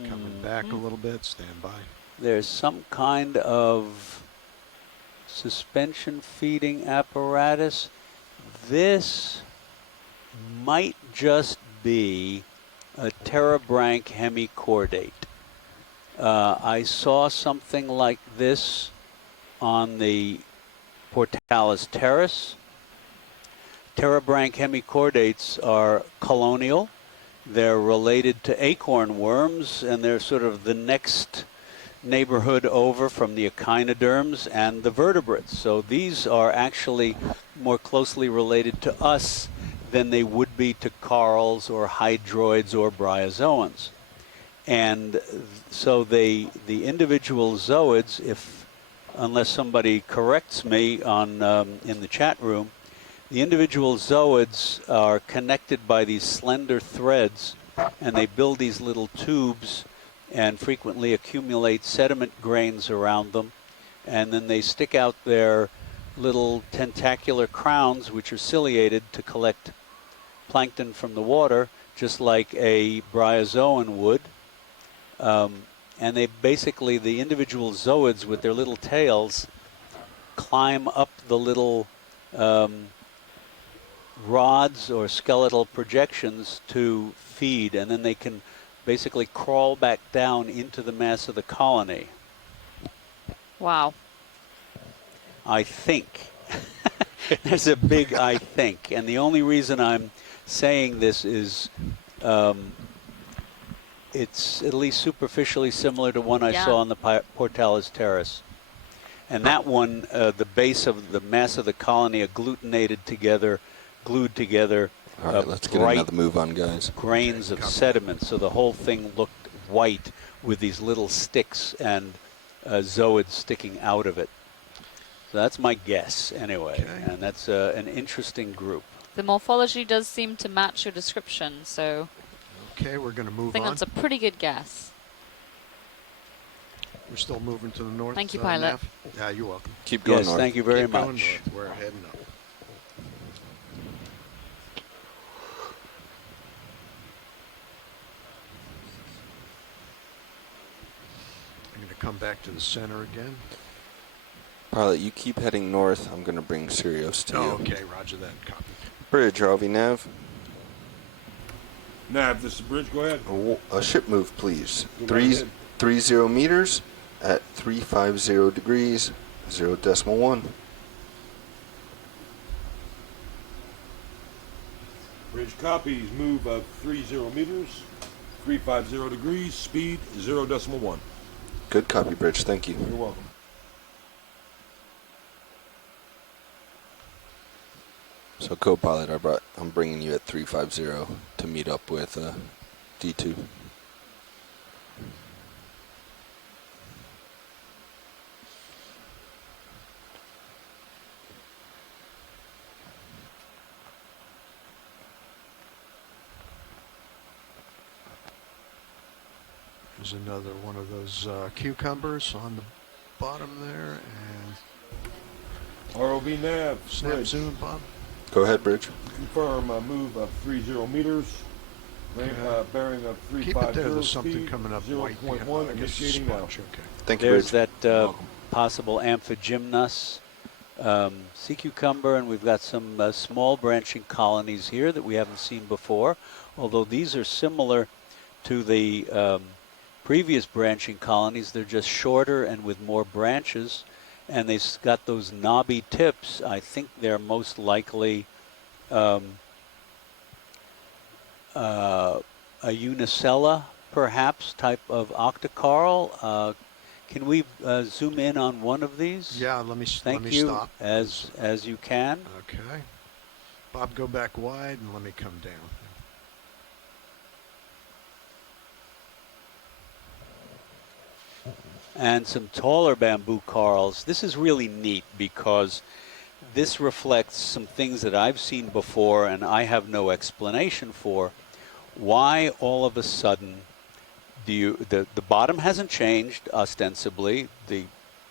you. Coming back a little bit, stand by. There's some kind of suspension feeding apparatus. This might just be a terebranch hemichordate. I saw something like this on the Portalis terrace. Terebranch hemichordates are colonial. They're related to acorn worms, and they're sort of the next neighborhood over from the echinoderms and the vertebrates. So these are actually more closely related to us than they would be to corals or hydroids or bryozoans. And so the individual zooids, unless somebody corrects me on in the chat room, the individual zooids are connected by these slender threads, and they build these little tubes and frequently accumulate sediment grains around them, and then they stick out their little tentacular crowns, which are ciliated, to collect plankton from the water, just like a bryozoan would. And they basically, the individual zooids with their little tails, climb up the little rods or skeletal projections to feed, and then they can basically crawl back down into the mass of the colony. Wow. I think. There's a big I think. And the only reason I'm saying this is it's at least superficially similar to one I saw on the Portalis terrace. And that one, the base of the mass of the colony agglutinated together, glued together. All right, let's get another move on, guys. Grains of sediment, so the whole thing looked white with these little sticks and zooids sticking out of it. So that's my guess, anyway, and that's an interesting group. The morphology does seem to match your description, so okay, we're going to move on. I think that's a pretty good guess. We're still moving to the north. Thank you, Pilot. Nav. Yeah, you're welcome. Keep going north. Thank you very Keep much. going north. We're heading up. come back to the center again. Pilot, you keep heading north. I'm going to bring Sirius to you. Okay, roger that. Copy. Bridge, RV Nav. Nav, this is Bridge. Go ahead. A ship move, please. Go right ahead. 30 meters at 350 degrees, 0.1. Bridge copies. Move of 30 meters, 350 degrees, speed 0.1. Good copy, Bridge. Thank you. You're welcome. So, co-pilot, I'm bringing you at 350 to meet up with D2. There's another one of those cucumbers on the bottom there, and ROV Nav. snap Bridge. zoom, Bob. Go ahead, Bridge. Confirm a move of 30 meters. Bearing of 350. Keep it there. There's something speed, coming up white. 0.1. Initiating now. Okay. Thank you, There's Bridge. that possible amphigymnus sea cucumber, and we've got some small branching colonies here that we haven't seen before, although these are similar to the previous branching colonies. They're just shorter and with more branches, and they've got those knobby tips. I think they're most likely a unicella, perhaps, type of octocoral. Can we zoom in on one of these? Yeah, let me Thank let me you, stop. as you can. Okay. Bob, go back wide and let me come down. And some taller bamboo corals. This is really neat because this reflects some things that I've seen before and I have no explanation for. Why all of a sudden the bottom hasn't changed ostensibly.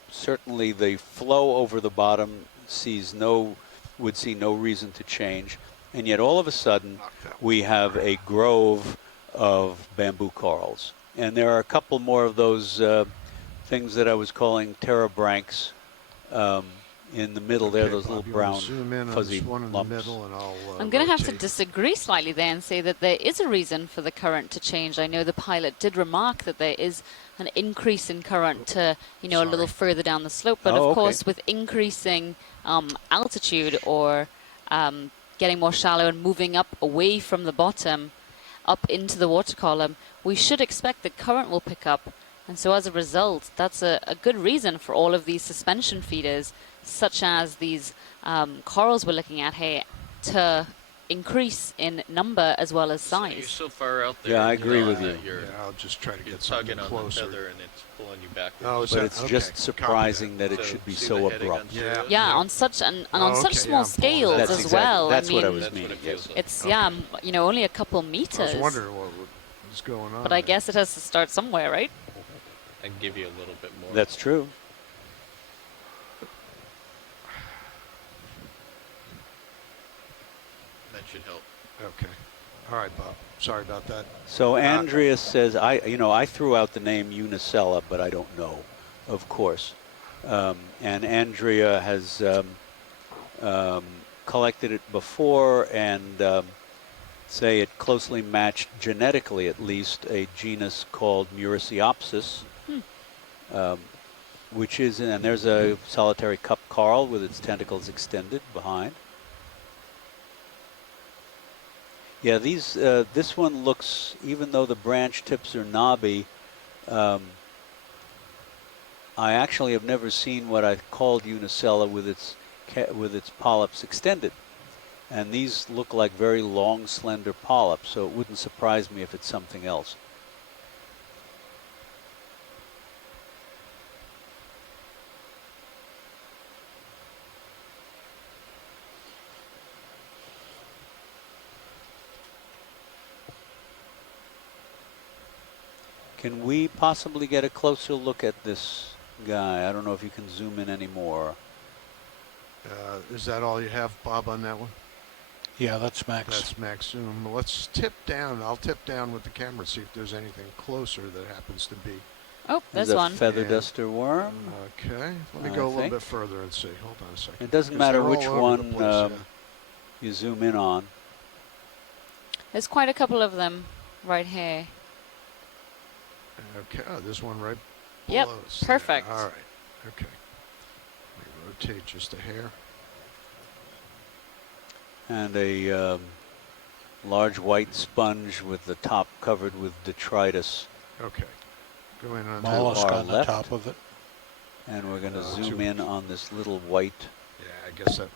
Certainly the flow over the bottom would see no reason to change, and yet all of a sudden we have a grove of bamboo corals, and there are a couple more of those things that I was calling terebranchs in the middle there, those little brown fuzzy lumps. I'm going to have to disagree slightly there and say that there is a reason for the current to change. I know the pilot did remark that there is an increase in current to, a little further down the slope, but of course with increasing altitude or getting more shallow and moving up away from the bottom up into the water column, we should expect that current will pick up. And so as a result, that's a good reason for all of these suspension feeders, such as these corals we're looking at here, to increase in number as well as size. You're so far out there. Yeah, I agree with you. I'll just try to get tugging something on closer. the tether and it's pulling you backwards. Oh, But it's just surprising that it should be so abrupt. Yeah, on such on such small scales That's as exactly, well. That's I mean, what I was meaning. Yes. it's only a couple meters. I was wondering what was going on. But I guess it has to start somewhere, right? I can give you a little bit more. That's true. That should help. Okay. All right, Bob. Sorry about that. So Andreas says, I threw out the name Unicella, but I don't know, of course. And Andrea has collected it before and say it closely matched genetically, at least, a genus called Muriciopsis, which is, and there's a solitary cup coral with its tentacles extended behind. Yeah, this one looks, even though the branch tips are knobby, I actually have never seen what I called Unicella with its polyps extended. And these look like very long, slender polyps, so it wouldn't surprise me if it's something else. Can we possibly get a closer look at this guy? I don't know if you can zoom in anymore. Is that all you have, Bob, on that one? Yeah, that's max. That's max zoom. Let's tip down. I'll tip down with the camera, see if there's anything closer that happens to be. Oh, there's there's a one. feather duster worm. Okay, let me I go a little think. bit further and see. Hold on a second. It doesn't 'Cause matter they're which all over the one place, yeah. you zoom in on. There's quite a couple of them right here. Okay, this one right Yep, below us. perfect. All right, okay. Let me rotate just a hair. And a large white sponge with the top covered with detritus. Okay. Go in on Mollusk our on the left. top of it. And we're going to zoom too in much. on this little white. Yeah, I guess that.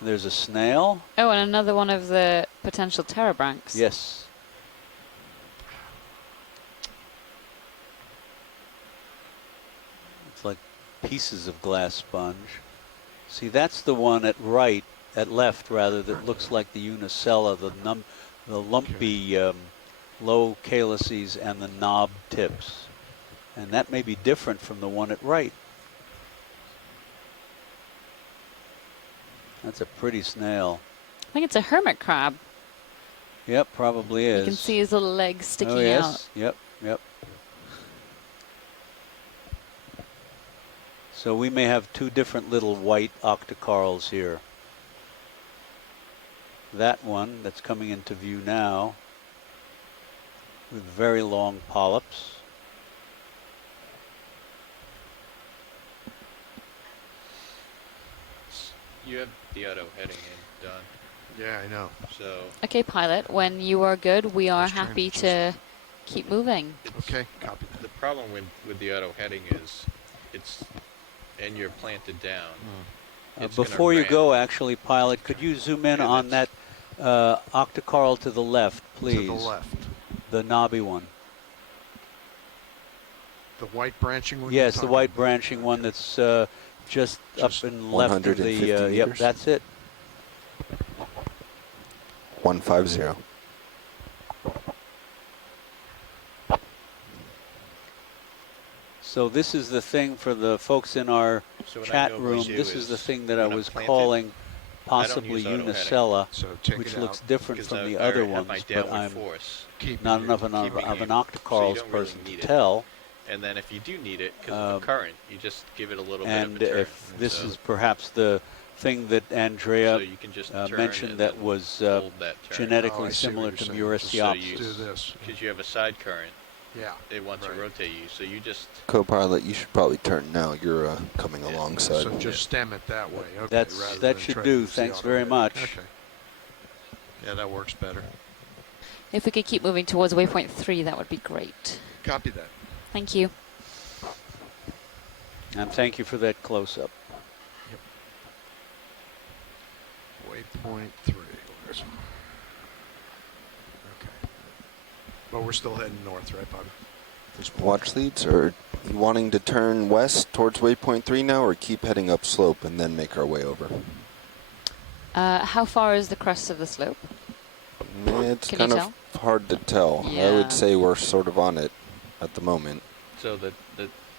There's a snail. Oh, and another one of the potential terebranchs. Yes. It's like pieces of glass sponge. See, that's the one at left rather, that looks like the Unicella, the lumpy low calyces and the knob tips. And that may be different from the one at right. That's a pretty snail. I think it's a hermit crab. Yep, probably is. You can see his little legs sticking oh, yes. out. Yep, yep. So we may have two different little white octocorals here. That one that's coming into view now with very long polyps. You have the auto heading in, Don. Yeah, I know. So. Okay, pilot, when you are good, we are happy to keep moving. Okay, copy that. The problem with the auto heading is and you're planted down. It's Before you go, actually, pilot, could you zoom in on that octocoral to the left, please? To the left. The knobby one. The white branching one? Yes, the white branching one that's just up and left of the. Yep, that's it. 150. So this is the thing for the folks in our chat room. This is the thing that I was calling possibly Unicella, which looks different from the other ones, but I'm not enough of an octocorals person to tell. And then if you do need it, because of the current, you just give it a little bit of And a turn. if this is perhaps the thing that Andrea So you can just turn mentioned and that then was hold that turn. genetically I see similar what to you're saying. Muriciopsis. Do this. Because you have a side current. Yeah. It wants to rotate you, so you just. Co-pilot, you should probably turn now. You're coming alongside. So just stem it that way. Okay, rather that than should try do. to use the Thanks auto very heading. much. Okay. Yeah, that works better. If we could keep moving towards waypoint 3, that would be great. Copy that. Thank you. And thank you for that close-up. Waypoint 3. Where's it? Okay. But we're still heading north, right, Bobby? Watch leads, or you wanting to turn west towards waypoint 3 now, or keep heading up slope and then make our way over? How far is the crest of the slope? It's Can kind you of hard to tell. I Yeah. would say we're sort of on it at the moment. So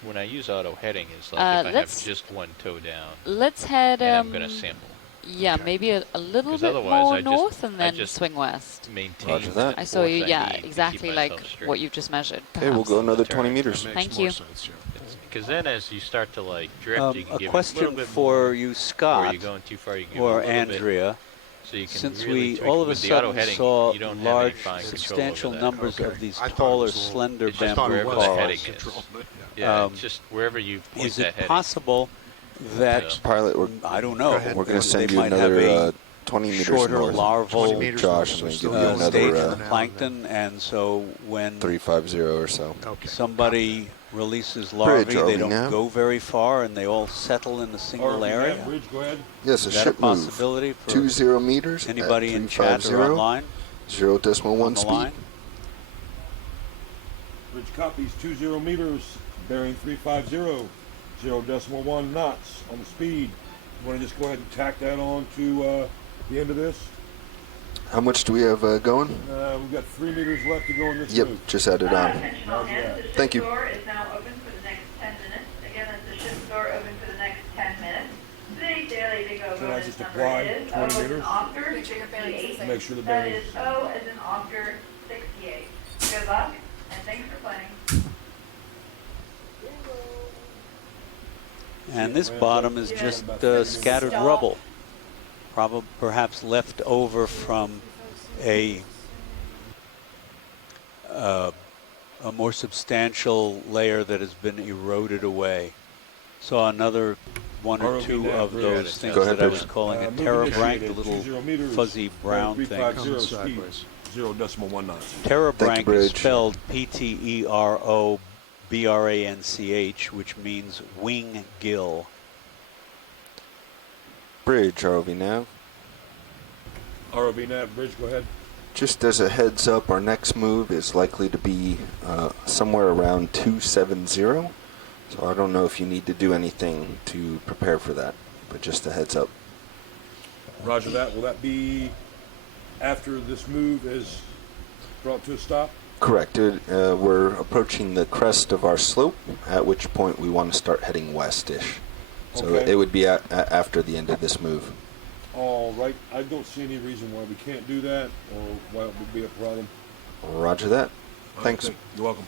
when I use auto heading is like if I have let's- just one toe down. Let's head. And I'm going to sample. Yeah, maybe a little 'Cause bit otherwise more I just- north and I then just swing west. Maintain Roger that. I saw you. force I Yeah, need to keep exactly like myself straight. what you've just measured. Okay, we'll perhaps. go another 20 meters. Thank you. Because then as you start to like drift, you can A give it a question little bit for more, you, or Scott, you're going too far, you can give it a or little bit. Andrea. So you can Since really we tweak all of a with the auto sudden heading, saw you don't have large, any fine control substantial over that. numbers Okay. of these I thought it taller, was a little- slender It's just bamboo wherever the corals. heading is. Yeah, just wherever you point Is that it heading. possible that Pilot, I don't know? we're going to send they you might have another a 20 meters shorter north. larval 20 meters Josh, north, I'm so going to give you stage another of plankton, and so when 350 or so. Okay. somebody releases larvae, Bridge, are they we don't now? go very far, and they all settle in a single area. Bridge, go ahead. Yes, a Is that ship a possibility move. for 20 meters. at anybody in chat 350, or online? 0.1 On the speed. line? Bridge copies 20 meters, bearing 350, 0.1 knots on the speed. You want to just go ahead and tack that on to the end of this? How much do we have going? We've got 3 meters left to go in this Yep, move. just added on. Attention all hands, the ship Thank you. door is now open for the next 10 minutes. Again, that's the ship door open for the next 10 minutes. Today's daily big O Can I bonus just number apply is 20 O as in meters? Oscar Make sure your bearing's 68. Make sure the That bearing's is O as in Oscar 68. Good luck, and thanks for playing. And this bottom is just scattered rubble, perhaps left over from a more substantial layer that has been eroded away. So another one or two of those things that I was calling a terebranch, the little fuzzy brown things. 0.1 knots. Terebranch is spelled P-T-E-R-O-B-R-A-N-C-H, which means wing gill. Bridge, ROV nav. ROV nav, bridge, go ahead. Just as a heads up, our next move is likely to be somewhere around 270. So I don't know if you need to do anything to prepare for that, but just a heads up. Roger that. Will that be after this move is brought to a stop? Correct. We're approaching the crest of our slope, at which point we want to start heading west-ish. So Okay. it would be after the end of this move. All right. I don't see any reason why we can't do that or why it would be a problem. Roger that. Thanks. Okay. You're welcome.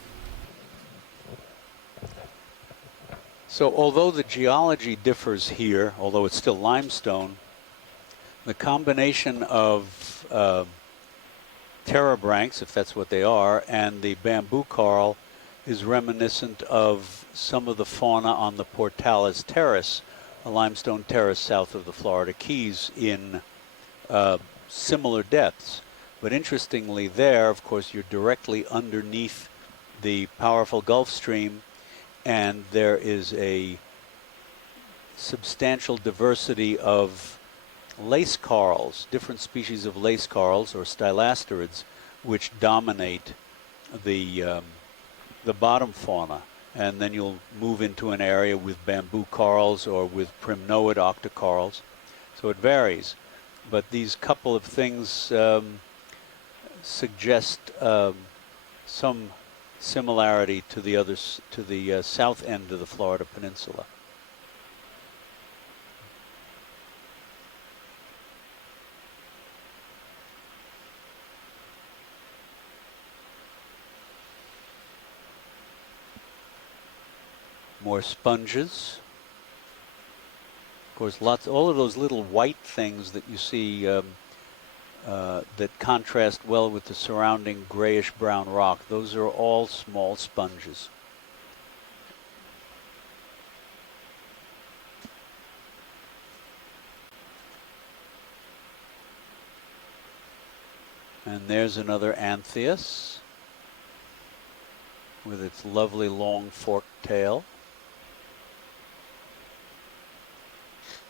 So although the geology differs here, although it's still limestone, the combination of terebranchs, if that's what they are, and the bamboo coral is reminiscent of some of the fauna on the Portales Terrace, a limestone terrace south of the Florida Keys, in similar depths. But interestingly there, of course, you're directly underneath the powerful Gulf Stream, and there is a substantial diversity of lace corals, different species of lace corals or stylasterids, which dominate the bottom fauna. And then you'll move into an area with bamboo corals or with primnoid octocorals. So it varies. But these couple of things suggest some similarity to the others, to the south end of the Florida Peninsula. More sponges. Of course, all of those little white things that you see that contrast well with the surrounding grayish-brown rock. Those are all small sponges. And there's another Anthias with its lovely long forked tail.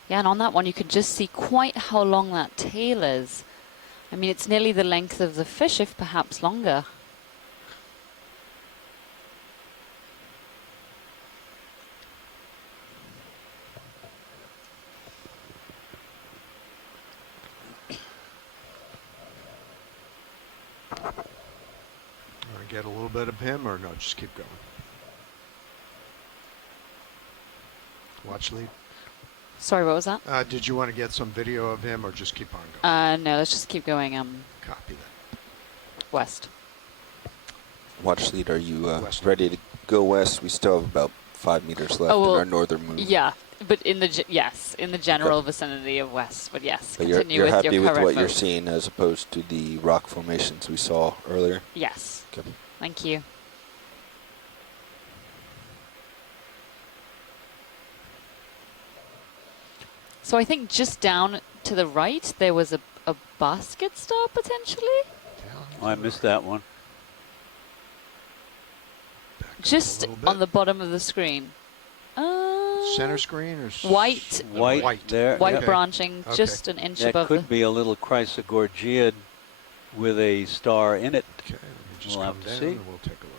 Yeah, and on that one you could just see quite how long that tail is. I mean, it's nearly the length of the fish, if perhaps longer. Want to get a little bit of him, or no, just keep going? Watch lead. Sorry, what was that? Did you want to get some video of him, or just keep on going? No, let's just keep going. Copy that. West. Watch lead, are you ready to go west? We still have about 5 meters left in our northern move. Yeah, but in the general vicinity of west. But yes, But continue you're with happy your with current what you're move. seeing as opposed to the rock formations we saw earlier? Yes. Okay. Thank you. So I think just down to the right there was a basket star potentially. Oh, I missed that one. Just on the bottom of the screen. Center screen or white? White there. White Yep. branching, Okay. just an inch That above could be a little chrysogorgiid with a star in it. Okay, let me just We'll come have to down see. and we'll take a look.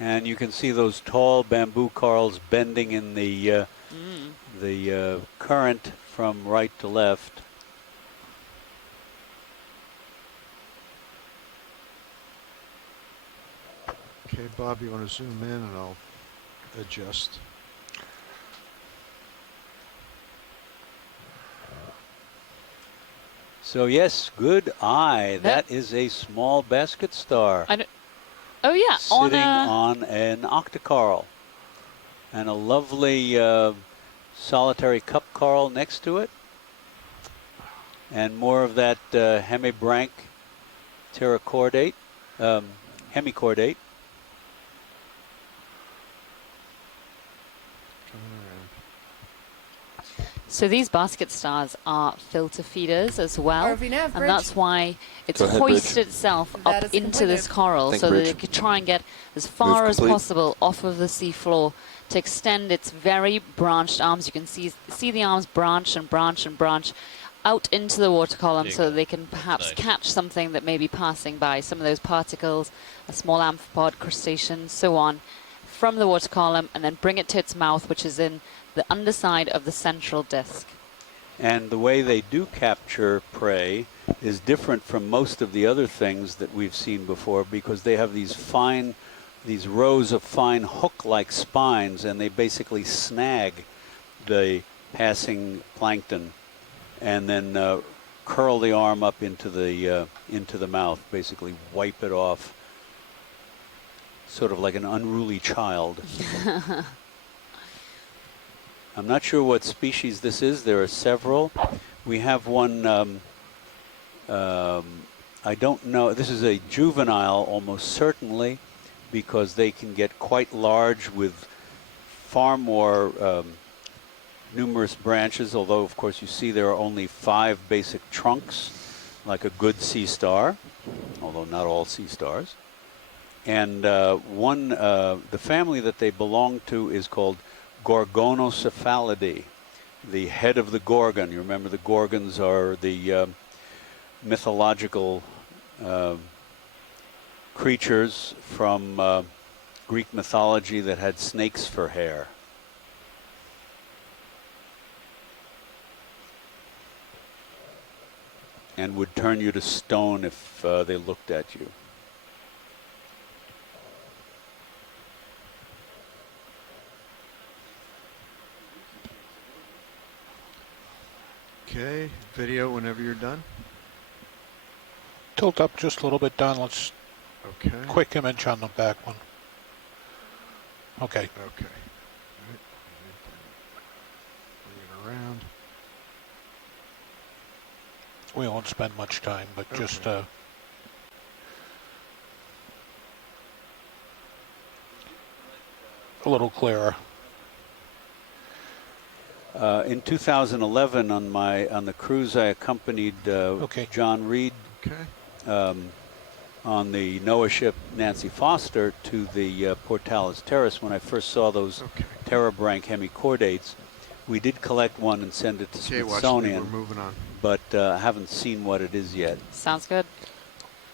And you can see those tall bamboo corals bending in the current from right to left. Okay, Bob, you want to zoom in and I'll adjust. So yes, good eye. That is a small basket star. Oh yeah, sitting on an octocoral, and a lovely solitary cup coral next to it, and more of that hemibranch pterocordate, hemicordate. So these basket stars are filter feeders as well, RV nav, and bridge. that's why it's Go ahead, hoisted bridge. itself That up is into complete this move. coral Think so that bridge. it could try and get as far as complete. possible off of the seafloor to extend its very branched arms. You can see the arms branch and branch and branch out into the water column so that they can perhaps catch something that may be passing by, some of those particles, a small amphipod, crustacean, so on, from the water column, and then bring it to its mouth, which is in the underside of the central disc. And the way they do capture prey is different from most of the other things that we've seen before, because they have these rows of fine hook-like spines, and they basically snag the passing plankton and then curl the arm up into the mouth, basically wipe it off, sort of like an unruly child. I'm not sure what species this is. There are several. We have one, I don't know. This is a juvenile, almost certainly, because they can get quite large with far more numerous branches, although, of course, you see there are only 5 basic trunks, like a good sea star, although not all sea stars. And the family that they belong to is called Gorgonocephalidae, the head of the gorgon. You remember the gorgons are the mythological creatures from Greek mythology that had snakes for hair. And would turn you to stone if they looked at you. Okay, video whenever you're done. Tilt up just a little bit, Don. Let's Okay. quick image on the back one. Okay. Okay. Bring it around. We won't spend much time, but just a little clearer. In 2011, on the cruise, I accompanied John Reed on the NOAA ship Nancy Foster to the Portales Terrace. When I first saw those Terrabranch hemichordates, we did collect one and send it to Smithsonian. We're moving on. But I haven't seen what it is yet. Sounds good.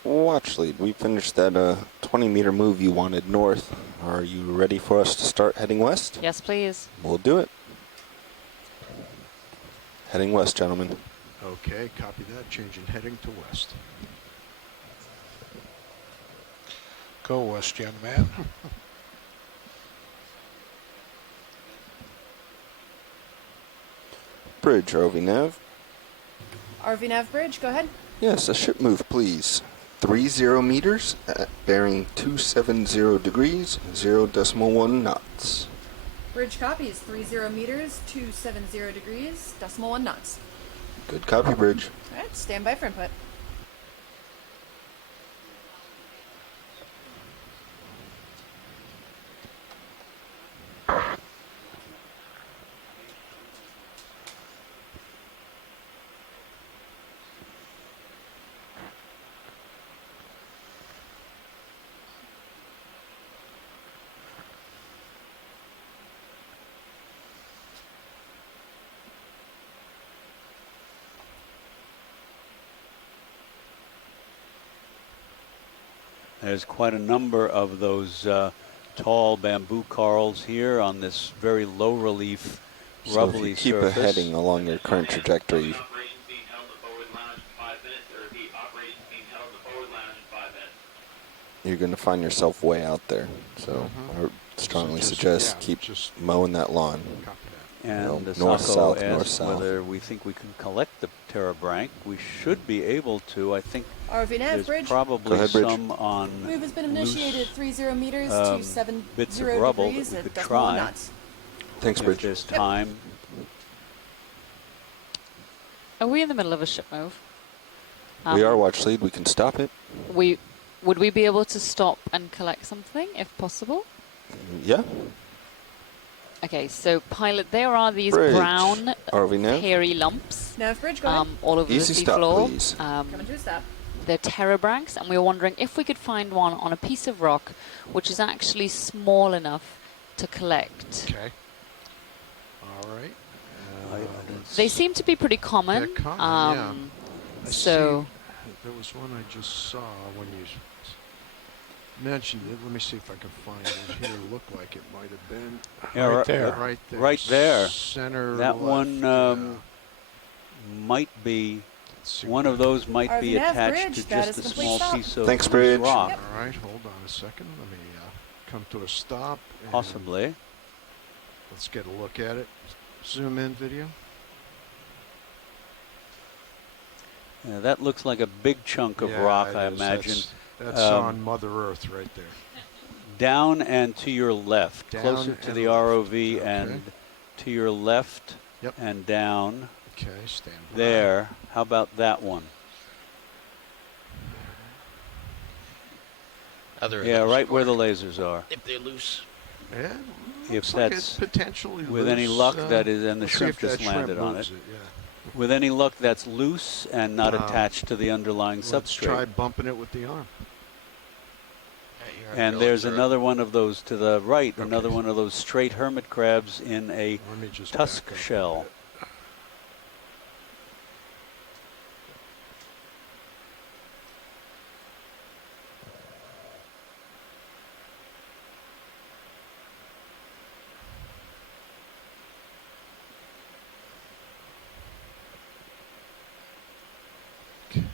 Watch lead. We finished that 20-meter move you wanted north. Are you ready for us to start heading west? Yes, please. We'll do it. Heading west, gentlemen. Okay, copy that. Changing heading to west. Go west, young man. Bridge, RV nav. RV nav bridge, go ahead. Yes, a ship move, please. 30 meters at bearing 270 degrees, 0.1 knots. Bridge copies 30 meters, 270 degrees, 0.1 knots. Good copy, bridge. All right, stand by for input. There's quite a number of those tall bamboo corals here on this very low relief, So if rubbly you keep surface. heading along your current trajectory, you're going to find yourself way out there. So our strongly So just- suggest yeah, keep just mowing that lawn. And north, Sako south, asked north, south. whether we think we can collect the terebranch. We should be able to. I think RV nav, there's bridge. probably Go ahead, bridge. some on Move has been initiated. 30 meters, loose, 270 bits of rubble degrees that we at could decimal try. knots. Thanks, if Bridge. there's time. Are we in the middle of a ship move? We are watch lead. We can stop it. Would we be able to stop and collect something if possible? Yeah. Okay, so pilot, there are these Bridge. brown RV nav. hairy lumps Nav bridge, go ahead. all over Easy the sea stop, floor. please. Coming to a stop. They're terebranchs, and we were wondering if we could find one on a piece of rock which is actually small enough to collect. Okay. All right. They seem to be pretty common. They're common, yeah. I So see, there was one I just saw when you mentioned it. Let me see if I can find it here. It looked like it might have been Yeah, right there. Right there. Center that left, one might be. One of those might be RV nav attached bridge, to that just is a complete small stop. piece of Thanks, loose Bridge. rock. All right, hold on a second. Let me come to a stop. And Possibly. let's get a look at it. Zoom in video. Yeah, that looks like a big chunk of Yeah, rock, it I is. imagine. That's on Mother Earth right there. Down and to your left, Down closer to and the left. ROV, Okay. and to your left Yep. and down. Okay, stand by. There. How about that one? Yeah, right where the lasers are. If they're loose. Yeah. If looks like that's it's potentially with loose, any luck, that is, and the let's see shrimp if that just shrimp landed on moves it. Yeah. With any luck, that's loose and not attached to the underlying Let's try substrate. bumping it with the arm. And there's another one of those to the right, another one of those straight hermit crabs in a Let me just tusk back up a shell. bit. Okay.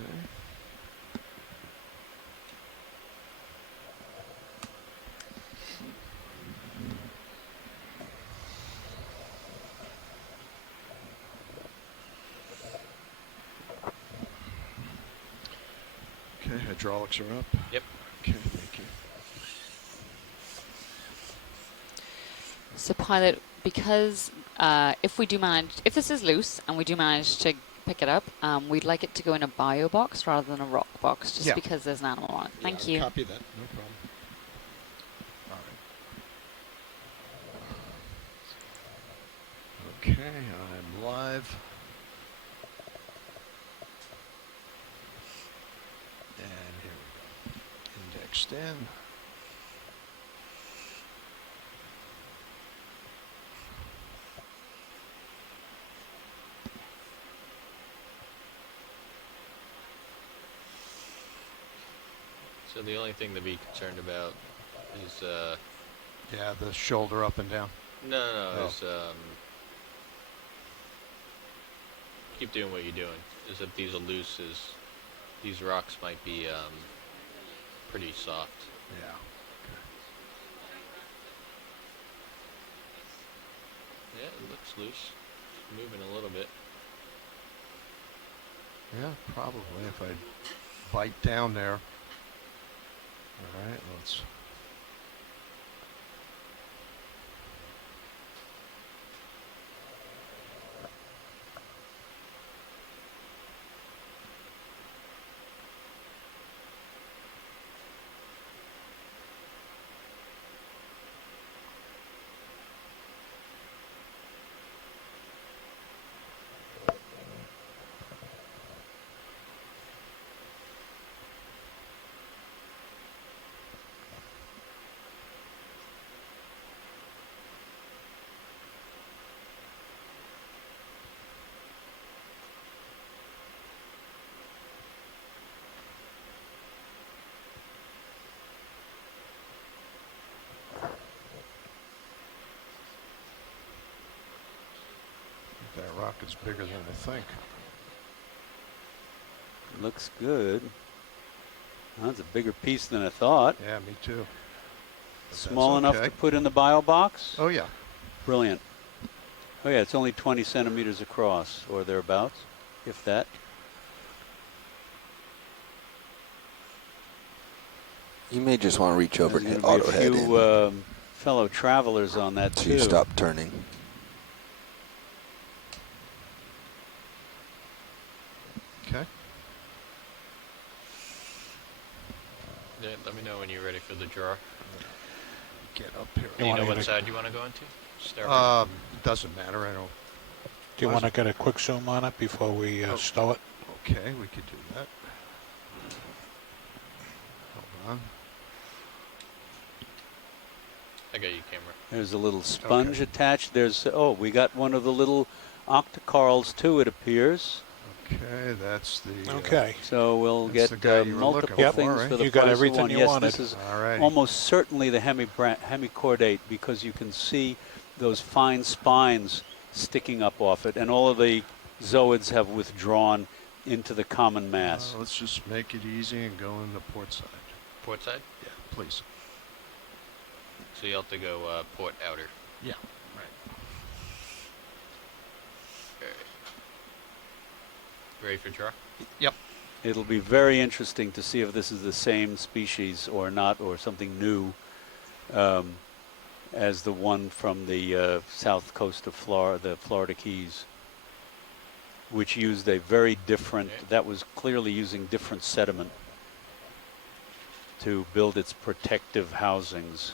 Okay, hydraulics are up. Yep. Okay, thank you. So pilot, because if this is loose and we do manage to pick it up, we'd like it to go in a bio box rather than a rock box, just Yeah. because there's an animal on it. Thank I'll you. Copy that, no problem. All right. Okay, I'm live. And here we go. Indexed in. So the only thing to be concerned about is Yeah, the shoulder up and down. no, Oh. is keep doing what you're doing. Is if these are loose, these rocks might be pretty soft. Yeah. Yeah, it looks loose. It's moving a little bit. Yeah, probably if I bite down there. All right, let's. That rock is bigger than I think. Looks good. That's a bigger piece than I thought. Yeah, me too. Small enough to put in the bio box? Oh, yeah. Brilliant. Oh, yeah, it's only 20 centimeters across, or thereabouts, if that. You may just want to reach over and There's hit gonna be auto head a in few fellow travelers on that, so too. you stop turning. Okay. Yeah, let me know when you're ready for the draw. Get up here. Do you know what side you want to go into? Start Doesn't matter. I don't. Do you want to get a quick zoom on it before we stow it? Okay, we could do that. Hold on. I got you, camera. There's a little sponge attached. There's, oh, we got one of the little octocorals, too, it appears. Okay, that's the. Okay. So we'll That's get the guy you were multiple looking for, things right? for the You got price of everything one. you Yes, wanted. this is Alrighty. almost certainly the hemichordate because you can see those fine spines sticking up off it, and all of the zooids have withdrawn into the common mass. Let's just make it easy and go in the port side. Port side? Yeah, please. So you'll have to go port outer. Yeah, right. Ready for draw? Yep. It'll be very interesting to see if this is the same species or not, or something new as the one from the south coast of Florida, the Florida Keys, which used a very different, that was clearly using different sediment to build its protective housings.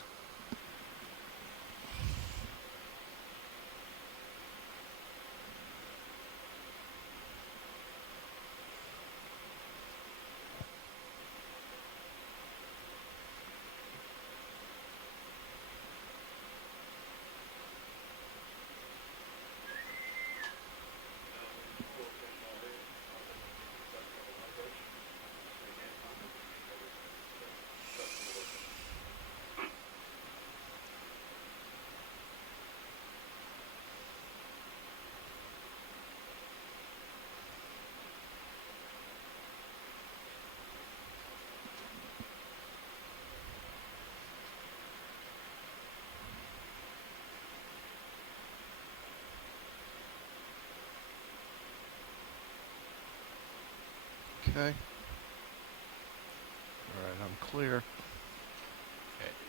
Okay. All right, I'm clear.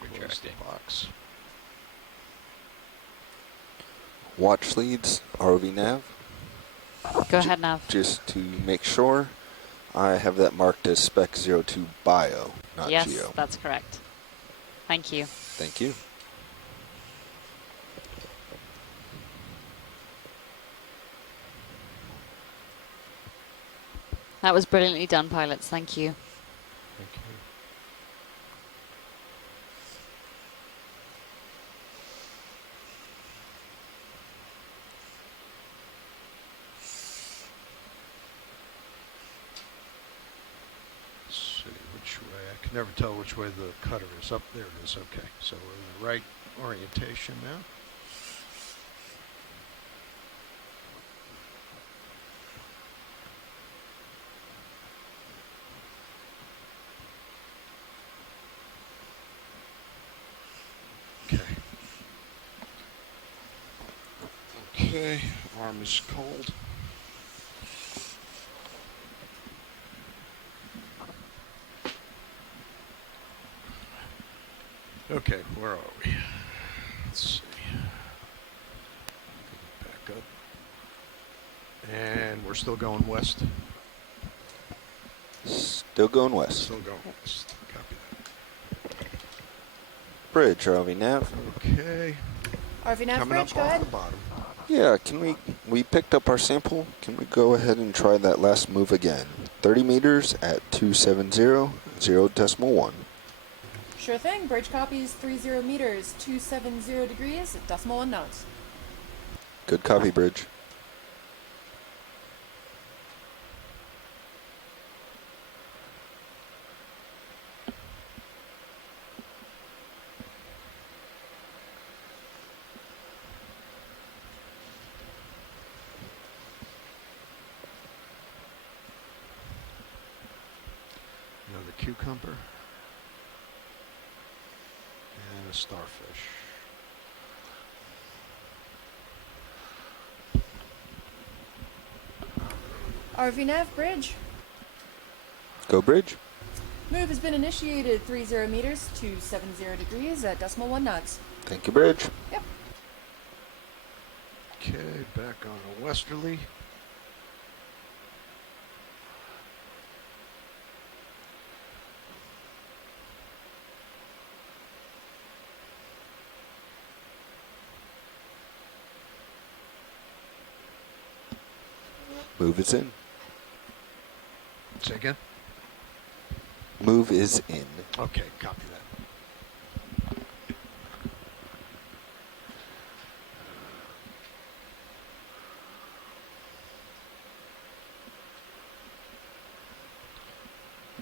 Okay, Close the box. Watch leads, ROV nav. Go ahead, Nav. Just to make sure, I have that marked as spec 02 bio, not Yes, geo. that's correct. Thank you. Thank you. That was brilliantly done, pilots. Thank you. Thank you. Let's see which way. I can never tell which way the cutter is. Up there it is. Okay, so we're in the right orientation now. Okay, arm is cold. Okay, where are we? Let's see. Back up. And we're still going west. Still going west. Still going west. Copy that. Bridge, ROV nav. Okay. RV nav Coming bridge, up go off ahead. the bottom. Yeah, can we picked up our sample. Can we go ahead and try that last move again? 30 meters at 270, 0.1. Sure thing. Bridge copies 30 meters, 270 degrees, decimal 1 knots. Good copy, bridge. Another cucumber. And a starfish. RV nav bridge. Go bridge. Move has been initiated 30 meters to 70 degrees at decimal 1 knots. Thank you, bridge. Yep. Okay, back on a westerly. Move is in. Say again? Move is in. Okay, copy that.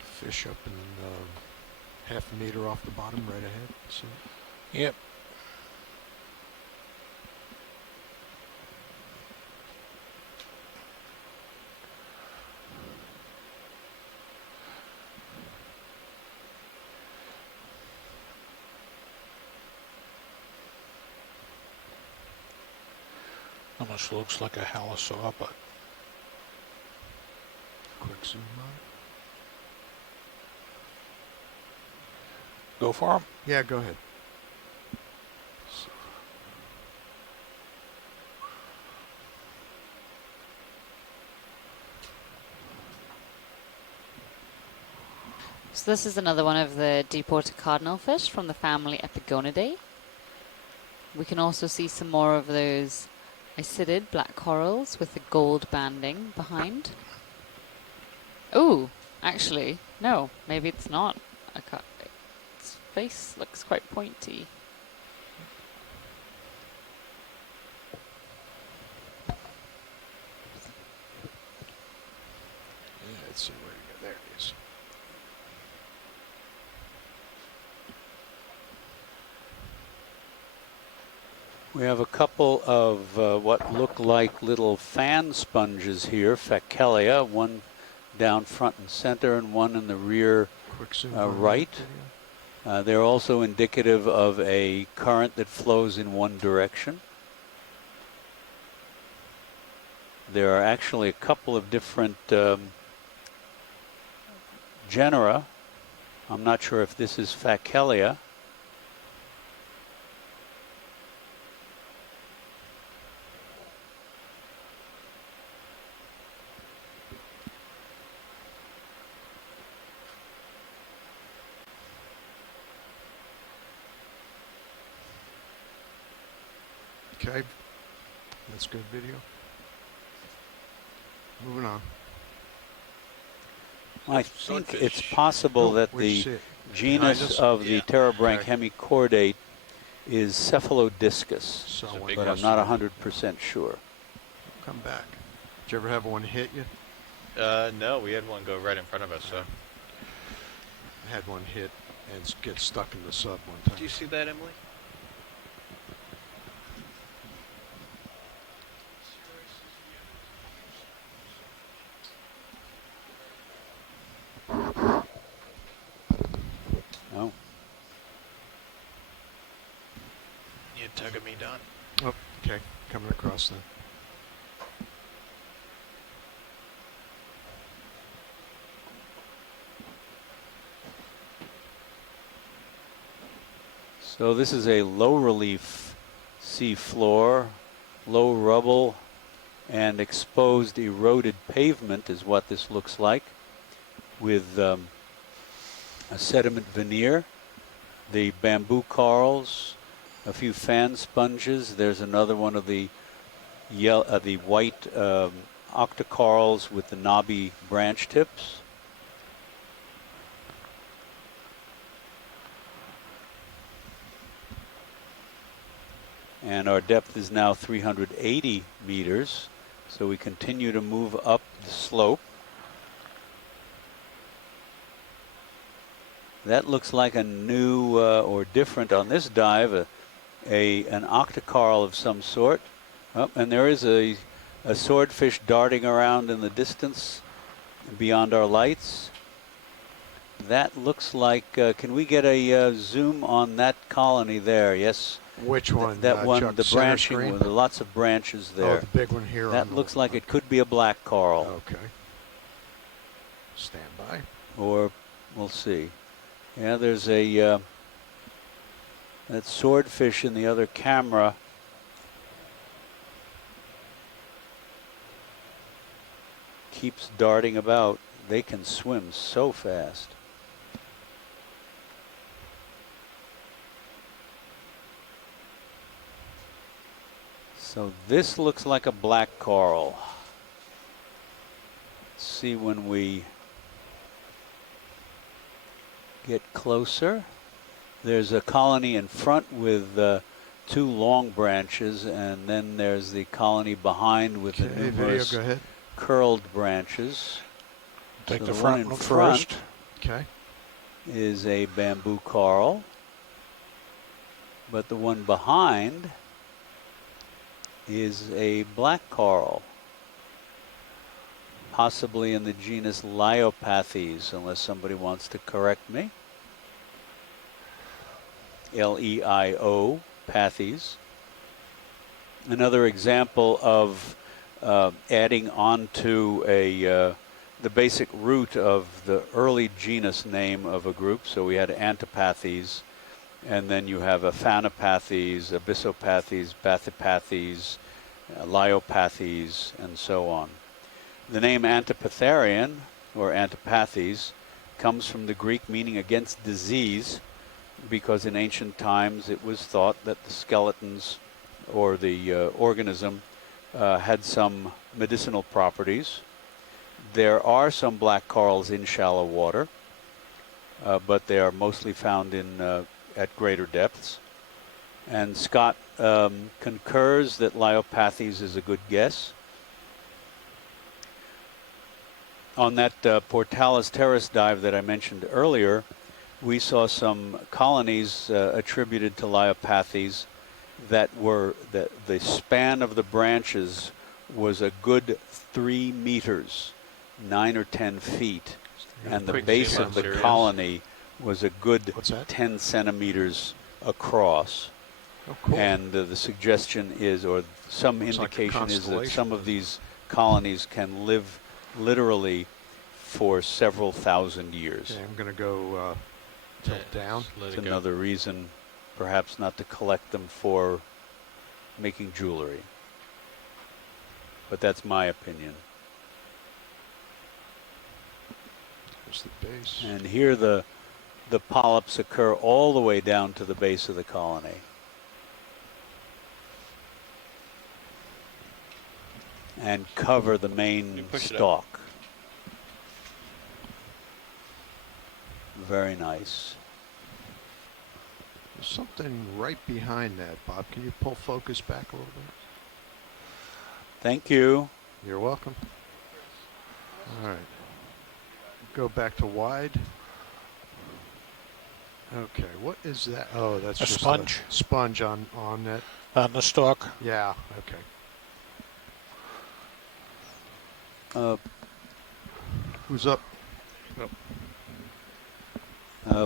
Fish up in half a meter off the bottom, right ahead. So. Yep. Almost looks like a halosaur, but quick zoom on. Go for him? Yeah, go ahead. So this is another one of the deepwater cardinal fish from the family Epigonidae. We can also see some more of those isidid black corals with the gold banding behind. Ooh, actually, no, maybe it's not. Its face looks quite pointy. Yeah, let's see where to go. There it is. We have a couple of what look like little fan sponges here, Facelia, one down front and center and one in the rear right. They're also indicative of a current that flows in one direction. There are actually a couple of different genera. I'm not sure if this is Facelia. Okay, that's good video. Moving on. I think it's possible that the genus of the Terabranch hemichordate is Cephalodiscus, but I'm not 100% sure. Come back. Did you ever have one hit you? No, we had one go right in front of us. So I had one hit and get stuck in the sub one time. Do you see that, Emily? Oh. You tugging me, Don? Oh, okay. Coming across then. So this is a low relief sea floor, low rubble and exposed eroded pavement is what this looks like, with a sediment veneer, the bamboo corals, a few fan sponges. There's another one of the white octocorals with the knobby branch tips. And our depth is now 380 meters, so we continue to move up the slope. That looks like a new or different on this dive, an octocoral of some sort. Oh, and there is a swordfish darting around in the distance beyond our lights. That looks like, can we get a zoom on that colony there? Yes. Which one? That one, Chuck, the center branching screen? with lots of branches there. Oh, the big one here. That looks like it could be a black coral. Okay. Stand by. Or, we'll see. Yeah, there's a, that swordfish in the other camera. Keeps darting about. They can swim so fast. So this looks like a black coral. Let's see when we get closer. There's a colony in front with 2 long branches, and then there's the colony behind with the numerous curled branches. Take So the one front in one front first. Okay. is a bamboo coral, but the one behind is a black coral, possibly in the genus Leiopathes, unless somebody wants to correct me. L-E-I-O, Pathes. Another example of adding on to the basic root of the early genus name of a group. So we had Antipathes, and then you have Aphanopathes, Abyssopathes, Bathypathes, Leiopathes, and so on. The name Antipatharian, or Antipathes, comes from the Greek meaning against disease, because in ancient times it was thought that the skeletons or the organism had some medicinal properties. There are some black corals in shallow water, but they are mostly found in at greater depths. And Scott concurs that Leiopathes is a good guess. On that Portalis terrace dive that I mentioned earlier, we saw some colonies attributed to Leiopathes that were, the span of the branches was a good 3 meters, 9 or 10 feet. And the base of the colony was a good 10 centimeters across. Oh, cool. And the suggestion is, or some indication is that some of these colonies can live literally for several thousand years. Okay, I'm going to go tilt down. It's another reason perhaps not to collect them for making jewelry. But that's my opinion. There's the base. And here the polyps occur all the way down to the base of the colony. And cover the main stalk. Very nice. There's something right behind that, Bob. Can you pull focus back a little bit? Thank you. You're welcome. All right. Go back to wide. Okay, what is that? Oh, that's A just sponge. a sponge on that. On the stalk. Yeah, okay. Who's up?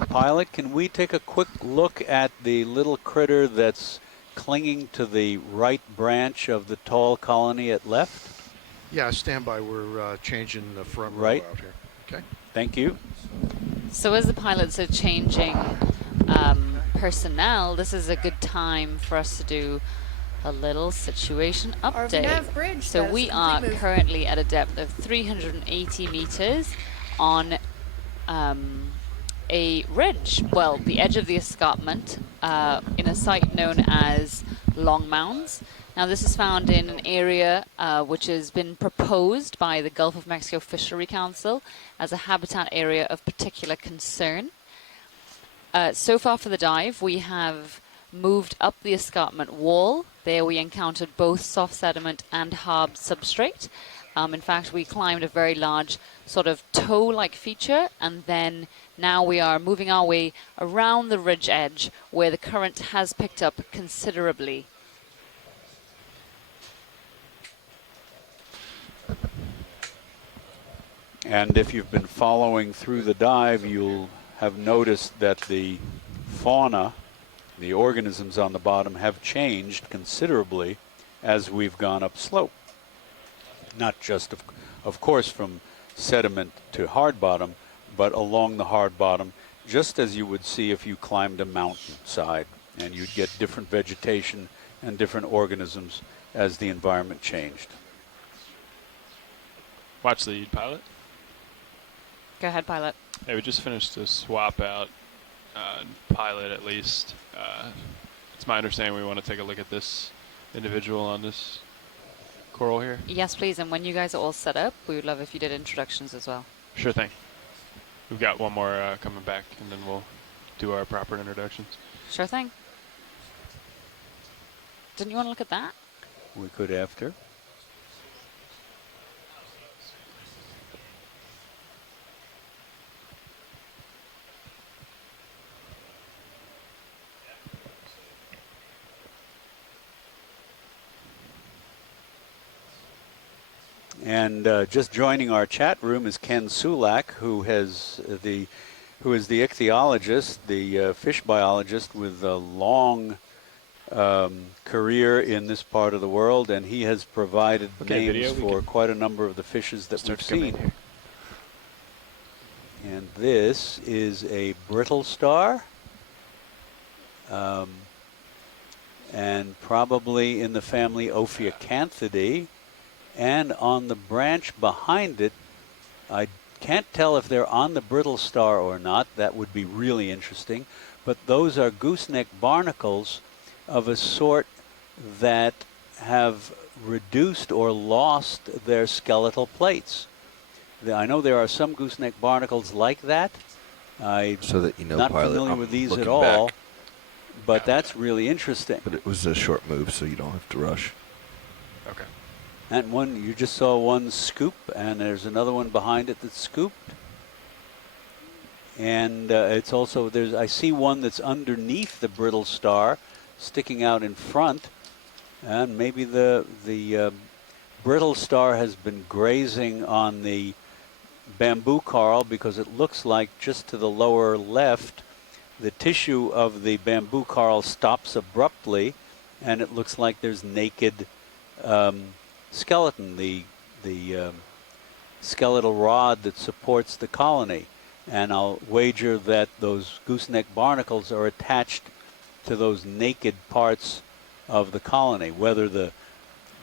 Pilot, can we take a quick look at the little critter that's clinging to the right branch of the tall colony at left? Yeah, stand by. We're changing the front row Right. out here. Okay. Thank you. So as the pilots are changing personnel, this is a good time for us to do a little situation update. Nav bridge, So that is we a are complete move. currently at a depth of 380 meters on a ridge, well, the edge of the escarpment, in a site known as Long Mounds. Now this is found in an area which has been proposed by the Gulf of Mexico Fishery Council as a habitat area of particular concern. So far for the dive, we have moved up the escarpment wall. There we encountered both soft sediment and hard substrate. In fact, we climbed a very large sort of toe-like feature, and then now we are moving our way around the ridge edge where the current has picked up considerably. And if you've been following through the dive, you'll have noticed that the fauna, the organisms on the bottom, have changed considerably as we've gone up slope. Not just, of course, from sediment to hard bottom, but along the hard bottom, just as you would see if you climbed a mountainside, and you'd get different vegetation and different organisms as the environment changed. Watch lead, pilot. Go ahead, pilot. Hey, we just finished a swap out, pilot at least. It's my understanding we want to take a look at this individual on this coral here. Yes, please. And when you guys are all set up, we would love if you did introductions as well. Sure thing. We've got one more coming back, and then we'll do our proper introductions. Sure thing. Didn't you want to look at that? We could after. And just joining our chat room is Ken Sulak, who is the ichthyologist, the fish biologist with a long career in this part of the world, and he has provided names for quite a number of the fishes that we've seen. And this is a brittle star, and probably in the family Ophiocanthidae. And on the branch behind it, I can't tell if they're on the brittle star or not. That would be really interesting. But those are gooseneck barnacles of a sort that have reduced or lost their skeletal plates. I know there are some gooseneck barnacles like that. I'm not familiar with these at all, but that's really interesting. But it was a short move, so you don't have to rush. Okay. And one, you just saw one scoop, and there's another one behind it that's scooped. And it's also, I see one that's underneath the brittle star, sticking out in front. And maybe the brittle star has been grazing on the bamboo coral, because it looks like just to the lower left, the tissue of the bamboo coral stops abruptly, and it looks like there's naked skeleton, the skeletal rod that supports the colony. And I'll wager that those gooseneck barnacles are attached to those naked parts of the colony. Whether the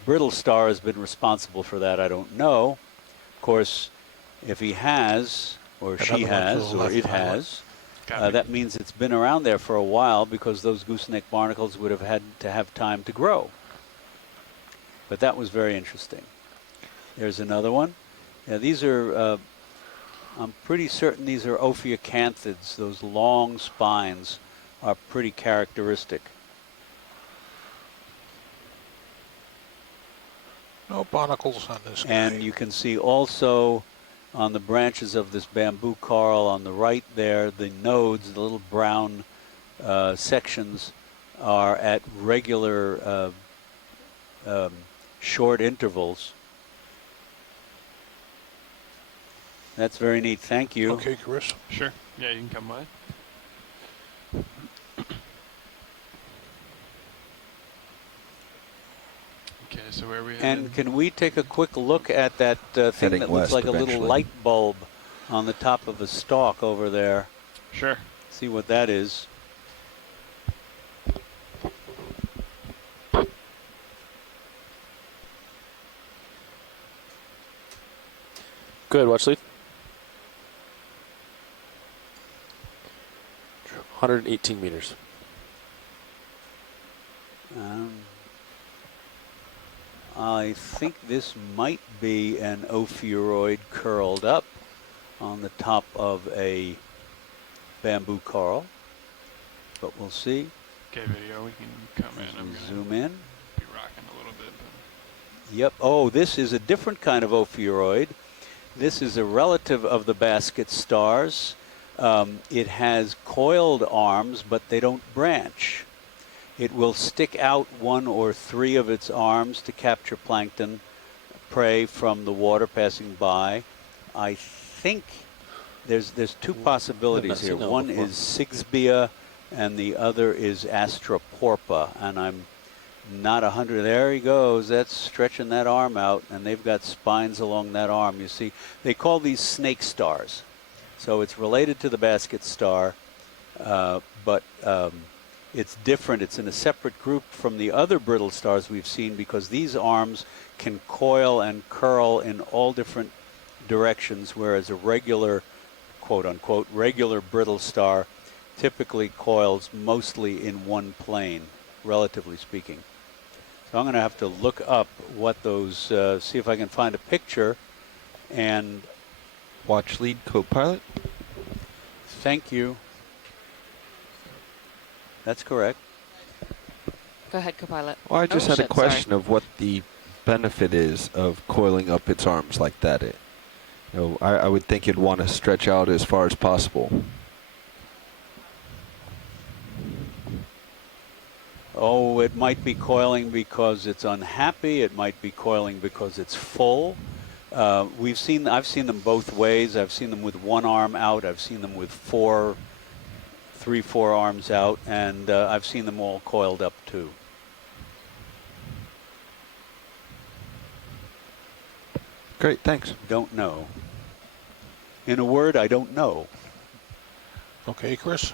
brittle star has been responsible for that, I don't know. Of course, if he has, or she has, or it has, that means it's been around there for a while, because those gooseneck barnacles would have had to have time to grow. But that was very interesting. There's another one. Yeah, these are, I'm pretty certain these are Ophiocanthids. Those long spines are pretty characteristic. No barnacles on this guy. And you can see also on the branches of this bamboo coral on the right there, the nodes, the little brown sections, are at regular short intervals. That's very neat. Thank you. Okay, Chris. Sure. Yeah, you can come by. Okay, so where are we headed? And can we take a quick look at that thing that looks like a little light bulb on the top of a stalk over there? Sure. See what that is. Go ahead, watch lead. 118 meters. I think this might be an ophiuroid curled up on the top of a bamboo coral, but we'll see. Okay, video, we can come in. I'm going to zoom in. Be rocking a little bit. But Yep. Oh, this is a different kind of ophiuroid. This is a relative of the basket stars. It has coiled arms, but they don't branch. It will stick out one or three of its arms to capture plankton, prey from the water passing by. I think there's two possibilities here. seen that One before. is Sigsbea, and the other is Astroporpa, and I'm not 100. There he goes. That's stretching that arm out, and they've got spines along that arm. You see, they call these snake stars. So it's related to the basket star, but it's different. It's in a separate group from the other brittle stars we've seen because these arms can coil and curl in all different directions, whereas a regular, quote-unquote, regular brittle star typically coils mostly in one plane, relatively speaking. So I'm going to have to look up what those, see if I can find a picture and watch lead co-pilot. Thank you. That's correct. Go ahead, co-pilot. Well, I just had a shit, question sorry. of what the benefit is of coiling up its arms like that. I would think you'd want to stretch out as far as possible. Oh, it might be coiling because it's unhappy. It might be coiling because it's full. I've seen them both ways. I've seen them with one arm out. I've seen them with four arms out, and I've seen them all coiled up too. Great, thanks. Don't know. In a word, I don't know. Okay, Chris.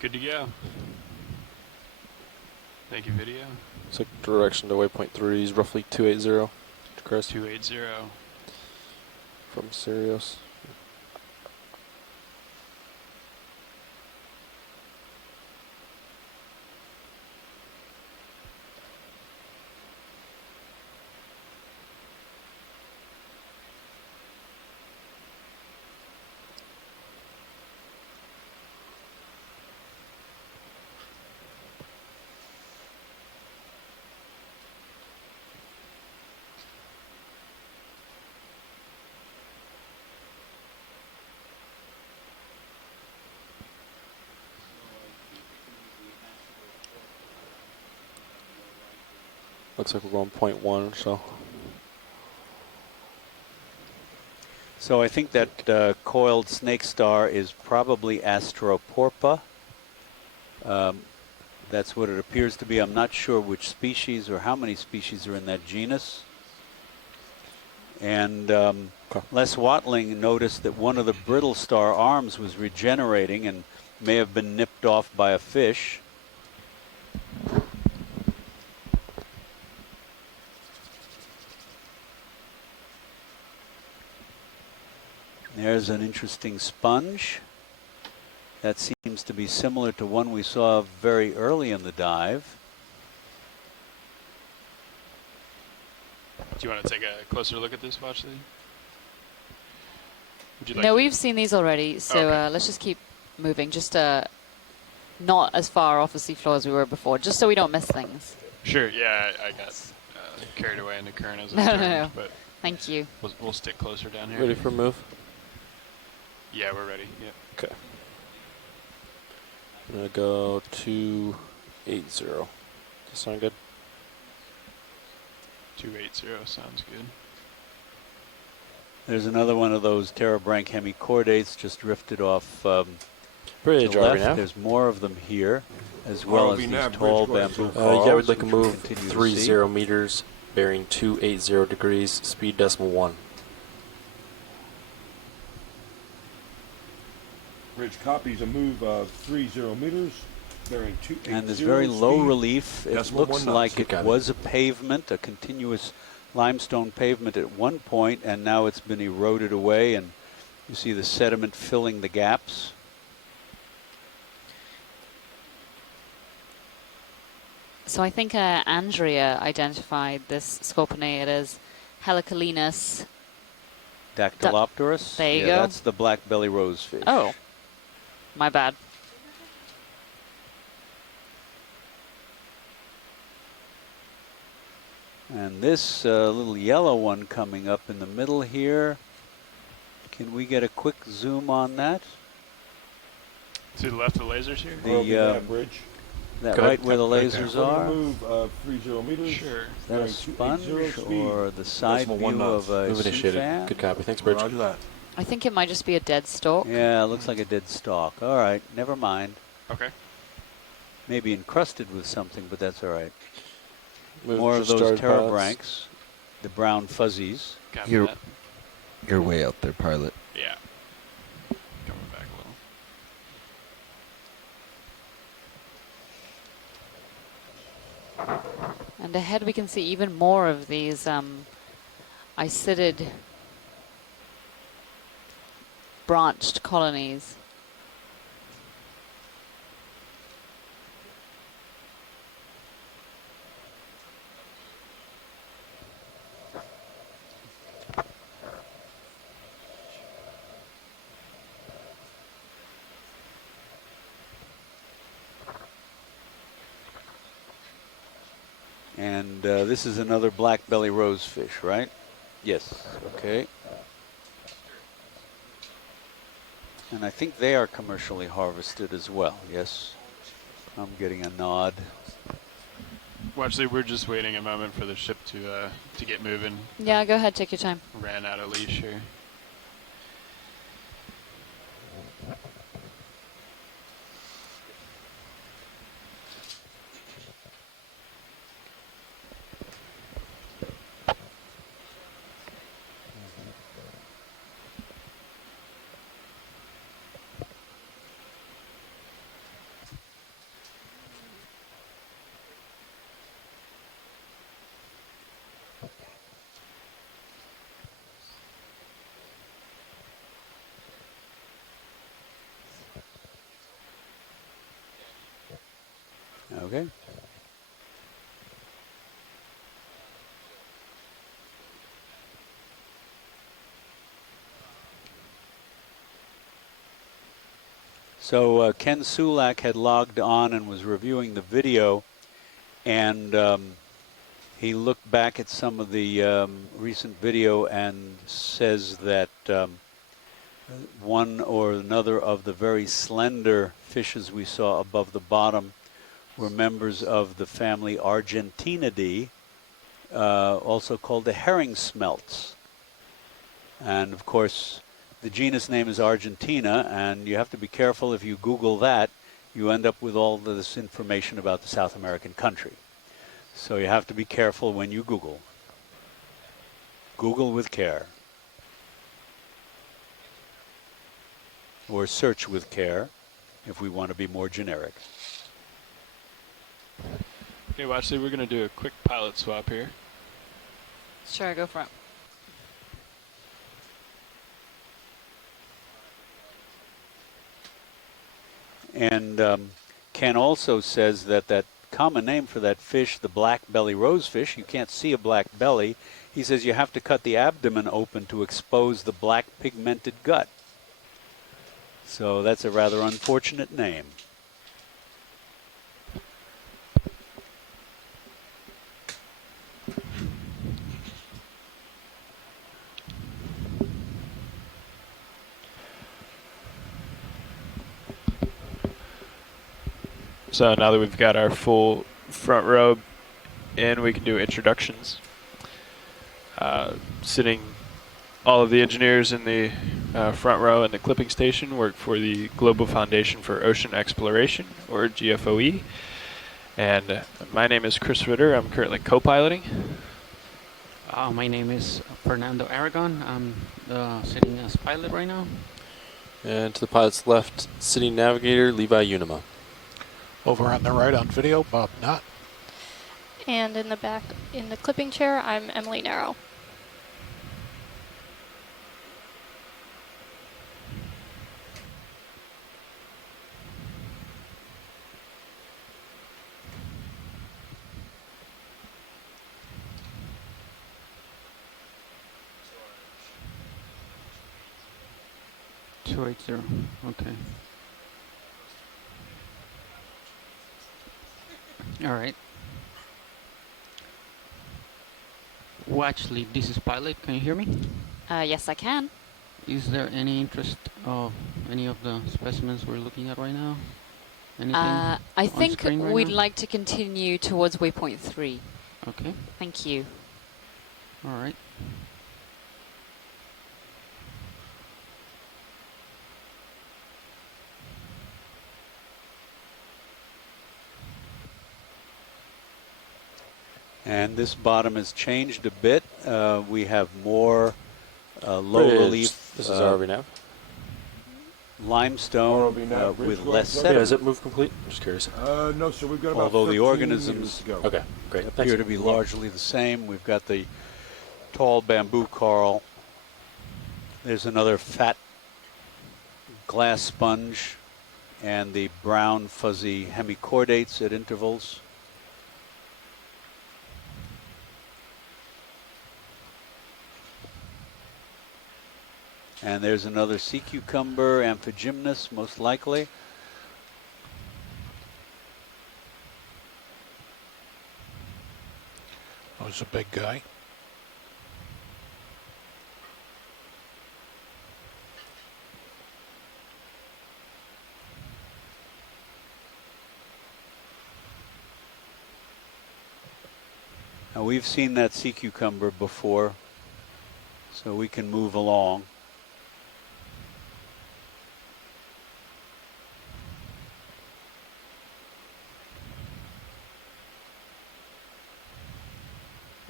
Good to go. Thank you, video. Looks like direction to waypoint 3 is roughly 280. Chris. 280. From Sirius. Looks like we're going 0.1 or so. So I think that coiled snake star is probably Astroporpa. That's what it appears to be. I'm not sure which species or how many species are in that genus. And Les Watling noticed that one of the brittle star arms was regenerating and may have been nipped off by a fish. There's an interesting sponge. That seems to be similar to one we saw very early in the dive. Do you want to take a closer look at this, Watch Lee? Would you like No, to? we've seen these already, so Okay. let's just keep moving. Just not as far off the seafloor as we were before, just so we don't miss things. Sure, yeah, I got carried away in the current as it No, turned, no. but Thank you. we'll stick closer down here. Ready for a move? Yeah, we're ready. Yep. Okay. I'm going to go 280. Does that sound good? 280 sounds good. There's another one of those Terabranch hemichordates just drifted off Bridge to the RV left. now. There's more of them here, as well as RV these nav, tall bridge bamboo going corals. Yeah, we'd like to which we'll move continue to 30 see. meters, bearing 280 degrees, speed decimal 1. Bridge copies a move of 30 meters, bearing 280. And there's very low speed, relief. It decimal looks 1 like knots. it was a pavement, a continuous limestone pavement at one point, and now it's been eroded away, and you see the sediment filling the gaps. So I think Andrea identified this scorpionated as Helicolinus. Dactylopterus. There you Yeah, go. that's the black belly rosefish. Oh, my bad. And this little yellow one coming up in the middle here. Can we get a quick zoom on that? To the left of the lasers here? The bridge. that Go right ahead. where the Right lasers there. are? Move 30 meters. Sure. Is that a Bearing sponge 280 speed. or the side Decimal view 1 knots. of a Move initiated. fan? Good copy. Thanks, Bridge. Roger that. I think it might just be a dead stalk. Yeah, it looks like a dead stalk. All right, never mind. Okay. Maybe encrusted with something, but that's all right. Move More of just those started terebranchs, the brown fuzzies. Copy You're, that. you're way out there, pilot. Yeah. Coming back a little. And ahead we can see even more of these icidid branched colonies. And this is another black belly rosefish, right? Yes. Okay. And I think they are commercially harvested as well. Yes. I'm getting a nod. Well, actually, we're just waiting a moment for the ship to get moving. Yeah, go ahead, take your time. Ran out of leash here. Okay. So Ken Sulak had logged on and was reviewing the video, and he looked back at some of the recent video and says that one or another of the very slender fishes we saw above the bottom were members of the family Argentinidae, also called the herring smelts. And of course, the genus name is Argentina, and you have to be careful if you Google that, you end up with all this information about the South American country. So you have to be careful when you Google. Google with care. Or search with care if we want to be more generic. Okay, well, actually, we're going to do a quick pilot swap here. Sure, go for it. And Ken also says that that common name for that fish, the black belly rosefish, you can't see a black belly. He says you have to cut the abdomen open to expose the black pigmented gut. So that's a rather unfortunate name. So now that we've got our full front row in, we can do introductions. Sitting, all of the engineers in the front row in the clipping station work for the Global Foundation for Ocean Exploration, or GFOE. And my name is Chris Ritter. I'm currently co-piloting. My name is Fernando Aragon. I'm sitting as pilot right now. And to the pilot's left, sitting navigator Levi Unima. Over on the right on video, Bob Knott. And in the back, in the clipping chair, I'm Emily Narrow. Okay. All right. Well, actually, this is pilot. Can you hear me? Yes, I can. Is there any interest of any of the specimens we're looking at right now? Anything I on think screen right we'd now? like to continue towards waypoint 3. Okay. Thank you. All right. And this bottom has changed a bit. We have more low Bridge. relief. This is RV nav. Limestone ROV nav, bridge with going less south. sediment. Yeah, is it move complete? I'm just curious. No, sir. We've got about Although the 13 organisms meters to go. Okay, great. appear Thanks. to be largely the same. We've got the tall bamboo coral. There's another fat glass sponge and the brown fuzzy hemichordates at intervals. And there's another sea cucumber, amphigymnus, most likely. Oh, it's a big guy. Now we've seen that sea cucumber before, so we can move along.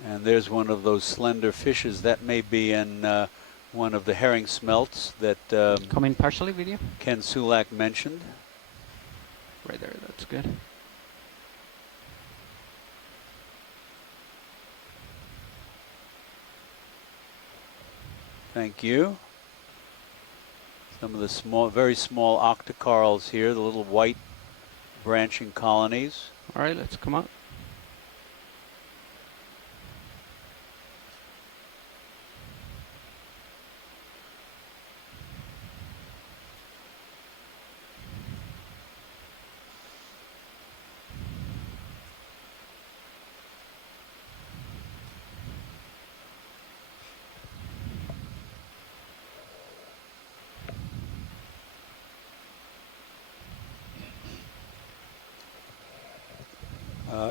And there's one of those slender fishes. That may be in one of the herring smelts that Coming partially video? Ken Sulak mentioned. Right there, that's good. Thank you. Some of the small, very small octocorals here, the little white branching colonies. All right, let's come up.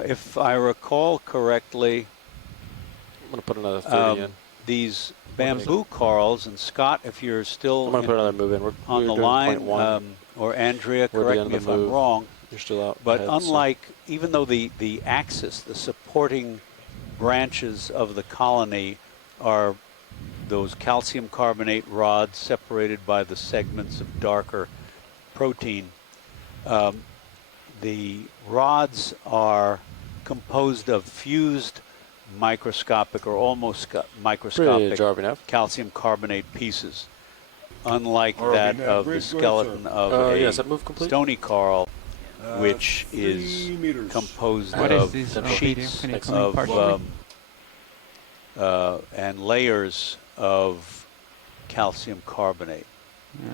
If I recall correctly, I'm going to put another 30 in. these bamboo corals, and Scott, if you're still I'm going to put another move in. We're on the doing line, 0.1. or Andrea, We're correct beginning me to if I'm move. wrong, You're still out. but ahead, so- unlike, even though the axis, the supporting branches of the colony are those calcium carbonate rods separated by the segments of darker protein, the rods are composed of fused microscopic or almost microscopic Bridge, RV nav. calcium carbonate pieces, unlike RV that nav, of the bridge going skeleton south. of yes, a that move complete? stony coral, which 3 is meters. composed What is of this, sheets video? Can you come in of partially? and layers of calcium carbonate. Yeah.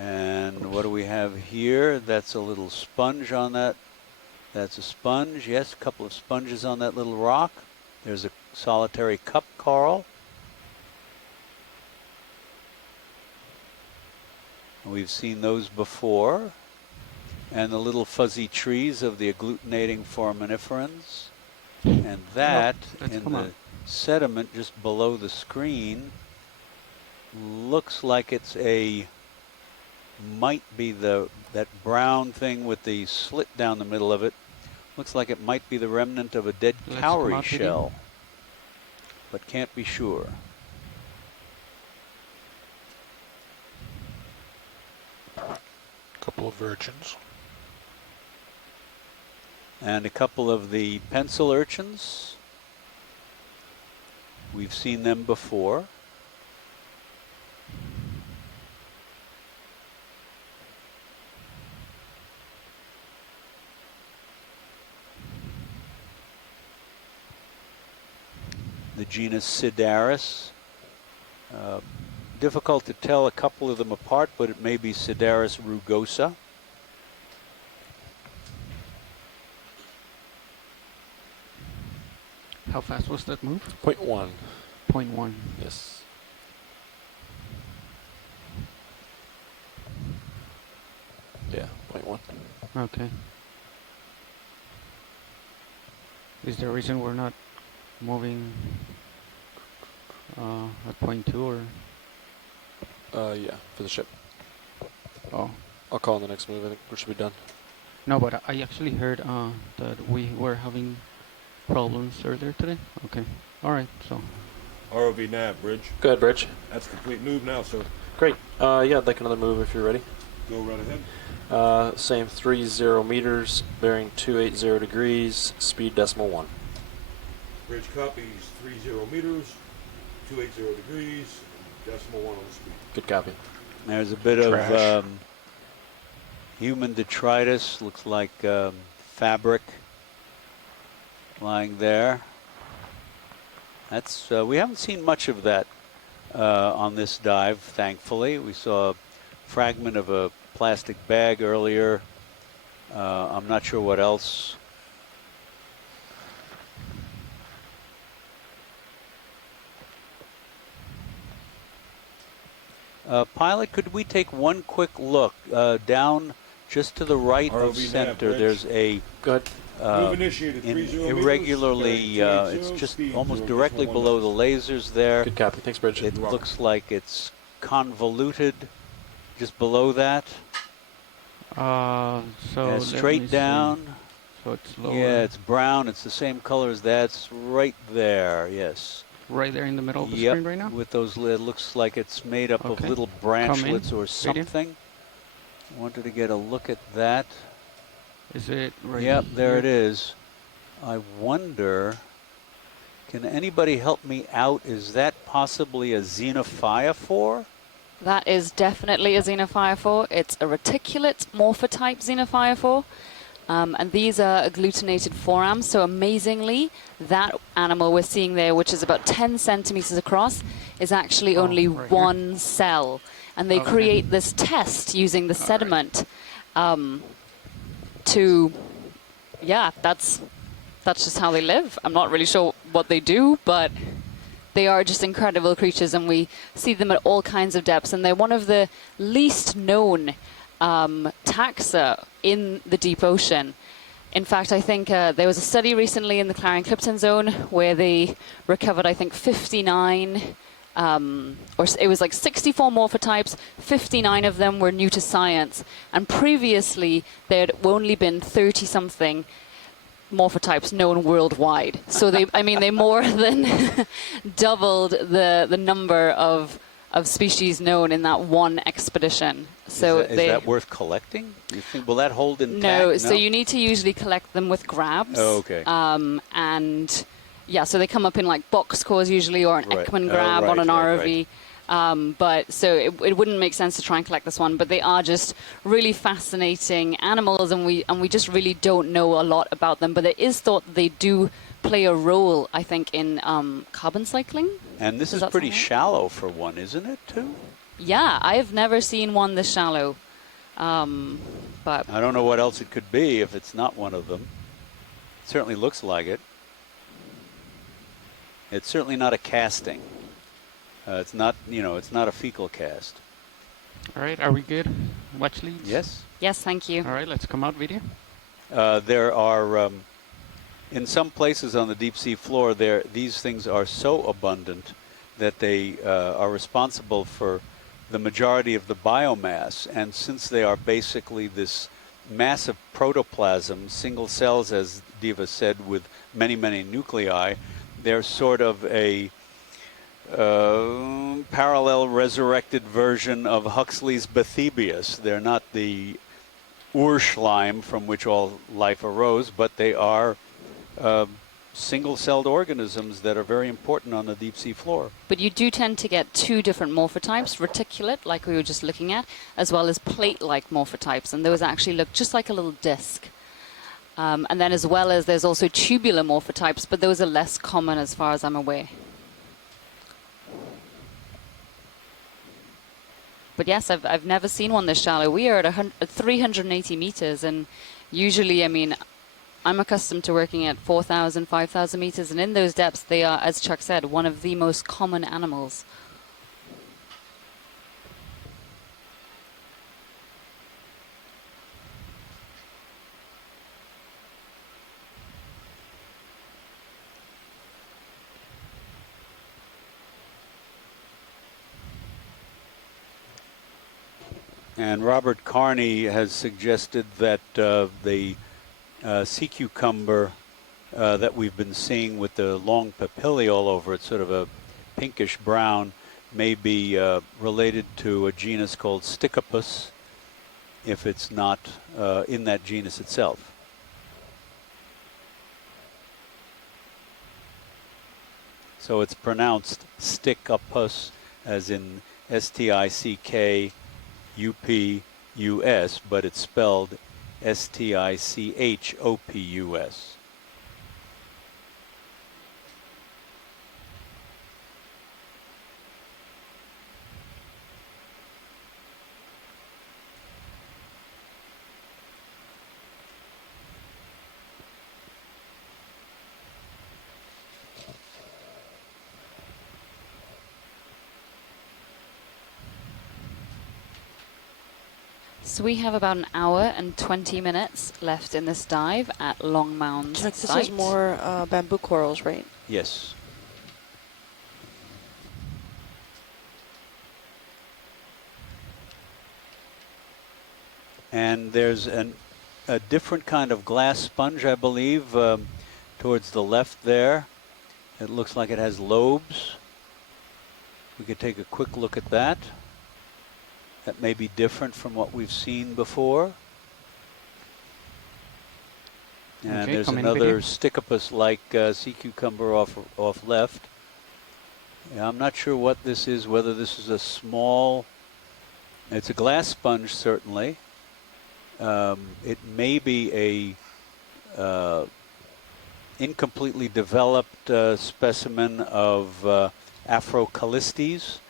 And what do we have here? That's a little sponge on that. That's a sponge, yes, a couple of sponges on that little rock. There's a solitary cup coral. And we've seen those before. And the little fuzzy trees of the agglutinating foraminiferans. And that, let's in come the on. sediment just below the screen, looks like it's might be that brown thing with the slit down the middle of it. Looks like it might be the remnant of a dead Let's come cowrie out again. shell, but can't be sure. Couple of urchins. And a couple of the pencil urchins. We've seen them before. The genus Sidaris. Difficult to tell a couple of them apart, but it may be Sidaris rugosa. How fast was that move? 0.1. 0.1. Yes. Yeah. 0.1. Okay. Is there a reason we're not moving at 0.2 or? Yeah, for the ship. Oh. I'll call on the next move. I think we should be done. No, but I actually heard that we were having problems earlier today. Okay. All right. So. ROV nav, bridge. Go ahead, bridge. That's complete move now, sir. Great. Yeah, I'd like another move if you're ready. Go right ahead. Same 30 meters, bearing 280 degrees, speed .1. Bridge copies 30 meters, 280 degrees, .1 on the speed. Good copy. There's a bit of human detritus, looks like fabric lying there. That's we haven't seen much of that on this dive, thankfully. We saw a fragment of a plastic bag earlier. I'm not sure what else. Pilot, could we take one quick look down just to the right ROV of center? nav, There's a Move initiated, 30 irregularly, meters, it's just speed, almost 0 directly decimal below 1 the lasers there. Good copy. Thanks, Bridge. It looks like it's convoluted just below that. So yeah, straight down. So it's lower. Yeah, it's brown. It's the same color as that. It's right there. Yes. Right there in the middle of the Yep, screen right now. with those, it looks like it's made up of Okay. little Come in, branchlets or radio. something. I wanted to get a look at that. Is it right Yep, there here? it is. I wonder, can anybody help me out? Is that possibly a xenophyophore? That is definitely a xenophyophore. It's a reticulate morphotype xenophyophore. And these are agglutinated forearms. So amazingly, that animal we're seeing there, which is about 10 centimeters across, is actually only right one cell. And they Okay. create this test using the sediment to, yeah, that's just how they live. I'm not really sure what they do, but they are just incredible creatures, and we see them at all kinds of depths. And they're one of the least known taxa in the deep ocean. In fact, I think there was a study recently in the Clarion-Clipperton zone where they recovered, I think, 59, or it was like 64 morphotypes, 59 of them were new to science. And previously, there had only been 30-something morphotypes known worldwide. So they, I mean, they more than doubled the number of species known in that one expedition. So is that worth collecting? You think, will that hold intact? No, so you need to usually collect them with grabs. Oh, okay. And yeah, so they come up in like box cores usually, or an Right. Ekman Oh, grab on right, an right, ROV. But so it wouldn't make sense to try and collect this one, but they are just really fascinating animals, and we just really don't know a lot about them. But it is thought that they do play a role, I think, in carbon cycling. And this Does is that pretty sound right? shallow for one, isn't it, too? Yeah, I've never seen one this shallow. But I don't know what else it could be if it's not one of them. It certainly looks like it. It's certainly not a casting. It's not, it's not a fecal cast. All right, are we good? Watch leads? Yes. Yes, thank you. All right, let's come out video. There are, in some places on the deep sea floor, these things are so abundant that they are responsible for the majority of the biomass. And since they are basically this massive protoplasm, single cells, as Diva said, with many, many nuclei, they're sort of a parallel resurrected version of Huxley's Bathybius. They're not the Urschleim from which all life arose, but they are single-celled organisms that are very important on the deep sea floor. But you do tend to get two different morphotypes, reticulate, like we were just looking at, as well as plate-like morphotypes, and those actually look just like a little disc. And then as well as there's also tubular morphotypes, but those are less common as far as I'm aware. But yes, I've never seen one this shallow. We are at 380 meters, and usually, I mean, I'm accustomed to working at 4,000, 5,000 meters, and in those depths, they are, as Chuck said, one of the most common animals. And Robert Carney has suggested that the sea cucumber that we've been seeing with the long papillae all over it, sort of a pinkish brown, may be related to a genus called Scaphopods, if it's not in that genus itself. So it's pronounced Scaphopods, as in Stickupus, but it's spelled Stichopus. So we have about an hour and 20 minutes left in this dive at Long Mounds This site. is more bamboo corals, right? Yes. And there's a different kind of glass sponge, I believe, towards the left there. It looks like it has lobes. We could take a quick look at that. That may be different from what we've seen before. And Okay, there's come in another video. Scaphopods-like sea cucumber off left. Yeah, I'm not sure what this is, whether this is a small... It's a glass sponge, certainly. It may be a incompletely developed specimen of Afrocalistes,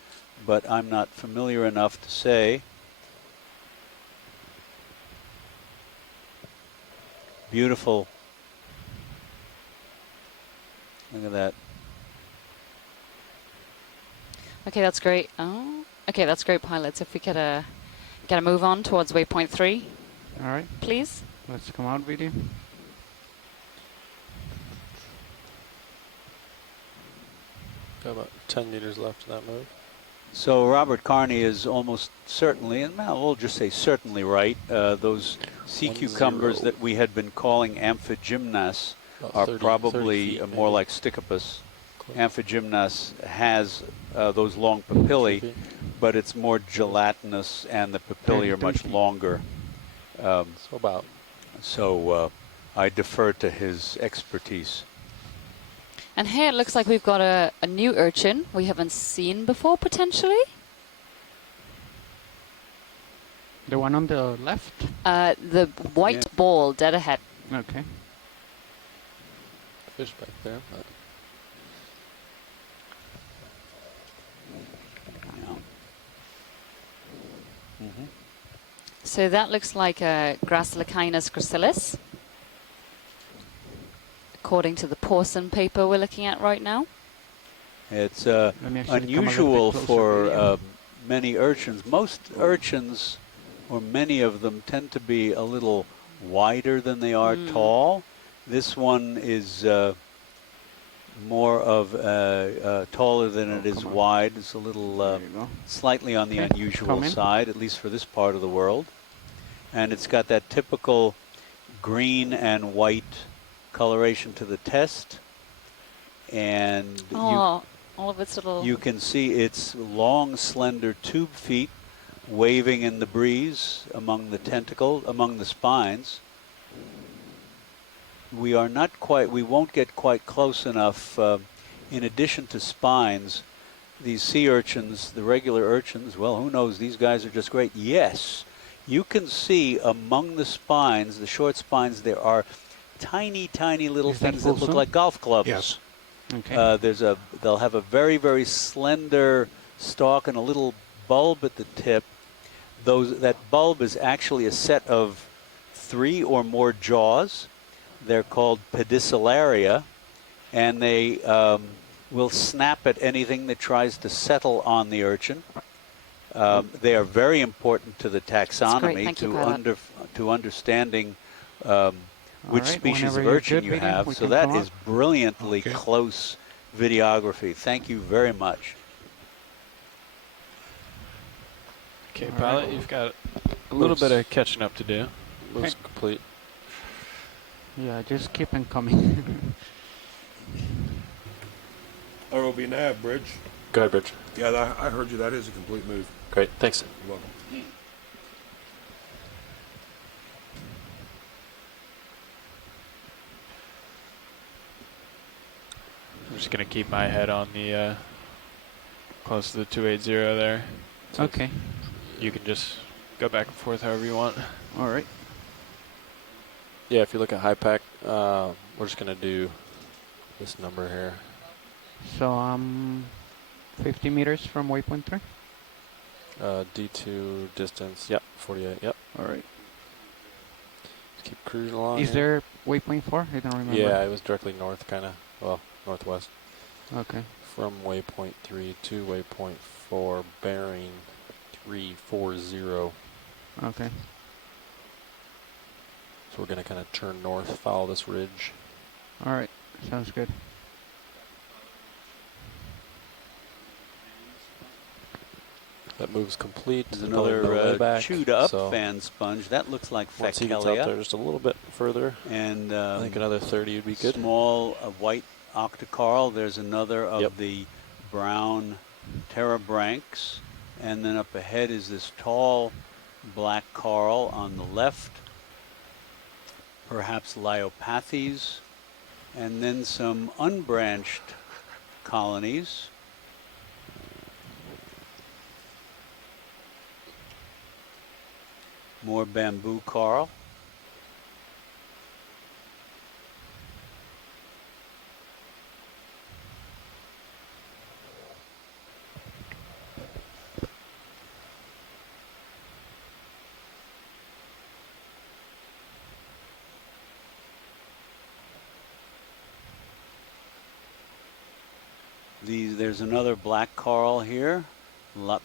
but I'm not familiar enough to say. Beautiful. Look at that. Okay, that's great. Oh, okay, that's great, pilots. If we could get a move on towards waypoint 3. All right. Please. Let's come out video. Got about 10 meters left in that move. So Robert Carney is almost certainly, and now we'll just say certainly right, those sea cucumbers that we had been calling Amphigymnas are 30 probably feet, more maybe. like Scaphopods. Amphigymnas has those long papillae, but it's more gelatinous and the papillae are much longer. So I defer to his expertise. And here it looks like we've got a new urchin we haven't seen before, potentially. The one on the left? The white ball dead ahead. Okay. Fish back there. So that looks like a Gracilichinus gracilis, according to the porcelain paper we're looking at right now. It's me actually come a little unusual bit closer for video. many urchins. Most urchins, or many of them, tend to be a little wider than they are tall. This one is more of taller than it is wide. It's a little slightly on the unusual side, at least for this part of the world. And it's got that typical green and white coloration to the test. And all of its little... you can see its long, slender tube feet waving in the breeze among the spines. We won't get quite close enough. In addition to spines, these sea urchins, the regular urchins, well, who knows, these guys are just great. Yes, you can see among the spines, the short spines, there are tiny, tiny little things that look like golf clubs. Yes. Okay. They'll have a very, very slender stalk and a little bulb at the tip. That bulb is actually a set of 3 or more jaws. They're called pedicellaria, and they will snap at anything that tries to settle on the urchin. They are very important to the taxonomy, to understanding which species of urchin you have. So that is brilliantly close videography. Thank you very much. Okay, pilot, you've got A little bit of catching up to do. Move's Okay. complete. Yeah, just keep on coming. ROV nav bridge. Go ahead, Bridge. Yeah, I heard you. That is a complete move. Great, thanks. You're welcome. I'm just gonna keep my head on the close to the 280 there. So Okay. You can just go back and forth however you want. All right. Yeah, if you look at high pack, we're just gonna do this number here. So I'm 50 meters from waypoint 3. D2 distance, yep, 48, yep. All right. Just keep cruising along. Is there waypoint 4? I don't remember. Yeah, it was directly north, kind of. Well, northwest. Okay. From waypoint 3 to waypoint 4, bearing 340. Okay. So we're going to kind of turn north, follow this ridge. All right. Sounds good. That move's complete. There's another chewed up so fan sponge. That looks like once he gets out Fakelia. there just a little bit further, And I think another 30 would be good. Small white octocarl. There's another of Yep. the brown terebranchs. And then up ahead is this tall black coral on the left. Perhaps Lyopathes. And then some unbranched colonies. More bamboo coral. There's another black coral here,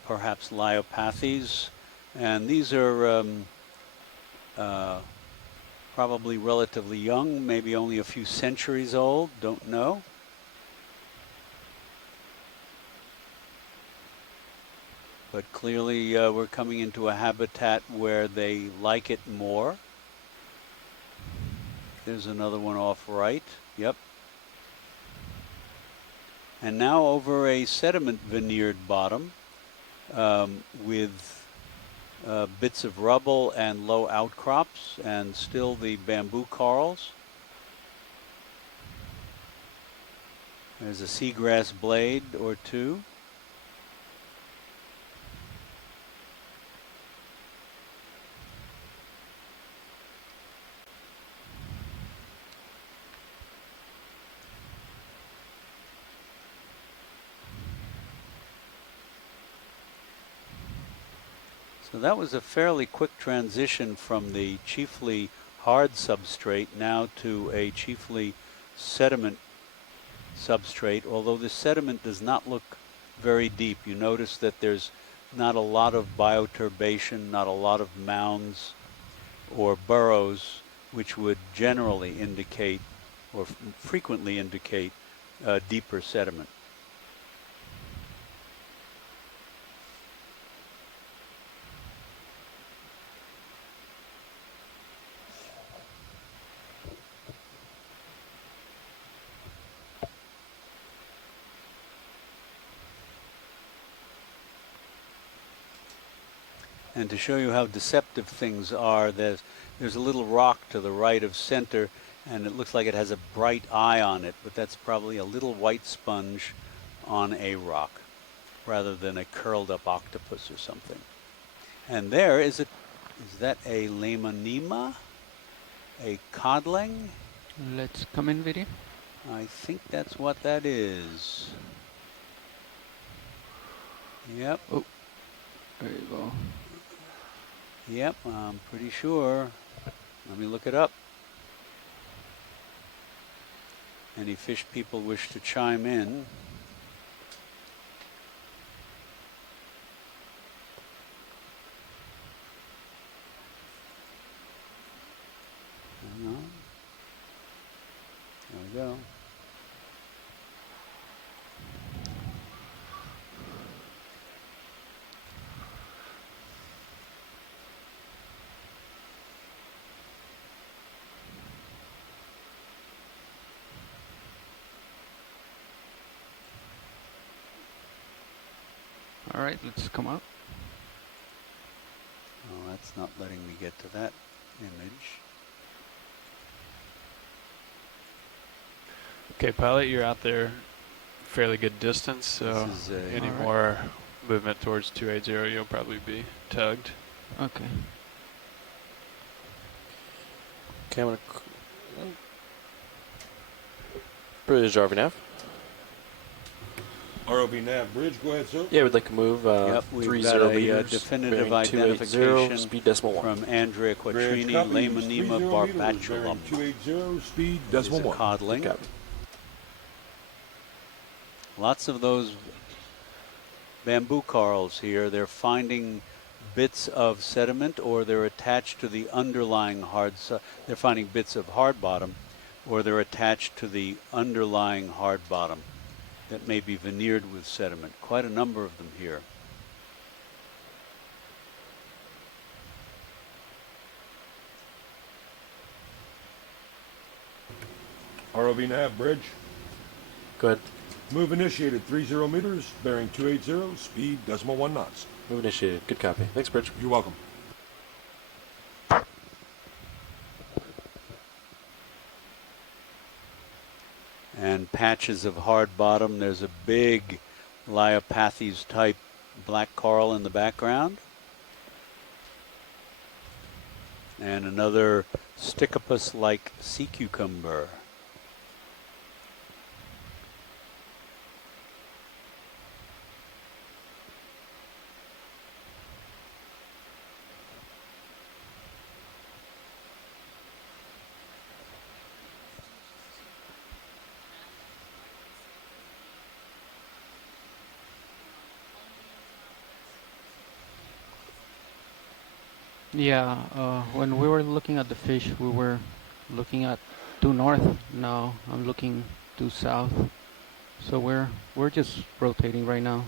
perhaps Lyopathes. And these are probably relatively young, maybe only a few centuries old, don't know. But clearly we're coming into a habitat where they like it more. There's another one off right, yep. And now over a sediment veneered bottom with bits of rubble and low outcrops, and still the bamboo corals. There's a seagrass blade or two. So that was a fairly quick transition from the chiefly hard substrate now to a chiefly sediment substrate, although the sediment does not look very deep. You notice that there's not a lot of bioturbation, not a lot of mounds or burrows, which would generally indicate or frequently indicate deeper sediment. And to show you how deceptive things are, there's a little rock to the right of center, and it looks like it has a bright eye on it, but that's probably a little white sponge on a rock, rather than a curled up octopus or something. And there is that a Lemonema? A codling? Let's come in video. I think that's what that is. Yep. Oh, there you go. Yep, I'm pretty sure. Let me look it up. Any fish people wish to chime in? Hang on. There we go. right, let's come up. Oh, that's not letting me get to that image. Okay, pilot, you're out there fairly good distance, so This is any All right. more movement towards 280, you'll probably be tugged. Okay. Okay, I'm gonna. Bridge RV nav. ROV nav bridge, go ahead, sir. Yeah, we'd like to move Yep, we've 30 got a meters. definitive bearing 280, identification speed decimal 1. from Andrea Bridge Quattrini, copies, Lamanima 30 meters, bearing barbatulum. 280, speed Is decimal a 1. codling. Good copy. Lots of those bamboo corals here. They're finding bits of sediment, or they're attached to the underlying they're finding bits of hard bottom, or they're attached to the underlying hard bottom that may be veneered with sediment. Quite a number of them here. ROV nav bridge. Go ahead. Move initiated 30 meters, bearing 280, speed decimal 1 knots. Move initiated. Good copy. Thanks, Bridge. You're welcome. And patches of hard bottom. There's a big Liopathes type black coral in the background. And another Scaphopods-like sea cucumber. Yeah, when we were looking at the fish, we were looking at due north. Now I'm looking due south. So we're just rotating right now.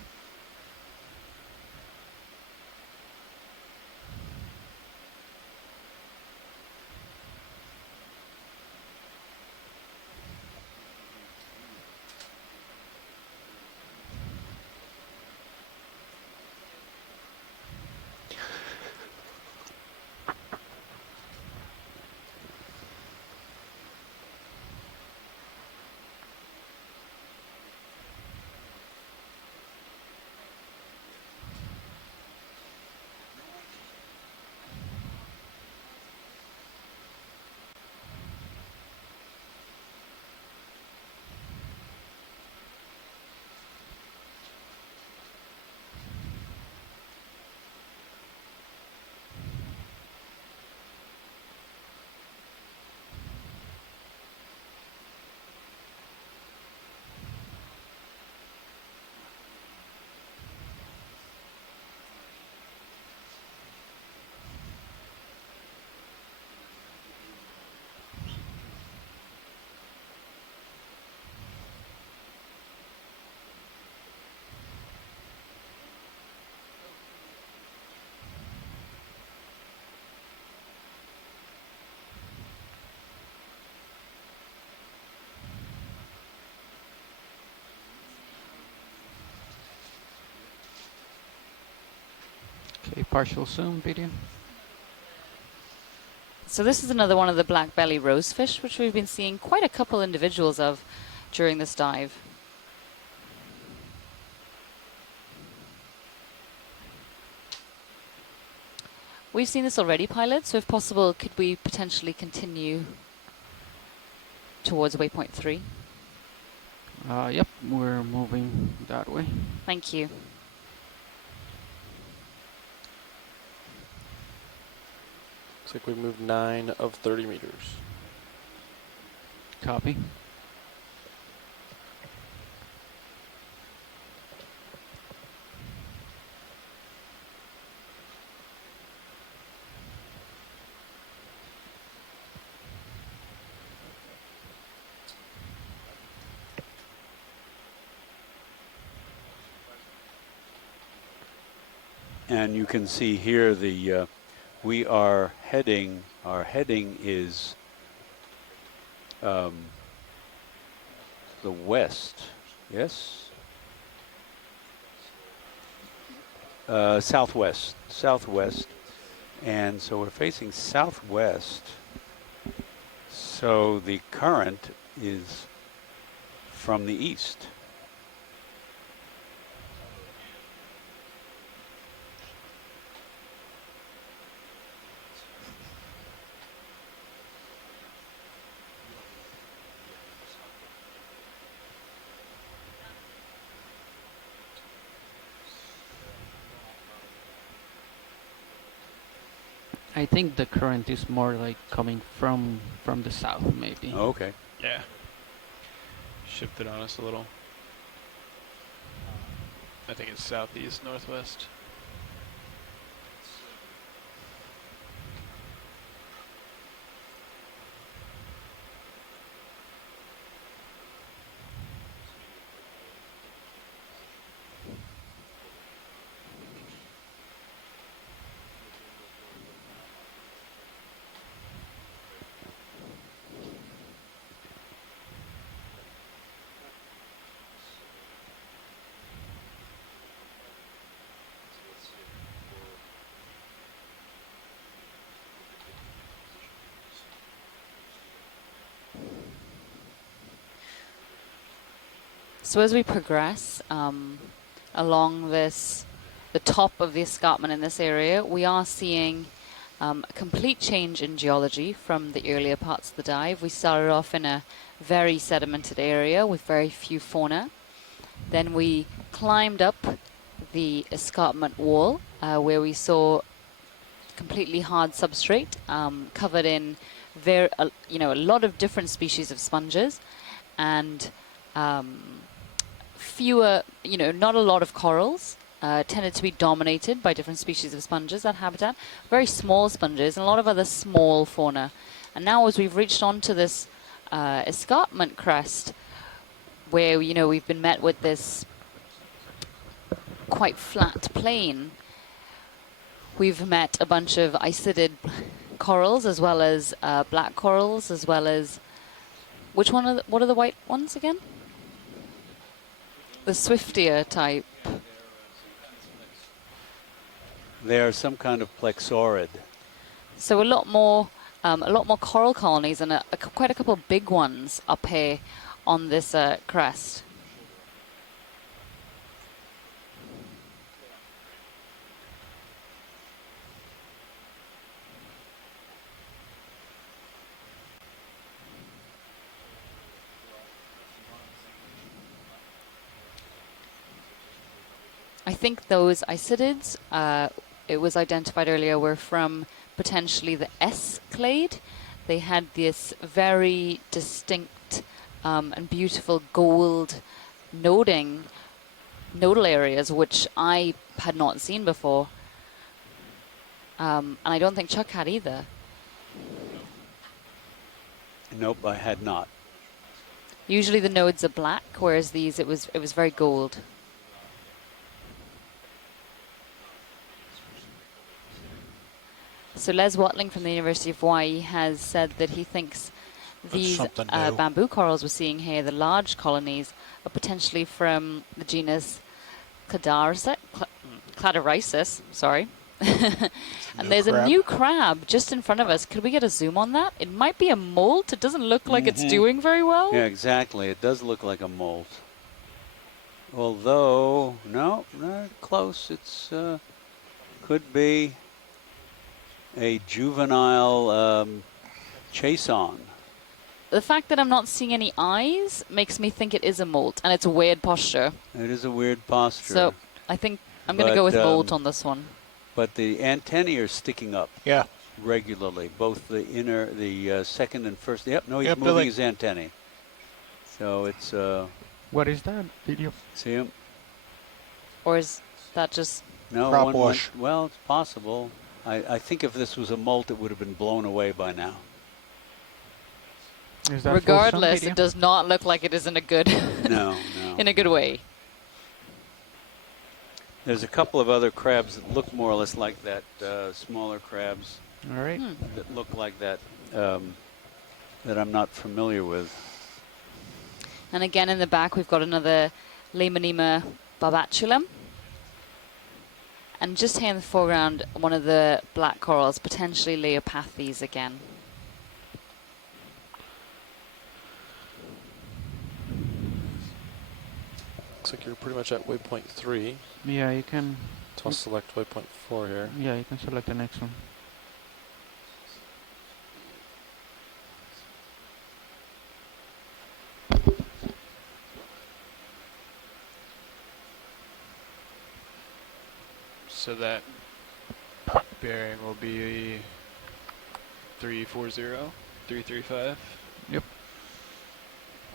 Okay, partial zoom video. So this is another one of the black belly rosefish, which we've been seeing quite a couple individuals of during this dive. We've seen this already, pilot, so if possible, could we potentially continue towards waypoint 3? Yep, we're moving that way. Thank you. Looks like we've moved 9 of 30 meters. Copy. And you can see here the we are heading. Our heading is the west. Yes. southwest, and so we're facing southwest. So the current is from the east. I think the current is more like coming from the south, maybe. Okay. Yeah. Shifted on us a little. I think it's southeast, northwest. So as we progress along the top of the escarpment in this area, we are seeing a complete change in geology from the earlier parts of the dive. We started off in a very sedimented area with very few fauna. Then we climbed up the escarpment wall where we saw completely hard substrate covered in a lot of different species of sponges and fewer, not a lot of corals. Tended to be dominated by different species of sponges, that habitat. Very small sponges and a lot of other small fauna. And now as we've reached onto this escarpment crest, where, we've been met with this quite flat plain, we've met a bunch of icidid corals as well as black corals, as well as... what are the white ones again? The swiftier type. They are some kind of plexaurid. So a lot more coral colonies and quite a couple of big ones up here on this crest. I think those isidids, it was identified earlier, were from potentially the S clade. They had this very distinct and beautiful gold nodal areas, which I had not seen before. And I don't think Chuck had either. Nope, I had not. Usually the nodes are black, whereas these, it was very gold. So Les Watling from the University of Hawaii has said that he thinks these bamboo corals we're seeing here, the large colonies, are potentially from the genus Cladarisis, sorry. And there's a new crab just in front of us. Could we get a zoom on that? It might be a molt. It doesn't look like it's doing very well. Yeah, exactly. It does look like a molt. Although, no, not close. It's could be a juvenile chase-on. The fact that I'm not seeing any eyes makes me think it is a molt, and it's a weird posture. It is a weird posture. So I think I'm going to go with molt on this one. But the antennae are sticking up. Yeah. Regularly, both the second and first. Yep. No, he's moving his antennae. So it's. What is that video? See him? Or is that just? No. Crop wash. Well, it's possible. I think if this was a molt, it would have been blown away by now. Is that regardless, it does not look like it is in a good no. in a good way. There's a couple of other crabs that look more or less like that, smaller crabs. All right. That look like that, that I'm not familiar with. And again, in the back, we've got another Lemonema barbatulum. And just here in the foreground, one of the black corals, potentially Leopathes again. Looks like you're pretty much at waypoint 3. Yeah, you can. So I'll select waypoint 4 here. Yeah, you can select the next one. So that bearing will be 340, 335. Yep.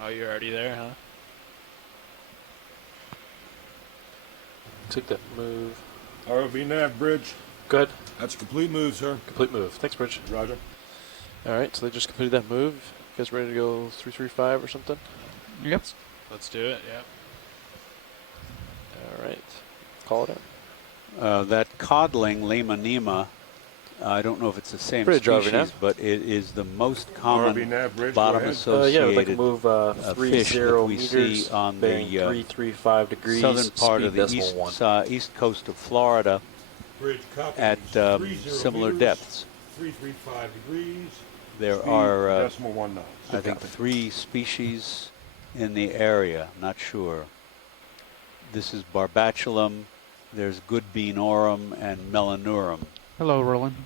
Oh, you're already there, huh? Take that move. ROV nav bridge. Good. That's a complete move, sir. Complete move. Thanks, Bridge. Roger. All right, so they just completed that move. You guys ready to go 335 or something? Yep. Let's do it, yeah. All right. Call it out. That codling, Lemonema, I don't know if it's the same Bridge, RV species, nav. but it is the most common RV nav bridge, bottom go ahead. associated Yeah, we'd like to move fish 30 that we meters, see on bearing the 335 degrees, southern part speed of the decimal 1. east coast of Florida Bridge copy. at 30 similar meters, depths. 335 degrees. There Speed, are, decimal 1 knots. I think, 3 species in the area, not sure. This is Barbatulum, there's Goodbeanorum, and Melanurum. Hello, Roland.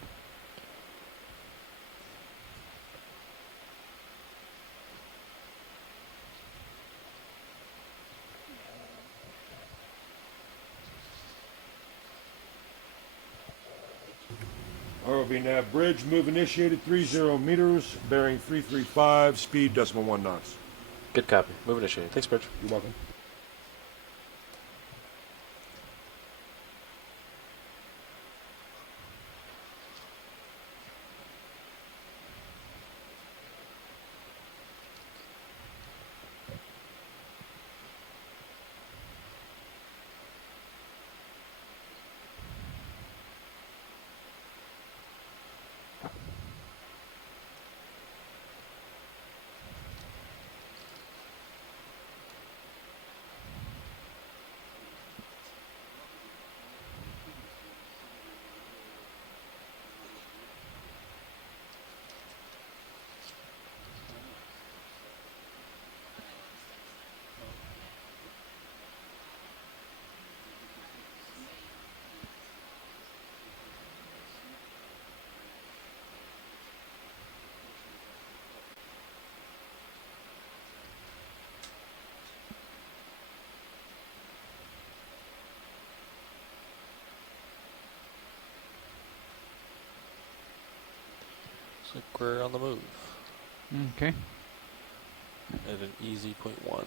ROV nav bridge, move initiated 30 meters, bearing 335, speed decimal 1 knots. Good copy. Move initiated. Thanks, Bridge. You're welcome. Looks like we're on the move. Okay. At an easy 0.1.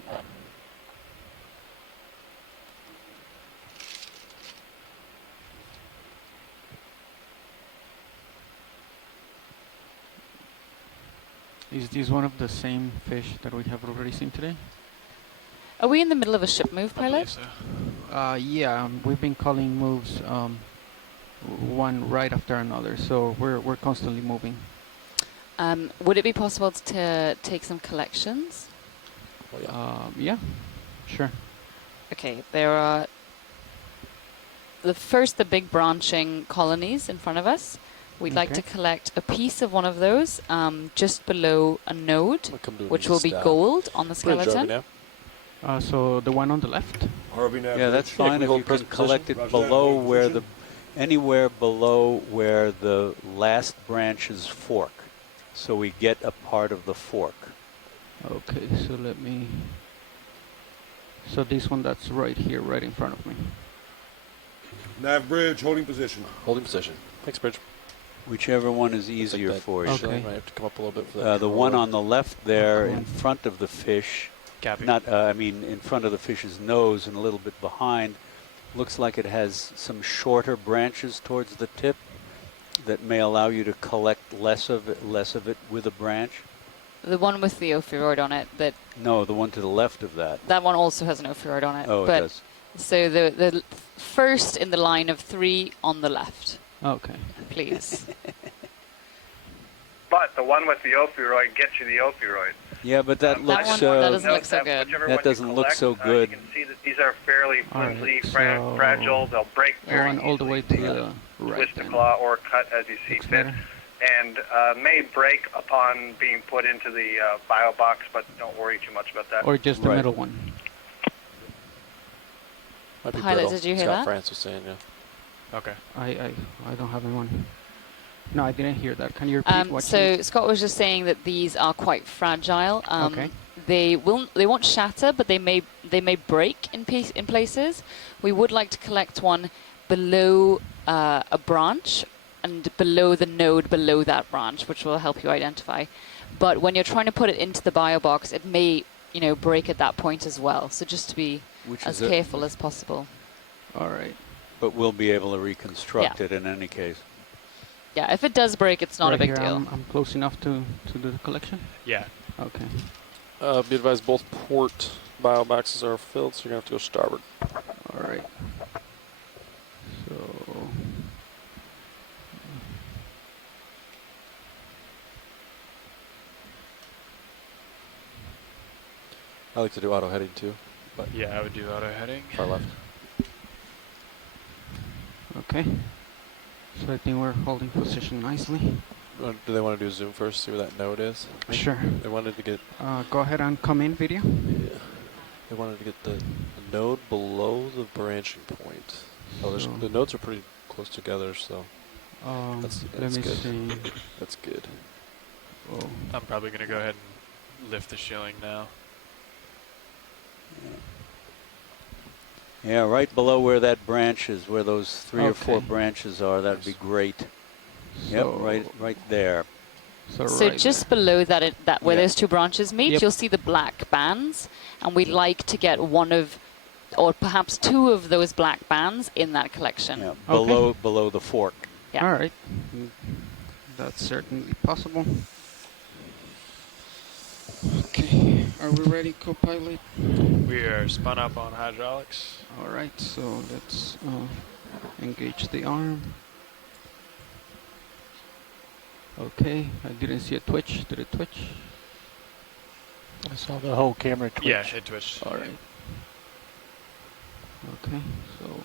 Is this one of the same fish that we have already seen today? Are we in the middle of a ship move, pilot? So. Yeah, we've been calling moves one right after another, so we're constantly moving. Would it be possible to take some collections? Oh, yeah. Yeah, sure. Okay, there are the big branching colonies in front of us. We'd like to collect a piece of one of those just below a node, which will be gold on the skeleton. So the one on the left? Yeah, that's fine if you can collect it below where anywhere below where the last branches fork. So we get a part of the fork. Okay, so let me... So this one that's right here, right in front of me. Nav bridge, holding position. Holding position. Thanks, Bridge. Whichever one is easier for you. Okay. Might have to come up a little bit for that. The one on the left there in front of the fish, in front of the fish's nose and a little bit behind, looks like it has some shorter branches towards the tip that may allow you to collect less of it with a branch. The one with the ophiuroid on it, No, the one to the left of that. That one also has an ophiuroid on it. Oh, it does. So the first in the line of 3 on the left. Okay. Please. but the one with the opioid gets you the opioid. Yeah, but that looks. that doesn't look so good. That doesn't look so good. You can see that these are fairly flimsy, fragile. They'll break very Going all the way to the right. twist the claw or cut as you see fit, and may break upon being put into the bio box, but don't worry too much about that. Or just the middle one. Pilot, did you hear Scott that? France was saying, yeah. Okay. I don't have anyone. No, I didn't hear that. Can you repeat what So Scott was just saying that these are quite fragile. Okay. They won't shatter, but they may break in places. We would like to collect one below a branch and below the node below that branch, which will help you identify. But when you're trying to put it into the bio box, it may break at that point as well. So just to be as careful as possible. All right. But we'll be able to reconstruct it in any case. Yeah, if it does break, it's not a big here, deal. I'm close enough to do the collection? Yeah. Okay. Be advised, both port bio boxes are filled, so you're going to have to go starboard. All right. So... I like to do auto heading too. But yeah, I would do auto heading. Far left. Okay. So I think we're holding position nicely. Do they want to do zoom first, see where that node is? Sure. They wanted to get... go ahead and come in video. Yeah. They wanted to get the node below the branching point. Oh, the nodes are pretty close together, so... that's let me good. see. That's good. Oh. I'm probably going to go ahead and lift the shilling now. Yeah, right below where that branch is, where those 3 or 4 branches are, that'd be great. So yep, right there. So right just below that, where those 2 branches meet, you'll see the black bands, and we'd like to get one of, or perhaps 2 of those black bands in that collection. Yeah, below the fork. Yeah. All right. That's certainly possible. Okay, are we ready, co-pilot? We are spun up on hydraulics. All right, so let's engage the arm. Okay, I didn't see a twitch. Did it twitch? I saw the whole camera twitch. Yeah, it twitched. All right. Okay, so...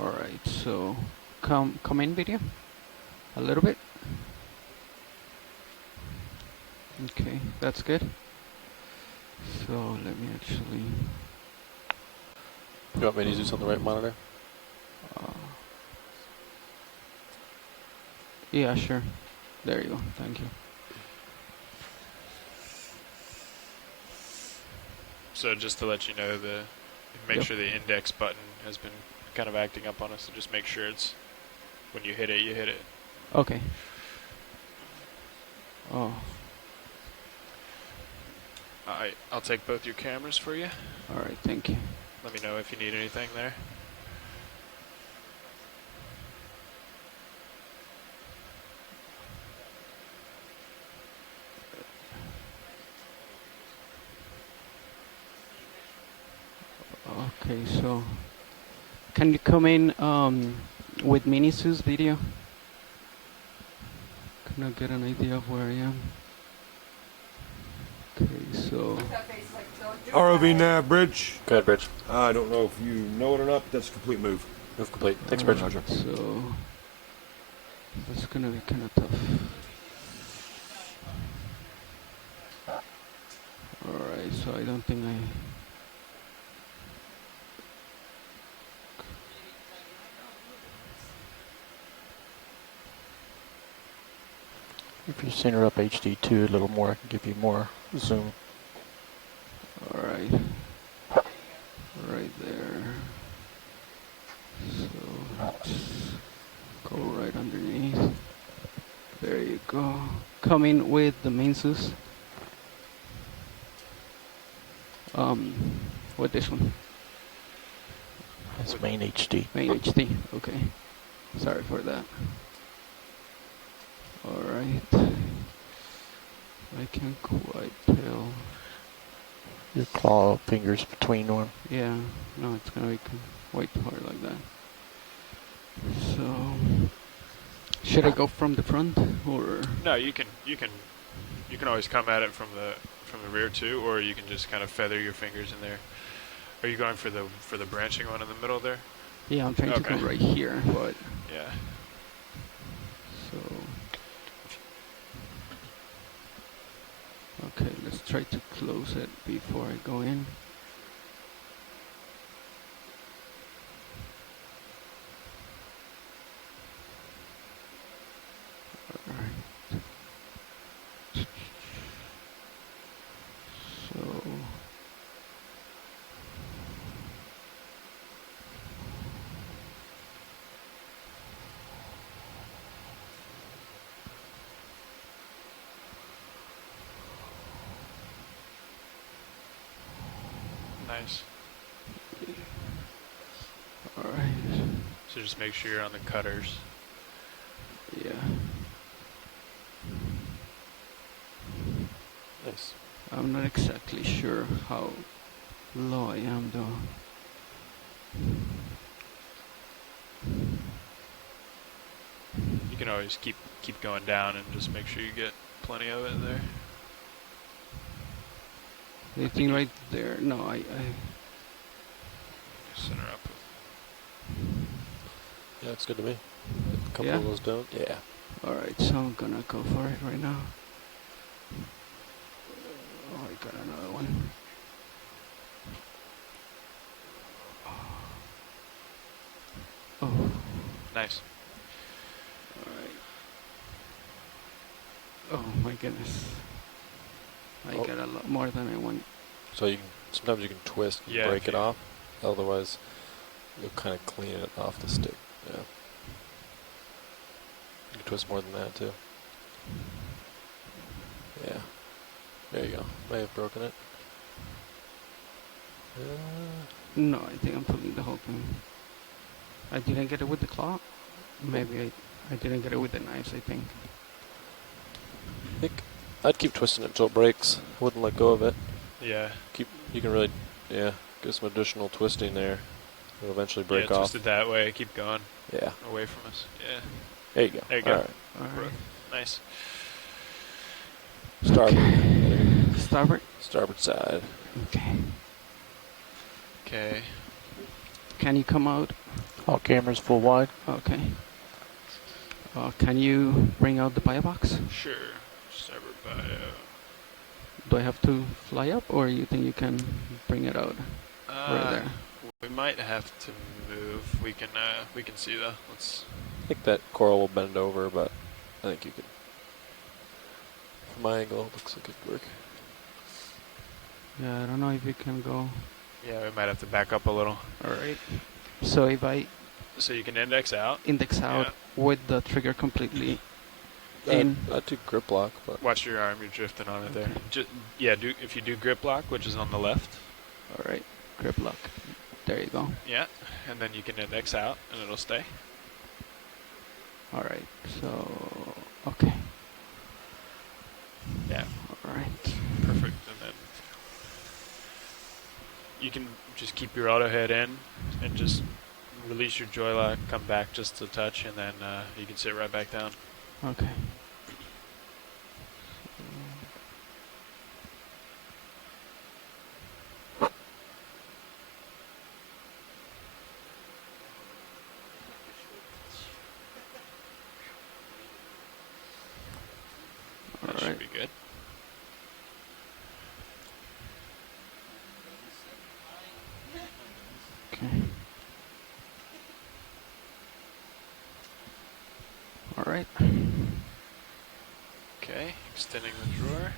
All right, so come in video a little bit. Okay, that's good. So let me actually... You want me to use on the right monitor? Yeah, sure. There you go. Thank you. So just to let you know, make sure the index button has been kind of acting up on us, so just make sure it's when you hit it, you hit it. Okay. Oh. Alright, I'll take both your cameras for you. All right, thank you. Let me know if you need anything there. Okay, so can you come in with Minisus video? Can I get an idea of where I am? Okay, so... ROV nav bridge. Go ahead, bridge. I don't know if you know it or not, but that's a complete move. Move complete. Thanks, bridge. So that's gonna be kind of tough. Alright, so I don't think If you center up HD2 a little more, I can give you more zoom. Alright. Right there. So let's go right underneath. There you go. Come in with the main sus. What this one? That's main HD. Main HD, okay. Sorry for that. Alright. I can't quite tell. your claw fingers between one. Yeah, no, it's gonna be way too hard like that. So, should I go from the front or? No, you can always come at it from the rear too, or you can just kind of feather your fingers in there. Are you going for the branching one in the middle there? Yeah, I'm trying to go right here, but yeah. So, okay, let's try to close it before I go in. Alright. So, Nice. alright. So just make sure you're on the cutters. Yeah. Nice. I'm not exactly sure how low I am though. You can always keep going down and just make sure you get plenty of it there. Anything right there? No, I center up. Yeah, it's good to me. A couple Yeah? of those don't. Yeah. Alright, so I'm gonna go for it right now. Oh, I got another one. Oh. Nice. Alright. Oh my goodness. I got a lot more than I want. So you can sometimes you can twist and Yeah, break it off. Otherwise, you'll kind of clean it off the stick. Yeah. You can twist more than that too. Yeah. There you go. May have broken it. No, I think I'm pulling the whole thing. I didn't get it with the claw. Maybe I didn't get it with the knives, I think. I'd keep twisting it until it breaks. I wouldn't let go of it. Yeah. You can really, get some additional twisting there. It'll eventually break yeah, off. twist it that way. Keep going. Yeah. Away from us. Yeah. There you go. There you go. All right. Alright. Nice. Starboard. Starboard? Starboard side. Okay. Okay. Can you come out? All cameras full wide. Okay. Can you bring out the bio box? Sure. Starboard bio. Do I have to fly up, or you think you can bring it out right there? We might have to move. We can see though. Let's. I think that coral will bend over, but I think you could. From my angle, it looks like it could work. Yeah, I don't know if you can go. Yeah, we might have to back up a little. Alright. So if I So you can index out. index out with the trigger completely in. I'd do grip lock, but Watch your arm. You're drifting on it there. If you do grip lock, which is on the left. Alright. Grip lock. There you go. Yeah, and then you can index out, and it'll stay. Alright. So okay. Yeah. Alright. Perfect. And then you can just keep your auto head in and just release your joy lock, come back just a touch, and then you can sit right back down. Okay. That should be good. Okay. Alright. Okay, extending the drawer.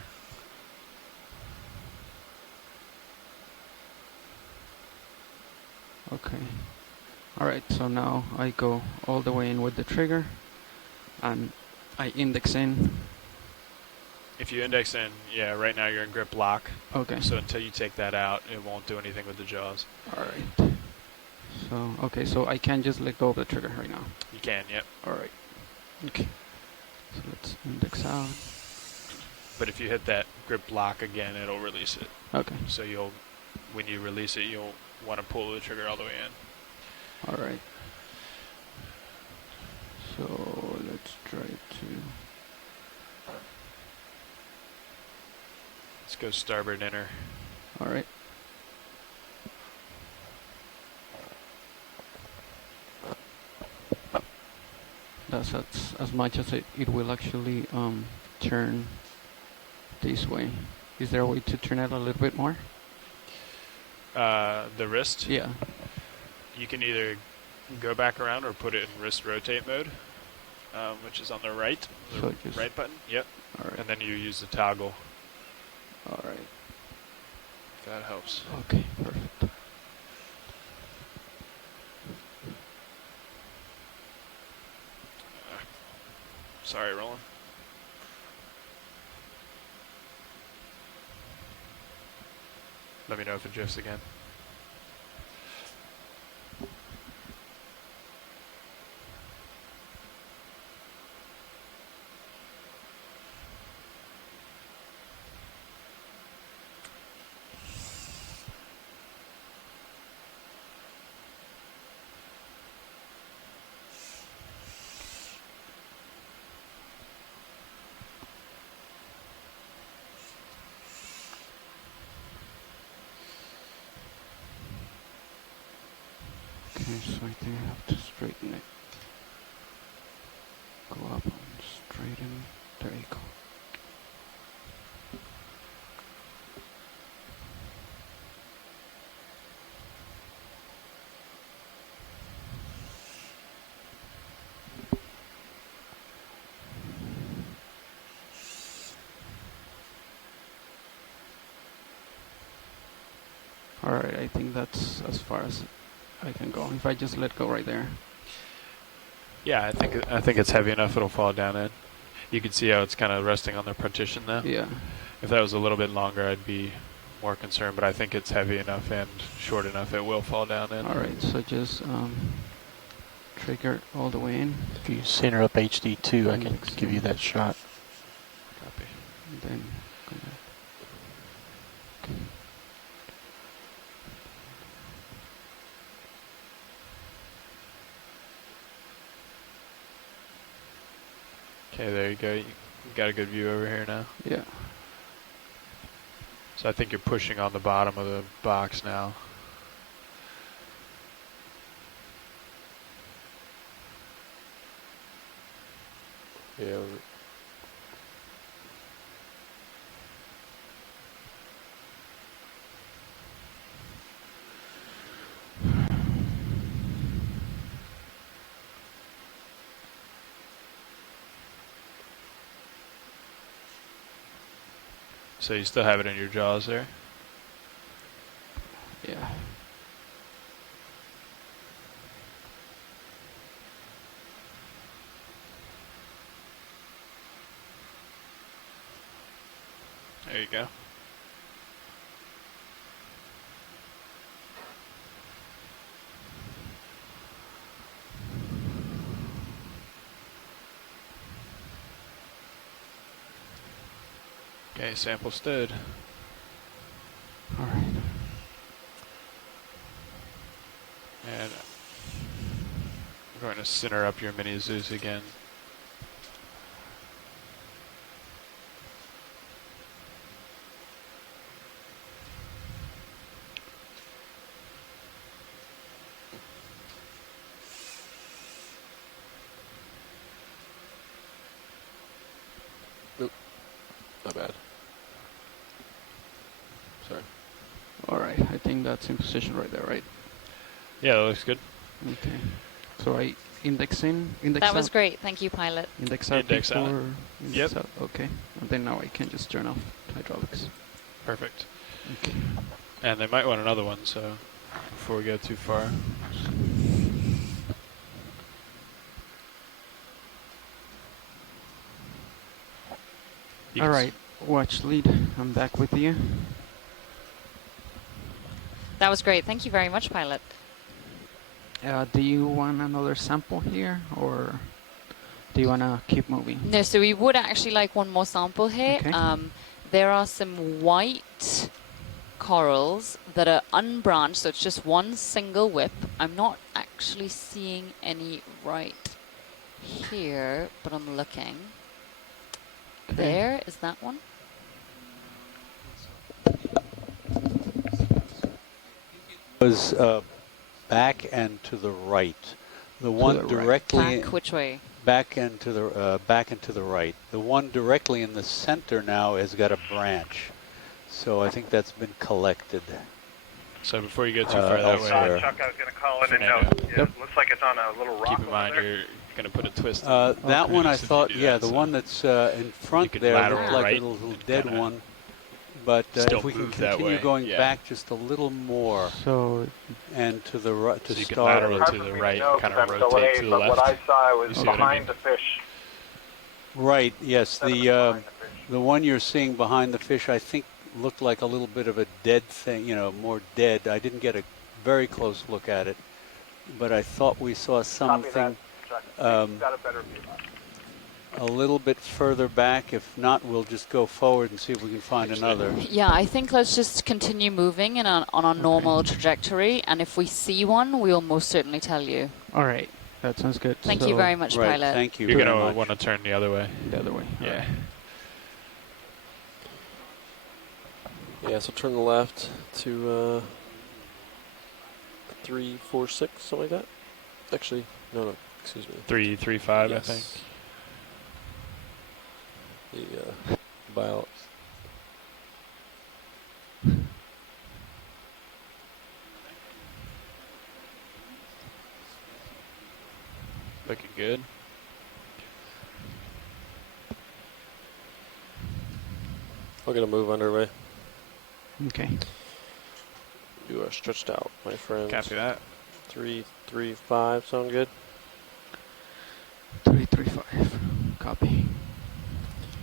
Okay. Alright, so now I go all the way in with the trigger and I index in. If you index in, yeah, right now you're in grip lock. Okay. So until you take that out, it won't do anything with the jaws. Alright. So, okay, so I can just let go of the trigger right now. You can, yep. Alright. Okay. So let's index out. But if you hit that grip lock again, it'll release it. Okay. So when you release it, you'll want to pull the trigger all the way in. All right. So let's try to. Let's go starboard inner. All right. That's as much as it will actually turn this way. Is there a way to turn it a little bit more? The wrist? Yeah. You can either go back around or put it in wrist rotate mode, which is on the right, So the right button. Yep. All right. And then you use the toggle. All right. If that helps. Okay, perfect. Sorry, Roland. Let me know if it drifts again. Okay, so I think I have to straighten it. Go up and straighten. There you go. All right, I think that's as far as I can go. If I just let go right there. Yeah, I think it's heavy enough it'll fall down in. You can see how it's kind of resting on the partition now. Yeah. If that was a little bit longer, I'd be more concerned, but I think it's heavy enough and short enough it will fall down in. All right, so just trigger all the way in. If you center up HD2, I can give you that shot. Copy. And then Okay, there you go. You got a good view over here now. Yeah. So I think you're pushing on the bottom of the box now. Yeah. So you still have it in your jaws there? Yeah. There you go. Okay, sample stood. All right. And I'm going to center up your mini Zeus again. Nope. Not bad. Sorry. All right, I think that's in position right there, right? Yeah, that looks good. Okay. So I index in, index That was out. great. Thank you, pilot. Index out Index out. before index Yep. out. Okay. And then now I can just turn off hydraulics. Perfect. Okay. And they might want another one, so before we go too far. All right, watch lead. I'm back with you. That was great. Thank you very much, pilot. Do you want another sample here, or do you want to keep moving? No, so we would actually like one more sample here. Okay. there are some white corals that are unbranched, so it's just one single whip. I'm not actually seeing any right here, but I'm looking. Okay. There is that one. Was back and to the right. The one the right. directly Back which way? back and to the right. The one directly in the center now has got a branch, so I think that's been collected. So before you go too far that way, Chuck, I was going to call in and note. Yeah, it looks like it's on a little rock. keep in mind you're going to put a twist. That one I So if you thought, do yeah, that, the so one that's in front could there lateral looked like right a little and dead kinda one. But still if we can move that continue way, going yeah. back just a little more So and to the right to So you can start. lateral to the right and kind of rotate to the but left. what I saw You was see what I behind mean? the fish. Right. Yes. Instead of behind the fish. The one you're seeing behind the fish, I think, looked like a little bit of a dead thing. You know, more dead. I didn't get a very close look at it, but I thought we saw Copy something that, Chuck. You've got a better view. a little bit further back. If not, we'll just go forward and see if we can find another. Yeah, I think let's just continue moving on our normal trajectory, and if we see one, we'll most certainly tell you. all right, that sounds good. Thank you very much, Right. pilot. Thank you. You're very going to much. want to turn the other way. The other way. Yeah. Yeah, so turn the left to 346, something like that. Actually, no, excuse me. 335, Yes. I think. The bio. Looking good. I'll get a move underway. Okay. You are stretched out, my friend. Copy that. 335, sound good? 335. Copy.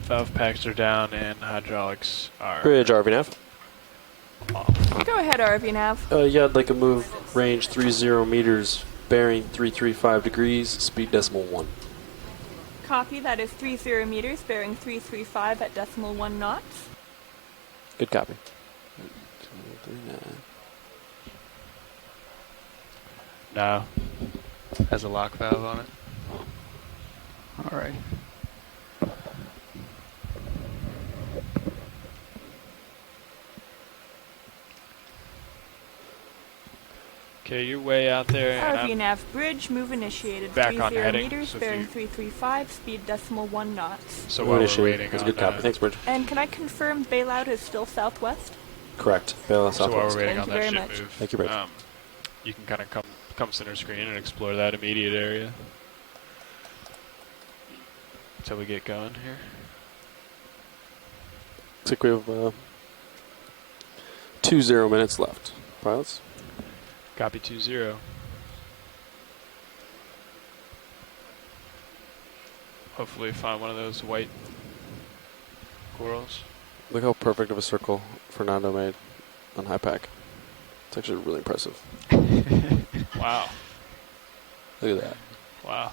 Valve packs are down and hydraulics are Bridge, RVNAV. off. Go ahead, RVNAV. Yeah, I'd like a move range 30 meters, bearing 335 degrees, speed decimal 1. Copy, that is 30 meters, bearing 335 at decimal 1 knots. Good copy. No. Has a lock valve on it. All right. Okay, you're way out there. and I'm RVNAV bridge, move initiated. back on 30 heading, meters, so if bearing you- 335, speed decimal 1 knots. So while we're waiting That's on a good copy. that, Thanks, Bridge. And can I confirm bailout is still southwest? Correct. Bail so while southwest. we're waiting Thank on you that very ship much. move, Thank you, Bridge. You can kind of come center screen and explore that immediate area until we get going here. Looks like we have 20 minutes left. Pilots? Copy 20. Hopefully find one of those white corals. Look how perfect of a circle Fernando made on high pack. It's actually really impressive. Wow. Look at that. Wow.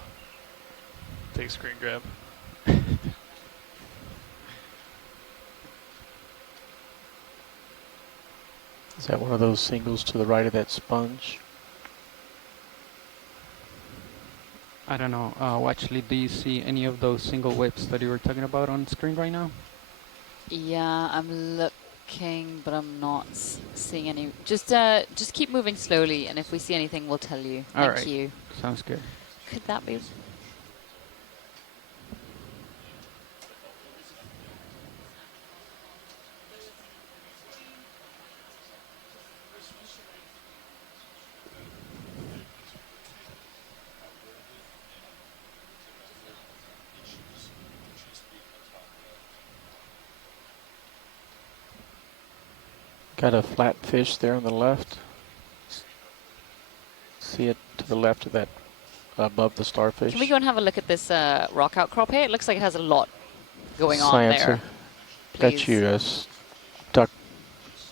Take a screen grab. Is that one of those singles to the right of that sponge? I don't know. Actually, do you see any of those single whips that you were talking about on screen right now? Yeah, I'm looking, but I'm not seeing any. Just keep moving slowly, and if we see anything, we'll tell you. All Thank right. you. Sounds good. Could that be? Got a flat fish there on the left. See it to the left of that, above the starfish. Can we go and have a look at this rock outcrop here? It looks like it has a lot going on there. Got Please. you a stuck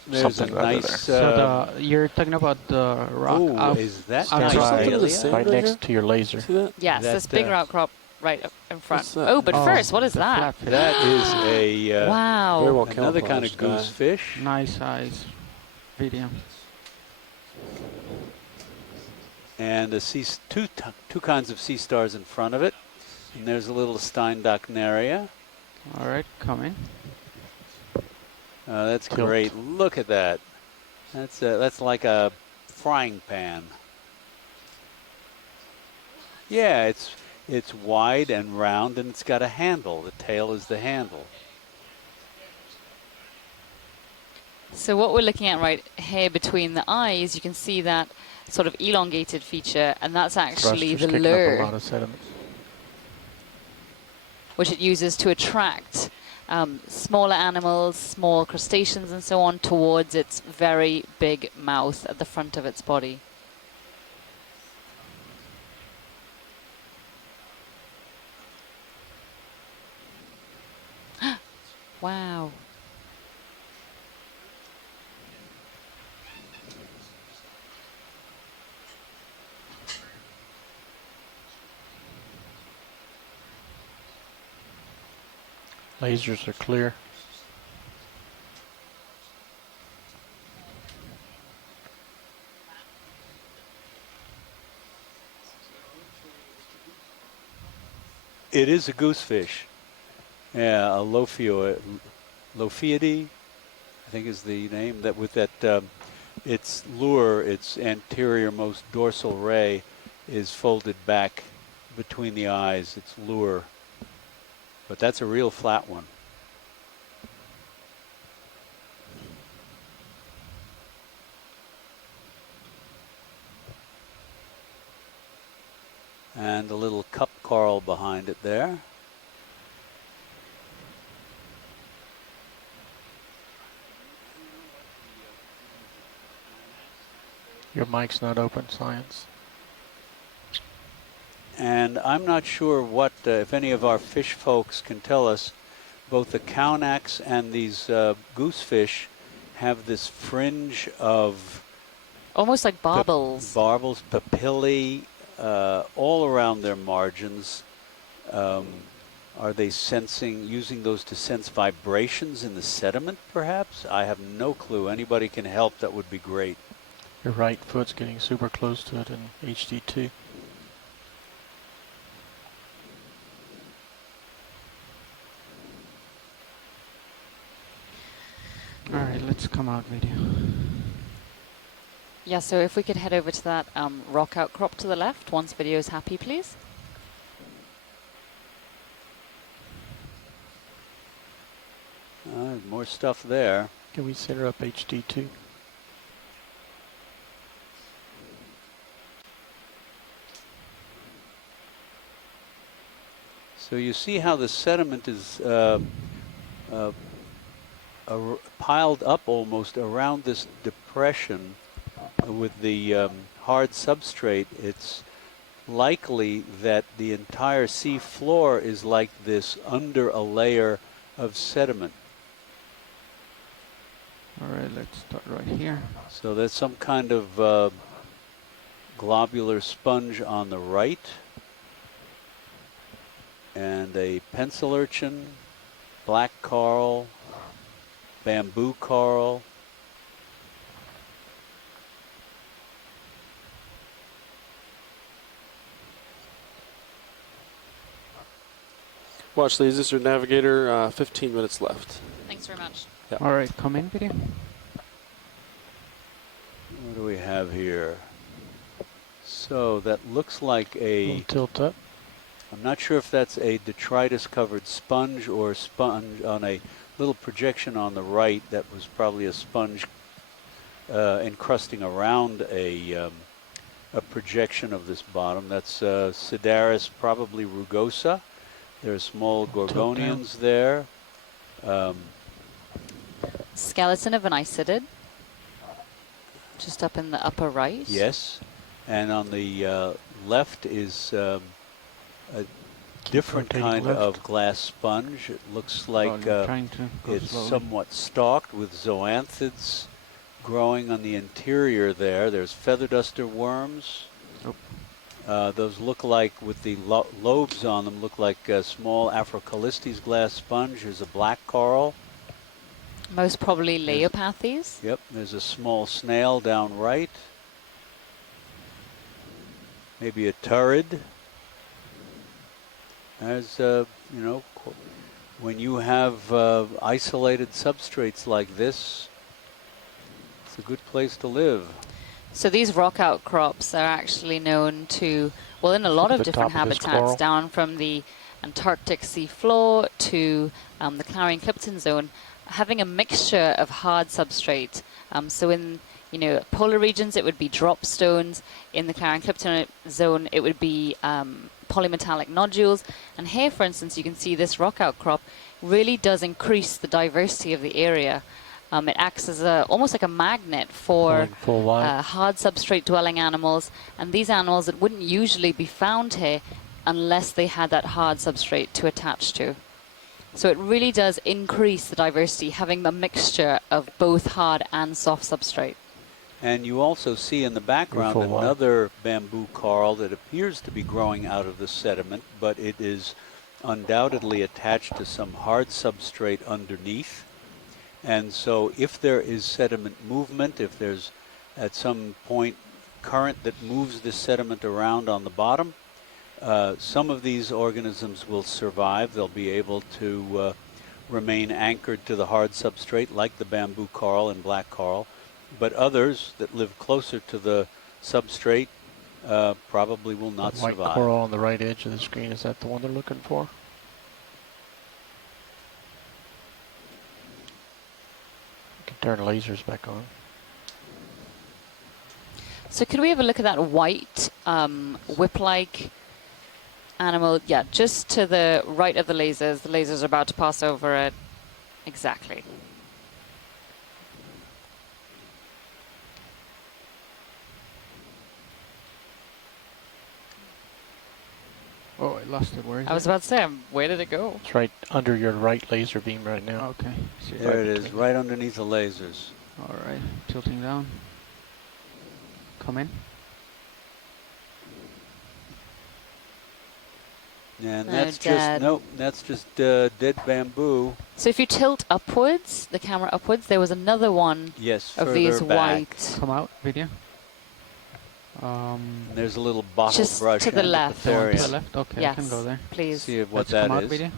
There's something a under nice, there. So you're talking about the rock Ooh, out, is that Stand nice by, area? right next to your laser. Yes, That, this bigger outcrop right up in front. What's that? Oh, but first, what is the that? flatfish. That is a Wow. Very well another kind of camouflaged guy. goosefish. Nice size video. And two kinds of sea stars in front of it. And there's a little Steindachnaria. All right, coming. That's Tilt. great. Look at that. That's like a frying pan. Yeah, it's wide and round, and it's got a handle. The tail is the handle. So what we're looking at right here between the eyes, you can see that sort of elongated feature, and that's actually the Kicking up a lure, lot of sediments. which it uses to attract smaller animals, small crustaceans and so on towards its very big mouth at the front of its body. Wow. Lasers are clear. It is a goosefish. Yeah, a Lophiidae, I think is the name. That with that, its lure, its anterior-most dorsal ray, is folded back between the eyes. Its lure, but that's a real flat one. And a little cup coral behind it there. Your mic's not open, Science. And I'm not sure what, if any of our fish folks can tell us, both the cownax and these goosefish have this fringe of almost like barbels. Barbels, papillae, all around their margins. Are they using those to sense vibrations in the sediment, perhaps? I have no clue. Anybody can help, that would be great. Your right foot's getting super close to it in HD2. All right, let's come out video. Yeah, so if we could head over to that rock outcrop to the left, once video is happy, please. More stuff there. Can we center up HD2? So you see how the sediment is piled up almost around this depression with the hard substrate. It's likely that the entire sea floor is like this under a layer of sediment. All right, let's start right here. So there's some kind of globular sponge on the right, and a pencil urchin, black coral, bamboo coral. Watch these. This is your navigator. 15 minutes left. Thanks very much. Yeah. All right, come in video. What do we have here? So that looks like a tilt up. I'm not sure if that's a detritus covered sponge or sponge on a little projection on the right. That was probably a sponge encrusting around a projection of this bottom. That's Sidaris, probably rugosa. There are small gorgonians there. Skeleton of an isidid, just up in the upper right. Yes, and on the left is a different kind of glass sponge. It looks like it's somewhat stalked with zoanthids growing on the interior there. There's feather duster worms. Those look like, with the lobes on them, look like small Afrocalistes glass sponge. There's a black coral. Most probably Leopathes. Yep, there's a small snail down right. Maybe a turrid. As when you have isolated substrates like this, it's a good place to live. So these rock outcrops are actually known to, well, in a lot of different habitats, down from the Antarctic sea floor to the Clarion-Clipperton zone, having a mixture of hard substrate. So in polar regions, it would be drop stones. In the Clarion-Clipperton zone, it would be polymetallic nodules. And here, for instance, you can see this rock outcrop really does increase the diversity of the area. It acts as almost like a magnet for hard substrate dwelling animals. And these animals that wouldn't usually be found here unless they had that hard substrate to attach to. So it really does increase the diversity, having a mixture of both hard and soft substrate. And you also see in the background another bamboo coral that appears to be growing out of the sediment, but it is undoubtedly attached to some hard substrate underneath. And so if there is sediment movement, if there's at some point current that moves this sediment around on the bottom, some of these organisms will survive. They'll be able to remain anchored to the hard substrate like the bamboo coral and black coral. But others that live closer to the substrate probably will not survive. White coral on the right edge of the screen, is that the one they're looking for? You can turn lasers back on. So could we have a look at that white whip-like animal? Yeah, just to the right of the lasers. The lasers are about to pass over it. Exactly. Oh, I lost it. Where is it? I was about to say, where did it go? It's right under your right laser beam right now. Okay. There it is, right underneath the lasers. All right, tilting down. Come in. And that's just dead bamboo. So if you tilt upwards, the camera upwards, there was another one of these white. Come out, video. There's a little bottle just brush to the left. To the left. Okay, yes, I can go there. Please. See what Let's that come out, is. video.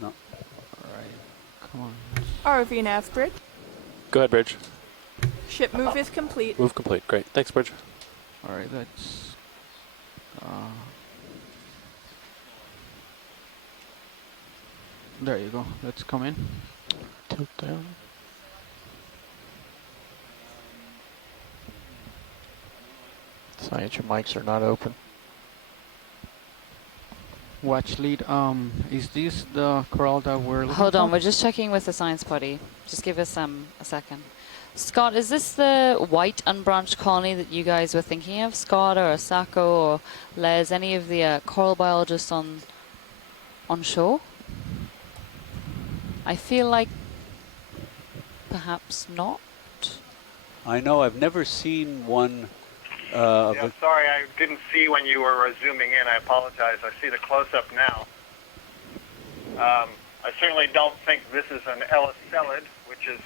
No. All right, come on. ROV nav bridge. Go ahead, Bridge. Ship move is complete. Move complete. Great. Thanks, Bridge. All right, that's. There you go. Let's come in. Tilt down. Science, your mics are not open. Watch lead. Is this the coral that we're looking Hold for? on, we're just checking with the science buddy. Just give us a second. Scott, is this the white unbranched colony that you guys were thinking of? Scott or Asako or Les, any of the coral biologists on shore? I feel like perhaps not. I know I've never seen one. Yeah, sorry, I didn't see when you were zooming in. I apologize. I see the close-up now. I certainly don't think this is an Ellicellid, which is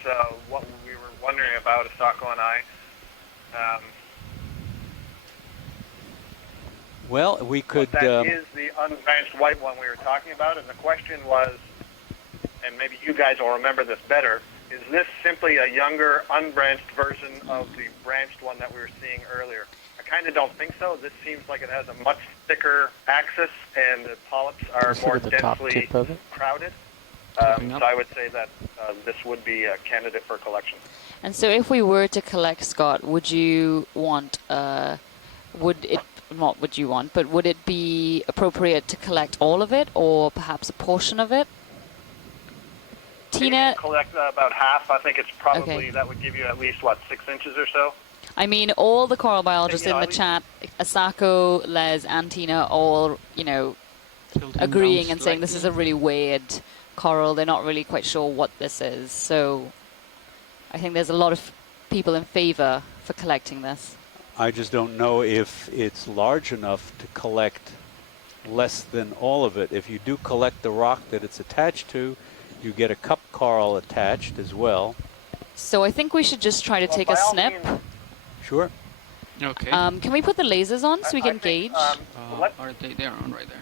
what we were wondering about, Asako and I. Well, we could. That is the unbranched white one we were talking about, and the question was, and maybe you guys will remember this better, is this simply a younger, unbranched version of the branched one that we were seeing earlier? I kind of don't think so. This seems like it has a much thicker axis, and the polyps are more densely crowded. So I would say that this would be a candidate for collection. And so if we were to collect, Scott, would you want what would you want, but would it be appropriate to collect all of it or perhaps a portion of it? Tina? Collect about half. I think it's probably, Okay. that would give you at least, 6 inches or so? I mean, all the coral biologists You know, in the at least- chat, Asako, Les, and Tina, all, agreeing and saying this is a really weird coral. They're not really quite sure what this is. So I think there's a lot of people in favor for collecting this. I just don't know if it's large enough to collect less than all of it. If you do collect the rock that it's attached to, you get a cup coral attached as well. So I think we should just try to take a snip. Sure. Okay. Can we put the lasers on so we can gauge? Are they on right there?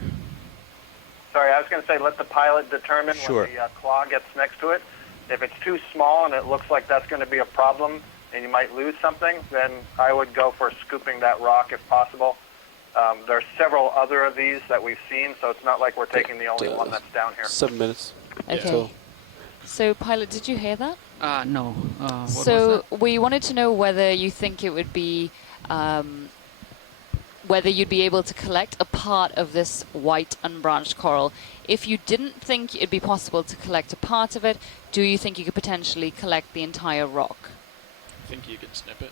Sorry, I was going to say let the pilot determine Sure. when the claw gets next to it. If it's too small and it looks like that's going to be a problem and you might lose something, then I would go for scooping that rock if possible. There are several other of these that we've seen, so it's not like we're taking the only one that's down here. 7 minutes. Okay. So, pilot, did you hear that? No. What So was we wanted to know whether you think it would be, whether you'd be able to collect a part of this white unbranched coral. If you didn't think it'd be possible to collect a part of it, do you think you could potentially collect the entire rock? I think you can snip it.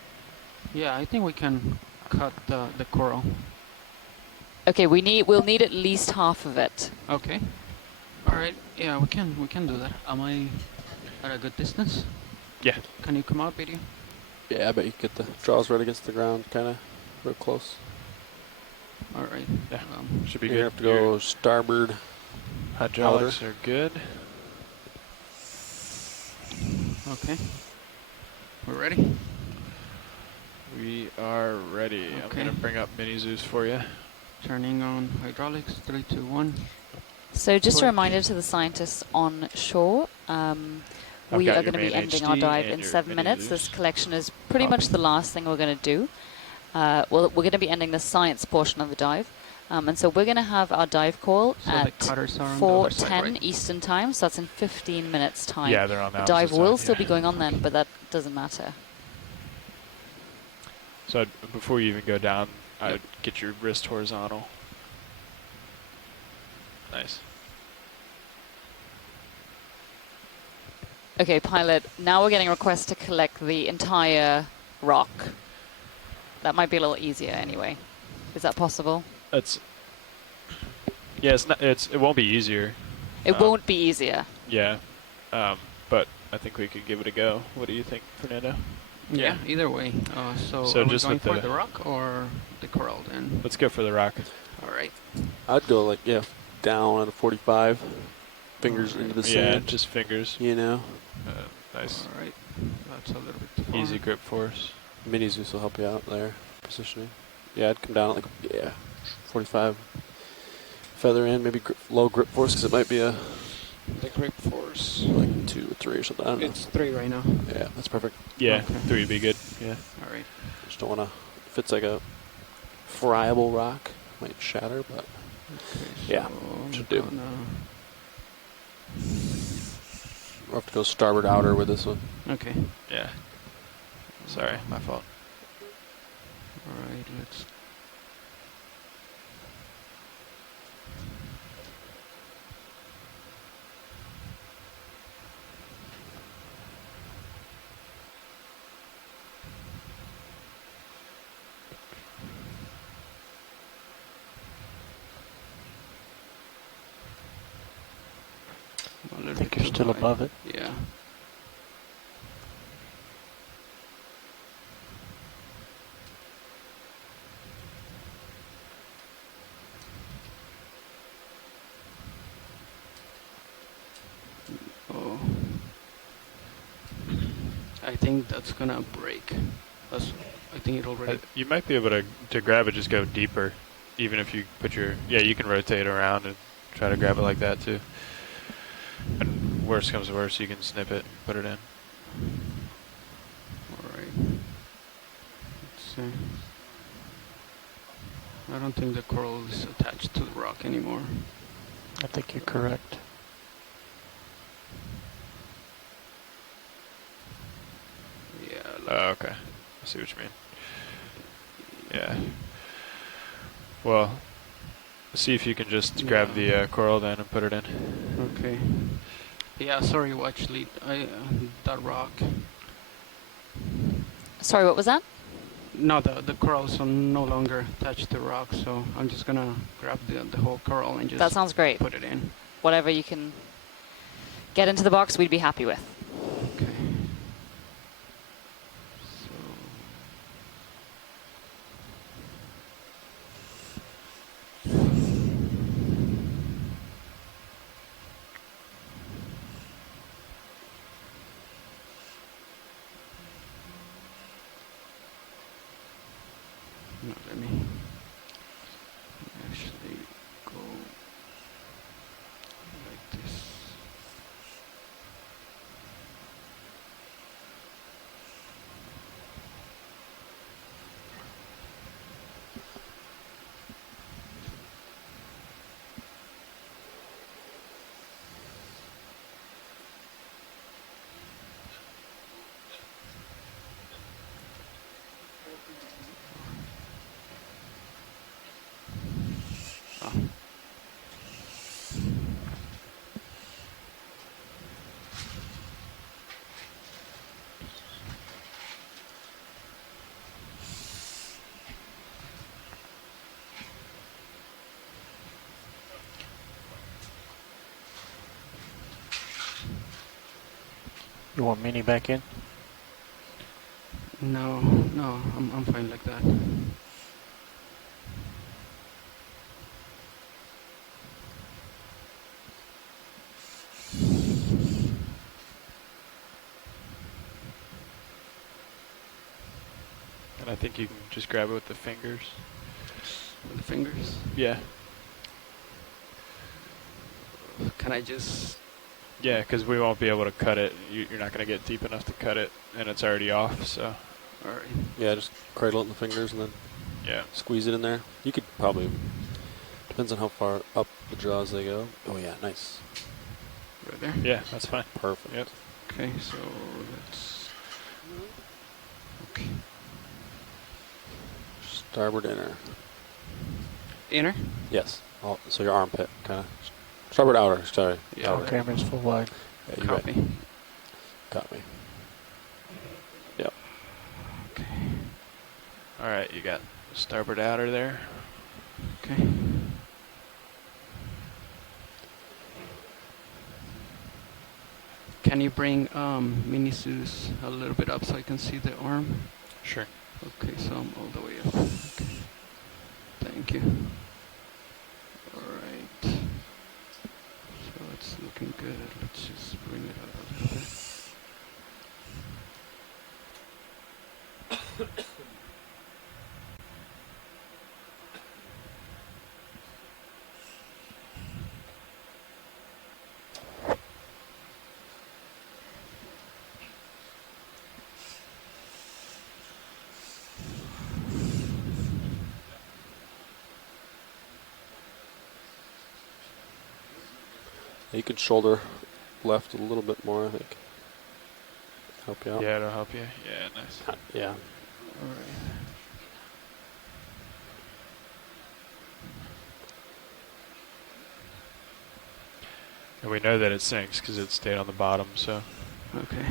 Yeah, I think we can cut the coral. Okay, we'll need at least half of it. Okay. All right. Yeah, we can do that. Am I at a good distance? Yeah. Can you come out, video? Yeah, I bet you could get the jaws right against the ground, kind of real close. All right. Yeah. Should be You good. have to go starboard. Hydraulics are good. Okay. We're ready? We are ready. I'm Okay. going to bring up Mini Zeus for you. Turning on hydraulics. 3, 2, 1. So just a Push. reminder to the scientists on shore, we got are your going to be main ending our HD dive and in your 7 Mini minutes. Zeus. This collection is pretty much Copy. the last thing we're going to do. We're going to be ending the science portion of the dive. And so we're going to have our dive call So the at cutters are on the other side, 4:10 right? Eastern time, so that's in 15 minutes time. Yeah, they're on the The dive opposite will side, still yeah. be going on then, but that doesn't matter. So before you even go down, I'd get your wrist horizontal. Nice. Okay, pilot, now we're getting requests to collect the entire rock. That might be a little easier anyway. Is that possible? It's it's not. It won't be easier. It won't be easier. Yeah, but I think we could give it a go. What do you think, Fernando? Yeah. Either way. So So are we just going with for the- the rock or the coral then? Let's go for the rock. All right. I'd go down at a 45, fingers into the Yeah, sand. just fingers. You know. Nice. All right. That's a little bit too far. Easy grip force. Mini Zeus will help you out there, positioning. Yeah, I'd come down at 45. Feather in, maybe low grip force, because it might be The grip force. 2 or 3 or something. I don't know. It's 3 right now. Yeah, that's perfect. Yeah, Okay. 3 would be good. Yeah. All right. Just don't want to. If it's like a friable rock, might shatter, but yeah, So should do. We'll have to go starboard outer with this one. Okay. Yeah. Sorry, my fault. All right. Let's. I think you're still above it. Yeah. Oh. I think that's gonna break. I think it already. You might be able to grab it, just go deeper, even if you put your, you can rotate around and try to grab it like that too. And worst comes to worst, you can snip it, put it in. Alright. Let's see. I don't think the coral is attached to the rock anymore. I think you're correct. Yeah. Oh, okay. I see what you mean. Yeah. Well, see if you can just grab the coral then and put it in. Okay. Yeah, sorry, actually, that rock. Sorry, what was that? No, the corals are no longer attached to rock, so I'm just gonna grab the whole coral and just That sounds great. put it in. Whatever you can get into the box, we'd be happy with. Okay. So. No, let me actually go like this. You want Mini back in? No, I'm fine like that. And I think you can just grab it with the fingers. With the fingers? Yeah. Can I just... Yeah, because we won't be able to cut it. You're not going to get deep enough to cut it, and it's already off, so. Alright. Yeah, just cradle it in the fingers and then squeeze it in there. You could probably, depends on how far up the jaws they go. Oh yeah, nice. Right there? Yeah, that's fine. Perfect. Yep. Okay, so let's... Okay. Starboard inner. Inner? Yes. So your armpit, kind of. Starboard outer, sorry. Yeah. Outer. Camera's full wide. Yeah, you Copy. right. Got me. Yep. Okay. All right, you got starboard outer there. Okay. Can you bring Mini Zeus a little bit up so I can see the arm? Sure. Okay, so I'm all the way up. Okay. Thank you. Alright. So it's looking good. Let's just bring it up a little bit. You could shoulder left a little bit more, I think. Help you out. Yeah, it'll help you. Yeah, nice. Yeah. Alright. And we know that it sinks because it stayed on the bottom, so. Okay.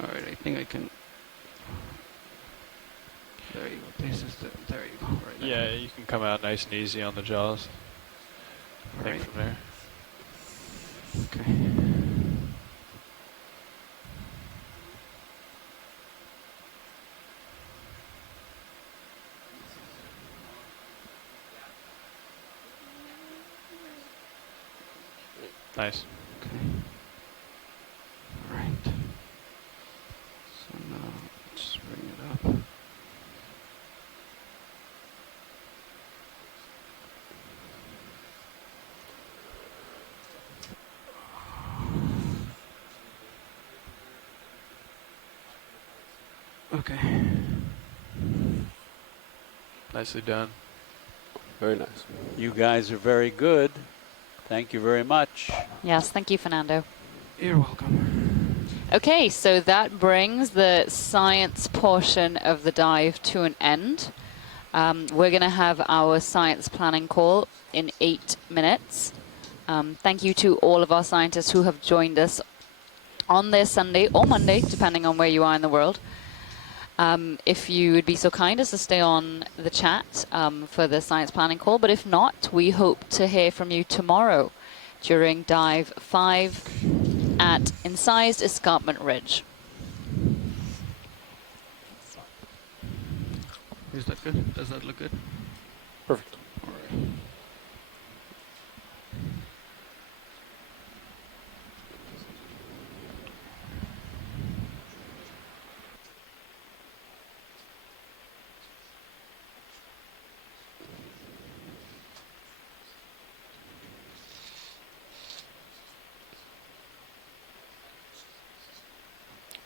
Alright, I think I can... There you go. This is the... There you go. Right there. Yeah, you can come out nice and easy on the jaws. I think Right. from there. Okay. Nice. Okay. Alright. So now let's bring it up. Okay. Nicely done. Very nice. You guys are very good. Thank you very much. Yes, thank you, Fernando. You're welcome. Okay, so that brings the science portion of the dive to an end. We're going to have our science planning call in 8 minutes. Thank you to all of our scientists who have joined us on this Sunday or Monday, depending on where you are in the world. If you would be so kind as to stay on the chat for the science planning call, but if not, we hope to hear from you tomorrow during Dive 5 at Incised Escarpment Ridge. Is that good? Does that look good? Perfect. All right.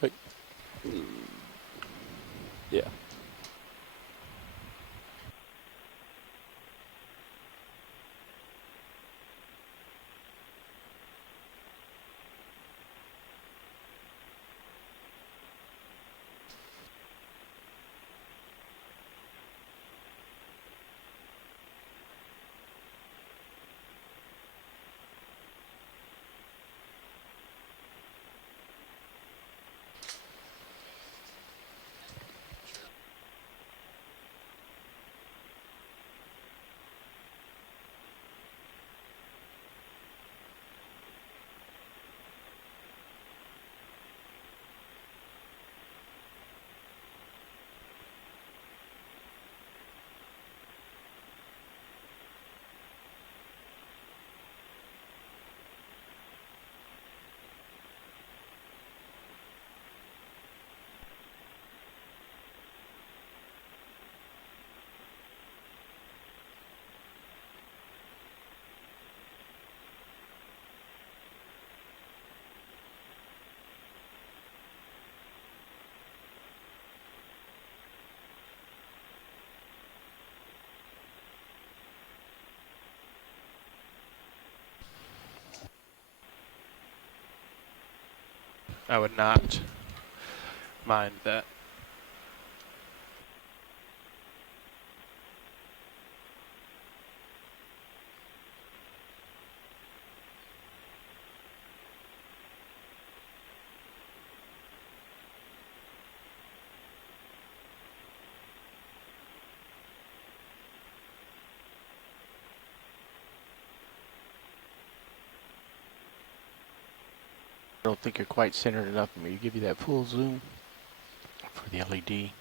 Wait. Yeah. I would not mind that. I don't think you're quite centered enough for me to give you that full zoom for the LED.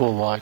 Full wide.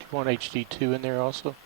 Do you want HD2 in there also?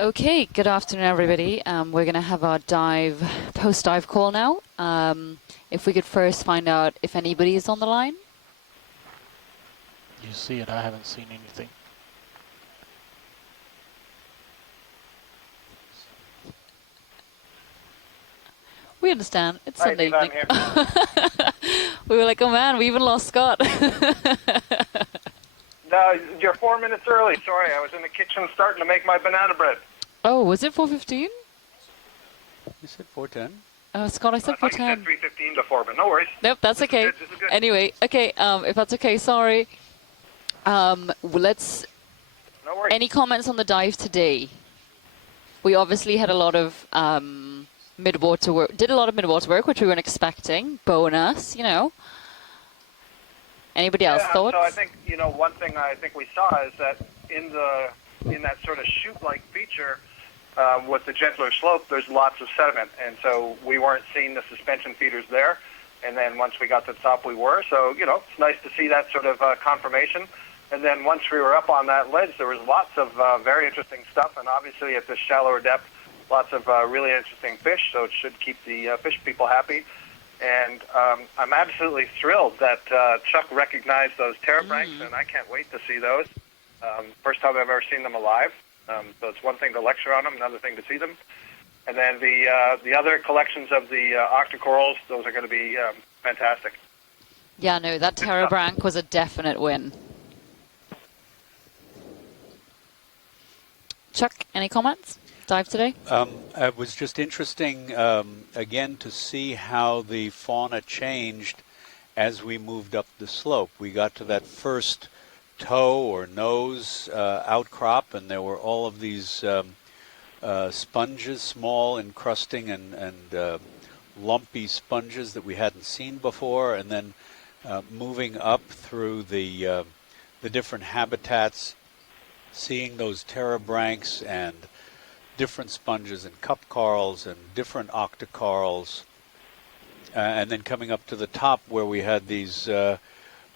Okay, good afternoon, everybody. We're going to have our post-dive call now. If we could first find out if anybody is on the line. You see it, I haven't seen anything. We understand. It's Hi, Sunday Steve, I'm evening. here. We were like, oh man, we even lost Scott. No, you're 4 minutes early. Sorry, I was in the kitchen starting to make my banana bread. Oh, was it 4:15? You said 4:10. Scott, I said 4:10. You said 3:15 before, but no worries. Nope, that's okay. This is good. Anyway, okay, if that's okay, sorry. Let's. No worries. Any comments on the dive today? We obviously had a lot of mid-water work. Did a lot of mid-water work, which we weren't expecting. Bonus, you know. Anybody else thoughts? So I think one thing I think we saw is that in that sort of chute-like feature with the gentler slope, there's lots of sediment, and so we weren't seeing the suspension feeders there. And then once we got to the top, we were. So it's nice to see that sort of confirmation. And then once we were up on that ledge, there was lots of very interesting stuff, and obviously at this shallower depth, lots of really interesting fish. So it should keep the fish people happy. And I'm absolutely thrilled that Chuck recognized those terebranchs, and I can't wait to see those. First time I've ever seen them alive. So it's one thing to lecture on them, another thing to see them. And then the other collections of the octocorals, those are going to be fantastic. Yeah, no, that terebranch was a definite win. Chuck, any comments? Dive today? It was just interesting, again, to see how the fauna changed as we moved up the slope. We got to that first toe or nose outcrop, and there were all of these sponges, small, encrusting and lumpy sponges that we hadn't seen before, and then moving up through the different habitats, seeing those terebranchs and different sponges and cup corals and different octocorals, and then coming up to the top where we had these sort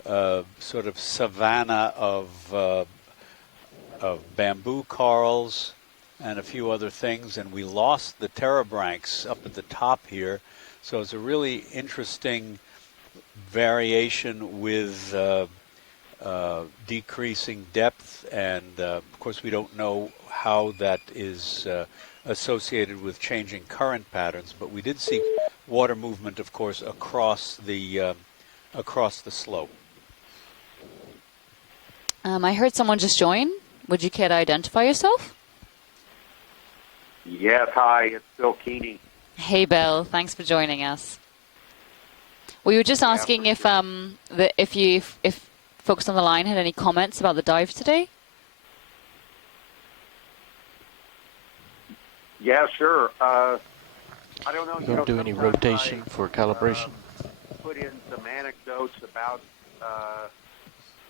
of savanna of bamboo corals and a few other things, and we lost the terebranchs up at the top here. So it's a really interesting variation with decreasing depth, and of course we don't know how that is associated with changing current patterns, but we did see water movement, of course, across the slope. I heard someone just join. Would you care to identify yourself? Yes, hi, it's Bill Keeney. Hey, Bill. Thanks for joining us. We were just asking if folks on the line had any comments about the dive today. Yeah, sure. I don't know. You don't do any rotation for calibration? Put in some anecdotes about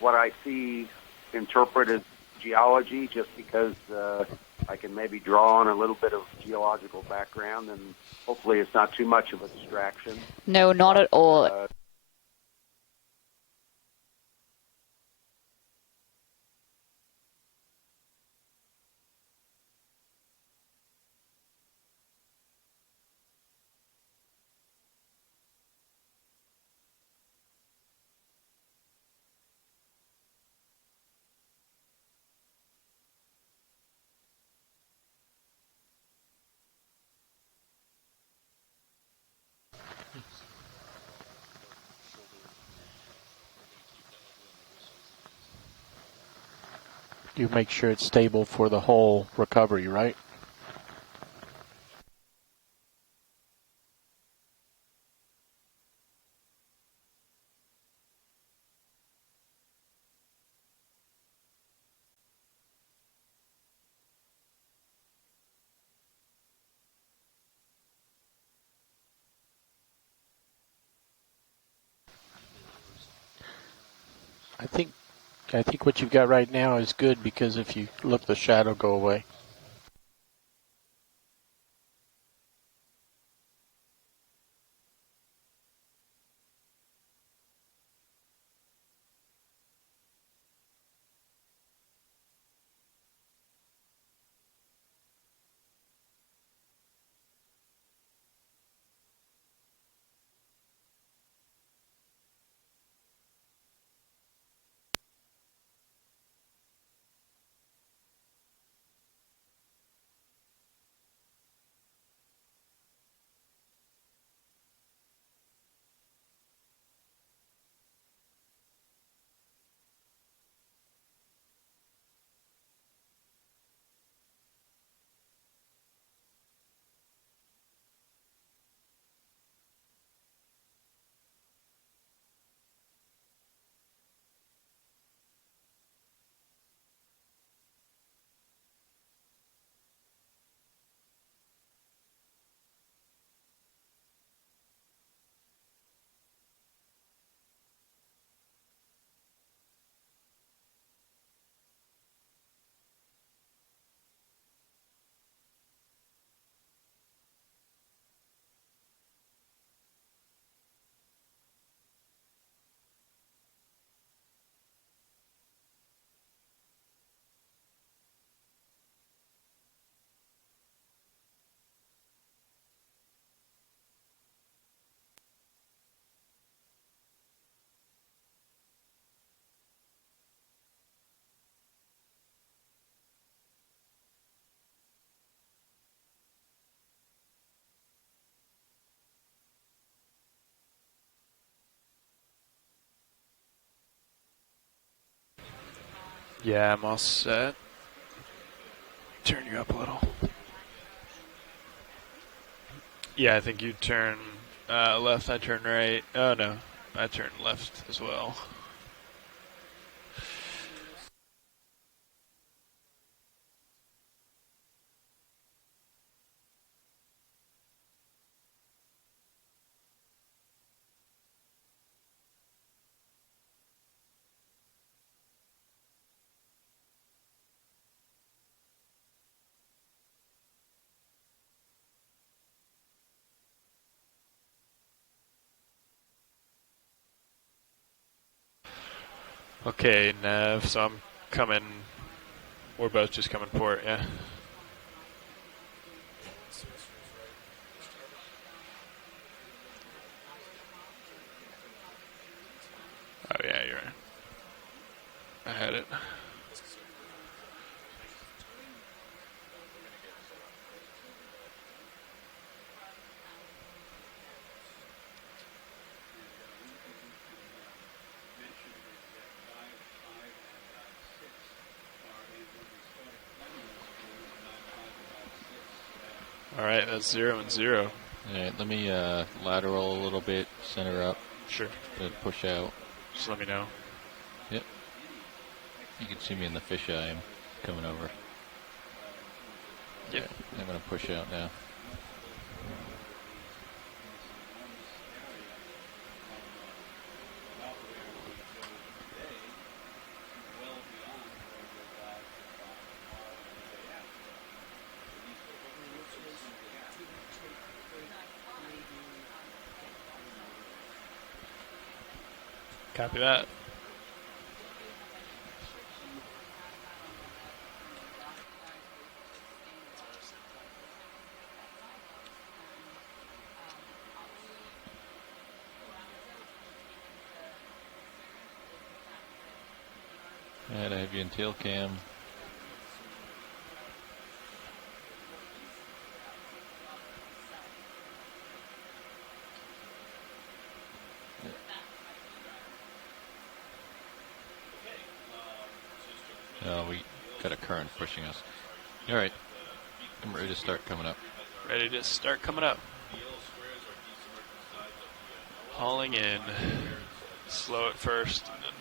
what I see interpreted geology, just because I can maybe draw on a little bit of geological background, and hopefully it's not too much of a distraction. No, not at all. You make sure it's stable for the whole recovery, right? I think what you've got right now is good, because if you look, the shadow go away. Yeah, I'm all set. Turn you up a little. Yeah, I think you turn left, I turn right. Oh, no. I turn left as well. Okay, Nav, so I'm coming. We're both just coming port, yeah. Oh, yeah, you're right. I had it. All right, that's 0 and 0. All right, let me lateral a little bit, center up. Sure. Then push out. Just let me know. Yep. You can see me in the fisheye. I'm coming over. Yeah. I'm going to push out now. Copy that. And I have you in tail cam. Oh, we got a current pushing us. All right, I'm ready to start coming up. Ready to start coming up. Hauling in. Slow at first, and then